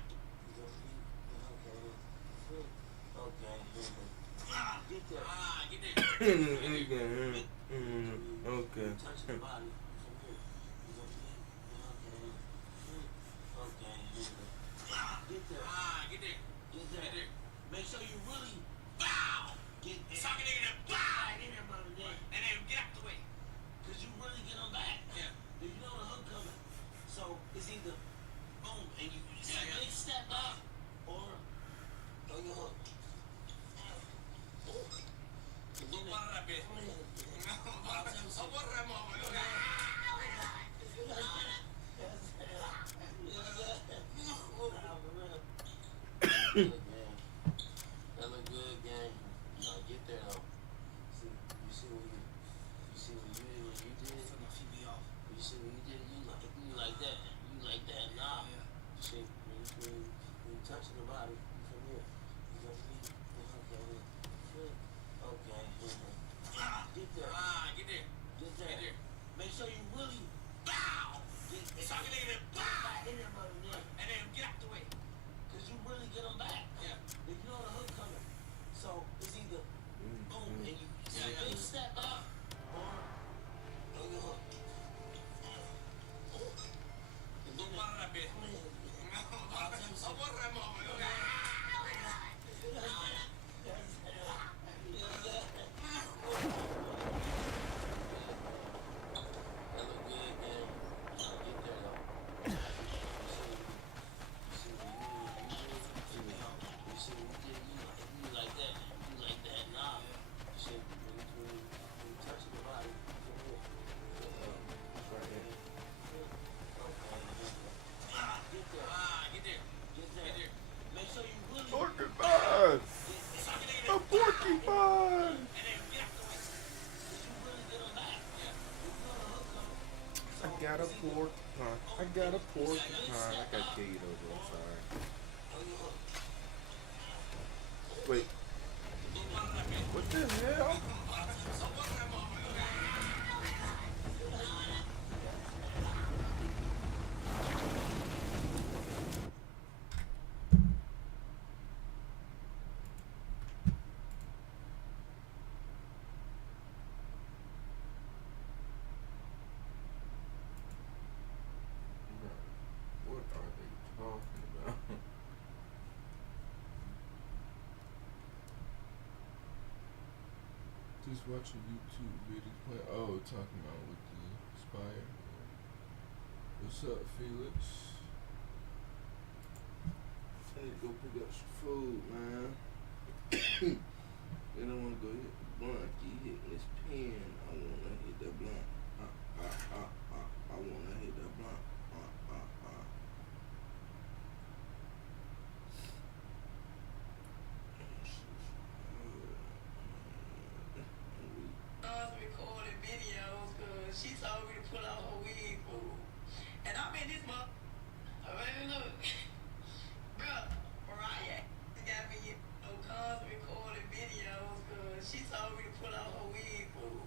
Okay. Get there. Get there. Okay. Touch the body from here. Okay. Get there. Get there. Get there. Make sure you really bow. Get suck it in. Bow. In there, mother. And then get out the way. Cause you really get them back. Yeah. You know the hook coming. So it's either boom and you big step up or throw your hook. Good game. That look good game. You know, get there though. See what you did? You see what you did? You like that? You like that? Nah. See when you touching the body from here. You know what I mean? Okay. Get there. Get there. Make sure you really bow. Suck it in. Bow. In there, mother. And then get out the way. Cause you really get them back. Yeah. If you know the hook coming. So it's either boom and you big step up or throw your hook. Porcupine! A porcupine! I got a porcupine. I got a porcupine. I gotta kill you though, bro. I'm sorry. Wait. What the hell? What are they talking about? Just watching YouTube videos play. Oh, talking about with the Spire. What's up, Felix? I need to go pick up some food, man. Then I want to go hit the blunt. I keep hitting this pen. I want to hit that blunt. I want to hit that blunt. Recording videos because she told me to pull out her wig, fool. And I'm in this month. Baby, look. Bruh, Mariah got me on cars recording videos because she told me to pull out her wig, fool.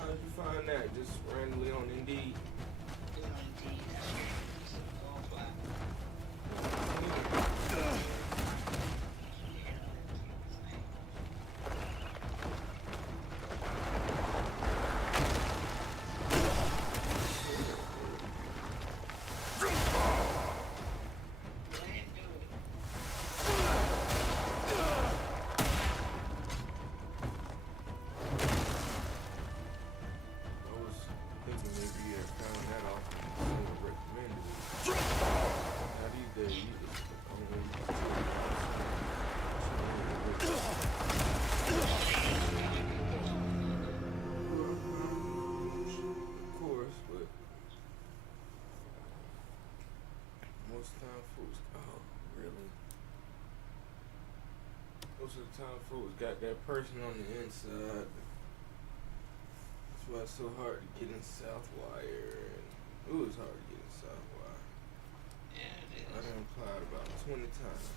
How did you find that? Just randomly on Indeed? Most of the time, folks got that person on the inside. That's why it's so hard to get in Southwire. And it was hard to get in Southwire. Yeah, it is. I done applied about 20 times.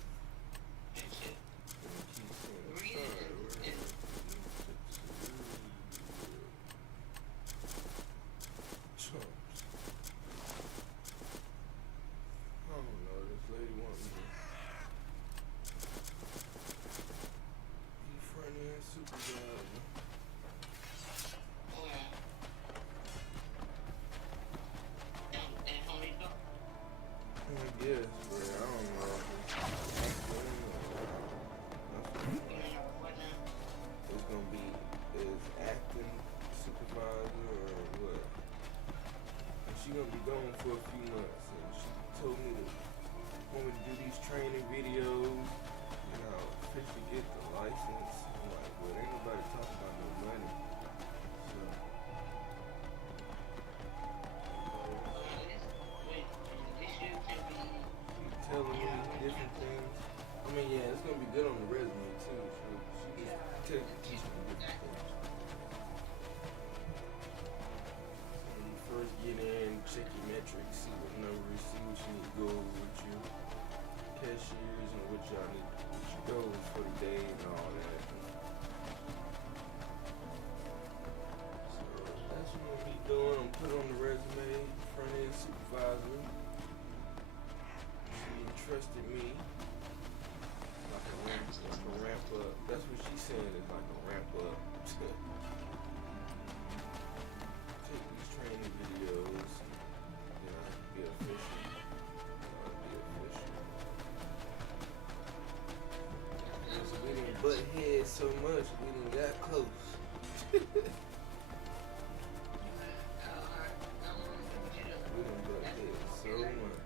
Yes, but I don't know. It's gonna be as acting supervisor or what? And she gonna be gone for a few months, and she told me to want me to do these training videos, and I'll officially get the license. I'm like, well, ain't nobody talking about no money. So. Telling me different things. I mean, yeah, it's gonna be good on the resume too. She just teach me different things. So when you first get in, check your metrics, see what numbers, see what you need to go over with your cashiers and what y'all need, what your goals for the day and all that. So that's what I'm gonna be doing. I'm put on the resume, front end supervisor. Trusted me like a ramp up. That's what she's saying is like a ramp up. Take these training videos, then I can be official. So we didn't butt heads so much, we didn't got close. We didn't butt heads so much.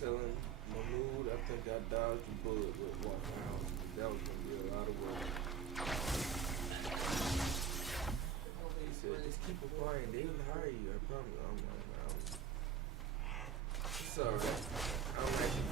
Telling Mahmood, I think I dodged a bullet with walking out. That was gonna be a lot of work. He said, just keep applying, they will hire you, I promise. I'm like, it's alright. I'm actually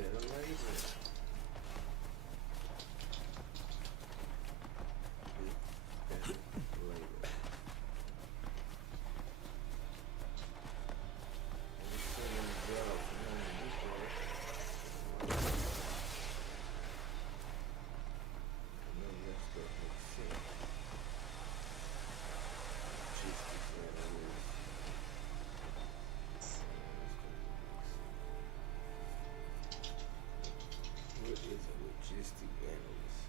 Better labor. Better labor. What is a logistic analyst?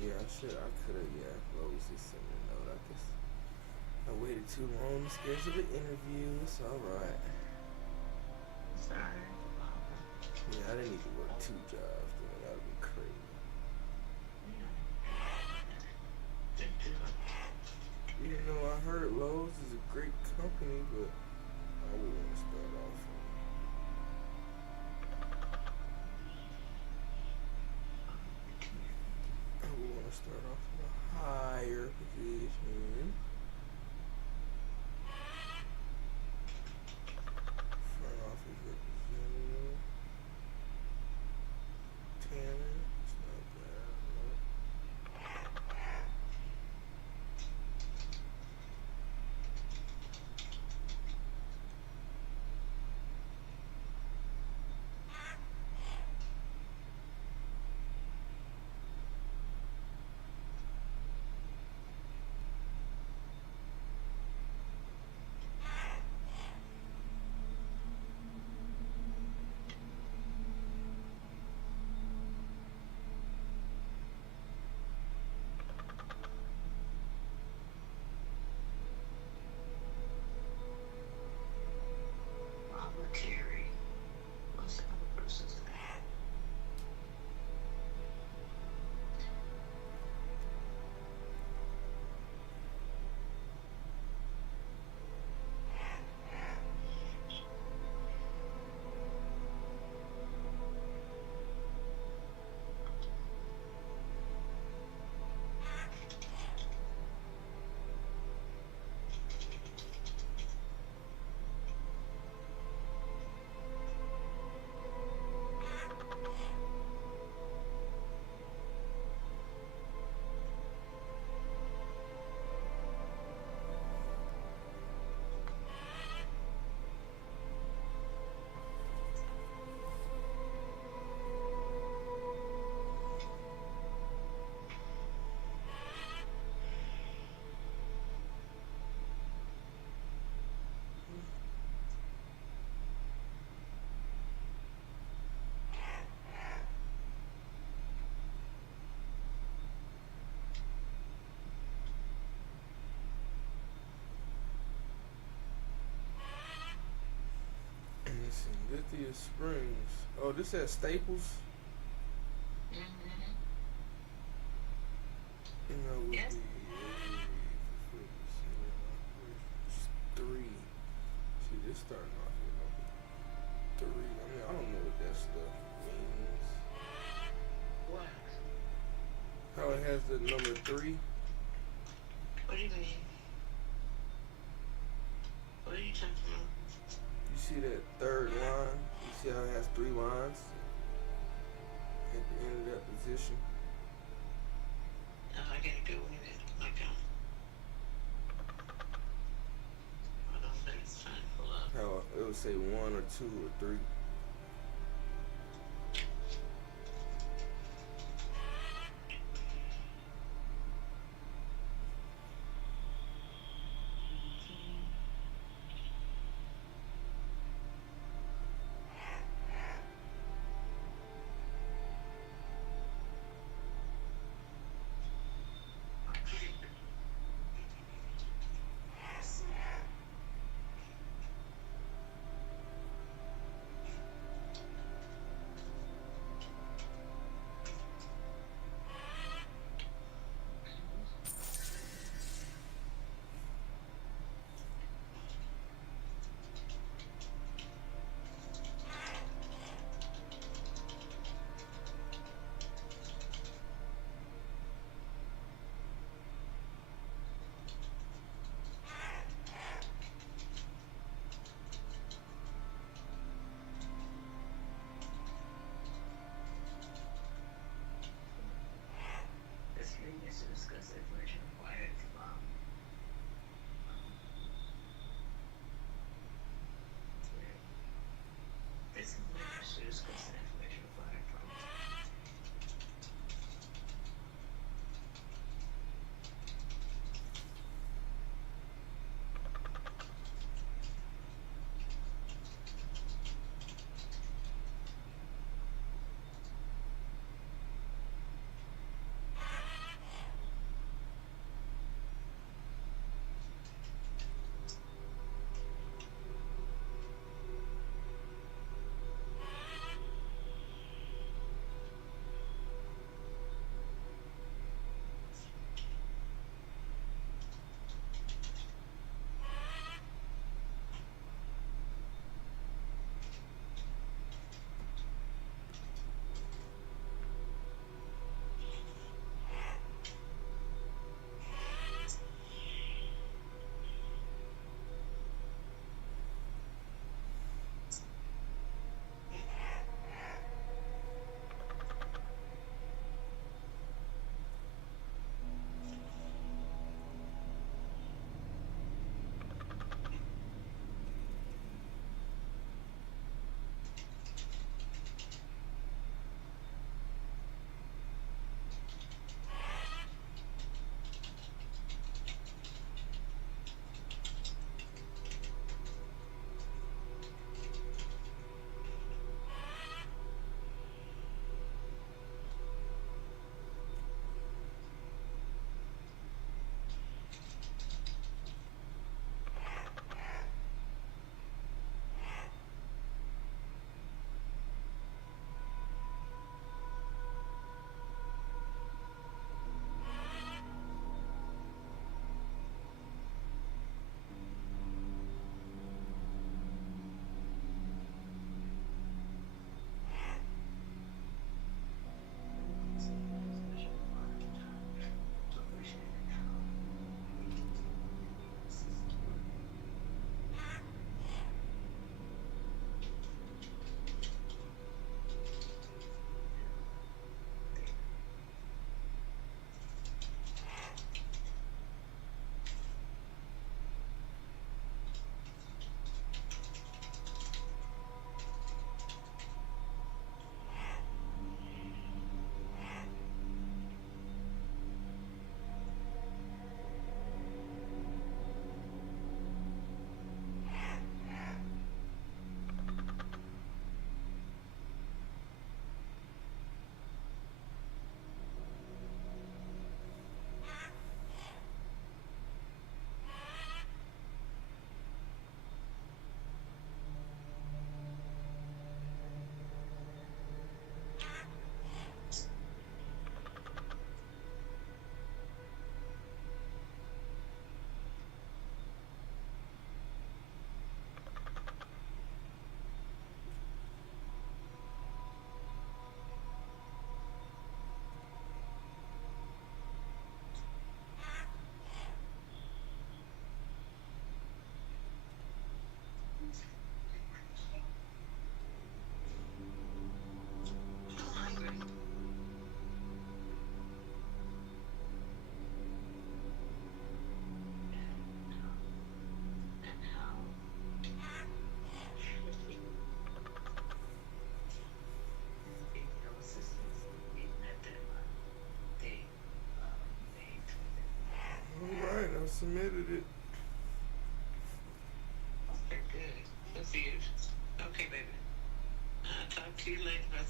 Yeah, I could have, closed this in the note. I guess I waited too long to schedule the interview. It's alright. Sorry. Yeah, I didn't need to work 2 jobs, then that would be crazy. Even though I heard Lowe's is a great company, but I would want to start off in a higher position. Front office representative. Tanner. It's not bad, right? Voluntary. What's the other person's name? It's in Lithia Springs. Oh, this at Staples? You know, with Yes. the 3. See, this starting off with number 3. I mean, I don't know what that stuff means. What? How it has the number 3? What do you mean? What are you talking about? You see that 3rd line? You see how it has 3 lines at the end of that position? I gotta go in it. My God. Hold on, let me try to pull up. How it would say 1 or 2 or 3.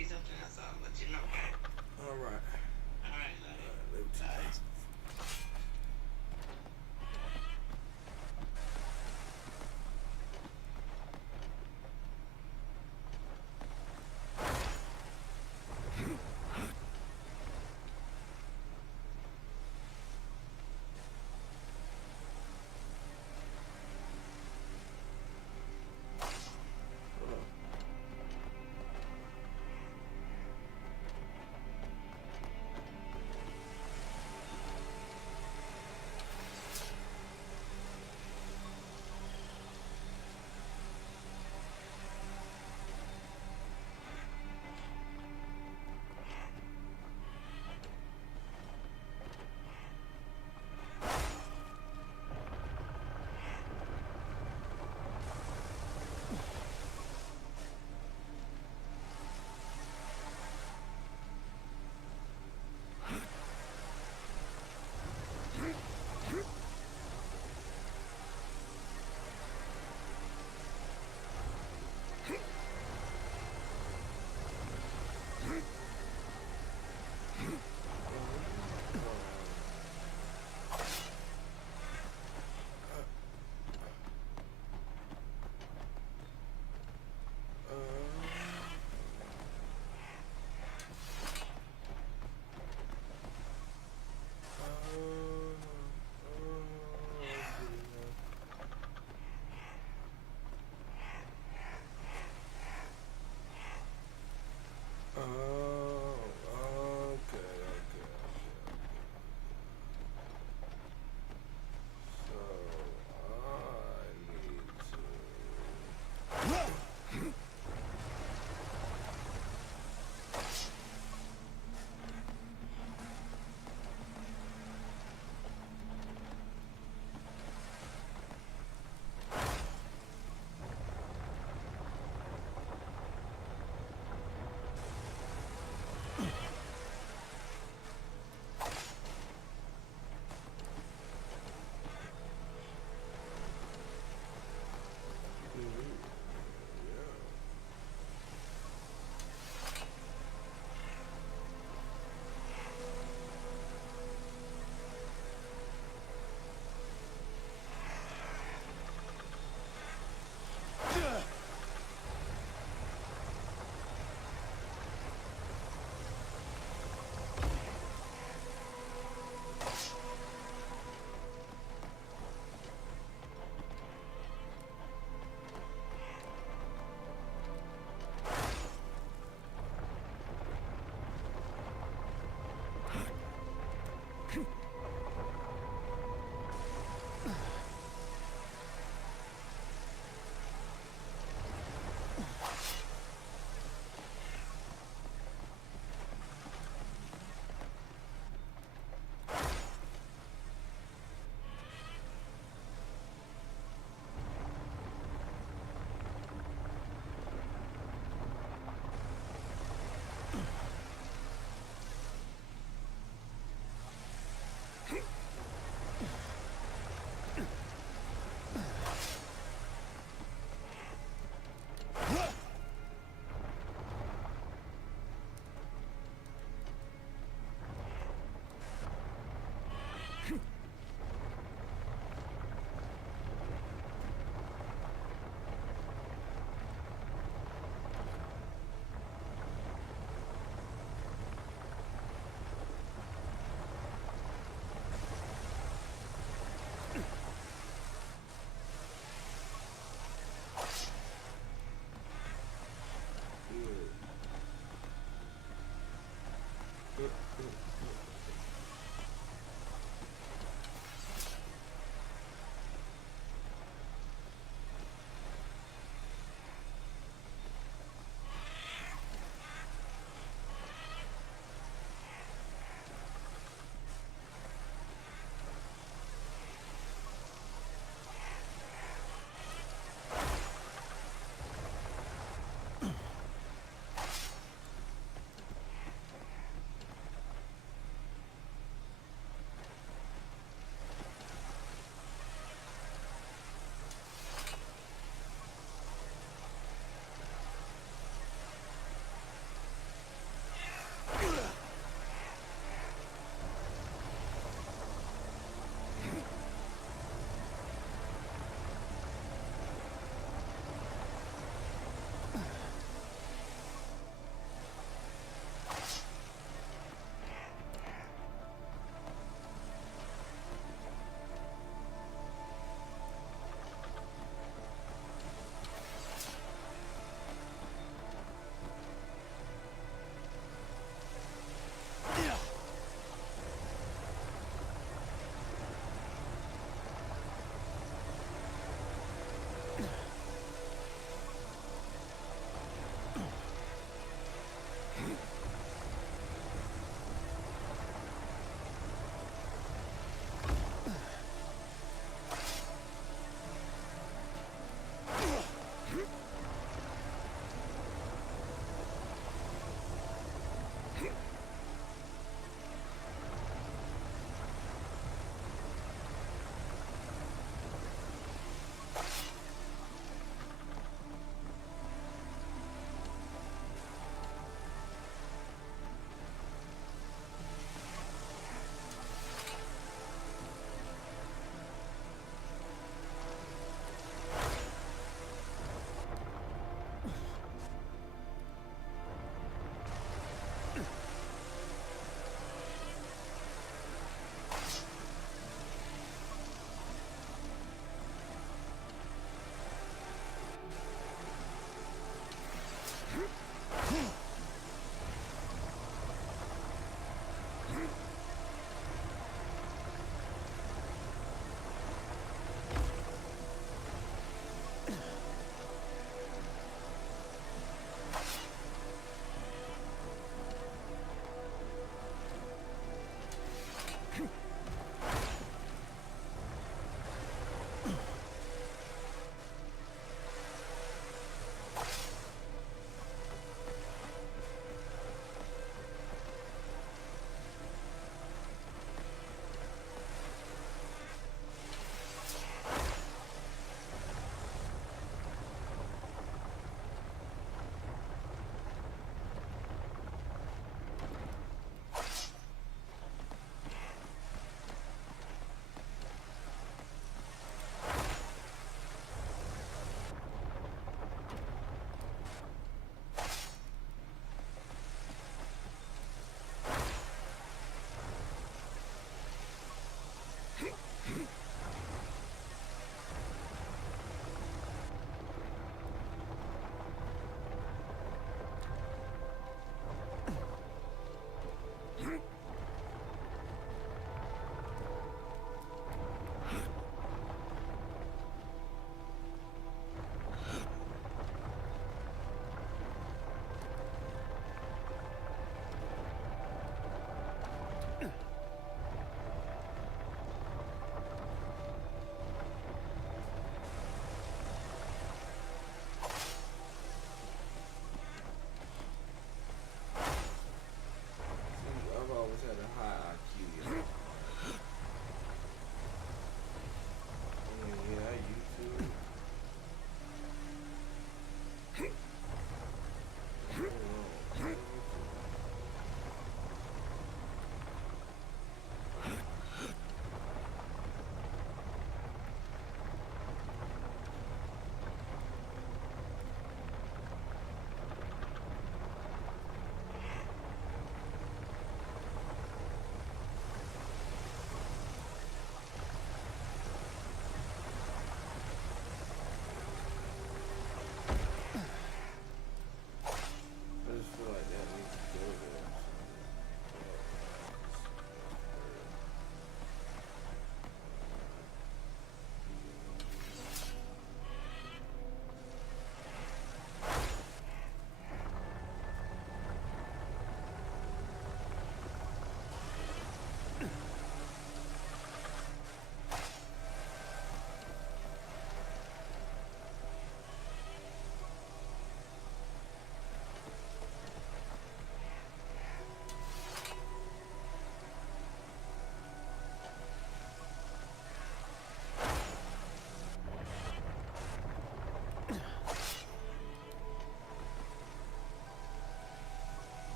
see something else, I'll let you know. All right. All right, love you. Bye.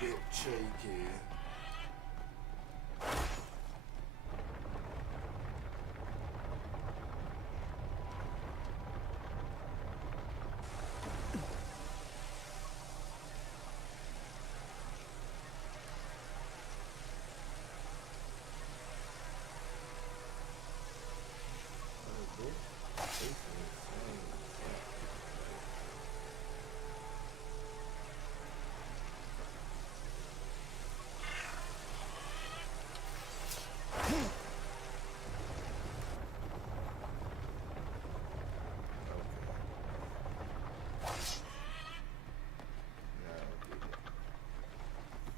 bit shaky.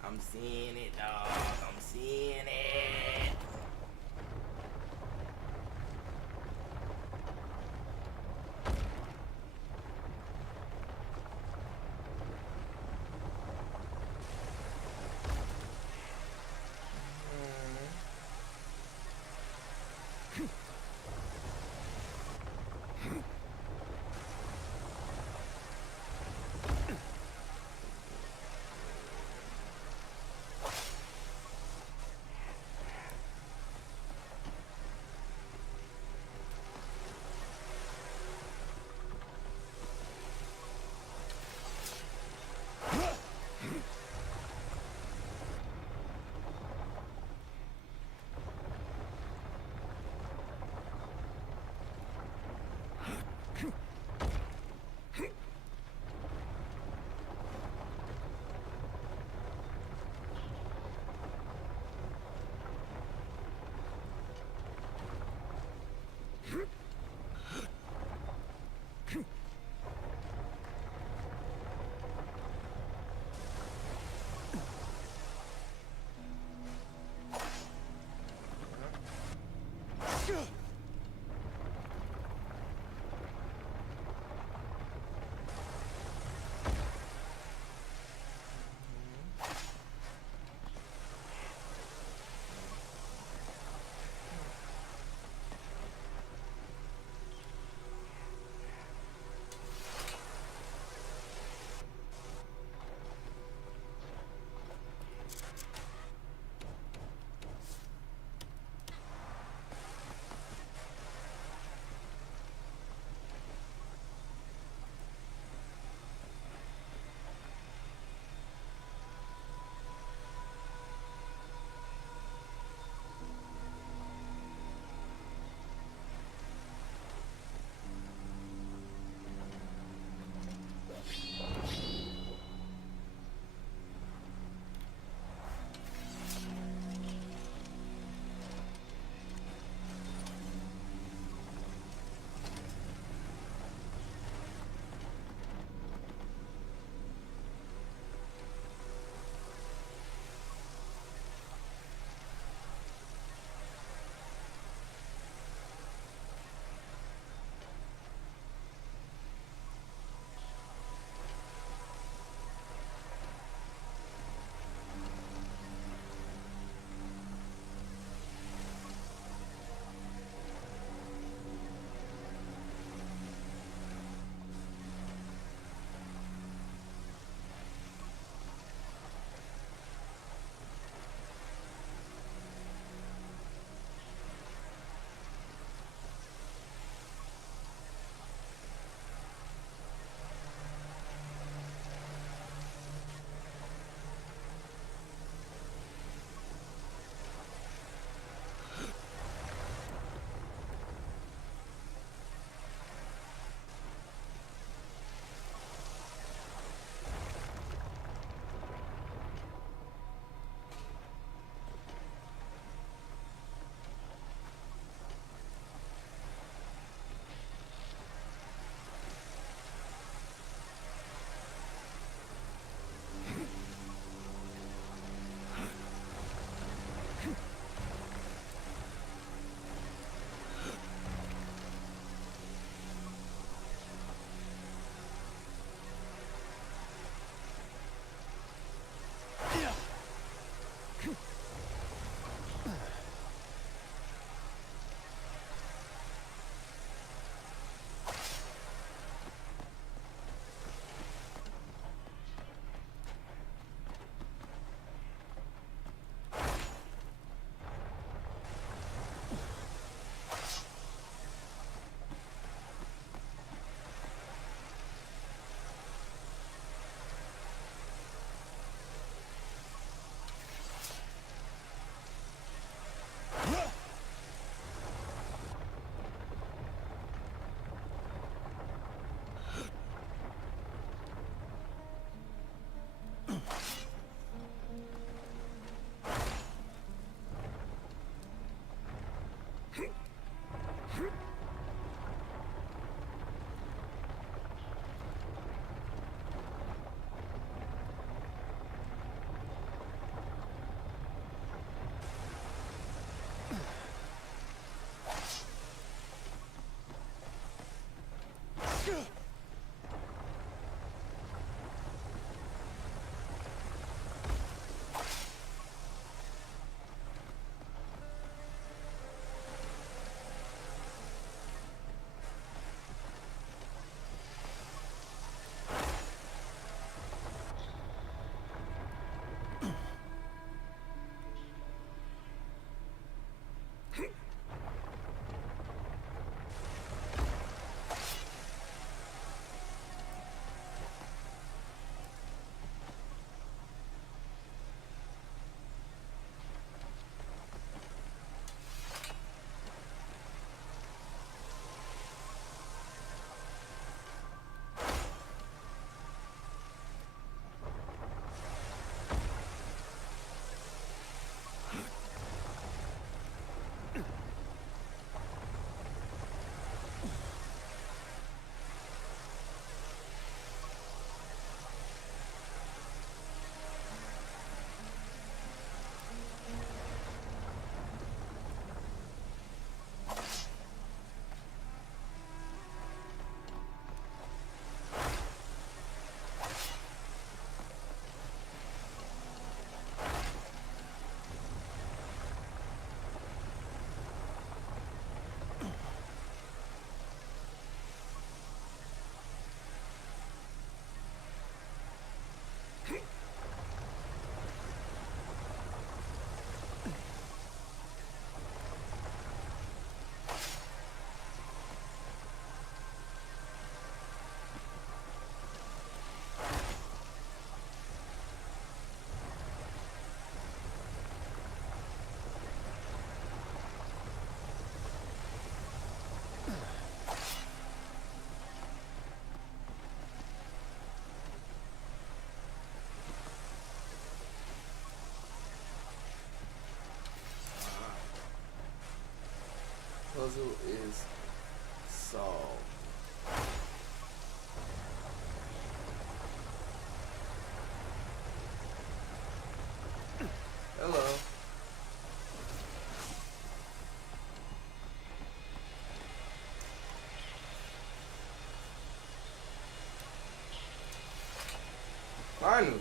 I'm seeing it, dog. I'm seeing it. puzzle is solved. Hello. Finally.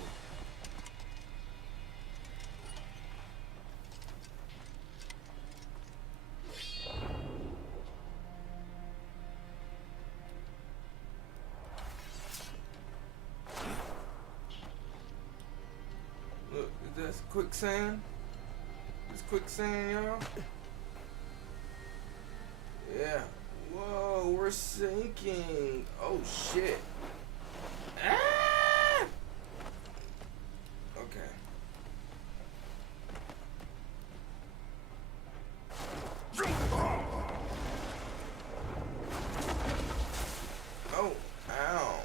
Look, is that quicksand? It's quicksand, y'all. Yeah. Whoa, we're sinking. Oh shit. Ah! Okay. Oh, ow.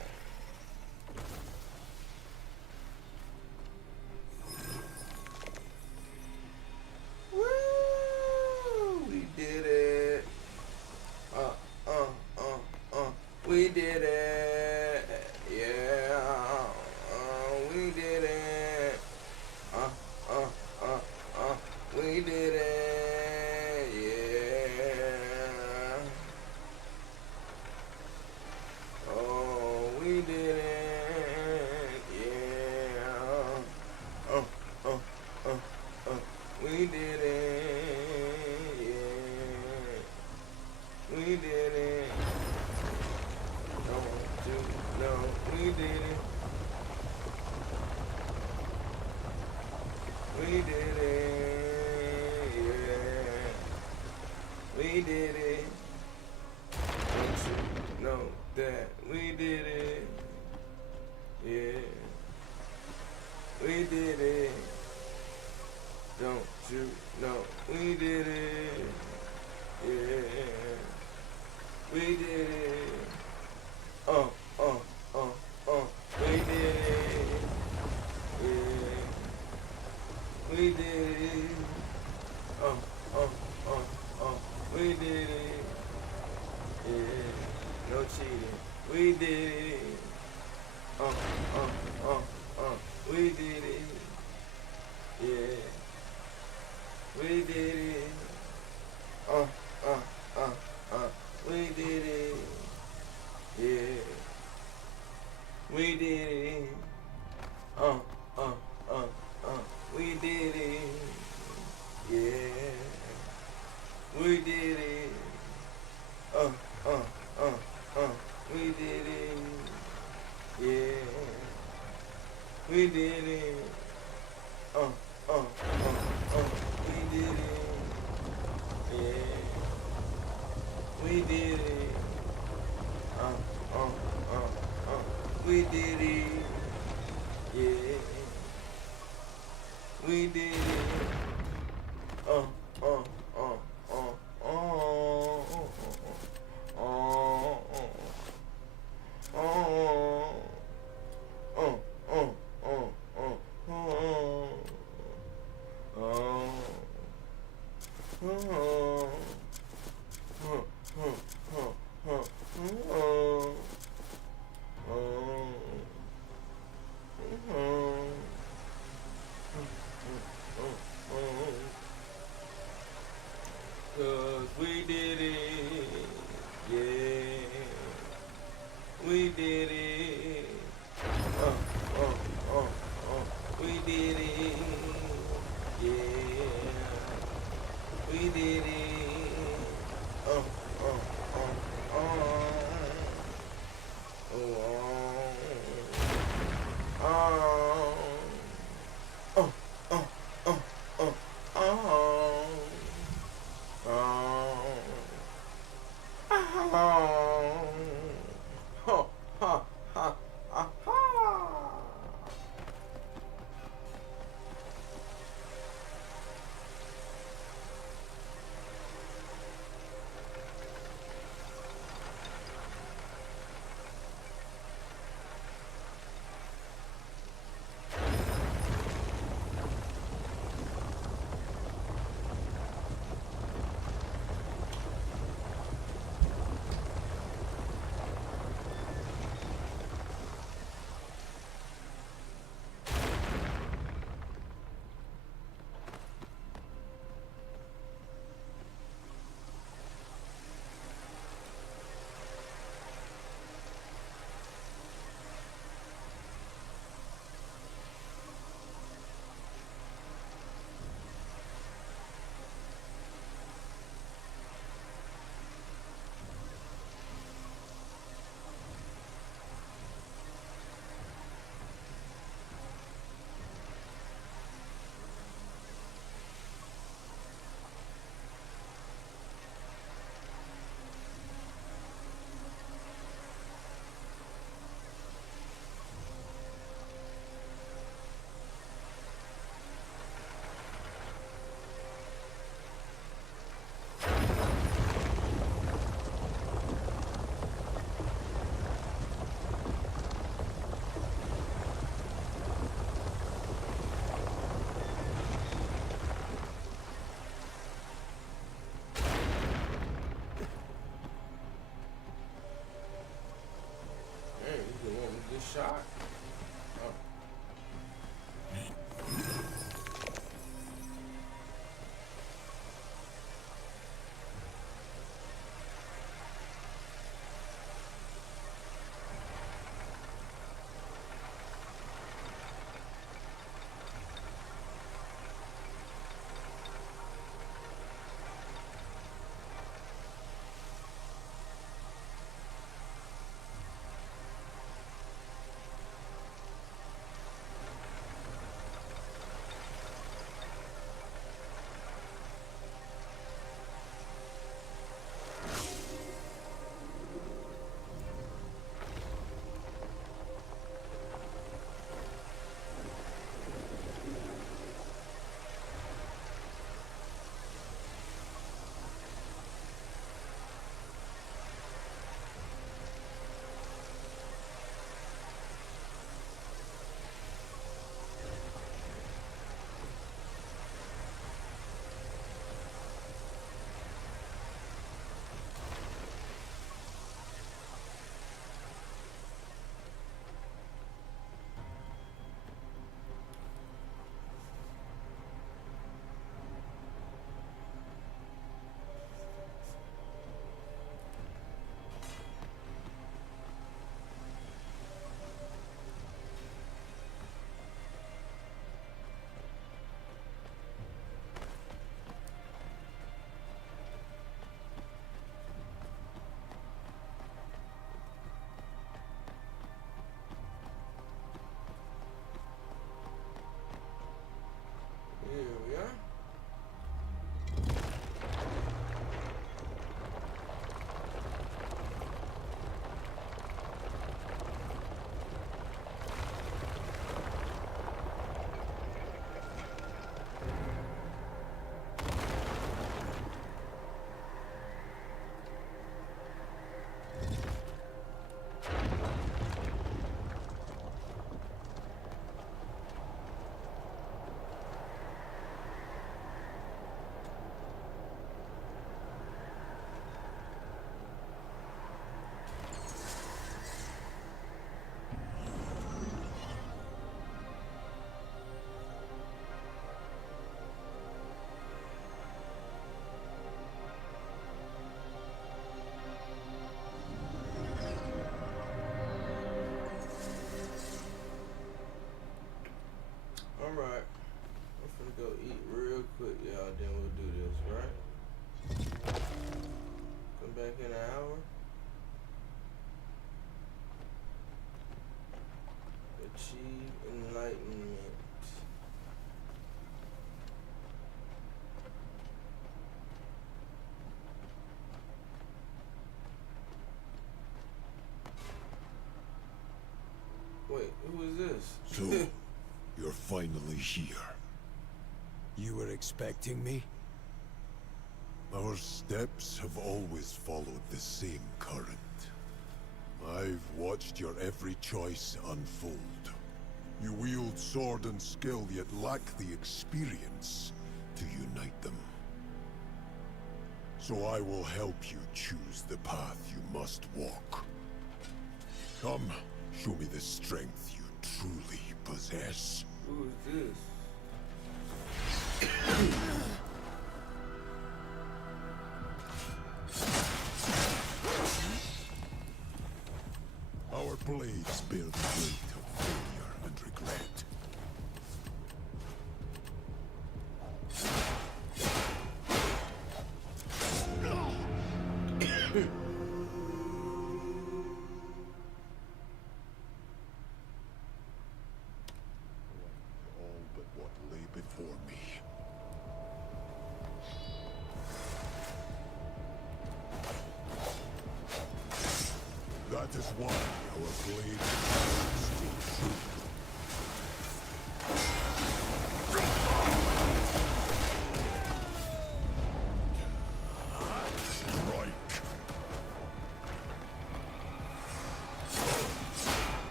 Woo! We did it. We did it. Yeah. We did it. We did it. Yeah. Oh, we did it. Yeah. We did it. Yeah. We did it. Don't you know we did it? We did it. Yeah. We did it. Don't you know that we did it? Yeah. We did it. Don't you know we did it? Yeah. We did it. We did it. Yeah. We did it. We did it. Yeah. No cheating. We did it. We did it. Yeah. We did it. We did it. Yeah. We did it. We did it. Yeah. We did it. We did it. Yeah. We did it. We did it. Yeah. We did it. We did it. Yeah. We did it. go eat real quick, y'all. Then we'll do this, right? Come back in an hour. Achieve enlightenment. Wait, who is this? So, you're finally here. You were expecting me? Our steps have always followed the same current. I've watched your every choice unfold. You wield sword and skill, yet lack the experience to unite them. So I will help you choose the path you must walk. Come, show me the strength you truly possess. Who is this? Our blades bear the weight of failure and regret. All but what lay before me. That is why our blades stay true.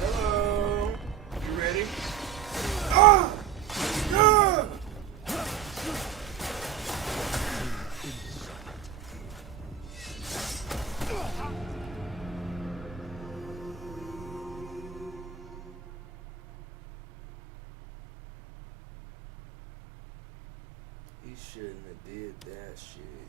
Hello. You ready? He shouldn't have did that shit.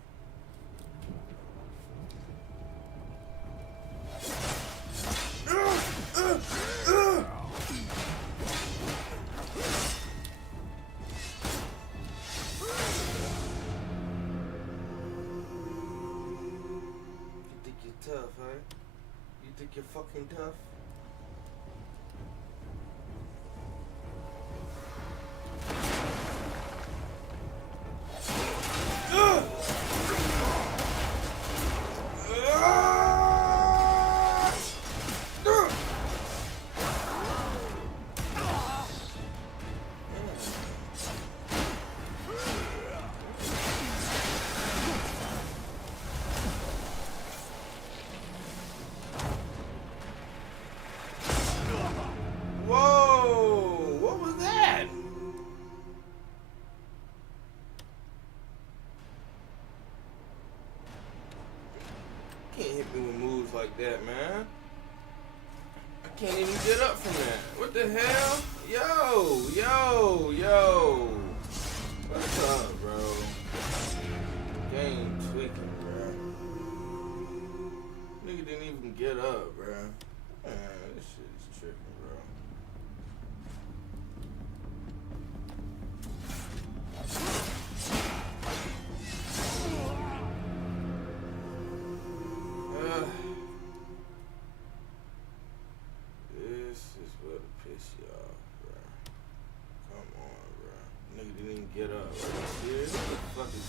You think you're tough, huh? You think you're fucking tough? Whoa! What was that? Can't hit me with moves like that, man. I can't even get up from that. What the hell? Yo! What's up, bro? Game tweaking, bro. Nigga didn't even get up, bro. Man, this shit is tripping, bro. This is what piss you off, bro. Come on, bro. Nigga didn't even get up. Right here? What the fuck is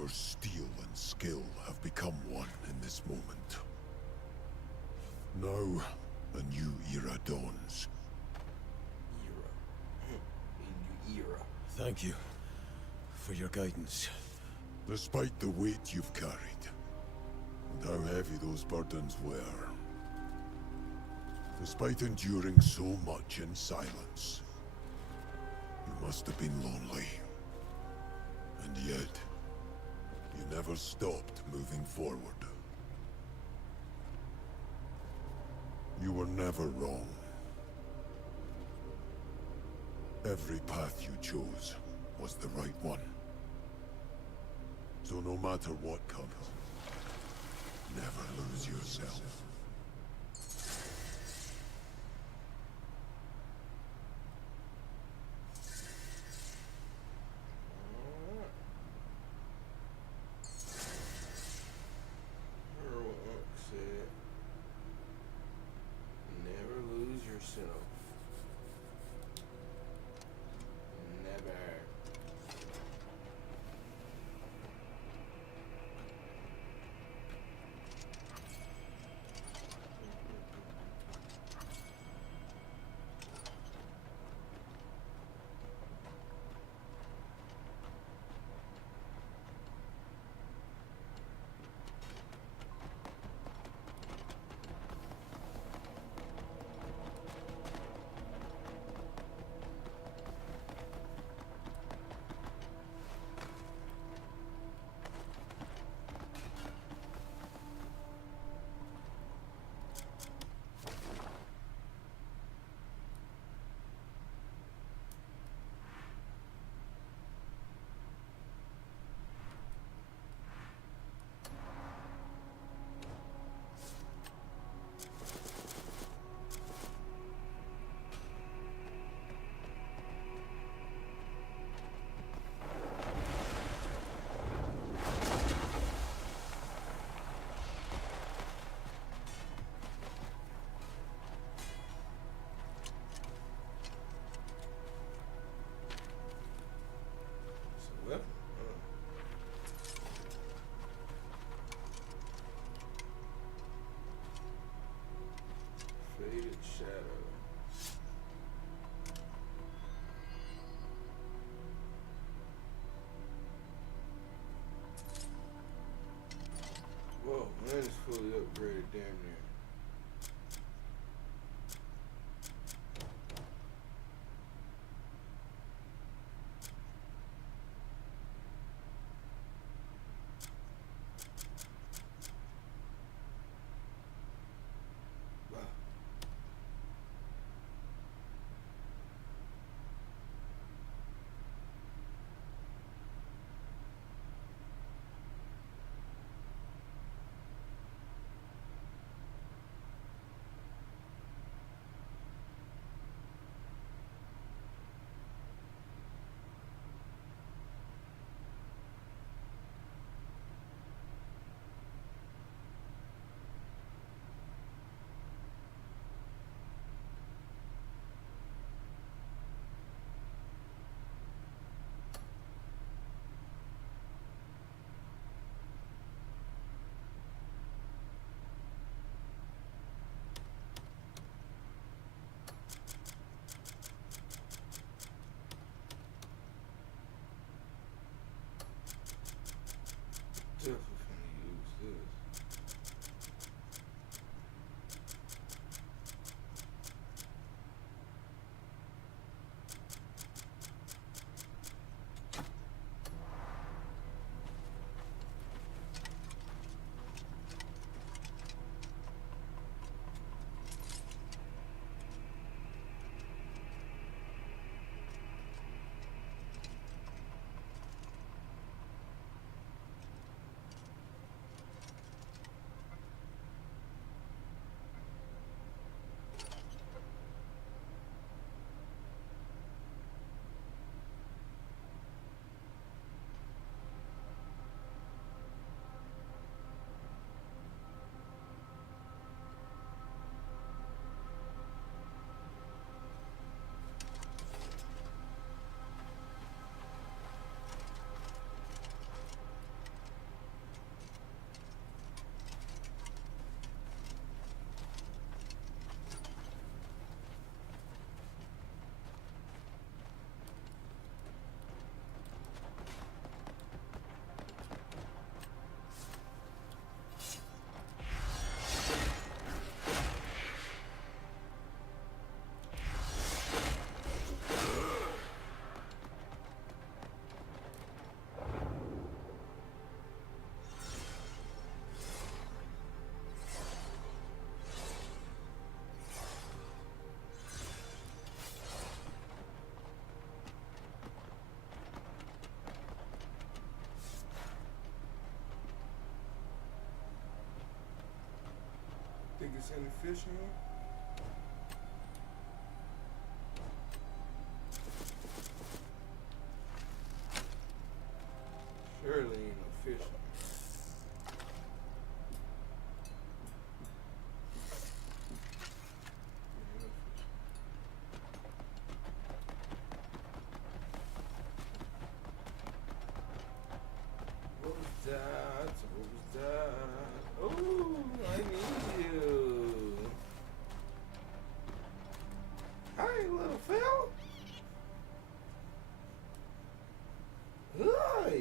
Your steel and skill have become one in this moment. Now, a new era dawns. A new era. Thank you for your guidance. Despite the weight you've carried, and how heavy those burdens were, despite enduring so much in silence, you must have been lonely. And yet, you never stopped moving forward. You were never wrong. Every path you chose was the right one. So no matter what comes, never lose yourself. Her aunt said, never lose yourself. Never. Faded shadow. Whoa, man is fully upgraded, damn near. niggas any fish in here? Surely ain't no fish in here. What was that? What was that? Oh, I need you. Hi, little fella. Hi.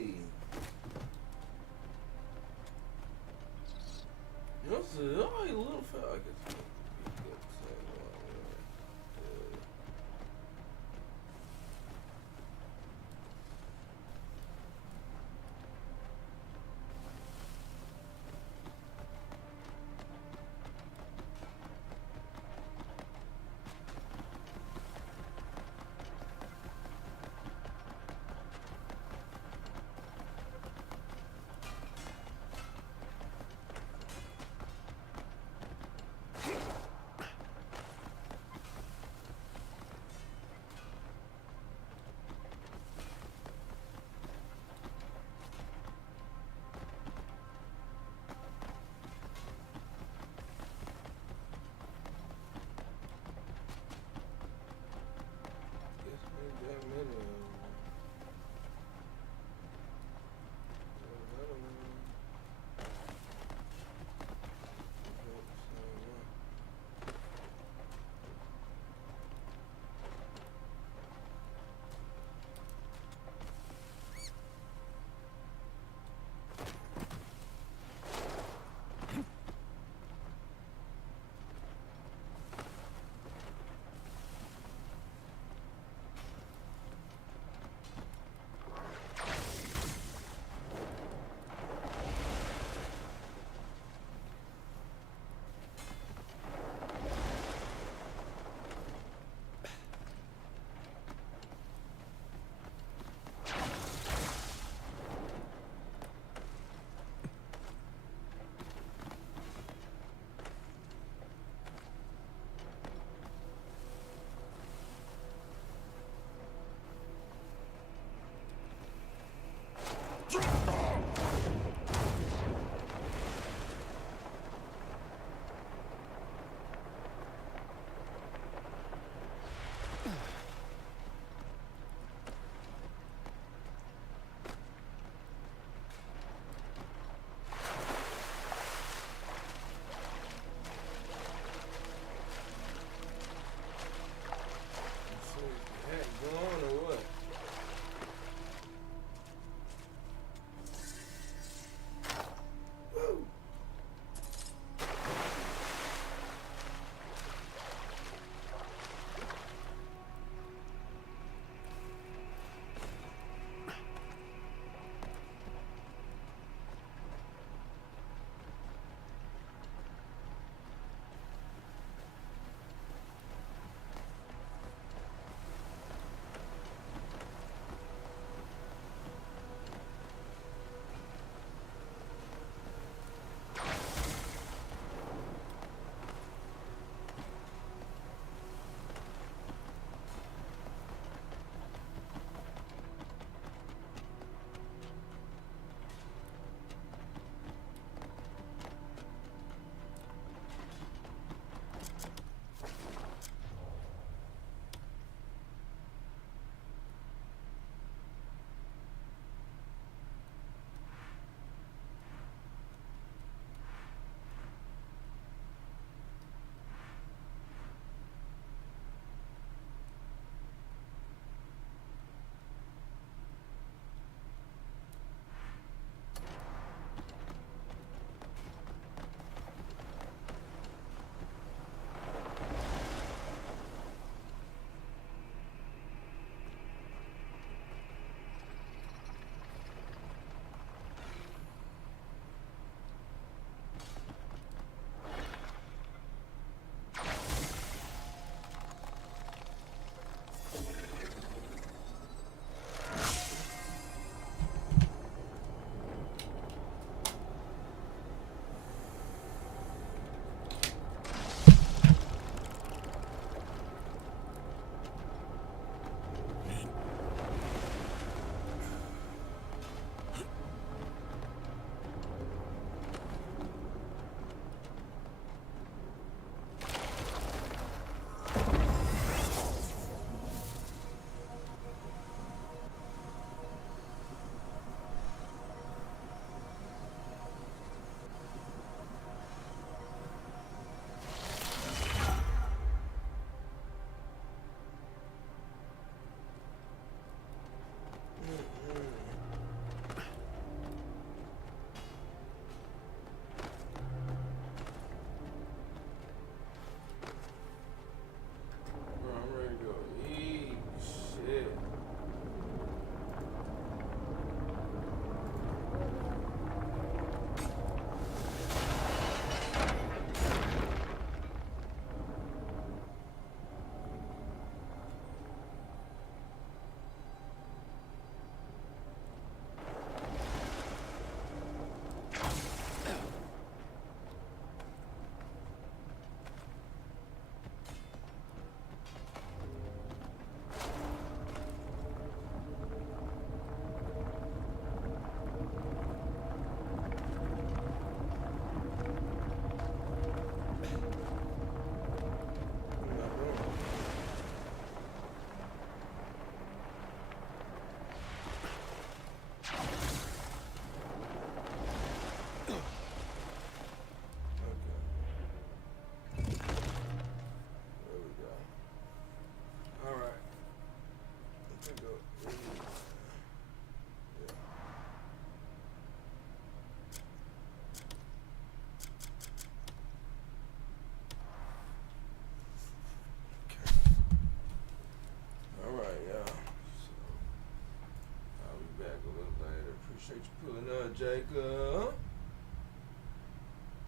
Pulling up, Jacob.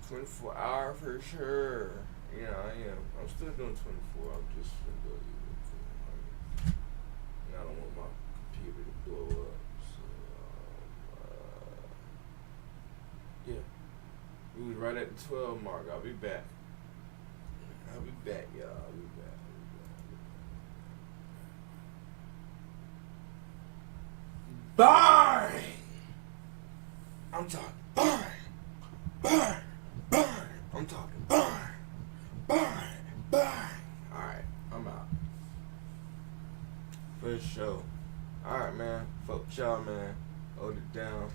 24 hour for sure. Yeah, I am. I'm still doing 24. I'm just gonna go even for and I don't want my computer to blow up. So, yeah. We was right at the 12 mark. I'll be back. I'll be back, y'all. I'll be back. Bang! I'm talking bang! Bang! Bang! I'm talking bang! Bang! Bang! Alright, I'm out. For sure. Alright, man. Fuck y'all, man. Hold it down.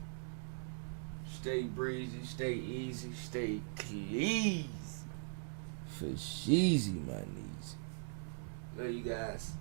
Stay breezy, stay easy, stay clean. For sheezy, my knees. Love you guys.